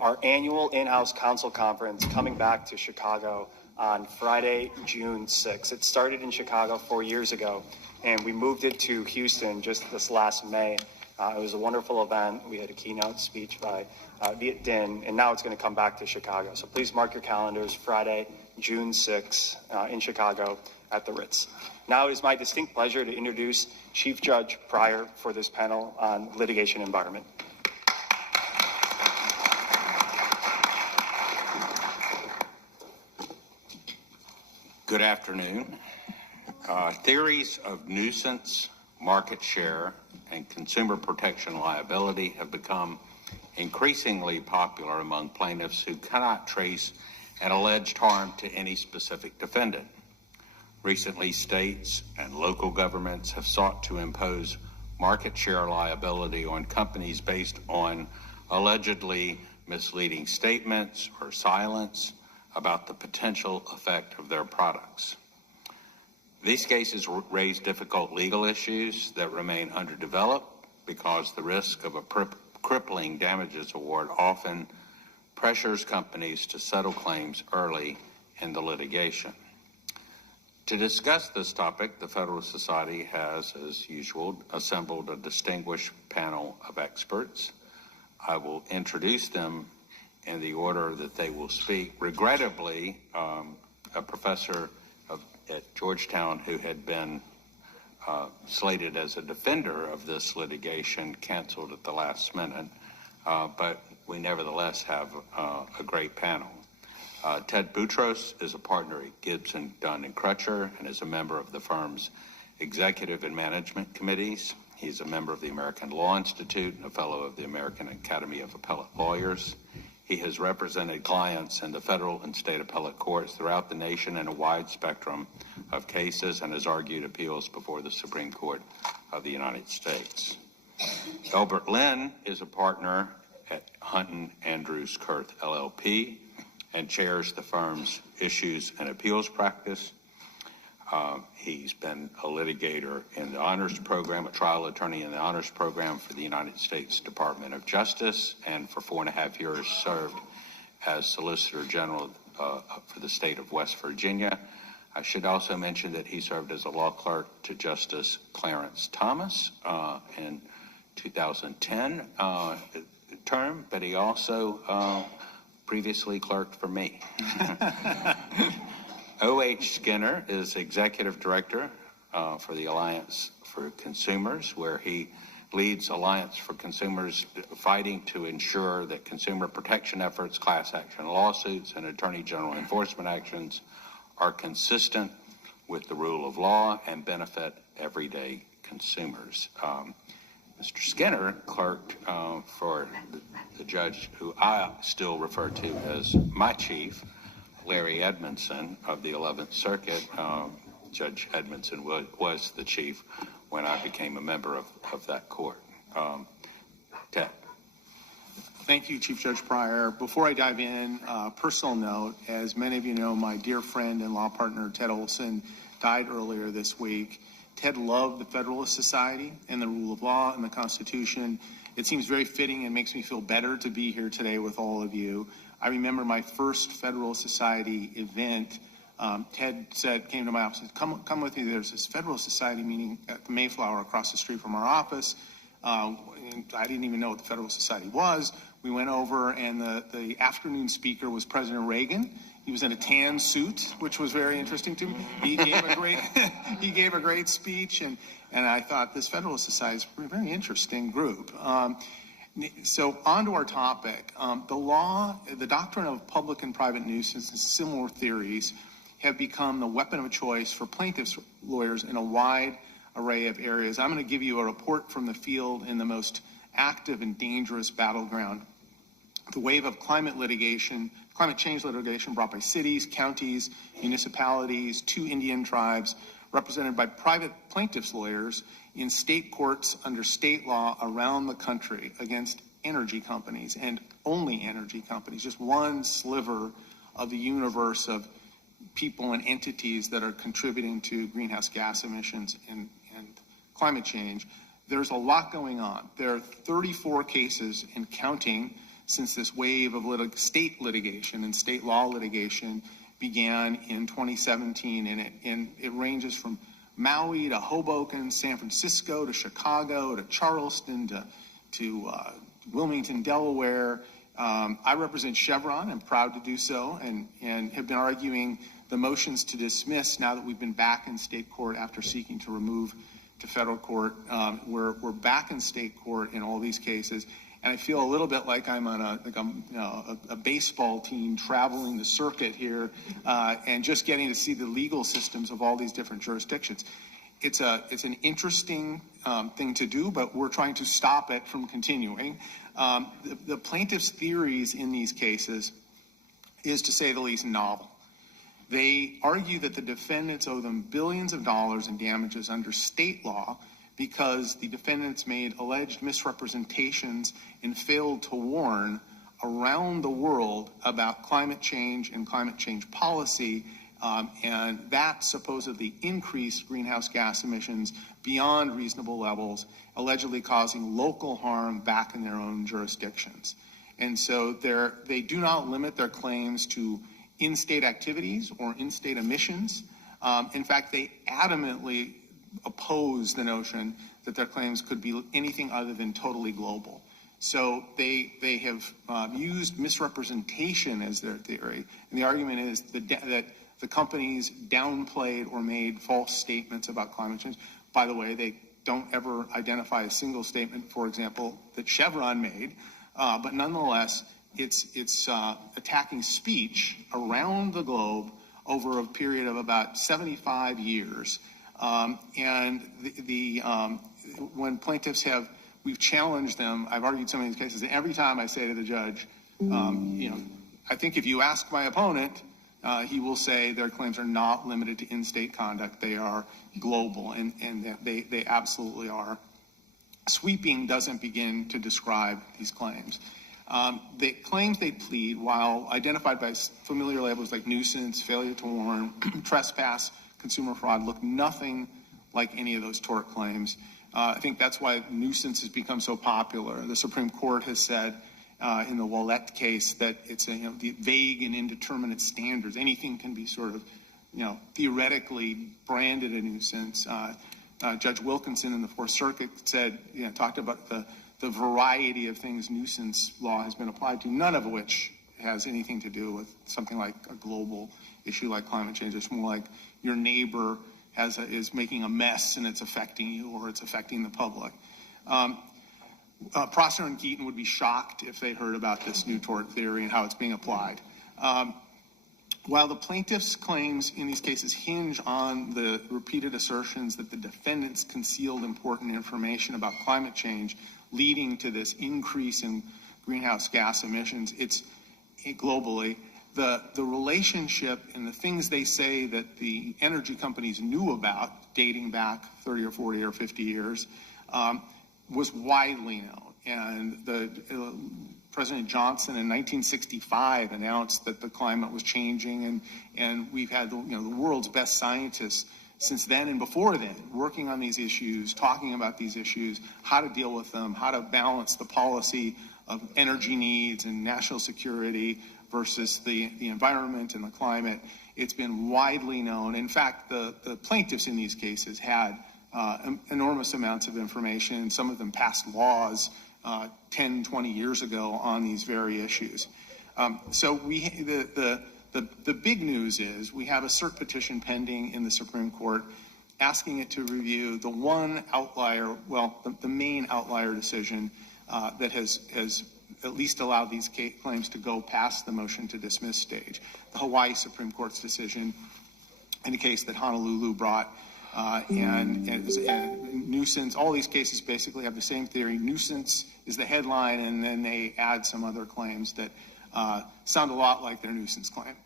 Our annual in-house council conference coming back to Chicago on Friday, June 6th. It started in Chicago 4 years ago, and we moved it to Houston just this last May. It was a wonderful event. We had a keynote speech by Viet Din, and now it's going to come back to Chicago. So please mark your calendars, Friday, June 6th in Chicago at the Ritz. Now it is my distinct pleasure to introduce Chief Judge Pryor for this panel on litigation environment. Good afternoon. Theories of nuisance, market share, and consumer protection liability have become increasingly popular among plaintiffs who cannot trace an alleged harm to any specific defendant. Recently, states and local governments have sought to impose market share liability on companies based on allegedly misleading statements or silence about the potential effect of their products. These cases raise difficult legal issues that remain underdeveloped because the risk of a crippling damages award often pressures companies to settle claims early in the litigation. To discuss this topic, the Federalist Society has, as usual, assembled a distinguished panel of experts. I will introduce them in the order that they will speak. Regrettably, a professor at Georgetown who had been slated as a defender of this litigation canceled at the last minute, but we nevertheless have a great panel. Ted Boutros is a partner at Gibson, Dunn & Crutcher and is a member of the firm's executive and management committees. He's a member of the American Law Institute and a fellow of the American Academy of Appellate Lawyers. He has represented clients in the federal and state appellate courts throughout the nation in a wide spectrum of cases and has argued appeals before the Supreme Court of the United States. Elbert Lynn is a partner at Hunton Andrews Kurth LLP and chairs the firm's issues and appeals practice. He's been a litigator in the honors program, a trial attorney in the honors program for the United States Department of Justice, and for 4.5 years served as Solicitor General for the state of West Virginia. I should also mention that he served as a law clerk to Justice Clarence Thomas in 2010 term, but he also previously clerked for me. O.H. Skinner is Executive Director for the Alliance for Consumers, where he leads Alliance for Consumers fighting to ensure that consumer protection efforts, class action lawsuits, and Attorney General enforcement actions are consistent with the rule of law and benefit everyday consumers. Mr. Skinner clerked for the judge who I still refer to as my chief, Larry Edmondson of the 11th Circuit. Judge Edmondson was the chief when I became a member of that court. Ted. Thank you, Chief Judge Pryor. Before I dive in, personal note, as many of you know, my dear friend and law partner Ted Olson died earlier this week. Ted loved the Federalist Society and the rule of law and the Constitution. It seems very fitting and makes me feel better to be here today with all of you. I remember my first Federalist Society event. Ted came to my office and said, come with me. There's this Federalist Society meeting at the Mayflower across the street from our office. And I didn't even know what the Federalist Society was. We went over, and the afternoon speaker was President Reagan. He was in a tan suit, which was very interesting to me. He gave a great he gave a great speech, and I thought this Federalist Society is a very interesting group. So on to our topic. The doctrine of public and private nuisance and similar theories have become the weapon of choice for plaintiffs' lawyers in a wide array of areas. I'm going to give you a report from the field in the most active and dangerous battleground. The wave of climate change litigation brought by cities, counties, municipalities, 2 Indian tribes, represented by private plaintiffs' lawyers in state courts under state law around the country against energy companies, and only energy companies, just one sliver of the universe of people and entities that are contributing to greenhouse gas emissions and climate change. There's a lot going on. There are 34 cases and counting since this wave of state litigation and state law litigation began in 2017, and it ranges from Maui to Hoboken, San Francisco to Chicago to Charleston to Wilmington, Delaware. I represent Chevron. I'm proud to do so, and have been arguing the motions to dismiss now that we've been back in state court after seeking to remove to federal court. We're back in state court in all these cases, and I feel a little bit like I'm on a baseball team traveling the circuit here, and just getting to see the legal systems of all these different jurisdictions. It's an interesting thing to do, but we're trying to stop it from continuing. The plaintiffs' theories in these cases is, to say the least, novel. They argue that the defendants owe them billions of dollars in damages under state law because the defendants made alleged misrepresentations and failed to warn around the world about climate change and climate change policy, and that supposedly increased greenhouse gas emissions beyond reasonable levels, allegedly causing local harm back in their own jurisdictions. And so they do not limit their claims to in-state activities or in-state emissions. In fact, they adamantly oppose the notion that their claims could be anything other than totally global. So they have used misrepresentation as their theory, and the argument is that the companies downplayed or made false statements about climate change. By the way, they don't ever identify a single statement, for example, that Chevron made, but nonetheless, it's attacking speech around the globe over a period of about 75 years. And when plaintiffs we've challenged them, I've argued some of these cases, and every time I say to the judge, I think if you ask my opponent, he will say their claims are not limited to in-state conduct. They are global, and they absolutely are. Sweeping doesn't begin to describe these claims. The claims they plead, while identified by familiar labels like nuisance, failure to warn, trespass, consumer fraud, look nothing like any of those tort claims. I think that's why nuisance has become so popular. The Supreme Court has said in the Ouellette case that it's the vague and indeterminate standards. Anything can be sort of, theoretically branded a nuisance. Judge Wilkinson in the Fourth Circuit said, talked about the variety of things nuisance law has been applied to, none of which has anything to do with something like a global issue like climate change. It's more like your neighbor is making a mess and it's affecting you, or it's affecting the public. Prosser and Keaton would be shocked if they heard about this new tort theory and how it's being applied. While the plaintiffs' claims in these cases hinge on the repeated assertions that the defendants concealed important information about climate change leading to this increase in greenhouse gas emissions, it's globally, the relationship and the things they say that the energy companies knew about dating back 30 or 40 or 50 years was widely known. And President Johnson in 1965 announced that the climate was changing, and we've had the world's best scientists since then and before then working on these issues, talking about these issues, how to deal with them, how to balance the policy of energy needs and national security versus the environment and the climate. It's been widely known. In fact, the plaintiffs in these cases had enormous amounts of information. Some of them passed laws 10, 20 years ago on these very issues. So the big news is we have a cert petition pending in the Supreme Court asking it to review the one outlier, well, the main outlier decision that has at least allowed these claims to go past the motion to dismiss stage. The Hawaii Supreme Court's decision in a case that Honolulu brought, and nuisance, all these cases basically have the same theory. Nuisance is the headline, and then they add some other claims that sound a lot like their nuisance claim.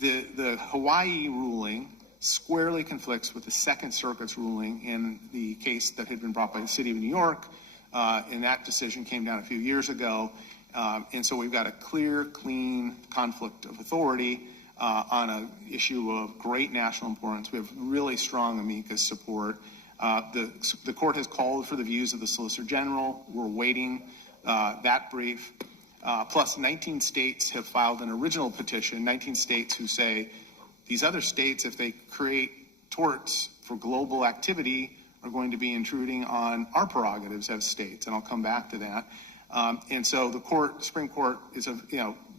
The Hawaii ruling squarely conflicts with the Second Circuit's ruling in the case that had been brought by the City of New York, and that decision came down a few years ago. And so we've got a clear, clean conflict of authority on an issue of great national importance. We have really strong amicus support. The court has called for the views of the Solicitor General. We're waiting that brief. Plus 19 states have filed an original petition, 19 states who say these other states, if they create torts for global activity, are going to be intruding on our prerogatives as states, and I'll come back to that. And so the Supreme Court is a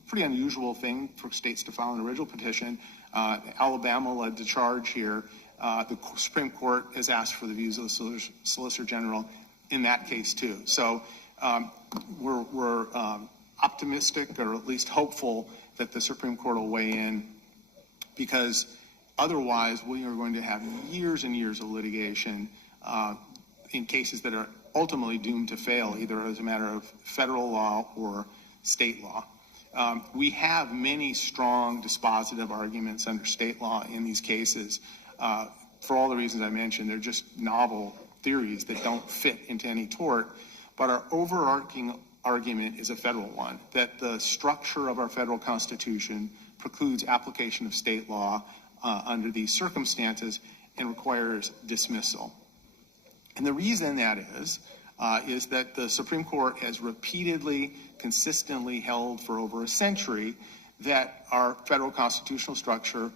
pretty unusual thing for states to file an original petition. Alabama led the charge here. The Supreme Court has asked for the views of the Solicitor General in that case too. So we're optimistic, or at least hopeful, that the Supreme Court will weigh in, because otherwise we are going to have years and years of litigation in cases that are ultimately doomed to fail, either as a matter of federal law or state law. We have many strong dispositive arguments under state law in these cases. For all the reasons I mentioned, they're just novel theories that don't fit into any tort. But our overarching argument is a federal one, that the structure of our federal Constitution precludes application of state law under these circumstances and requires dismissal. And the reason that is that the Supreme Court has repeatedly, consistently held for over a century that our federal constitutional structure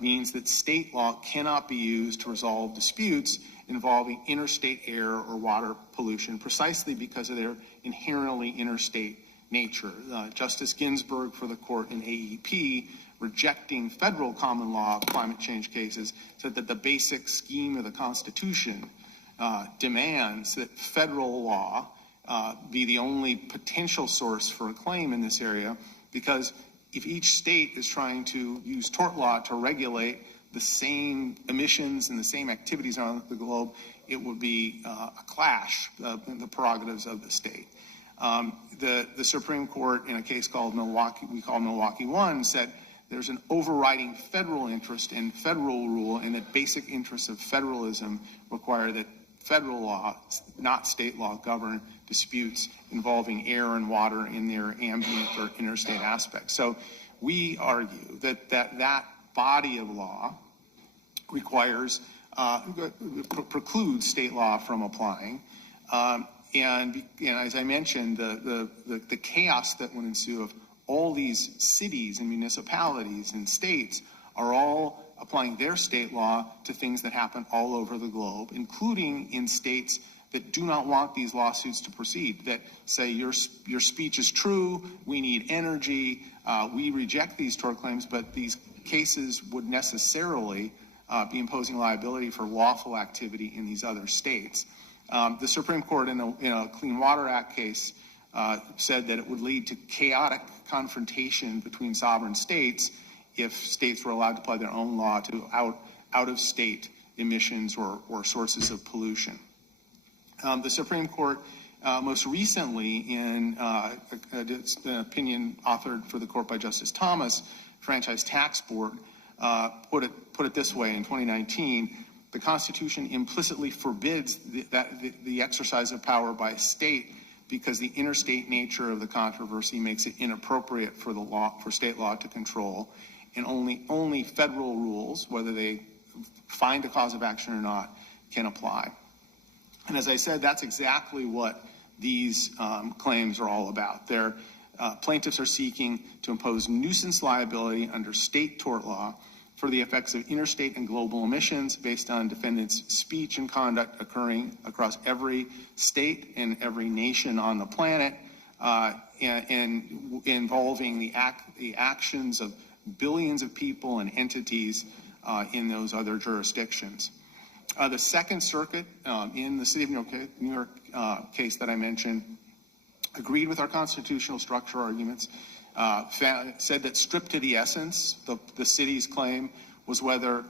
means that state law cannot be used to resolve disputes involving interstate air or water pollution, precisely because of their inherently interstate nature. Justice Ginsburg for the court in AEP, rejecting federal common law climate change cases, said that the basic scheme of the Constitution demands that federal law be the only potential source for a claim in this area, because if each state is trying to use tort law to regulate the same emissions and the same activities around the globe, it would be a clash in the prerogatives of the state. The Supreme Court, in a case called Milwaukee 1, said there's an overriding federal interest in federal rule, and that basic interests of federalism require that federal law, not state law, govern disputes involving air and water in their ambient or interstate aspects. So we argue that that body of law requires, precludes state law from applying. And as I mentioned, the chaos that would ensue of all these cities and municipalities and states are all applying their state law to things that happen all over the globe, including in states that do not want these lawsuits to proceed, that say your speech is true, we need energy, we reject these tort claims, but these cases would necessarily be imposing liability for lawful activity in these other states. The Supreme Court in a Clean Water Act case said that it would lead to chaotic confrontation between sovereign states if states were allowed to apply their own law to out-of-state emissions or sources of pollution. The Supreme Court most recently, in an opinion authored for the court by Justice Thomas, Franchise Tax Board, put it this way in 2019: the Constitution implicitly forbids the exercise of power by a state because the interstate nature of the controversy makes it inappropriate for state law to control, and only federal rules, whether they find a cause of action or not, can apply. And as I said, that's exactly what these claims are all about. Plaintiffs are seeking to impose nuisance liability under state tort law for the effects of interstate and global emissions based on defendants' speech and conduct occurring across every state and every nation on the planet, and involving the actions of billions of people and entities in those other jurisdictions. The Second Circuit in the City of New York case that I mentioned agreed with our constitutional structure arguments, said that stripped to the essence, the city's claim was whether,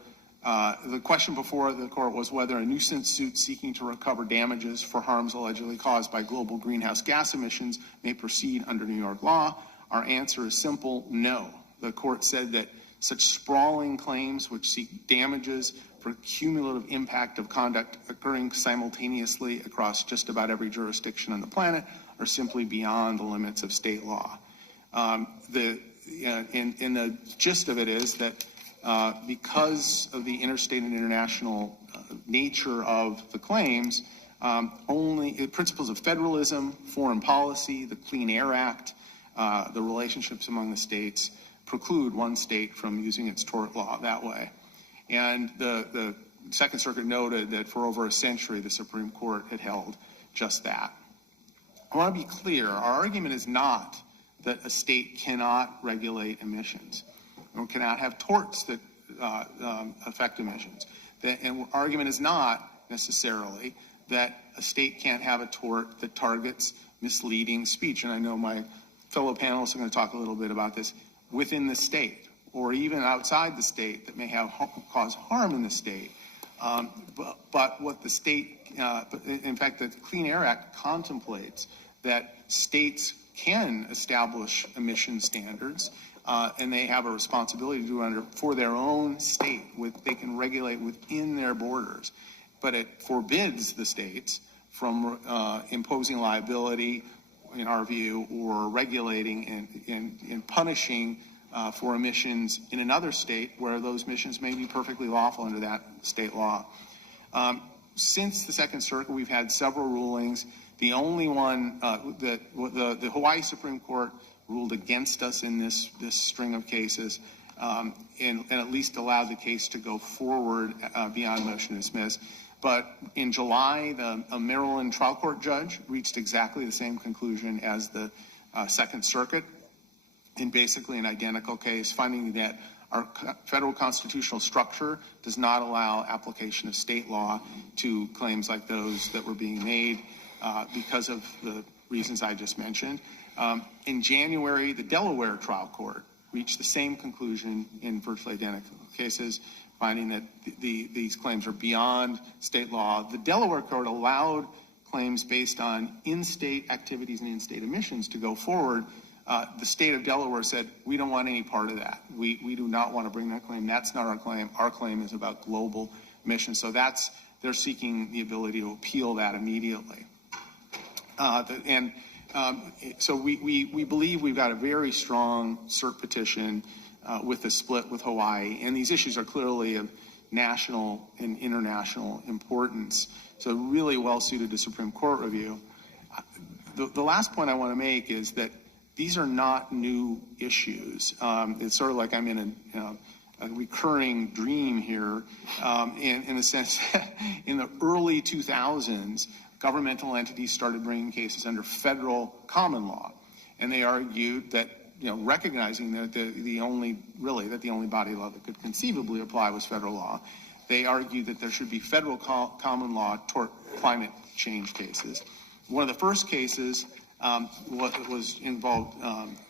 the question before the court was whether a nuisance suit seeking to recover damages for harms allegedly caused by global greenhouse gas emissions may proceed under New York law. Our answer is simple, no. The court said that such sprawling claims which seek damages for cumulative impact of conduct occurring simultaneously across just about every jurisdiction on the planet are simply beyond the limits of state law. The gist of it is that because of the interstate and international nature of the claims, only principles of federalism, foreign policy, the Clean Air Act, the relationships among the states preclude one state from using its tort law that way. And the Second Circuit noted that for over a century, the Supreme Court had held just that. I want to be clear, our argument is not that a state cannot regulate emissions or cannot have torts that affect emissions. And our argument is not necessarily that a state can't have a tort that targets misleading speech. And I know my fellow panelists are going to talk a little bit about this within the state or even outside the state that may have cause harm in the state. But what the state, in fact, the Clean Air Act contemplates that states can establish emission standards, and they have a responsibility to do for their own state. They can regulate within their borders, but it forbids the states from imposing liability, in our view, or regulating and punishing for emissions in another state where those emissions may be perfectly lawful under that state law. Since the Second Circuit, we've had several rulings. The only one that the Hawaii Supreme Court ruled against us in this string of cases, and at least allowed the case to go forward beyond motion to dismiss. But in July, a Maryland trial court judge reached exactly the same conclusion as the Second Circuit in basically an identical case, finding that our federal constitutional structure does not allow application of state law to claims like those that were being made because of the reasons I just mentioned. In January, the Delaware trial court reached the same conclusion in virtually identical cases, finding that these claims are beyond state law. The Delaware court allowed claims based on in-state activities and in-state emissions to go forward. The state of Delaware said, we don't want any part of that. We do not want to bring that claim. That's not our claim. Our claim is about global emissions. So they're seeking the ability to appeal that immediately. So we believe we've got a very strong cert petition with the split with Hawaii, and these issues are clearly of national and international importance, so really well suited to Supreme Court review. The last point I want to make is that these are not new issues. It's sort of like I'm in a recurring dream here, in the sense that in the early 2000s, governmental entities started bringing cases under federal common law, and they argued that, recognizing that the only body law that could conceivably apply was federal law, they argued that there should be federal common law tort climate change cases. One of the first cases was involved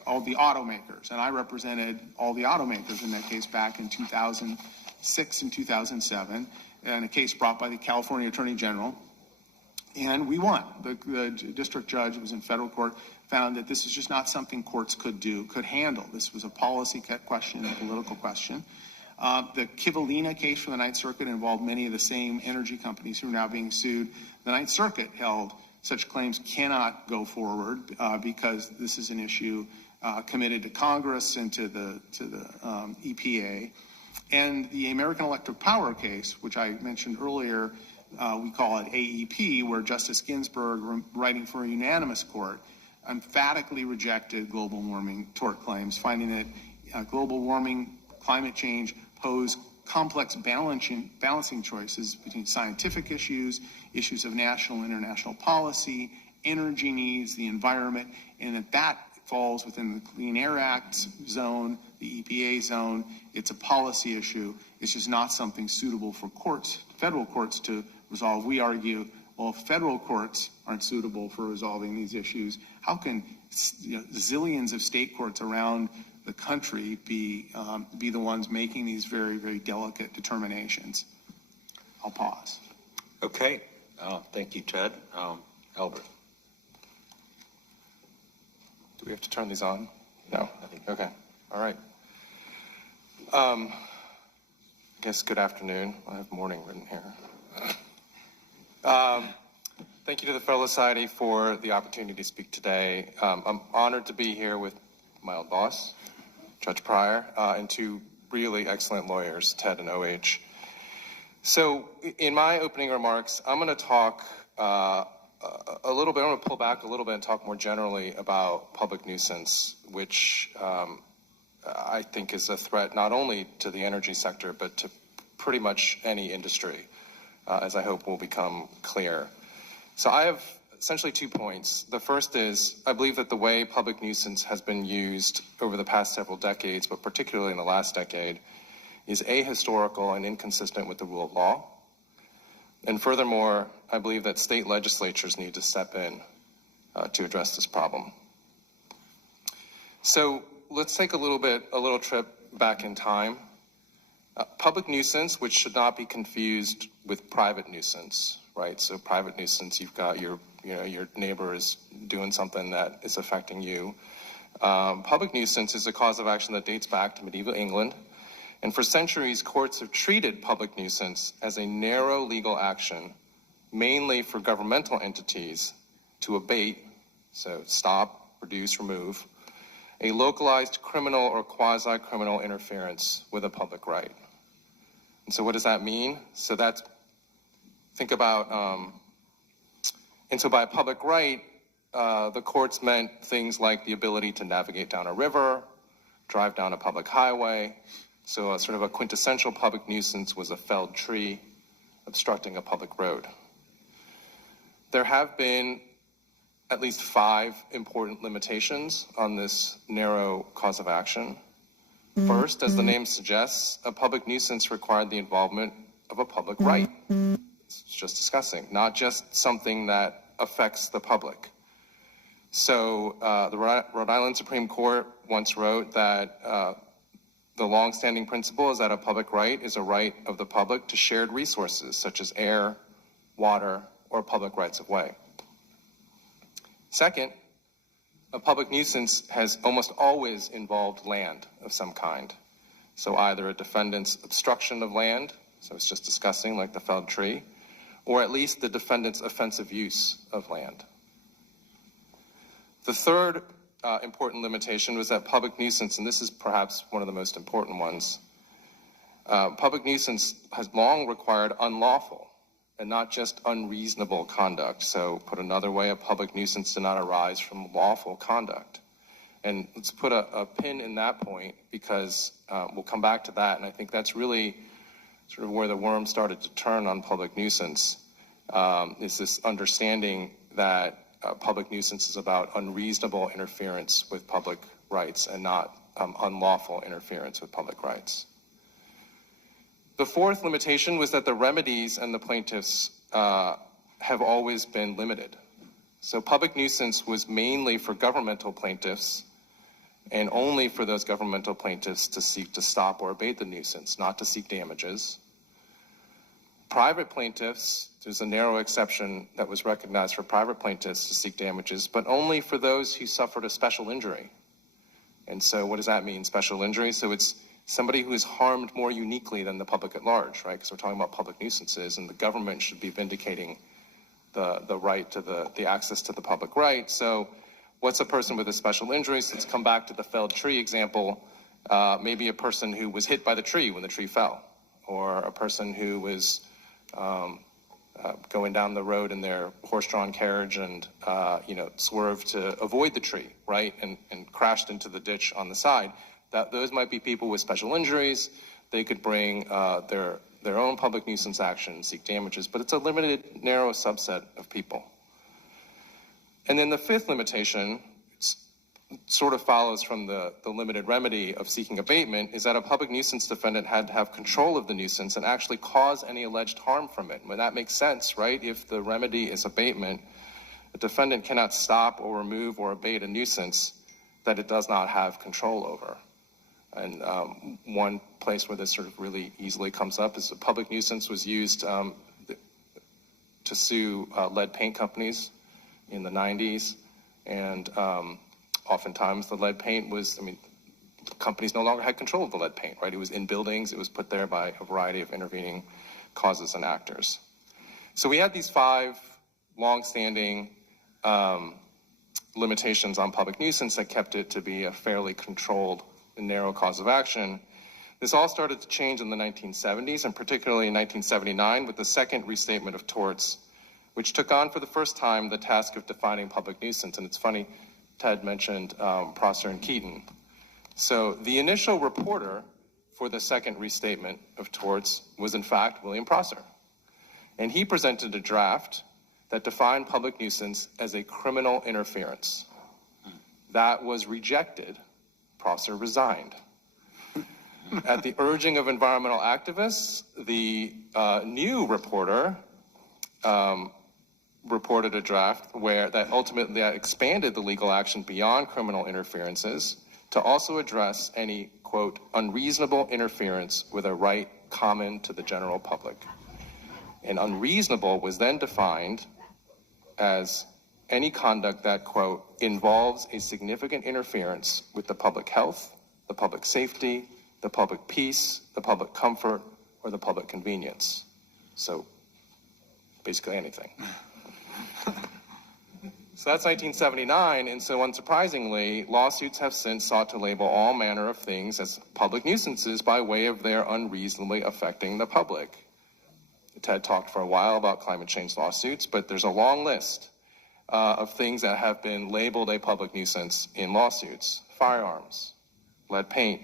all the automakers, and I represented all the automakers in that case back in 2006 and 2007, and a case brought by the California Attorney General. And we won. The district judge, who was in federal court, found that this is just not something courts could handle. This was a policy question, a political question. The Kivalina case from the Ninth Circuit involved many of the same energy companies who are now being sued. The Ninth Circuit held such claims cannot go forward because this is an issue committed to Congress and to the EPA. And the American Electric Power case, which I mentioned earlier, we call it AEP, where Justice Ginsburg, writing for a unanimous court, emphatically rejected global warming tort claims, finding that global warming, climate change pose complex balancing choices between scientific issues, issues of national and international policy, energy needs, the environment, and that falls within the Clean Air Act zone, the EPA zone. It's a policy issue. It's just not something suitable for courts, federal courts, to resolve. We argue, well, if federal courts aren't suitable for resolving these issues, how can zillions of state courts around the country be the ones making these very, very delicate determinations? I'll pause. Okay. Thank you, Ted. Albert. Do we have to turn these on? No. Okay. All right. I guess good afternoon. I have morning written here. Thank you to the Federalist Society for the opportunity to speak today. I'm honored to be here with my old boss, Judge Pryor, and two really excellent lawyers, Ted and OH. So in my opening remarks, I'm going to talk a little bit, I'm going to pull back a little bit and talk more generally about public nuisance, which I think is a threat not only to the energy sector, but to pretty much any industry, as I hope will become clear. So I have essentially 2 points. The first is, I believe that the way public nuisance has been used over the past several decades, but particularly in the last decade, is ahistorical and inconsistent with the rule of law. And furthermore, I believe that state legislatures need to step in to address this problem. So let's take a little trip back in time. Public nuisance, which should not be confused with private nuisance, right? So private nuisance, you've got your neighbor is doing something that is affecting you. Public nuisance is a cause of action that dates back to medieval England. And for centuries, courts have treated public nuisance as a narrow legal action, mainly for governmental entities to abate, so stop, reduce, remove, a localized criminal or quasi-criminal interference with a public right. And so what does that mean? So that's, think about, and so by public right, the courts meant things like the ability to navigate down a river, drive down a public highway. So a sort of a quintessential public nuisance was a felled tree obstructing a public road. There have been at least 5 important limitations on this narrow cause of action. First, as the name suggests, a public nuisance required the involvement of a public right. It's just discussing, not just something that affects the public. So the Rhode Island Supreme Court once wrote that the long-standing principle is that a public right is a right of the public to shared resources such as air, water, or public rights of way. Second, a public nuisance has almost always involved land of some kind. So either a defendant's obstruction of land, so it's just discussing like the felled tree, or at least the defendant's offensive use of land. The third important limitation was that public nuisance, and this is perhaps one of the most important ones, public nuisance has long required unlawful and not just unreasonable conduct. So put another way, a public nuisance did not arise from lawful conduct. And let's put a pin in that point because we'll come back to that. And I think that's really sort of where the worm started to turn on public nuisance, is this understanding that public nuisance is about unreasonable interference with public rights and not unlawful interference with public rights. The fourth limitation was that the remedies and the plaintiffs have always been limited. So public nuisance was mainly for governmental plaintiffs and only for those governmental plaintiffs to seek to stop or abate the nuisance, not to seek damages. Private plaintiffs, there's a narrow exception that was recognized for private plaintiffs to seek damages, but only for those who suffered a special injury. And so what does that mean, special injury? So it's somebody who is harmed more uniquely than the public at large, right? Because we're talking about public nuisances, and the government should be vindicating the right to the access to the public right. So what's a person with a special injury? So let's come back to the felled tree example. Maybe a person who was hit by the tree when the tree fell, or a person who was going down the road in their horse-drawn carriage and swerved to avoid the tree, right, and crashed into the ditch on the side. That those might be people with special injuries. They could bring their own public nuisance action, seek damages, but it's a limited, narrow subset of people. And then the fifth limitation, sort of follows from the limited remedy of seeking abatement, is that a public nuisance defendant had to have control of the nuisance and actually cause any alleged harm from it. Well, that makes sense, right? If the remedy is abatement, a defendant cannot stop or remove or abate a nuisance that it does not have control over. And one place where this sort of really easily comes up is a public nuisance was used to sue lead paint companies in the 90s. And oftentimes the lead paint was, companies no longer had control of the lead paint, right? It was in buildings. It was put there by a variety of intervening causes and actors. So we had these 5 longstanding limitations on public nuisance that kept it to be a fairly controlled and narrow cause of action. This all started to change in the 1970s, and particularly in 1979 with the second restatement of torts, which took on for the first time the task of defining public nuisance. And it's funny, Ted mentioned Prosser and Keaton. So the initial reporter for the second restatement of torts was in fact William Prosser. And he presented a draft that defined public nuisance as a criminal interference. That was rejected. Prosser resigned. At the urging of environmental activists, the new reporter reported a draft that ultimately expanded the legal action beyond criminal interferences to also address any, quote, unreasonable interference with a right common to the general public. And unreasonable was then defined as any conduct that, quote, involves a significant interference with the public health, the public safety, the public peace, the public comfort, or the public convenience. So basically anything. So that's 1979, and so unsurprisingly, lawsuits have since sought to label all manner of things as public nuisances by way of their unreasonably affecting the public. Ted talked for a while about climate change lawsuits, but there's a long list of things that have been labeled a public nuisance in lawsuits. Firearms, lead paint,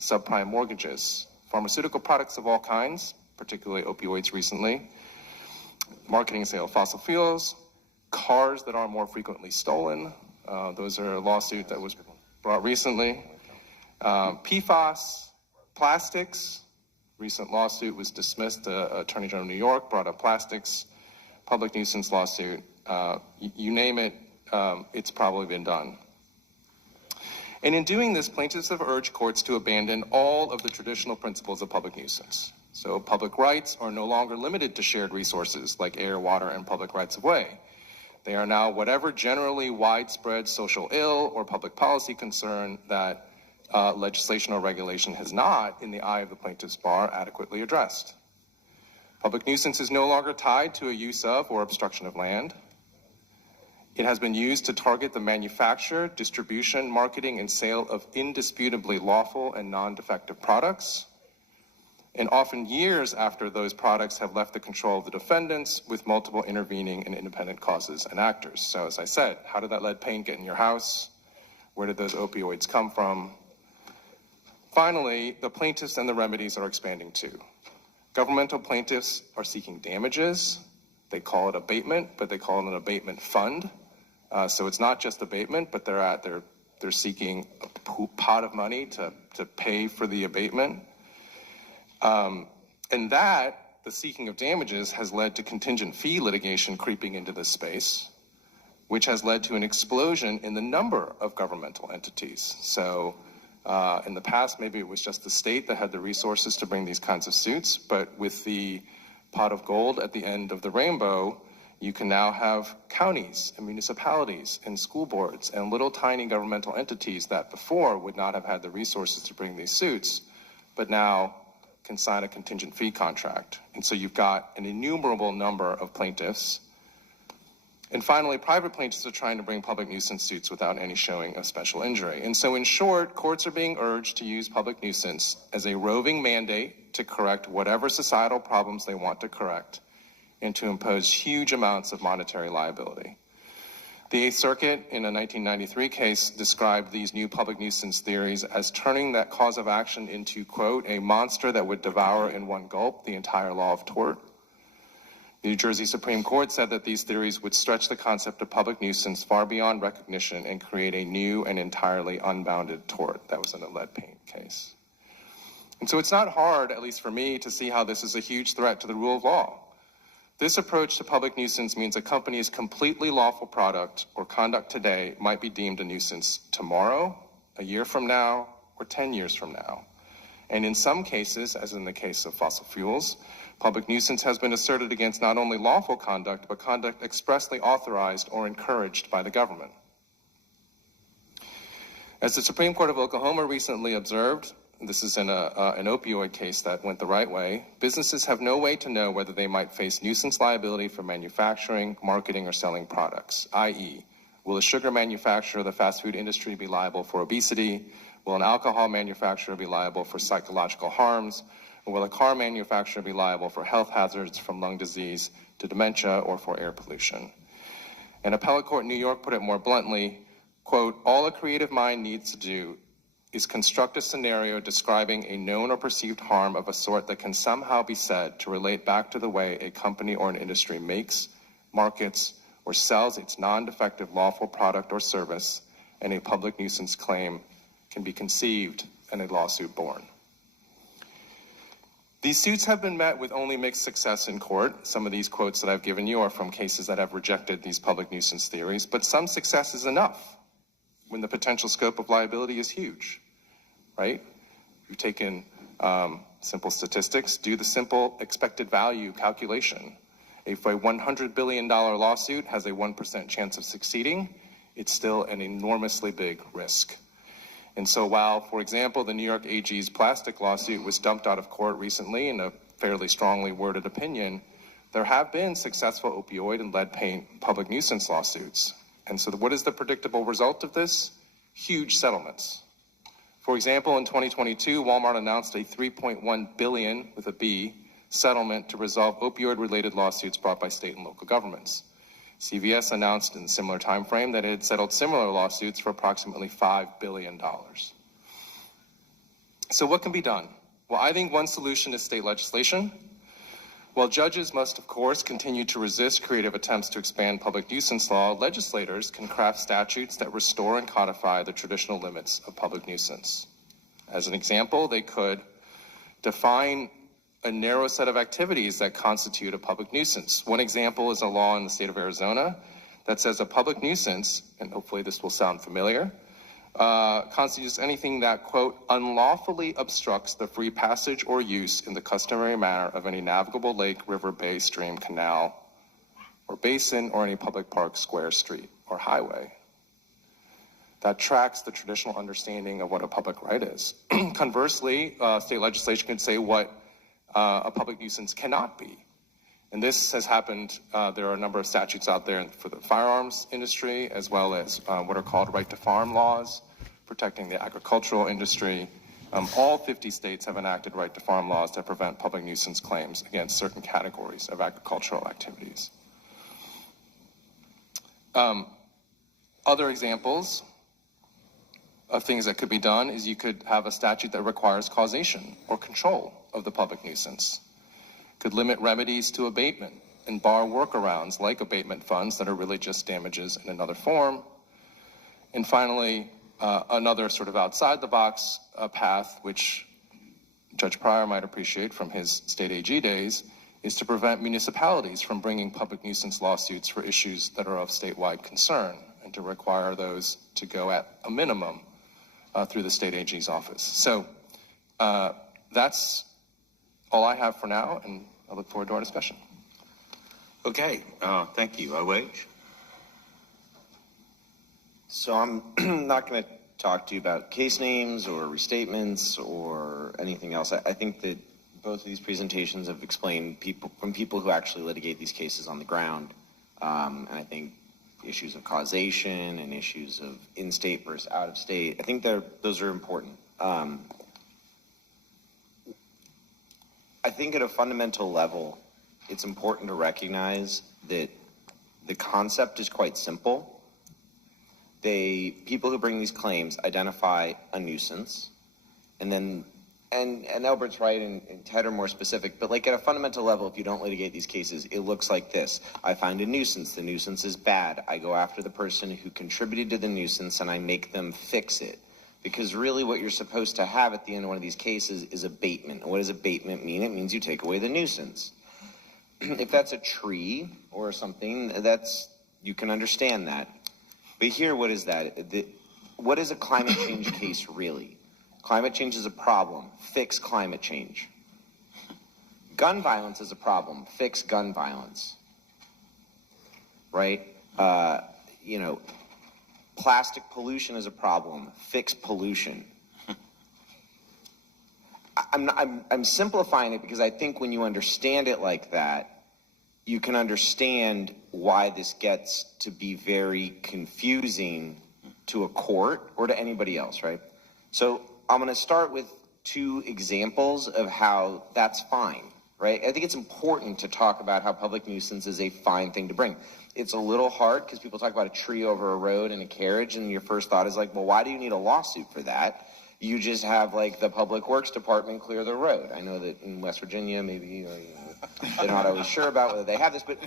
subprime mortgages, pharmaceutical products of all kinds, particularly opioids recently, marketing and sale of fossil fuels, cars that are more frequently stolen. Those are a lawsuit that was brought recently. PFAS, plastics. Recent lawsuit was dismissed. Attorney General of New York brought up plastics. Public nuisance lawsuit. You name it, it's probably been done. And in doing this, plaintiffs have urged courts to abandon all of the traditional principles of public nuisance. So public rights are no longer limited to shared resources like air, water, and public rights of way. They are now whatever generally widespread social ill or public policy concern that legislation or regulation has not, in the eye of the plaintiff's bar, adequately addressed. Public nuisance is no longer tied to a use of or obstruction of land. It has been used to target the manufacture, distribution, marketing, and sale of indisputably lawful and non-defective products, and often years after those products have left the control of the defendants with multiple intervening and independent causes and actors. So as I said, how did that lead paint get in your house? Where did those opioids come from? Finally, the plaintiffs and the remedies are expanding too. Governmental plaintiffs are seeking damages. They call it abatement, but they call it an abatement fund. So it's not just abatement, but they're seeking a pot of money to pay for the abatement. And that, the seeking of damages, has led to contingent fee litigation creeping into this space, which has led to an explosion in the number of governmental entities. So in the past, maybe it was just the state that had the resources to bring these kinds of suits, but with the pot of gold at the end of the rainbow, you can now have counties and municipalities and school boards and little tiny governmental entities that before would not have had the resources to bring these suits, but now can sign a contingent fee contract. And so you've got an innumerable number of plaintiffs. And finally, private plaintiffs are trying to bring public nuisance suits without any showing of special injury. And so in short, courts are being urged to use public nuisance as a roving mandate to correct whatever societal problems they want to correct and to impose huge amounts of monetary liability. The Eighth Circuit, in a 1993 case, described these new public nuisance theories as turning that cause of action into, quote, a monster that would devour in one gulp the entire law of tort. The New Jersey Supreme Court said that these theories would stretch the concept of public nuisance far beyond recognition and create a new and entirely unbounded tort. That was in a lead paint case. And so it's not hard, at least for me, to see how this is a huge threat to the rule of law. This approach to public nuisance means a company's completely lawful product or conduct today might be deemed a nuisance tomorrow, a year from now, or 10 years from now. And in some cases, as in the case of fossil fuels, public nuisance has been asserted against not only lawful conduct, but conduct expressly authorized or encouraged by the government. As the Supreme Court of Oklahoma recently observed, this is in an opioid case that went the right way, businesses have no way to know whether they might face nuisance liability for manufacturing, marketing, or selling products, i.e., will a sugar manufacturer of the fast food industry be liable for obesity? Will an alcohol manufacturer be liable for psychological harms? Or will a car manufacturer be liable for health hazards from lung disease to dementia or for air pollution? An appellate court in New York put it more bluntly, quote, all a creative mind needs to do is construct a scenario describing a known or perceived harm of a sort that can somehow be said to relate back to the way a company or an industry makes, markets, or sells its non-defective lawful product or service, and a public nuisance claim can be conceived and a lawsuit born. These suits have been met with only mixed success in court. Some of these quotes that I've given you are from cases that have rejected these public nuisance theories, but some success is enough when the potential scope of liability is huge. Right? You've taken simple statistics, do the simple expected value calculation. If a $100 billion lawsuit has a 1% chance of succeeding, it's still an enormously big risk. And so while, for example, the New York AG's plastic lawsuit was dumped out of court recently in a fairly strongly worded opinion, there have been successful opioid and lead paint public nuisance lawsuits. And so what is the predictable result of this? Huge settlements. For example, in 2022, Walmart announced a $3.1 billion, with a B, settlement to resolve opioid-related lawsuits brought by state and local governments. CVS announced in a similar time frame that it had settled similar lawsuits for approximately $5 billion. So what can be done? Well, I think one solution is state legislation. While judges must, of course, continue to resist creative attempts to expand public nuisance law, legislators can craft statutes that restore and codify the traditional limits of public nuisance. As an example, they could define a narrow set of activities that constitute a public nuisance. One example is a law in the state of Arizona that says a public nuisance, and hopefully this will sound familiar, constitutes anything that, quote, unlawfully obstructs the free passage or use in the customary manner of any navigable lake, river, bay, stream, canal, or basin, or any public park, square, street, or highway. That tracks the traditional understanding of what a public right is. Conversely, state legislation could say what a public nuisance cannot be. And this has happened, there are a number of statutes out there for the firearms industry, as well as what are called right to farm laws, protecting the agricultural industry. All 50 states have enacted right to farm laws that prevent public nuisance claims against certain categories of agricultural activities. Other examples of things that could be done is you could have a statute that requires causation or control of the public nuisance. Could limit remedies to abatement and bar workarounds like abatement funds that are really just damages in another form. And finally, another sort of outside the box path, which Judge Pryor might appreciate from his state AG days, is to prevent municipalities from bringing public nuisance lawsuits for issues that are of statewide concern, and to require those to go at a minimum through the state AG's office. So that's all I have for now, and I look forward to our discussion. Okay, thank you. OH? So I'm not going to talk to you about case names or restatements or anything else. I think that both of these presentations have explained people who actually litigate these cases on the ground. And I think issues of causation and issues of in-state versus out-of-state, I think those are important. I think at a fundamental level, it's important to recognize that the concept is quite simple. people who bring these claims identify a nuisance, and then, and Albert's right, and Ted are more specific, but like at a fundamental level, if you don't litigate these cases, it looks like this. I find a nuisance. The nuisance is bad. I go after the person who contributed to the nuisance, and I make them fix it. Because really what you're supposed to have at the end of one of these cases is abatement. And what does abatement mean? It means you take away the nuisance. If that's a tree or something, you can understand that. But here, what is that? What is a climate change case really? Climate change is a problem. Fix climate change. Gun violence is a problem. Fix gun violence. Right? Plastic pollution is a problem. Fix pollution. I'm simplifying it because I think when you understand it like that, you can understand why this gets to be very confusing to a court or to anybody else, right? So I'm going to start with 2 examples of how that's fine, right? I think it's important to talk about how public nuisance is a fine thing to bring. It's a little hard because people talk about a tree over a road and a carriage, and your first thought is like, well, why do you need a lawsuit for that? You just have like the Public Works Department clear the road. I know that in West Virginia, maybe they're not always sure about whether they have this, but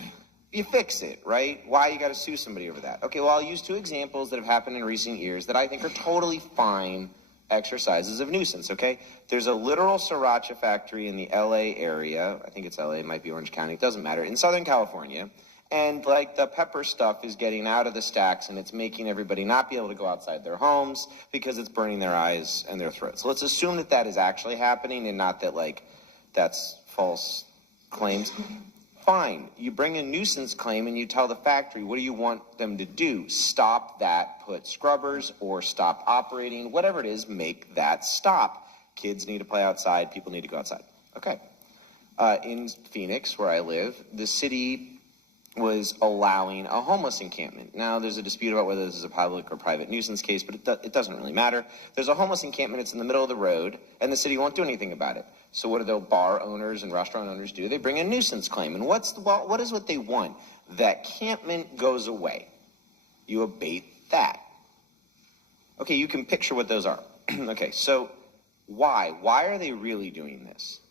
you fix it, right? Why you got to sue somebody over that? Okay, well, I'll use 2 examples that have happened in recent years that I think are totally fine exercises of nuisance, okay? There's a literal sriracha factory in the LA area. I think it's LA, it might be Orange County, it doesn't matter. In Southern California. And like the pepper stuff is getting out of the stacks and it's making everybody not be able to go outside their homes because it's burning their eyes and their throats. So let's assume that that is actually happening and not that like that's false claims. Fine, you bring a nuisance claim and you tell the factory, what do you want them to do? Stop that, put scrubbers, or stop operating, whatever it is, make that stop. Kids need to play outside, people need to go outside. Okay. In Phoenix, where I live, the city was allowing a homeless encampment. Now, there's a dispute about whether this is a public or private nuisance case, but it doesn't really matter. There's a homeless encampment, it's in the middle of the road, and the city won't do anything about it. So what do the bar owners and restaurant owners do? They bring a nuisance claim. And what is what they want? That encampment goes away. You abate that. Okay, you can picture what those are. Okay, so why? Why are they really doing this?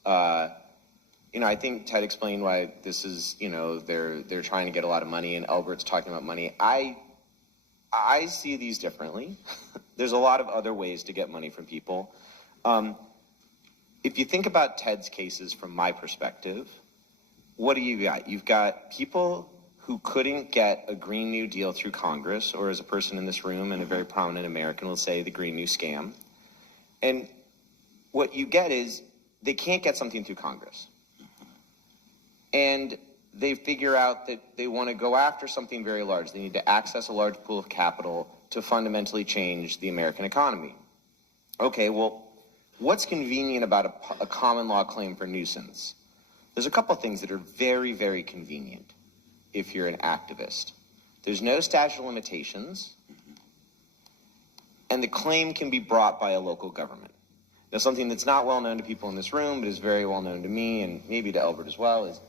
I think Ted explained why this is, they're trying to get a lot of money, and Albert's talking about money. I see these differently. There's a lot of other ways to get money from people. If you think about Ted's cases from my perspective, what do you got? You've got people who couldn't get a Green New Deal through Congress, or as a person in this room and a very prominent American will say, the Green New Scam. And what you get is they can't get something through Congress. And they figure out that they want to go after something very large. They need to access a large pool of capital to fundamentally change the American economy. Okay, well, what's convenient about a common law claim for nuisance? There's a couple things that are very, very convenient if you're an activist. There's no statute of limitations, and the claim can be brought by a local government. Now, something that's not well known to people in this room, but is very well known to me and maybe to Albert as well, is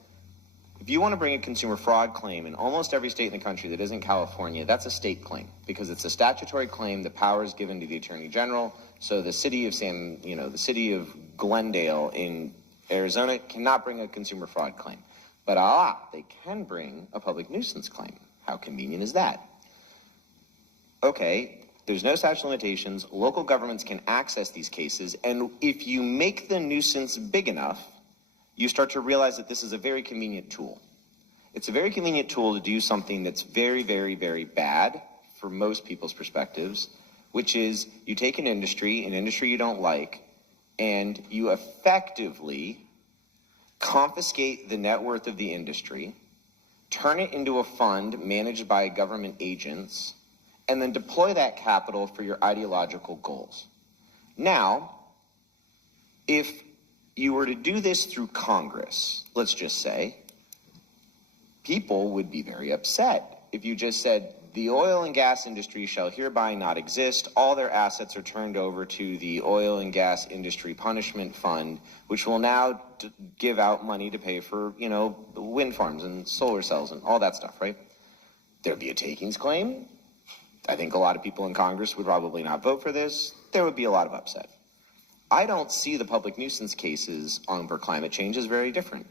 if you want to bring a consumer fraud claim in almost every state in the country that isn't California, that's a state claim because it's a statutory claim. The power is given to the Attorney General. So the city of Glendale in Arizona cannot bring a consumer fraud claim. But they can bring a public nuisance claim. How convenient is that? Okay, there's no statute of limitations. Local governments can access these cases. And if you make the nuisance big enough, you start to realize that this is a very convenient tool. It's a very convenient tool to do something that's very, very, very bad for most people's perspectives, which is you take an industry you don't like, and you effectively confiscate the net worth of the industry, turn it into a fund managed by government agents, and then deploy that capital for your ideological goals. Now, if you were to do this through Congress, let's just say, people would be very upset if you just said, the oil and gas industry shall hereby not exist. All their assets are turned over to the Oil and Gas Industry Punishment Fund, which will now give out money to pay for, wind farms and solar cells and all that stuff, right? There'd be a takings claim. I think a lot of people in Congress would probably not vote for this. There would be a lot of upset. I don't see the public nuisance cases for climate change as very different.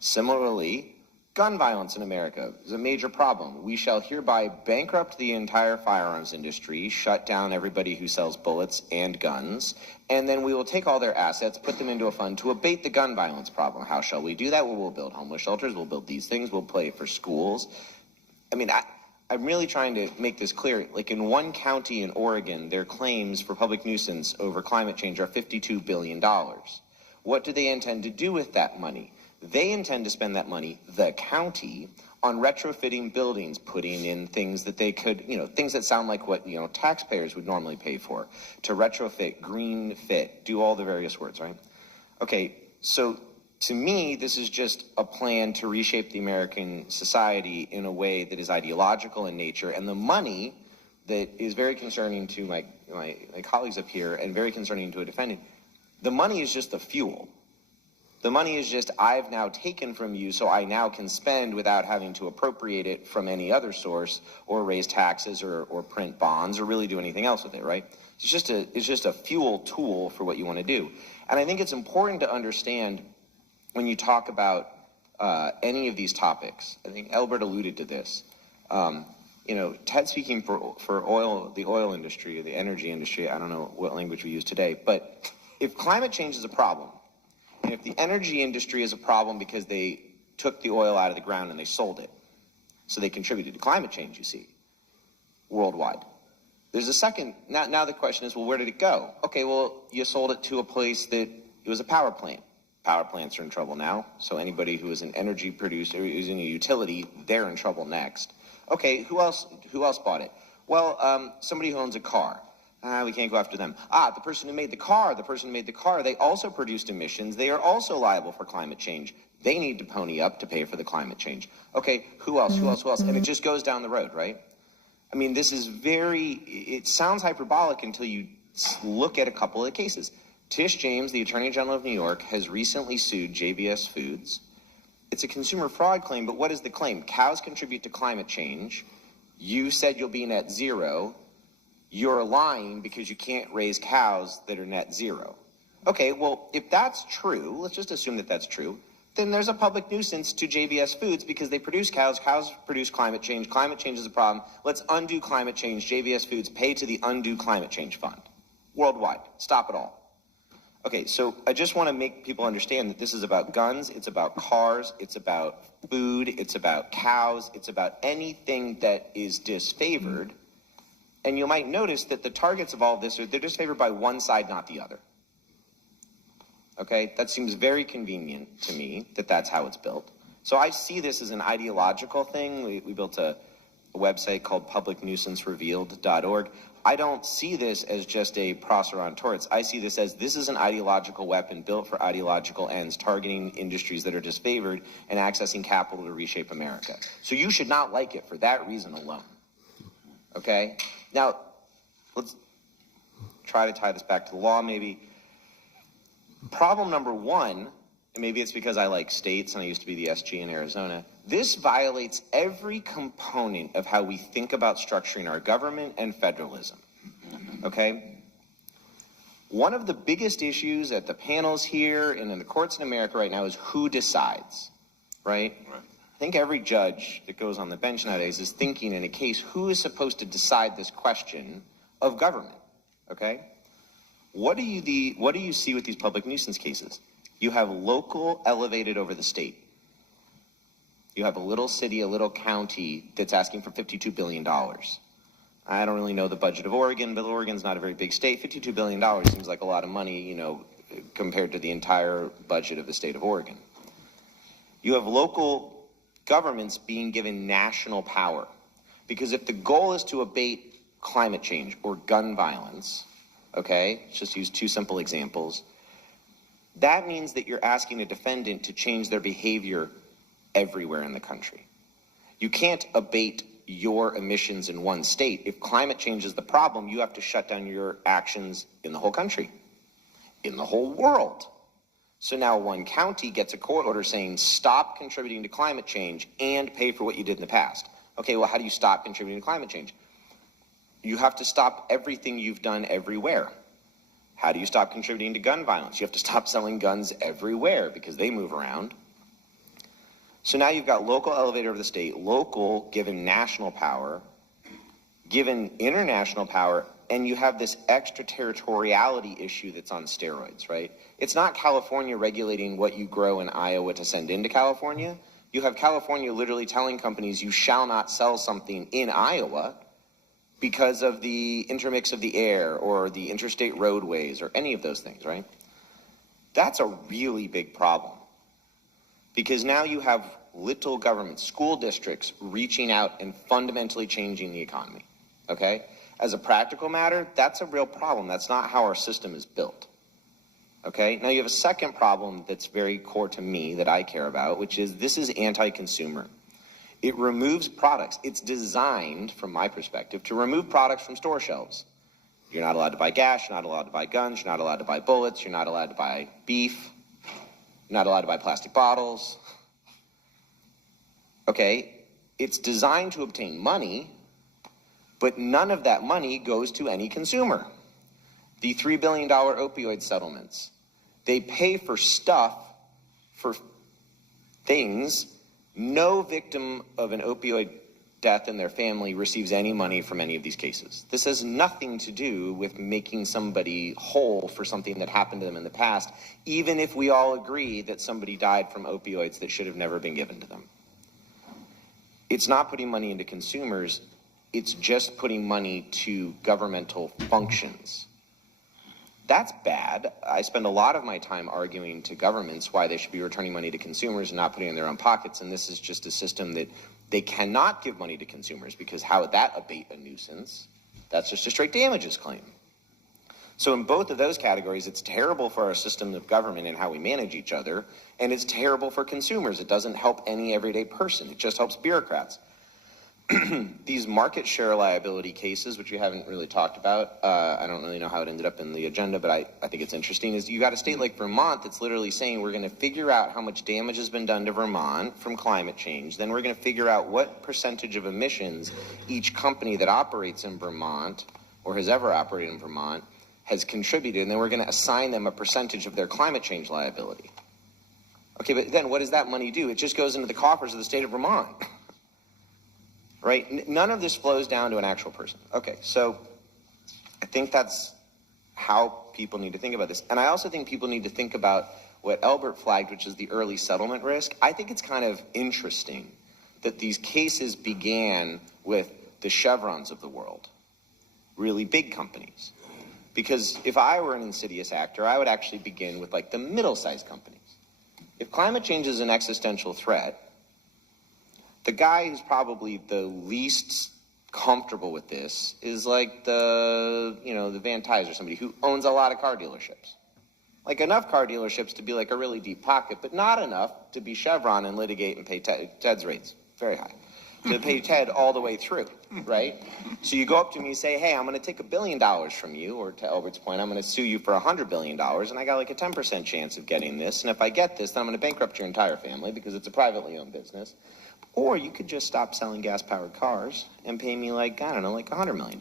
Similarly, gun violence in America is a major problem. We shall hereby bankrupt the entire firearms industry, shut down everybody who sells bullets and guns, and then we will take all their assets, put them into a fund to abate the gun violence problem. How shall we do that? Well, we'll build homeless shelters, we'll build these things, we'll pay for schools. I mean, I'm really trying to make this clear. Like in one county in Oregon, their claims for public nuisance over climate change are $52 billion. What do they intend to do with that money? They intend to spend that money, the county, on retrofitting buildings, putting in things that they could, things that sound like what, taxpayers would normally pay for, to retrofit, green fit, do all the various words, right? Okay, so to me, this is just a plan to reshape the American society in a way that is ideological in nature, and the money that is very concerning to my colleagues up here and very concerning to a defendant, the money is just the fuel. The money is just, I've now taken from you, so I now can spend without having to appropriate it from any other source or raise taxes or print bonds or really do anything else with it, right? It's just a fuel tool for what you want to do. And I think it's important to understand when you talk about any of these topics. I think Albert alluded to this. Ted speaking for the oil industry or the energy industry, I don't know what language we use today, but if climate change is a problem, and if the energy industry is a problem because they took the oil out of the ground and they sold it, so they contributed to climate change, you see, worldwide. There's a second, now the question is, well, where did it go? Okay, well, you sold it to a place that it was a power plant. Power plants are in trouble now, so anybody who is an energy producer, who's in a utility, they're in trouble next. Okay, who else bought it? Well, somebody who owns a car. We can't go after them. The person who made the car, they also produced emissions. They are also liable for climate change. They need to pony up to pay for the climate change. Okay, who else? And it just goes down the road, right? I mean, this is it sounds hyperbolic until you look at a couple of the cases. Tish James, the Attorney General of New York, has recently sued JBS Foods. It's a consumer fraud claim, but what is the claim? Cows contribute to climate change. You said you'll be net zero. You're lying because you can't raise cows that are net zero. Okay, well, if that's true, let's just assume that that's true, then there's a public nuisance to JBS Foods because they produce cows produce climate change is a problem, let's undo climate change, JBS Foods pay to the Undo Climate Change Fund, worldwide, stop it all. Okay, so I just want to make people understand that this is about guns, it's about cars, it's about food, it's about cows, it's about anything that is disfavored. And you might notice that the targets of all of this they're disfavored by one side, not the other. Okay, that seems very convenient to me that that's how it's built. So I see this as an ideological thing. We built a website called publicnuisancerevealed.org. I don't see this as just a prosser on torts. I see this is an ideological weapon built for ideological ends, targeting industries that are disfavored and accessing capital to reshape America. So you should not like it for that reason alone. Okay? Now, let's try to tie this back to the law maybe. Problem number one, and maybe it's because I like states and I used to be the SG in Arizona, this violates every component of how we think about structuring our government and federalism, okay? One of the biggest issues at the panels here and in the courts in America right now is who decides, right? I think every judge that goes on the bench nowadays is thinking in a case, who is supposed to decide this question of government, okay? What do you see with these public nuisance cases? You have local elevated over the state. You have a little city, a little county that's asking for $52 billion. I don't really know the budget of Oregon, but Oregon's not a very big state. $52 billion seems like a lot of money, compared to the entire budget of the state of Oregon. You have local governments being given national power. Because if the goal is to abate climate change or gun violence, okay, let's just use two simple examples, that means that you're asking a defendant to change their behavior everywhere in the country. You can't abate your emissions in one state. If climate change is the problem, you have to shut down your actions in the whole country, in the whole world. So now one county gets a court order saying, stop contributing to climate change and pay for what you did in the past. Okay, well, how do you stop contributing to climate change? You have to stop everything you've done everywhere. How do you stop contributing to gun violence? You have to stop selling guns everywhere because they move around. So now you've got local elevator of the state, local given national power, given international power, and you have this extraterritoriality issue that's on steroids, right? It's not California regulating what you grow in Iowa to send into California. You have California literally telling companies you shall not sell something in Iowa because of the intermix of the air or the interstate roadways or any of those things, right? That's a really big problem because now you have little governments, school districts reaching out and fundamentally changing the economy, okay? As a practical matter, that's a real problem. That's not how our system is built, okay? Now you have a second problem that's very core to me that I care about, which is this is anti-consumer. It removes products. It's designed, from my perspective, to remove products from store shelves. You're not allowed to buy gas, you're not allowed to buy guns, you're not allowed to buy bullets, you're not allowed to buy beef, you're not allowed to buy plastic bottles. Okay, it's designed to obtain money, but none of that money goes to any consumer. The $3 billion opioid settlements, they pay for stuff, for things. No victim of an opioid death and their family receives any money from any of these cases. This has nothing to do with making somebody whole for something that happened to them in the past, even if we all agree that somebody died from opioids that should have never been given to them. It's not putting money into consumers, it's just putting money to governmental functions. That's bad. I spend a lot of my time arguing to governments why they should be returning money to consumers and not putting it in their own pockets, and this is just a system that they cannot give money to consumers because how would that abate a nuisance? That's just a straight damages claim. So in both of those categories, it's terrible for our system of government and how we manage each other, and it's terrible for consumers. It doesn't help any everyday person. It just helps bureaucrats. These market share liability cases, which we haven't really talked about, I don't really know how it ended up in the agenda, but I think it's interesting, is you got a state like Vermont that's literally saying we're going to figure out how much damage has been done to Vermont from climate change. Then we're going to figure out what percentage of emissions each company that operates in Vermont or has ever operated in Vermont has contributed, and then we're going to assign them a percentage of their climate change liability. Okay, but then what does that money do? It just goes into the coffers of the state of Vermont. Right? None of this flows down to an actual person. Okay, so I think that's how people need to think about this. And I also think people need to think about what Albert flagged, which is the early settlement risk. I think it's kind of interesting that these cases began with the Chevrons of the world, really big companies. Because if I were an insidious actor, I would actually begin with like the middle-sized companies. If climate change is an existential threat, the guy who's probably the least comfortable with this is like the Van Tys or somebody who owns a lot of car dealerships. Like enough car dealerships to be like a really deep pocket, but not enough to be Chevron and litigate and pay Ted's rates. Very high. To pay Ted all the way through, right? So you go up to me and say, hey, I'm going to take $1 billion from you, or to Albert's point, I'm going to sue you for $100 billion, and I got like a 10% chance of getting this, and if I get this, then I'm going to bankrupt your entire family because it's a privately owned business. Or you could just stop selling gas-powered cars and pay me like, I don't know, like $100 million.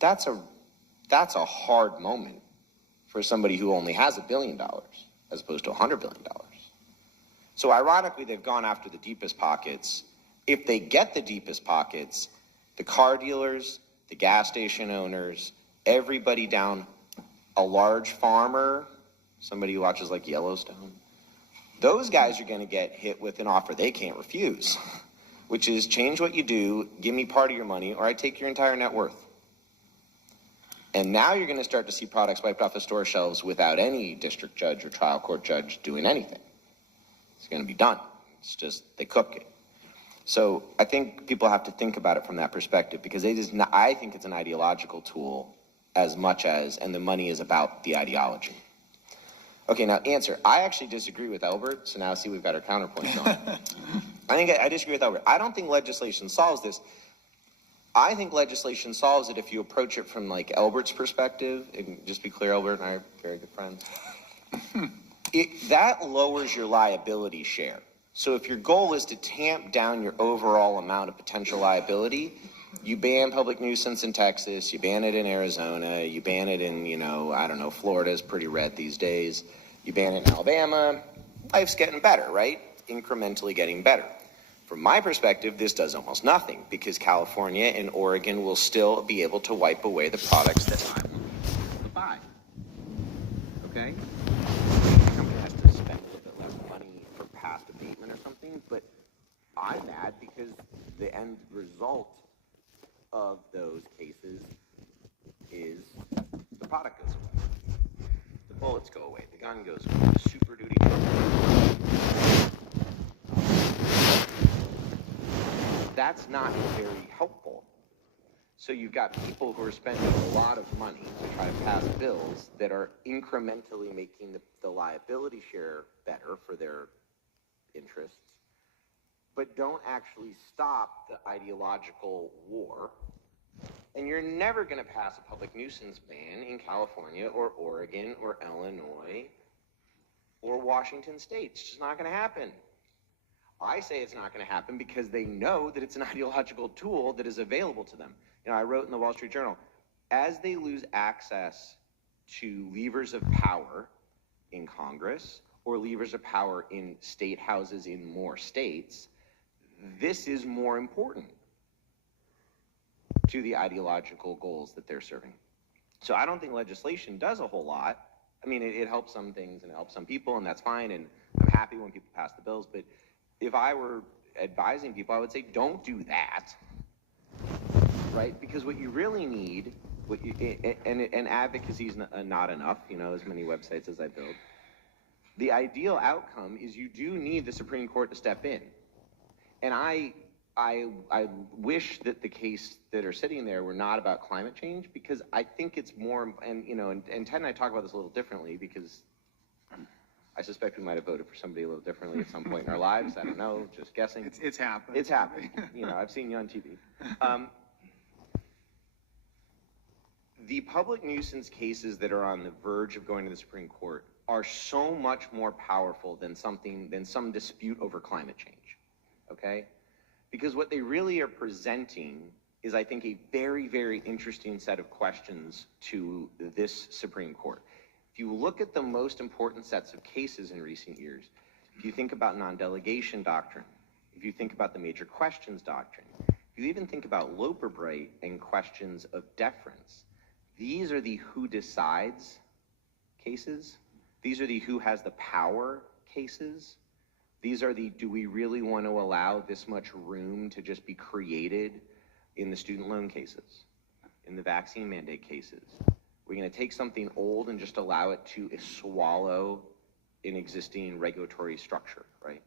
That's a hard moment for somebody who only has $1 billion as opposed to $100 billion. So ironically, they've gone after the deepest pockets. If they get the deepest pockets, the car dealers, the gas station owners, everybody down, a large farmer, somebody who watches like Yellowstone, those guys are going to get hit with an offer they can't refuse, which is change what you do, give me part of your money, or I take your entire net worth. And now you're going to start to see products wiped off the store shelves without any district judge or trial court judge doing anything. It's going to be done. It's just they cook it. So I think people have to think about it from that perspective because I think it's an ideological tool as much as, and the money is about the ideology. Okay, now answer. I actually disagree with Albert, so now see we've got our counterpoint going. I disagree with Albert. I don't think legislation solves this. I think legislation solves it if you approach it from like Albert's perspective. And just be clear, Albert and I are very good friends. That lowers your liability share. So if your goal is to tamp down your overall amount of potential liability, You ban public nuisance in Texas, you ban it in Arizona, you ban it in, I don't know, Florida's pretty red these days. You ban it in Alabama, life's getting better, right? Incrementally getting better. From my perspective, this does almost nothing because California and Oregon will still be able to wipe away the products that I want to buy. Okay? The company has to spend a little bit less money for past abatement or something, but I'm mad because the end result of those cases is the product goes away. The bullets go away, the gun goes away, the Super Duty truck goes away. That's not very helpful. So you've got people who are spending a lot of money to try to pass bills that are incrementally making the liability share better for their interests, but don't actually stop the ideological war. And you're never going to pass a public nuisance ban in California or Oregon or Illinois or Washington State. It's just not going to happen. I say it's not going to happen because they know that it's an ideological tool that is available to them. I wrote in the Wall Street Journal, as they lose access to levers of power in Congress or levers of power in state houses in more states, this is more important to the ideological goals that they're serving. So I don't think legislation does a whole lot. I mean, it helps some things and it helps some people, and that's fine, and I'm happy when people pass the bills, but if I were advising people, I would say don't do that, right? Because what you really need, and advocacy is not enough, as many websites as I build. The ideal outcome is you do need the Supreme Court to step in. And I wish that the case that are sitting there were not about climate change, because I think it's more, and Ted and I talk about this a little differently because I suspect we might have voted for somebody a little differently at some point in our lives. I don't know, just guessing. It's happened. It's happened. I've seen you on TV. The public nuisance cases that are on the verge of going to the Supreme Court are so much more powerful than some dispute over climate change, okay? Because what they really are presenting is, I think, a very, very interesting set of questions to this Supreme Court. If you look at the most important sets of cases in recent years, if you think about non-delegation doctrine, if you think about the major questions doctrine, if you even think about Loper-Bright and questions of deference, these are the who decides cases. These are the who has the power cases. These are the do we really want to allow this much room to just be created in the student loan cases, in the vaccine mandate cases. We're going to take something old and just allow it to swallow an existing regulatory structure, right?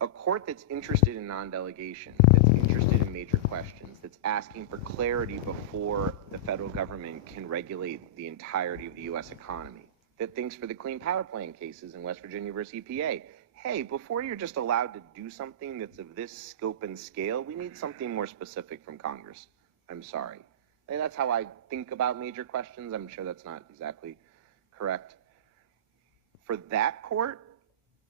A court that's interested in non-delegation, that's interested in major questions, that's asking for clarity before the federal government can regulate the entirety of the U.S. economy, that thinks for the Clean Power Plan cases in West Virginia versus EPA, hey, before you're just allowed to do something that's of this scope and scale, we need something more specific from Congress. I'm sorry. And that's how I think about major questions. I'm sure that's not exactly correct. For that court,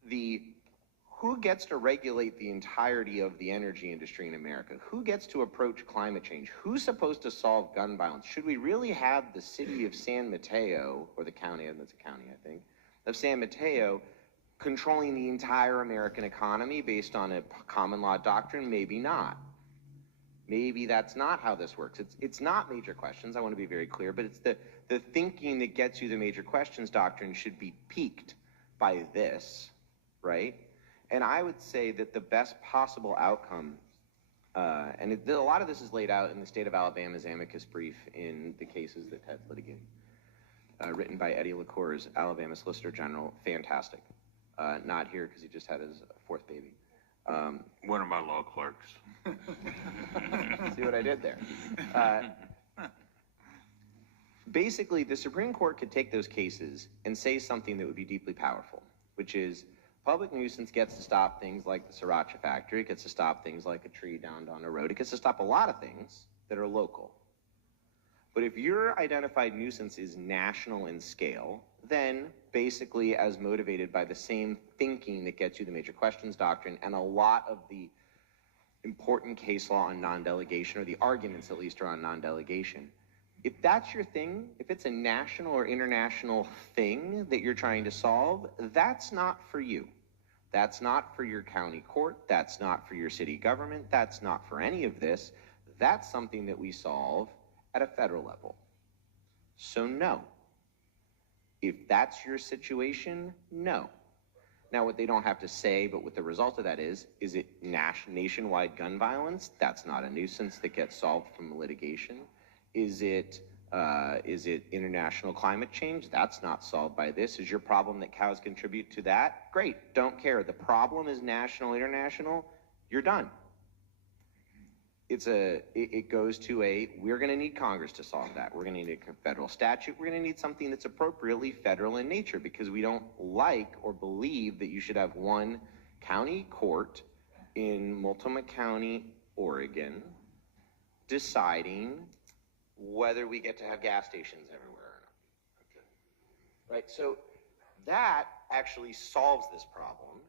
who gets to regulate the entirety of the energy industry in America? Who gets to approach climate change? Who's supposed to solve gun violence? Should we really have the city of San Mateo, or the county, and that's a county, I think, of San Mateo, controlling the entire American economy based on a common law doctrine? Maybe not. Maybe that's not how this works. It's not major questions, I want to be very clear, but it's the thinking that gets you the major questions doctrine should be piqued by this, right? And I would say that the best possible outcome, a lot of this is laid out in the state of Alabama's amicus brief in the cases that Ted's litigating, written by Eddie LaCour's Alabama Solicitor General. Fantastic. Not here because he just had his fourth baby. One of my law clerks. See what I did there? Basically, the Supreme Court could take those cases and say something that would be deeply powerful, which is public nuisance gets to stop things like the Sriracha factory, it gets to stop things like a tree down on a road, it gets to stop a lot of things that are local. But if your identified nuisance is national in scale, then basically as motivated by the same thinking that gets you the major questions doctrine and a lot of the important case law on non-delegation, or the arguments at least around non-delegation. If that's your thing, if it's a national or international thing that you're trying to solve, that's not for you. That's not for your county court. That's not for your city government. That's not for any of this. That's something that we solve at a federal level. So no. If that's your situation, no. Now, what they don't have to say, but what the result of that is it nationwide gun violence? That's not a nuisance that gets solved from litigation. Is it international climate change? That's not solved by this. Is your problem that cows contribute to that? Great, don't care. The problem is national, international, you're done. It goes to we're gonna need Congress to solve that. We're gonna need a federal statute. We're gonna need something that's appropriately federal in nature, because we don't like or believe that you should have one county court in Multnomah County, Oregon, deciding whether we get to have gas stations everywhere or not. Okay. Right, so that actually solves this problem.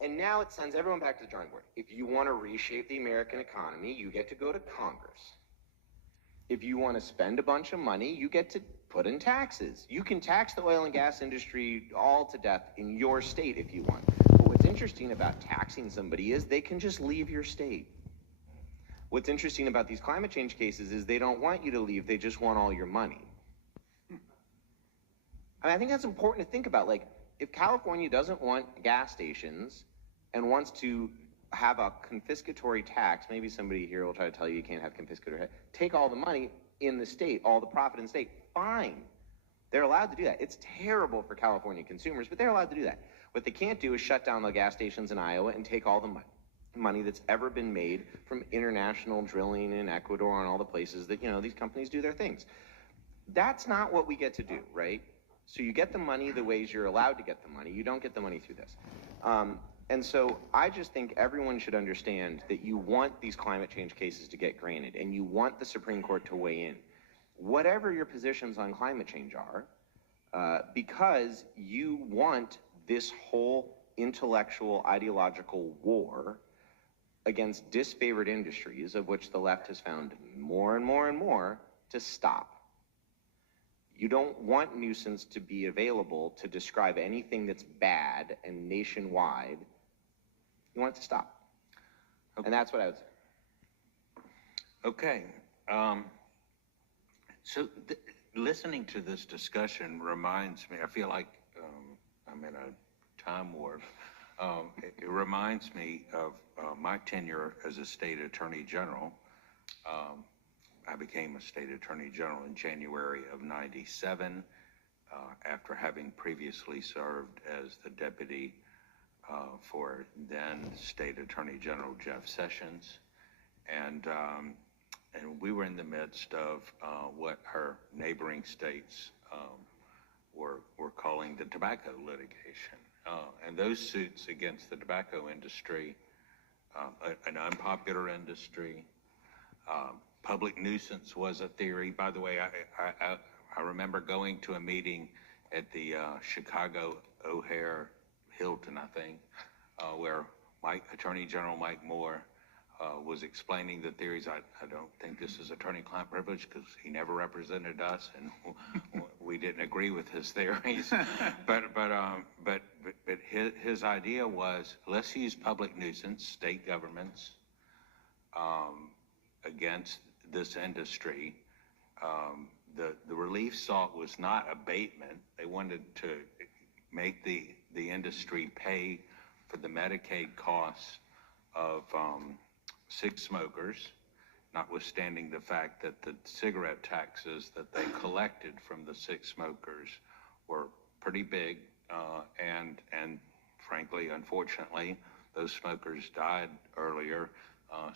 And now it sends everyone back to the drawing board. If you want to reshape the American economy, you get to go to Congress. If you want to spend a bunch of money, you get to put in taxes. You can tax the oil and gas industry all to death in your state if you want. But what's interesting about taxing somebody is they can just leave your state. What's interesting about these climate change cases is they don't want you to leave, they just want all your money. I think that's important to think about. Like, if California doesn't want gas stations and wants to have a confiscatory tax, maybe somebody here will try to tell you can't have confiscatory tax, take all the money in the state, all the profit in the state, fine. They're allowed to do that. It's terrible for California consumers, but they're allowed to do that. What they can't do is shut down the gas stations in Iowa and take all the money that's ever been made from international drilling in Ecuador and all the places that, these companies do their things. That's not what we get to do, right? So you get the money the ways you're allowed to get the money. You don't get the money through this. And so I just think everyone should understand that you want these climate change cases to get granted, and you want the Supreme Court to weigh in, whatever your positions on climate change are, because you want this whole intellectual, ideological war against disfavored industries, of which the left has found more and more and more, to stop. You don't want nuisance to be available to describe anything that's bad and nationwide. You want it to stop. Okay. And that's what I would say. Okay. So listening to this discussion reminds me, I feel like I'm in a time warp. It reminds me of my tenure as a state attorney general. I became a state attorney general in January of '97 after having previously served as the deputy for then state attorney general Jeff Sessions. And we were in the midst of what our neighboring states were calling the tobacco litigation. And those suits against the tobacco industry, an unpopular industry, public nuisance was a theory. By the way, I remember going to a meeting at the Chicago O'Hare Hilton, I think, where Attorney General Mike Moore was explaining the theories. I don't think this is attorney-client privilege because he never represented us, and we didn't agree with his theories. But his idea was, let's use public nuisance, state governments, against this industry. The relief sought was not abatement. They wanted to make the industry pay for the Medicaid costs of cigarette smokers, notwithstanding the fact that the cigarette taxes that they collected from the cigarette smokers were pretty big, and frankly, unfortunately, those smokers died earlier,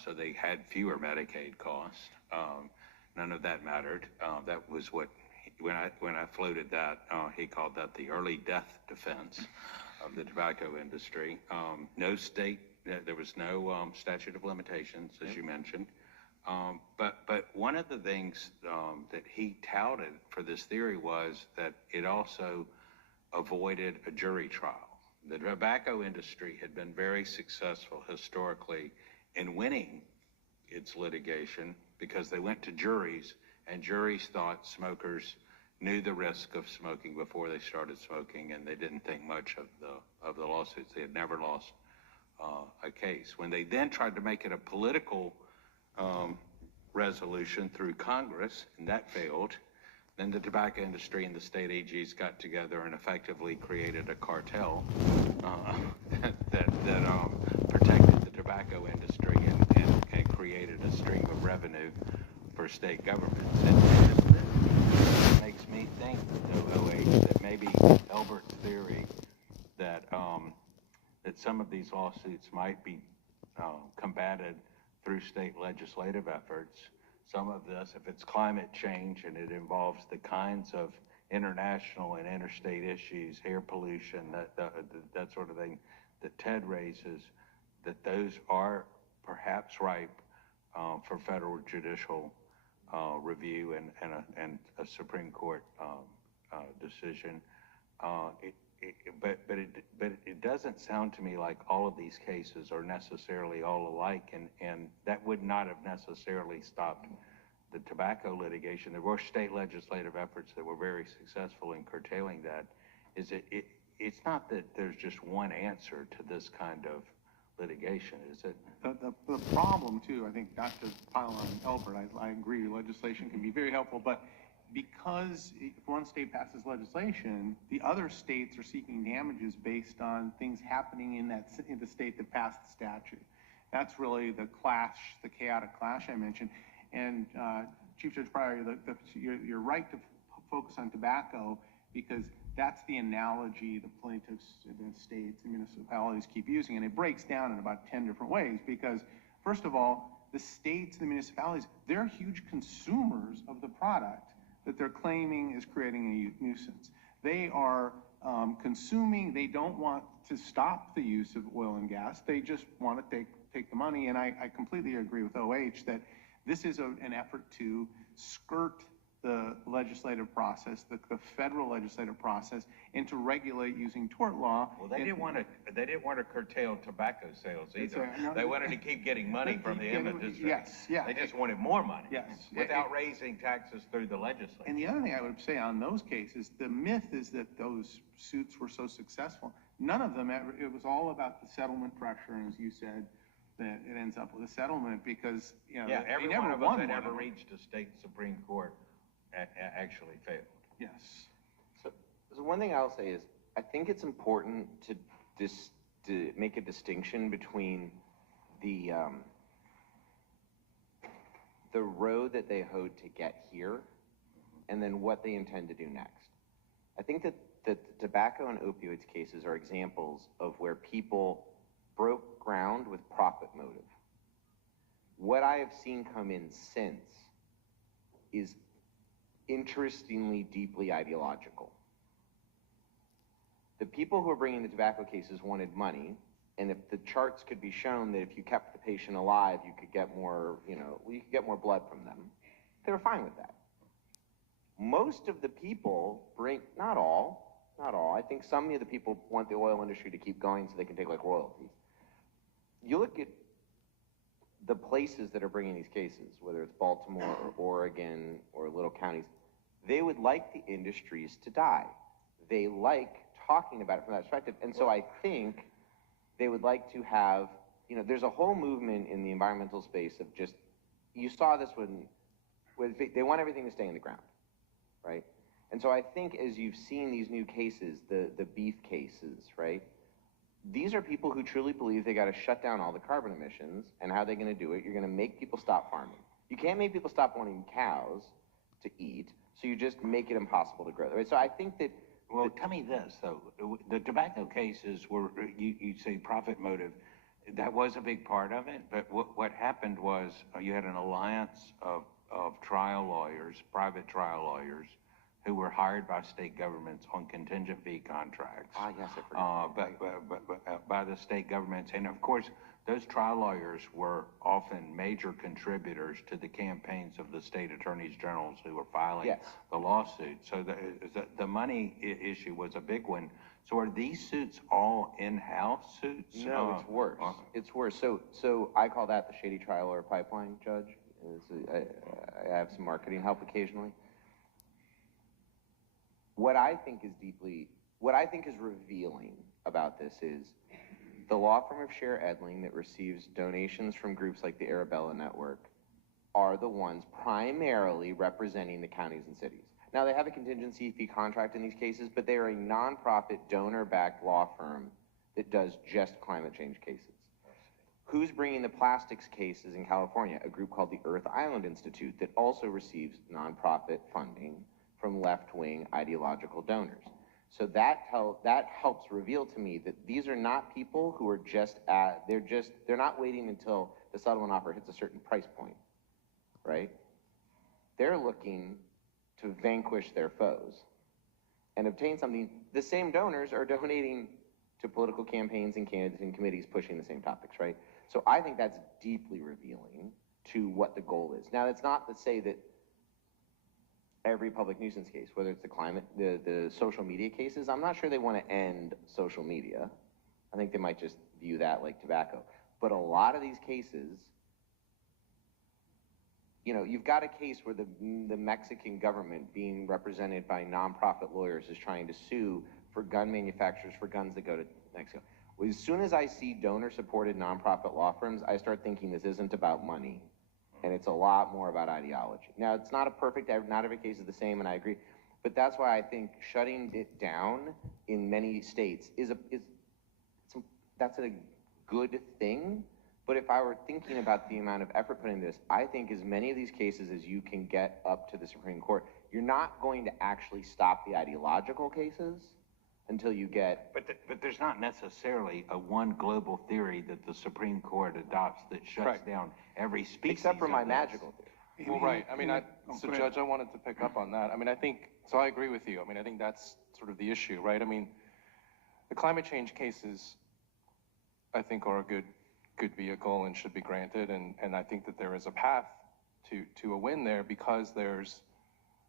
so they had fewer Medicaid costs. None of that mattered. That was what, when I floated that, he called that the early death defense of the tobacco industry. No state, there was no statute of limitations, as you mentioned. But one of the things that he touted for this theory was that it also avoided a jury trial. The tobacco industry had been very successful historically in winning its litigation because they went to juries, and juries thought smokers knew the risk of smoking before they started smoking, and they didn't think much of the lawsuits. They had never lost a case. When they then tried to make it a political resolution through Congress, and that failed, then the tobacco industry and the state AGs got together and effectively created a cartel that protected the tobacco industry and created a stream of revenue for state governments. And this makes me think, though, that maybe Elbert's theory that some of these lawsuits might be combated through state legislative efforts. Some of this, if it's climate change and it involves the kinds of international and interstate issues, air pollution, that sort of thing that Ted raises, that those are perhaps ripe for federal judicial review and a Supreme Court decision. But it doesn't sound to me like all of these cases are necessarily all alike, and that would not have necessarily stopped the tobacco litigation. There were state legislative efforts that were very successful in curtailing that. It's not that there's just one answer to this kind of litigation, is it? The problem, too, I think, not to pile on Albert, I agree, legislation can be very helpful, but because if one state passes legislation, the other states are seeking damages based on things happening in the state that passed the statute. That's really the clash, the chaotic clash I mentioned. And Chief Judge Pryor, you're right to focus on tobacco because that's the analogy the plaintiffs, the states, and municipalities keep using, and it breaks down in about 10 different ways because, first of all, the states and the municipalities, they're huge consumers of the product that they're claiming is creating a nuisance. They are consuming, they don't want to stop the use of oil and gas, they just want to take the money, and I completely agree with OH that this is an effort to skirt the legislative process, the federal legislative process, and to regulate using tort law. Well, they didn't want to curtail tobacco sales either. They wanted to keep getting money from the industry. Yes, yeah. They just wanted more money. Yes. Without raising taxes through the legislature. And the other thing I would say on those cases, the myth is that those suits were so successful. None of them ever, it was all about the settlement pressure, and as you said, that it ends up with a settlement because, you know, every never one of won them that one ever of them. reached a state Supreme Court actually failed. Yes. So one thing I'll say is, I think it's important to make a distinction between the road that they hoed to get here and then what they intend to do next. I think that the tobacco and opioids cases are examples of where people broke ground with profit motive. What I have seen come in since is interestingly deeply ideological. The people who are bringing the tobacco cases wanted money, and if the charts could be shown that if you kept the patient alive, you could get more, you could get more blood from them, they were fine with that. Most of the people not all, I think some of the people want the oil industry to keep going so they can take like royalties. You look at the places that are bringing these cases, whether it's Baltimore or Oregon or little counties, they would like the industries to die. They like talking about it from that perspective. And so I think they would like to have, there's a whole movement in the environmental space of just, you saw this when they want everything to stay in the ground, right? And so I think as you've seen these new cases, the beef cases, right? These are people who truly believe they got to shut down all the carbon emissions, and how are they going to do it? You're going to make people stop farming. You can't make people stop wanting cows to eat, so you just make it impossible to grow. Right? So I think that... Well, tell me this, though. The tobacco cases were, you say profit motive. That was a big part of it, but what happened was you had an alliance of trial lawyers, private trial lawyers, who were hired by state governments on contingent fee contracts. Ah, yes, I forgot. By the state governments. And of course, those trial lawyers were often major contributors to the campaigns of the state attorneys generals who were filing the lawsuit. So the money issue was a big one. So are these suits all in-house suits? No, it's worse. It's worse. So I call that the shady trial lawyer pipeline, Judge. I have some marketing help occasionally. What I think is revealing about this is the law firm of Cher Edling that receives donations from groups like the Arabella Network are the ones primarily representing the counties and cities. Now, they have a contingency fee contract in these cases, but they are a nonprofit, donor-backed law firm that does just climate change cases. Who's bringing the plastics cases in California? A group called the Earth Island Institute that also receives nonprofit funding from left-wing ideological donors. So that helps reveal to me that these are not people who are they're not waiting until the settlement offer hits a certain price point, right? They're looking to vanquish their foes and obtain something. The same donors are donating to political campaigns and candidates and committees pushing the same topics, right? So I think that's deeply revealing to what the goal is. Now, it's not to say that every public nuisance case, whether it's the climate, the social media cases, I'm not sure they want to end social media. I think they might just view that like tobacco. But a lot of these cases, you know, you've got a case where the Mexican government, being represented by nonprofit lawyers, is trying to sue for gun manufacturers for guns that go to Mexico. As soon as I see donor-supported nonprofit law firms, I start thinking this isn't about money, and it's a lot more about ideology. Now, it's not not every case is the same, and I agree, but that's why I think shutting it down in many states that's a good thing. But if I were thinking about the amount of effort put into this, I think as many of these cases as you can get up to the Supreme Court, you're not going to actually stop the ideological cases until you get... But there's not necessarily a one global theory that the Supreme Court adopts that shuts down every species. Except for my magical theory. Well, right. I mean, so Judge, I wanted to pick up on that. I mean, so I agree with you. I mean, I think that's sort of the issue, right? I mean, the climate change cases, I think, are a good vehicle and should be granted. And I think that there is a path to a win there because there's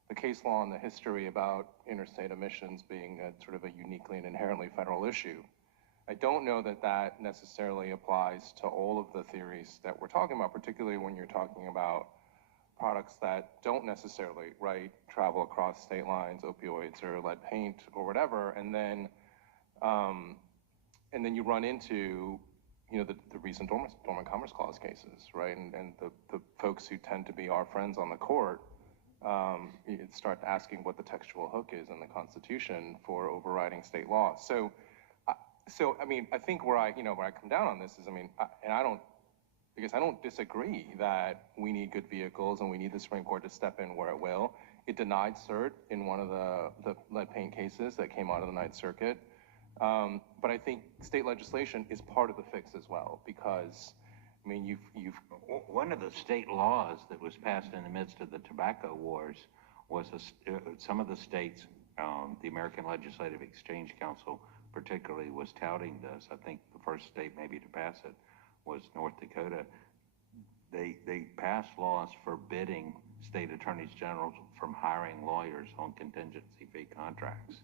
the case law and the history about interstate emissions being a sort of a uniquely and inherently federal issue. I don't know that that necessarily applies to all of the theories that we're talking about, particularly when you're talking about products that don't necessarily, right, travel across state lines, opioids or lead paint or whatever, and then you run into, you know, the recent Dormant Commerce Clause cases, right, and the folks who tend to be our friends on the court start asking what the textual hook is in the Constitution for overriding state law. So I mean, I think where I come down on this is, I mean, I don't disagree that we need good vehicles and we need the Supreme Court to step in where it will. It denied cert in one of the lead paint cases that came out of the Ninth Circuit. But I think state legislation is part of the fix as well, because, I mean, one of the state laws that was passed in the midst of the tobacco wars was some of the states, the American Legislative Exchange Council particularly was touting this. I think the first state maybe to pass it was North Dakota. They passed laws forbidding state attorneys general from hiring lawyers on contingency fee contracts.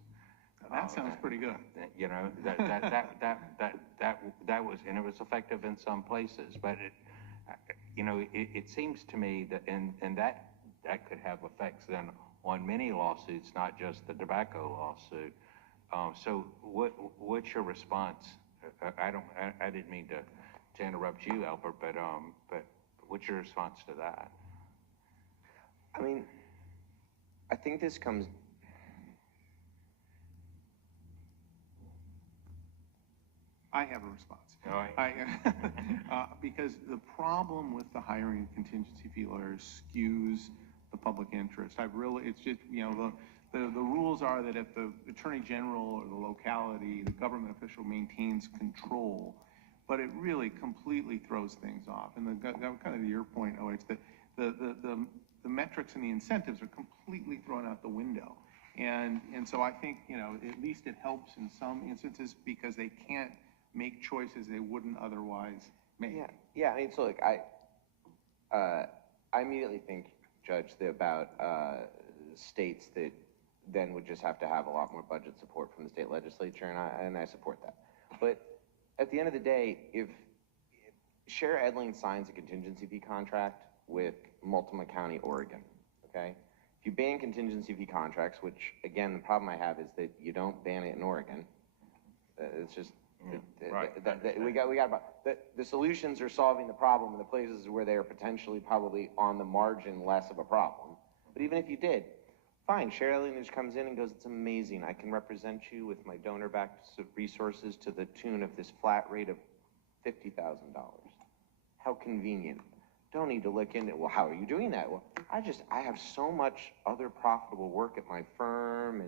That sounds pretty good. You know, that was, and it was effective in some places, but it seems to me that, and that could have effects then on many lawsuits, not just the tobacco lawsuit. So what's your response? I didn't mean to interrupt you, Albert, but what's your response to that? I mean, I think this comes... I have a response. All right. Because the problem with the hiring of contingency fee lawyers skews the public interest. It's just, the rules are that if the attorney general or the locality, the government official maintains control, but it really completely throws things off. And kind of to your point, it's that the metrics and the incentives are completely thrown out the window. And so I think, at least it helps in some instances because they can't make choices they wouldn't otherwise make. Yeah. I mean, so look, I immediately think, Judge, about states that then would just have to have a lot more budget support from the state legislature, and I support that. But at the end of the day, if Share Edling signs a contingency fee contract with Multnomah County, Oregon, okay? If you ban contingency fee contracts, which, again, the problem I have is that you don't ban it in Oregon. It's just, the solutions are solving the problem in the places where they are potentially probably on the margin less of a problem. But even if you did, fine, Share Edling just comes in and goes, it's amazing. I can represent you with my donor-backed resources to the tune of this flat rate of $50,000. How convenient. Don't need to look into, well, how are you doing that? Well, I have so much other profitable work at my firm,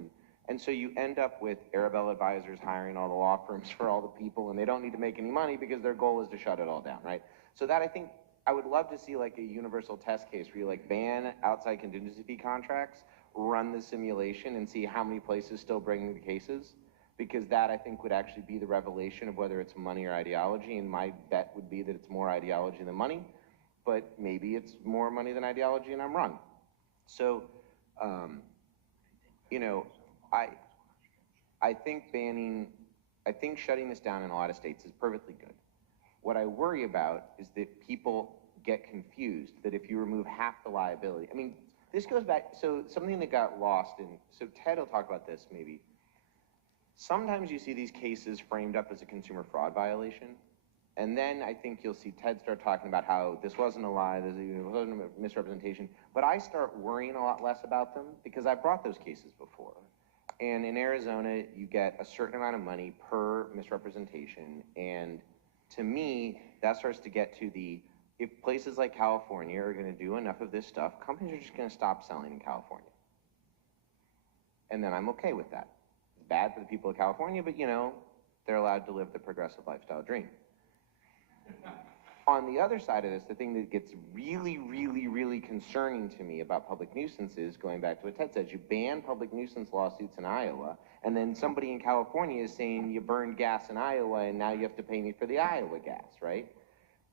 and so you end up with Arabella Advisors hiring all the law firms for all the people, and they don't need to make any money because their goal is to shut it all down, right? So that, I think, I would love to see like a universal test case where you like ban outside contingency fee contracts, run the simulation, and see how many places still bring the cases. Because that, I think, would actually be the revelation of whether it's money or ideology, and my bet would be that it's more ideology than money, but maybe it's more money than ideology, and I'm wrong. So, I think shutting this down in a lot of states is perfectly good. What I worry about is that people get confused, that if you remove half the liability, I mean, this goes back, so something that got lost in, so Ted will talk about this maybe. Sometimes you see these cases framed up as a consumer fraud violation, and then I think you'll see Ted start talking about how this wasn't a lie, this wasn't a misrepresentation, but I start worrying a lot less about them because I've brought those cases before. And in Arizona, you get a certain amount of money per misrepresentation, and to me, that starts to get to if places like California are gonna do enough of this stuff, companies are just gonna stop selling in California. And then I'm okay with that. Bad for the people of California, but they're allowed to live the progressive lifestyle dream. On the other side of this, the thing that gets really, really, really concerning to me about public nuisance is, going back to what Ted says, you ban public nuisance lawsuits in Iowa, and then somebody in California is saying you burned gas in Iowa and now you have to pay me for the Iowa gas, right?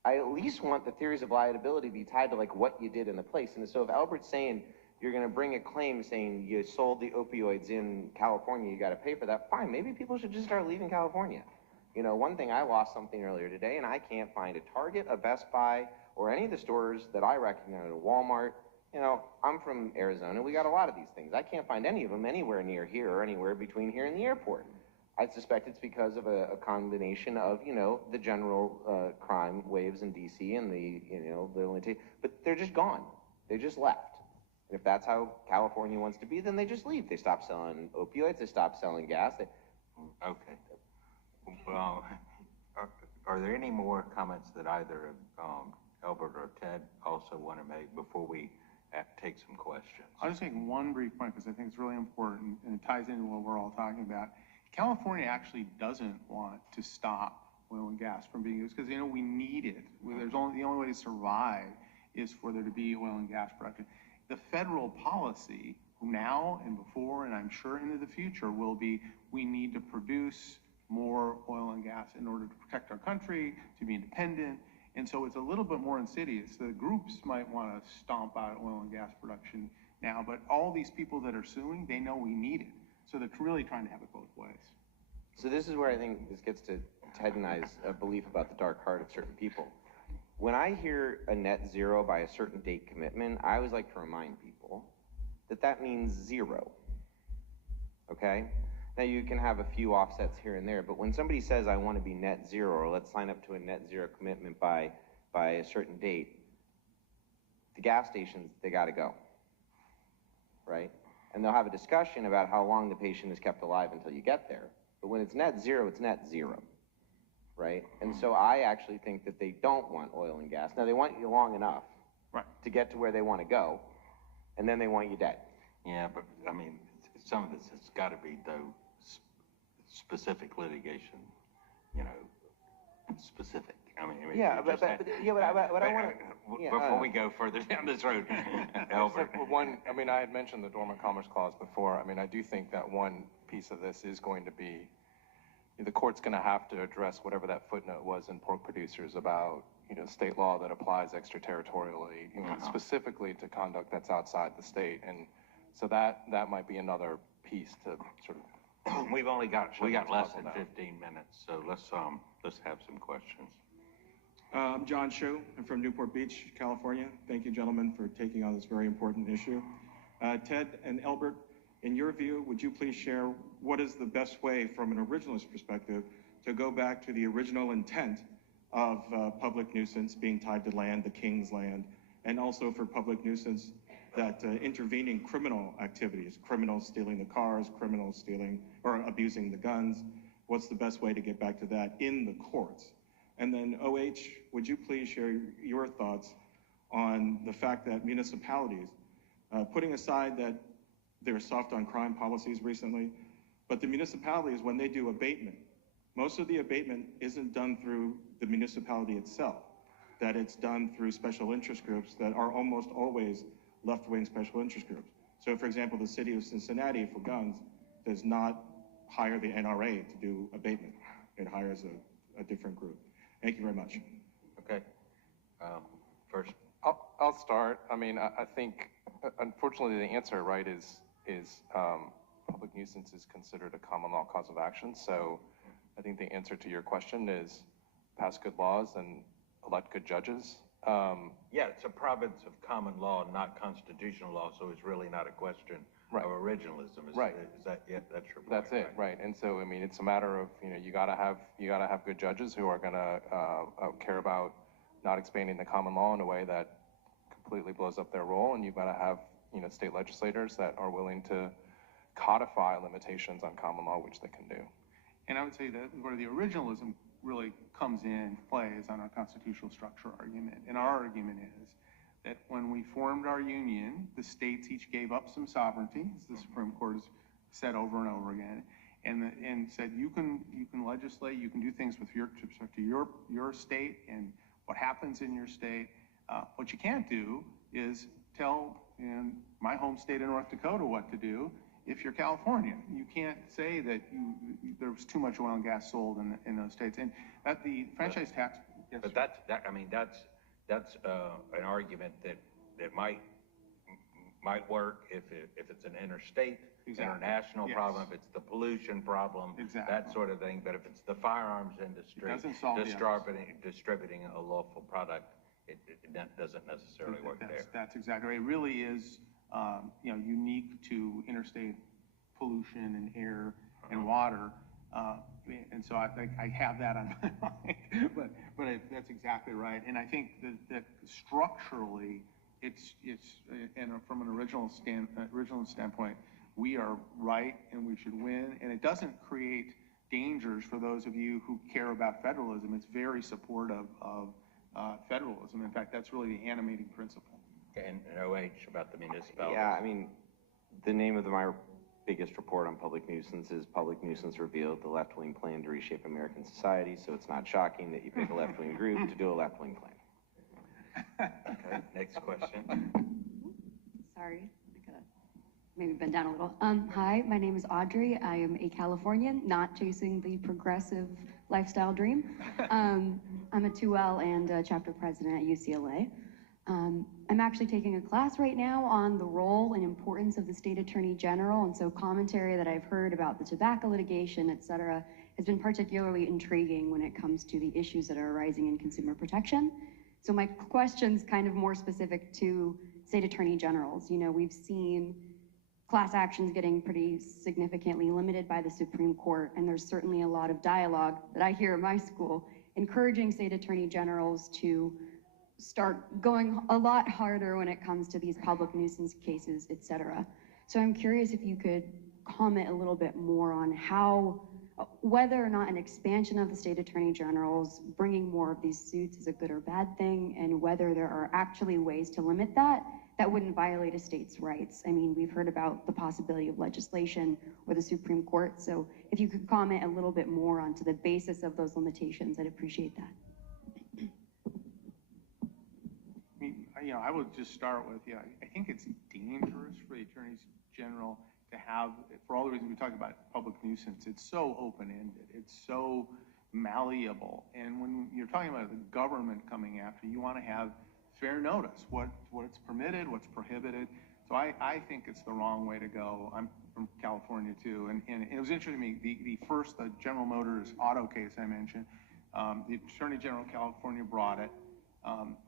I at least want the theories of liability to be tied to like what you did in the place. And so if Albert's saying, you're going to bring a claim saying you sold the opioids in California, you got to pay for that, fine, maybe people should just start leaving California. One thing, I lost something earlier today, and I can't find a Target, a Best Buy, or any of the stores that I recognize, a Walmart. I'm from Arizona, we got a lot of these things. I can't find any of them anywhere near here or anywhere between here and the airport. I suspect it's because of a combination of, the general crime waves in DC and but they're just gone. They just left. And if that's how California wants to be, then they just leave. They stop selling opioids, they stop selling gas. Okay. Well, are there any more comments that either Albert or Ted also want to make before we take some questions? I'll just make one brief point because I think it's really important and it ties into what we're all talking about. California actually doesn't want to stop oil and gas from being used because we need it. The only way to survive is for there to be oil and gas production. The federal policy now and before, and I'm sure into the future, will be we need to produce more oil and gas in order to protect our country, to be independent. And so it's a little bit more insidious. The groups might want to stomp out oil and gas production now, but all these people that are suing, they know we need it. So they're really trying to have it both ways. So this is where I think this gets to Ted and I's belief about the dark heart of certain people. When I hear a net zero by a certain date commitment, I always like to remind people that that means zero, okay? Now you can have a few offsets here and there, but when somebody says I want to be net zero, or let's sign up to a net zero commitment by a certain date, the gas stations, they got to go, right? And they'll have a discussion about how long the patient is kept alive until you get there. But when it's net zero, right? And so I actually think that they don't want oil and gas. Now they want you long enough to get to where they want to go, and then they want you dead. Yeah, but I mean, some of this has got to be, though, specific litigation, specific. I mean, Yeah, you're but just I want to. before we go further down this road, Albert. One, I mean, I had mentioned the Dormant Commerce Clause before. I mean, I do think that one piece of this is going to be, the court's going to have to address whatever that footnote was in pork producers about, state law that applies extraterritorially, specifically to conduct that's outside the state. And so that might be another piece to sort of. We got less than 15 minutes, so let's have some questions. I'm John Shu. I'm from Newport Beach, California. Thank you, gentlemen, for taking on this very important issue. Ted and Albert, in your view, would you please share what is the best way from an originalist perspective to go back to the original intent of public nuisance being tied to land, the king's land, and also for public nuisance that intervening criminal activities, criminals stealing the cars, criminals stealing or abusing the guns, what's the best way to get back to that in the courts? And then OH, would you please share your thoughts on the fact that municipalities, putting aside that they're soft on crime policies recently, but the municipalities, when they do abatement, most of the abatement isn't done through the municipality itself, that it's done through special interest groups that are almost always left-wing special interest groups. So for example, the city of Cincinnati for guns does not hire the NRA to do abatement. It hires a different group. Thank you very much. Okay. First. I'll start. I mean, I think, unfortunately, the answer, right, is public nuisance is considered a common law cause of action. So I think the answer to your question is pass good laws and elect good judges. Yeah, it's a province of common law, not constitutional law, so it's really not a question of originalism. Right. Is that, yeah, that's your point. That's it, right. And so, I mean, it's a matter of, you gotta have good judges who are gonna care about not expanding the common law in a way that completely blows up their role, and you've gotta have, state legislators that are willing to codify limitations on common law, which they can do. And I would say that where the originalism really comes in play is on our constitutional structure argument. And our argument is that when we formed our union, the states each gave up some sovereignty, as the Supreme Court has said over and over again, and said you can legislate, you can do things with respect to your state and what happens in your state. What you can't do is tell my home state of North Dakota what to do. If you're California, you can't say that there was too much oil and gas sold in those states, and that the franchise tax. Yes, but that's an argument that might work if it's an interstate, international problem, if it's the pollution problem, that sort of thing. But if it's the firearms industry distributing a lawful product, it doesn't necessarily work there. That's exactly right. It really is. Unique to interstate pollution and air and water, and so I have that on my mind. But that's exactly right. And I think that structurally, it's and from an original standpoint, we are right and we should win. And it doesn't create dangers for those of you who care about federalism. It's very supportive of federalism. In fact, that's really the animating principle. And OH about the municipality. Yeah, I mean, the name of my biggest report on public nuisance is Public Nuisance Revealed, the Left-Wing Plan to Reshape American Society, so it's not shocking that you pick a left-wing group to do a left-wing plan. Okay, next question. Sorry, I gotta maybe bend down a little. Hi, my name is Audrey. I am a Californian, not chasing the progressive lifestyle dream. I'm a 2L and chapter president at UCLA. I'm actually taking a class right now on the role and importance of the state attorney general, and so commentary that I've heard about the tobacco litigation, et cetera, has been particularly intriguing when it comes to the issues that are arising in consumer protection. So my question's kind of more specific to state attorney generals. We've seen class actions getting pretty significantly limited by the Supreme Court, and there's certainly a lot of dialogue that I hear at my school encouraging state attorney generals to start going a lot harder when it comes to these public nuisance cases, et cetera. So I'm curious if you could comment a little bit more on whether or not an expansion of the state attorney generals, bringing more of these suits is a good or bad thing, and whether there are actually ways to limit that, that wouldn't violate a state's rights. I mean, we've heard about the possibility of legislation or the Supreme Court. So if you could comment a little bit more onto the basis of those limitations, I'd appreciate that. I would just start with, I think it's dangerous for the attorneys general to have, for all the reasons we talked about public nuisance, it's so open-ended, it's so malleable. And when you're talking about the government coming after, you want to have fair notice, what's permitted, what's prohibited. So I think it's the wrong way to go. I'm from California too, and it was interesting to me, the first General Motors auto case I mentioned, the Attorney General of California brought it.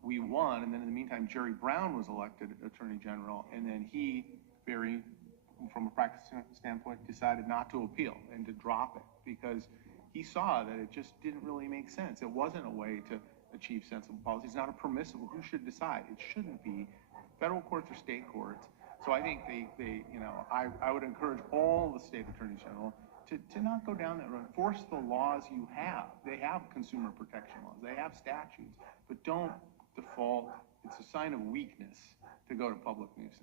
We won, and then in the meantime, Jerry Brown was elected Attorney General, and then he, from a practice standpoint, decided not to appeal and to drop it because he saw that it just didn't really make sense. It wasn't a way to achieve sensible policy. It's not a permissible. Who should decide? It shouldn't be federal courts or state courts. So I think I would encourage all the state attorneys general to not go down that road. Enforce the laws you have. They have consumer protection laws. They have statutes, but don't default. It's a sign of weakness to go to public nuisance.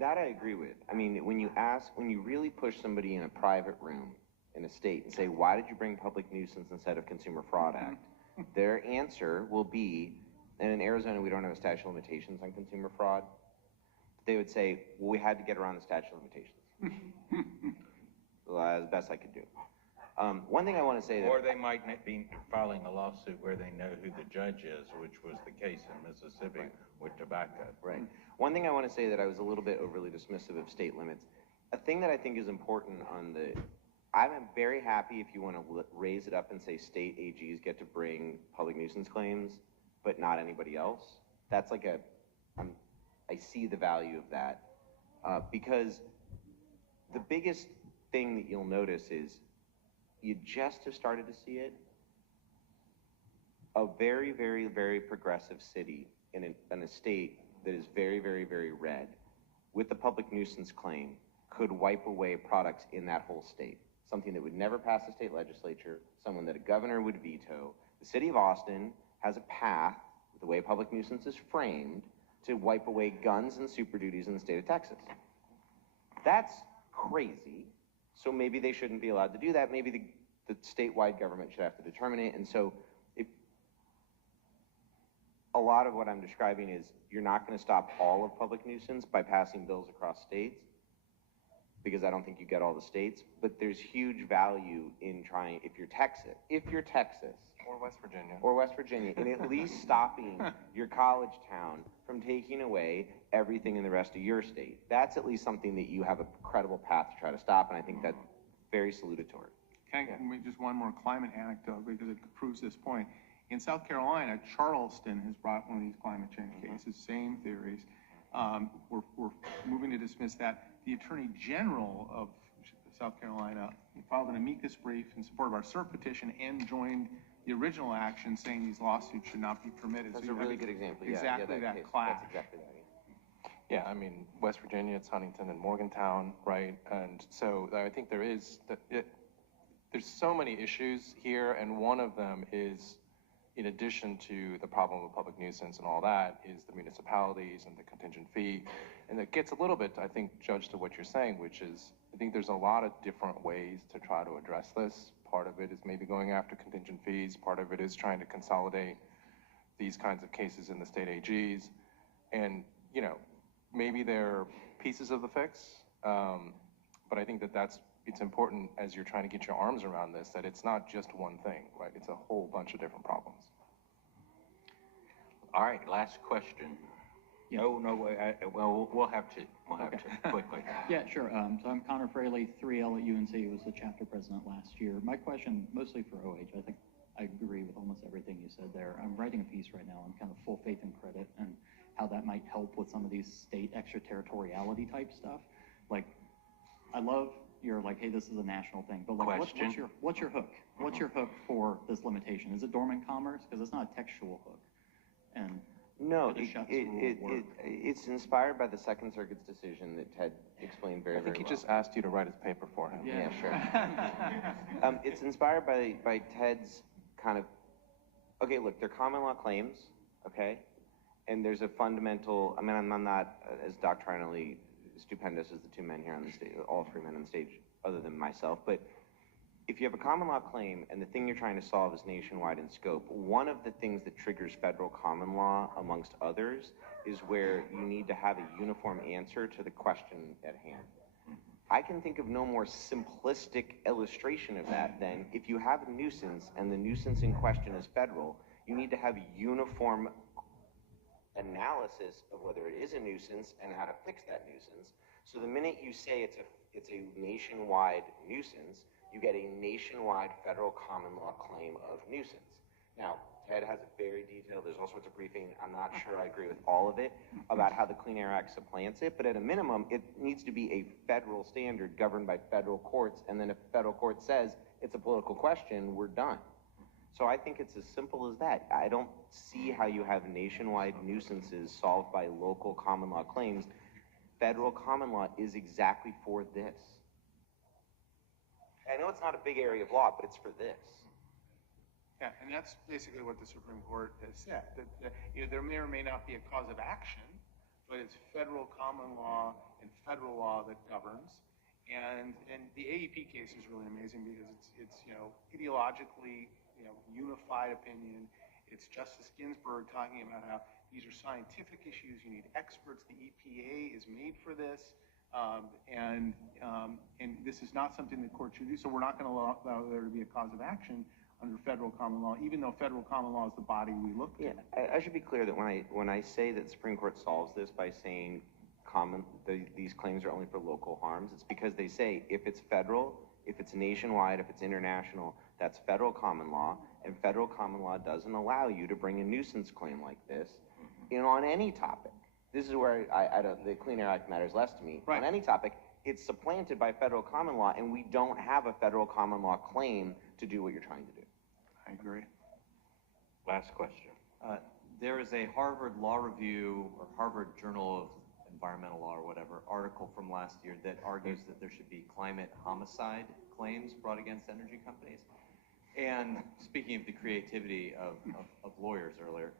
That I agree with. I mean, when you really push somebody in a private room in a state and say, why did you bring public nuisance instead of Consumer Fraud Act? Their answer will be, and in Arizona we don't have a statute of limitations on consumer fraud. They would say, well, we had to get around the statute of limitations. Well, as best I could do. One thing I want to say that... Or they might be filing a lawsuit where they know who the judge is, which was the case in Mississippi with tobacco. Right. One thing I want to say that I was a little bit overly dismissive of state limits. A thing that I think is important on the... I'm very happy if you want to raise it up and say state AGs get to bring public nuisance claims, but not anybody else. That's like I see the value of that. Because the biggest thing that you'll notice is you just have started to see it. A very, very, very progressive city in a state that is very, very, very red with the public nuisance claim could wipe away products in that whole state. Something that would never pass the state legislature, someone that a governor would veto. The city of Austin has a path, the way public nuisance is framed, to wipe away guns and super duties in the state of Texas. That's crazy. So maybe they shouldn't be allowed to do that. Maybe the statewide government should have to determine it. And so a lot of what I'm describing is you're not going to stop all of public nuisance by passing bills across states, because I don't think you get all the states, but there's huge value in trying, if you're Texas, Or West Virginia. in at least stopping your college town from taking away everything in the rest of your state. That's at least something that you have a credible path to try to stop, and I think that's very salutatory. Can I make just one more climate anecdote because it proves this point? In South Carolina, Charleston has brought one of these climate change cases, same theories. We're moving to dismiss that. The Attorney General of South Carolina filed an amicus brief in support of our cert petition and joined the original action saying these lawsuits should not be permitted. That's a really good example. Exactly that clash. That's exactly that. Yeah, I mean, West Virginia, it's Huntington and Morgantown, right? And so I think there's so many issues here, and one of them is, in addition to the problem of public nuisance and all that, is the municipalities and the contingent fee. And it gets a little bit, I think, Judge, to what you're saying, which is, I think there's a lot of different ways to try to address this. Part of it is maybe going after contingent fees. Part of it is trying to consolidate these kinds of cases in the state AGs. And, maybe they're pieces of the fix, but I think it's important as you're trying to get your arms around this, that it's not just one thing, right? It's a whole bunch of different problems. All right, last question. Yeah. We'll have to quickly. Yeah, sure. So I'm Connor Fraley, 3L at UNC, was the chapter president last year. My question, mostly for OH, I think I agree with almost everything you said there. I'm writing a piece right now on kind of full faith and credit and how that might help with some of these state extraterritoriality type stuff. Like, I love your hey, this is a national thing, but what's your hook? What's your hook for this limitation? Is it dormant commerce? Because it's not a textual hook. And no, it's inspired by the Second Circuit's decision that Ted explained very, very well. I think he just asked you to write his paper for him. Yeah, sure. It's inspired by Ted's kind of, okay, look, they're common law claims, okay? And there's a fundamental, I mean, I'm not as doctrinally stupendous as the two men here on the stage, all three men on the stage, other than myself, but if you have a common law claim and the thing you're trying to solve is nationwide in scope, one of the things that triggers federal common law, amongst others, is where you need to have a uniform answer to the question at hand. I can think of no more simplistic illustration of that than if you have a nuisance and the nuisance in question is federal, you need to have a uniform analysis of whether it is a nuisance and how to fix that nuisance. So the minute you say it's a nationwide nuisance, you get a nationwide federal common law claim of nuisance. Now, Ted has a very detailed, there's all sorts of briefing, I'm not sure I agree with all of it, about how the Clean Air Act supplants it, but at a minimum, it needs to be a federal standard governed by federal courts, and then if the federal court says it's a political question, we're done. So I think it's as simple as that. I don't see how you have nationwide nuisances solved by local common law claims. Federal common law is exactly for this. I know it's not a big area of law, but it's for this. Yeah, and that's basically what the Supreme Court has said, that there may or may not be a cause of action, but it's federal common law and federal law that governs. And the AEP case is really amazing because it's ideologically, unified opinion. It's Justice Ginsburg talking about how these are scientific issues, you need experts, the EPA is made for this. And this is not something the court should do, so we're not going to allow there to be a cause of action under federal common law, even though federal common law is the body we look to. Yeah, I should be clear that when I say that the Supreme Court solves this by saying these claims are only for local harms, it's because they say if it's federal, if it's nationwide, if it's international, that's federal common law, and federal common law doesn't allow you to bring a nuisance claim like this on any topic. This is where the Clean Air Act matters less to me. Right. On any topic, it's supplanted by federal common law, and we don't have a federal common law claim to do what you're trying to do. I agree. Last question. There is a Harvard Law Review or Harvard Journal of Environmental Law or whatever article from last year that argues that there should be climate homicide claims brought against energy companies. And speaking of the creativity of lawyers earlier,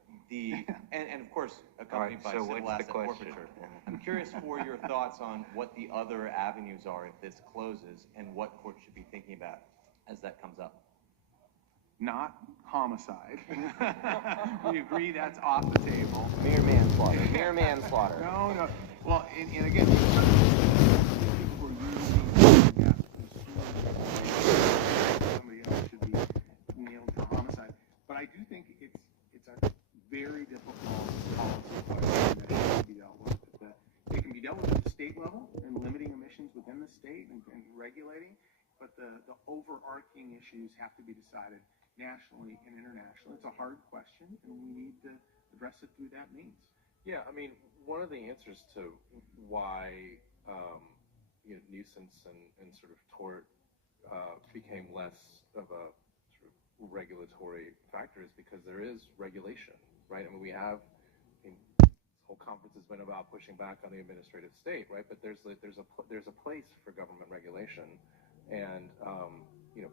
and of course accompanied by civil asset forfeiture. I'm curious for your thoughts on what the other avenues are if this closes and what courts should be thinking about as that comes up. Not homicide. We agree that's off the table. Mere manslaughter. Mere manslaughter. No. Well, and again, somebody else should be nailed for homicide. But I do think it's a very difficult policy question that should be dealt with. It can be dealt with at the state level and limiting emissions within the state and regulating, but the overarching issues have to be decided nationally and internationally. It's a hard question, and we need to address it through that means. Yeah, I mean, one of the answers to why nuisance and sort of tort became less of a sort of regulatory factor is because there is regulation, right? I mean, this whole conference has been about pushing back on the administrative state, right? But there's a place for government regulation, and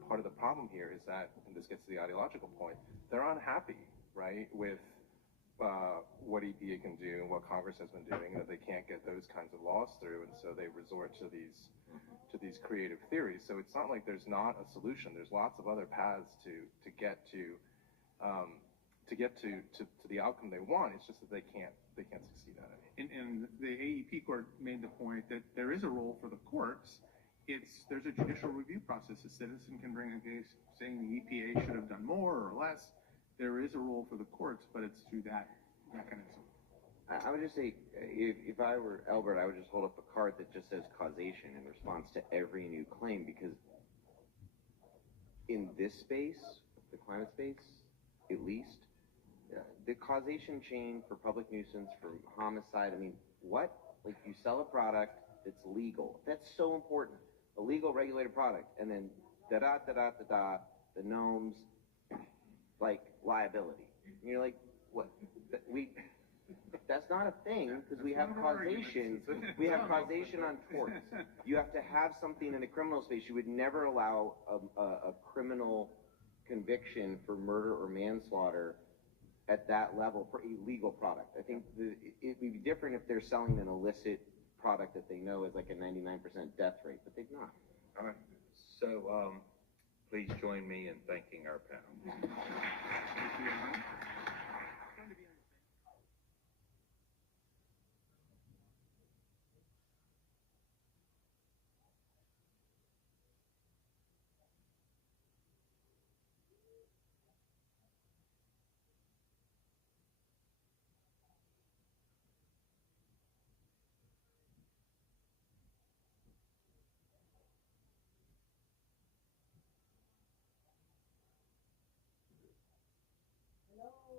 part of the problem here is that, and this gets to the ideological point, they're unhappy, right, with what EPA can do and what Congress has been doing, and that they can't get those kinds of laws through, and so they resort to these creative theories. So it's not like there's not a solution. There's lots of other paths to get to the outcome they want. It's just that they can't succeed at it. And the AEP court made the point that there is a role for the courts. There's a judicial review process. A citizen can bring a case saying the EPA should have done more or less. There is a role for the courts, but it's through that mechanism. I would just say, if I were Albert, I would just hold up a card that just says causation in response to every new claim, because in this space, the climate space, at least, the causation chain for public nuisance, for homicide, I mean, what? Like, you sell a product that's legal. That's so important. A legal, regulated product. And then, the gnomes, like, liability. And you're like, what? That's not a thing, because we have causation. We have causation on torts. You have to have something in the criminal space. You would never allow a criminal conviction for murder or manslaughter at that level for a legal product. I think it would be different if they're selling an illicit product that they know is like a 99% death rate, but they've not. All right. So please join me in thanking our panel. Hello.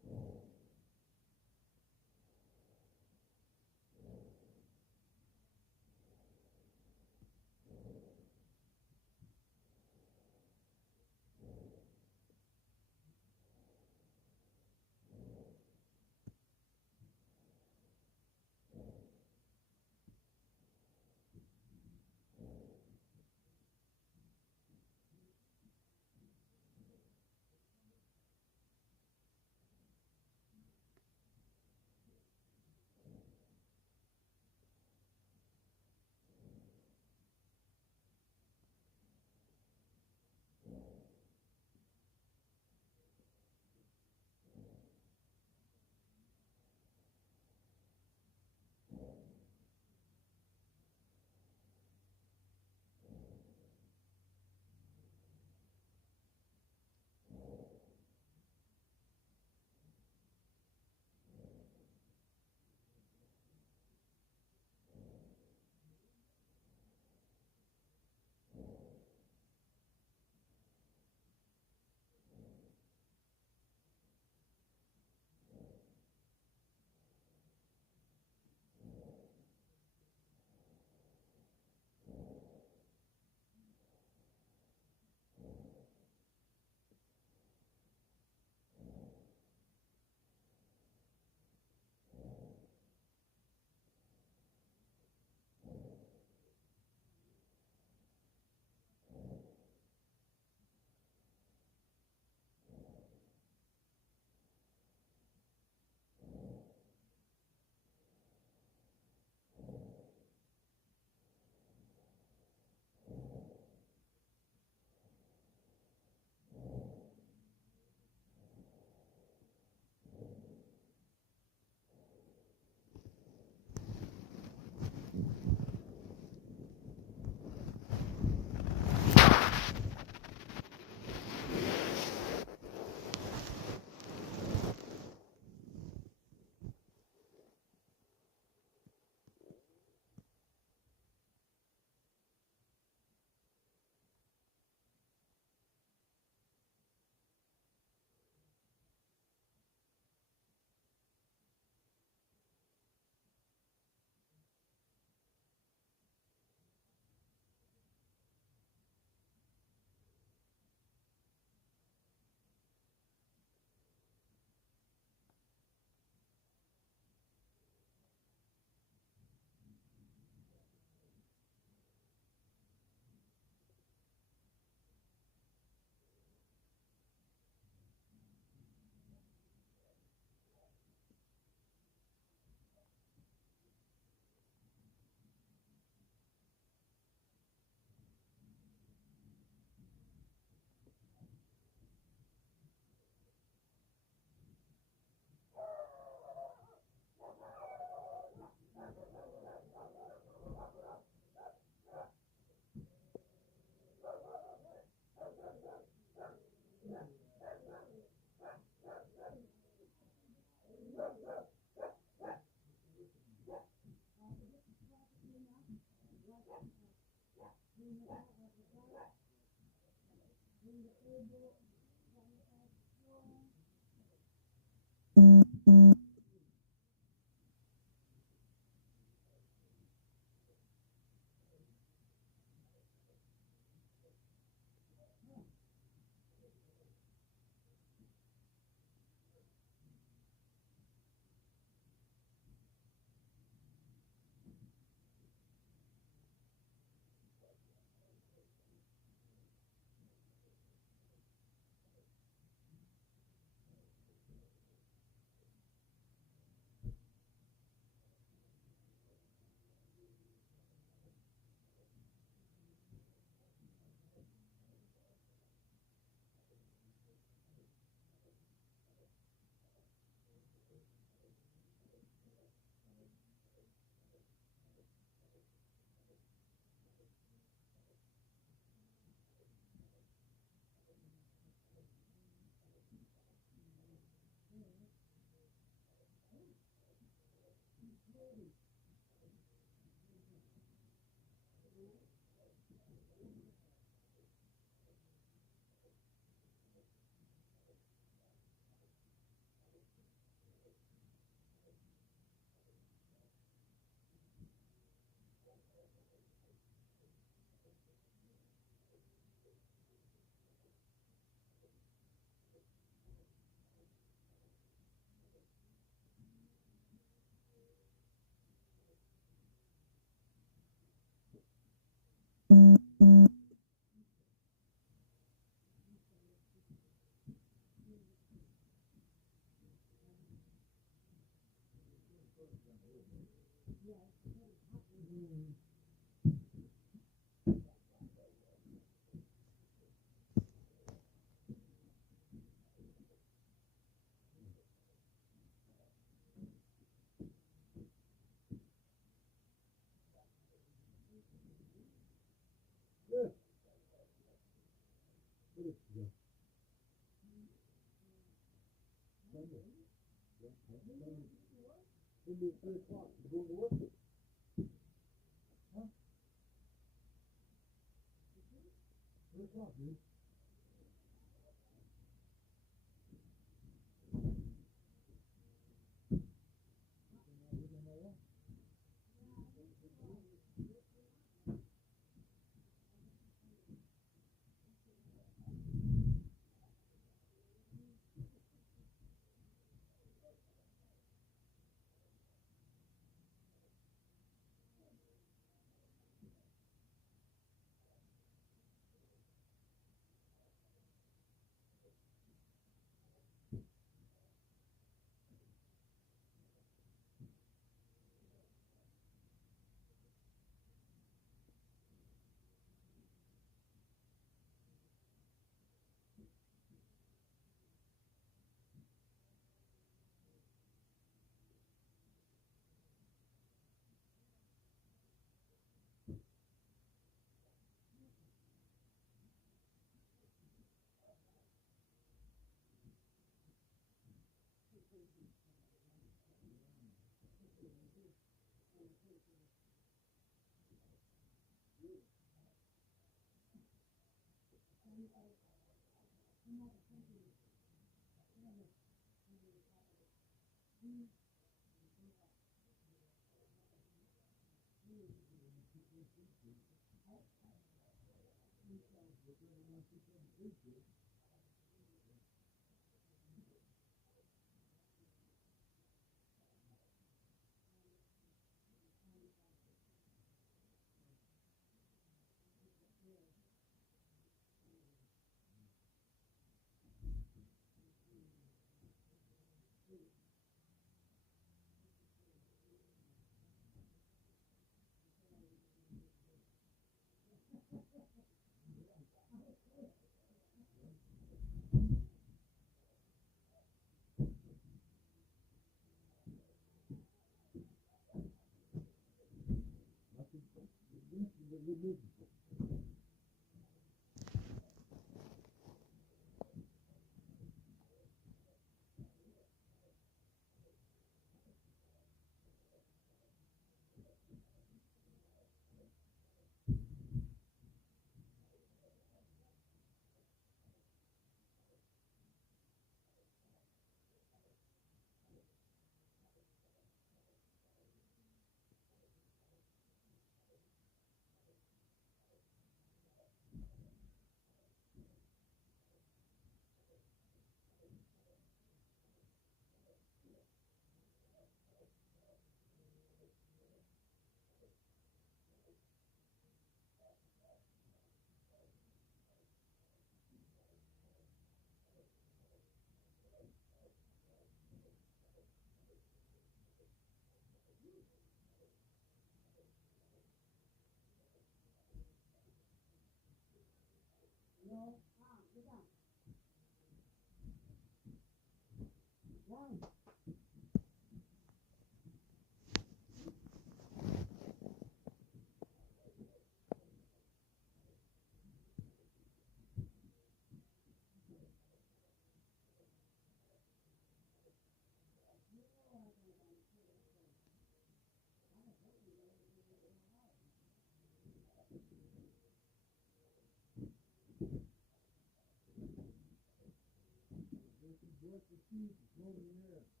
What the seeds is holding there.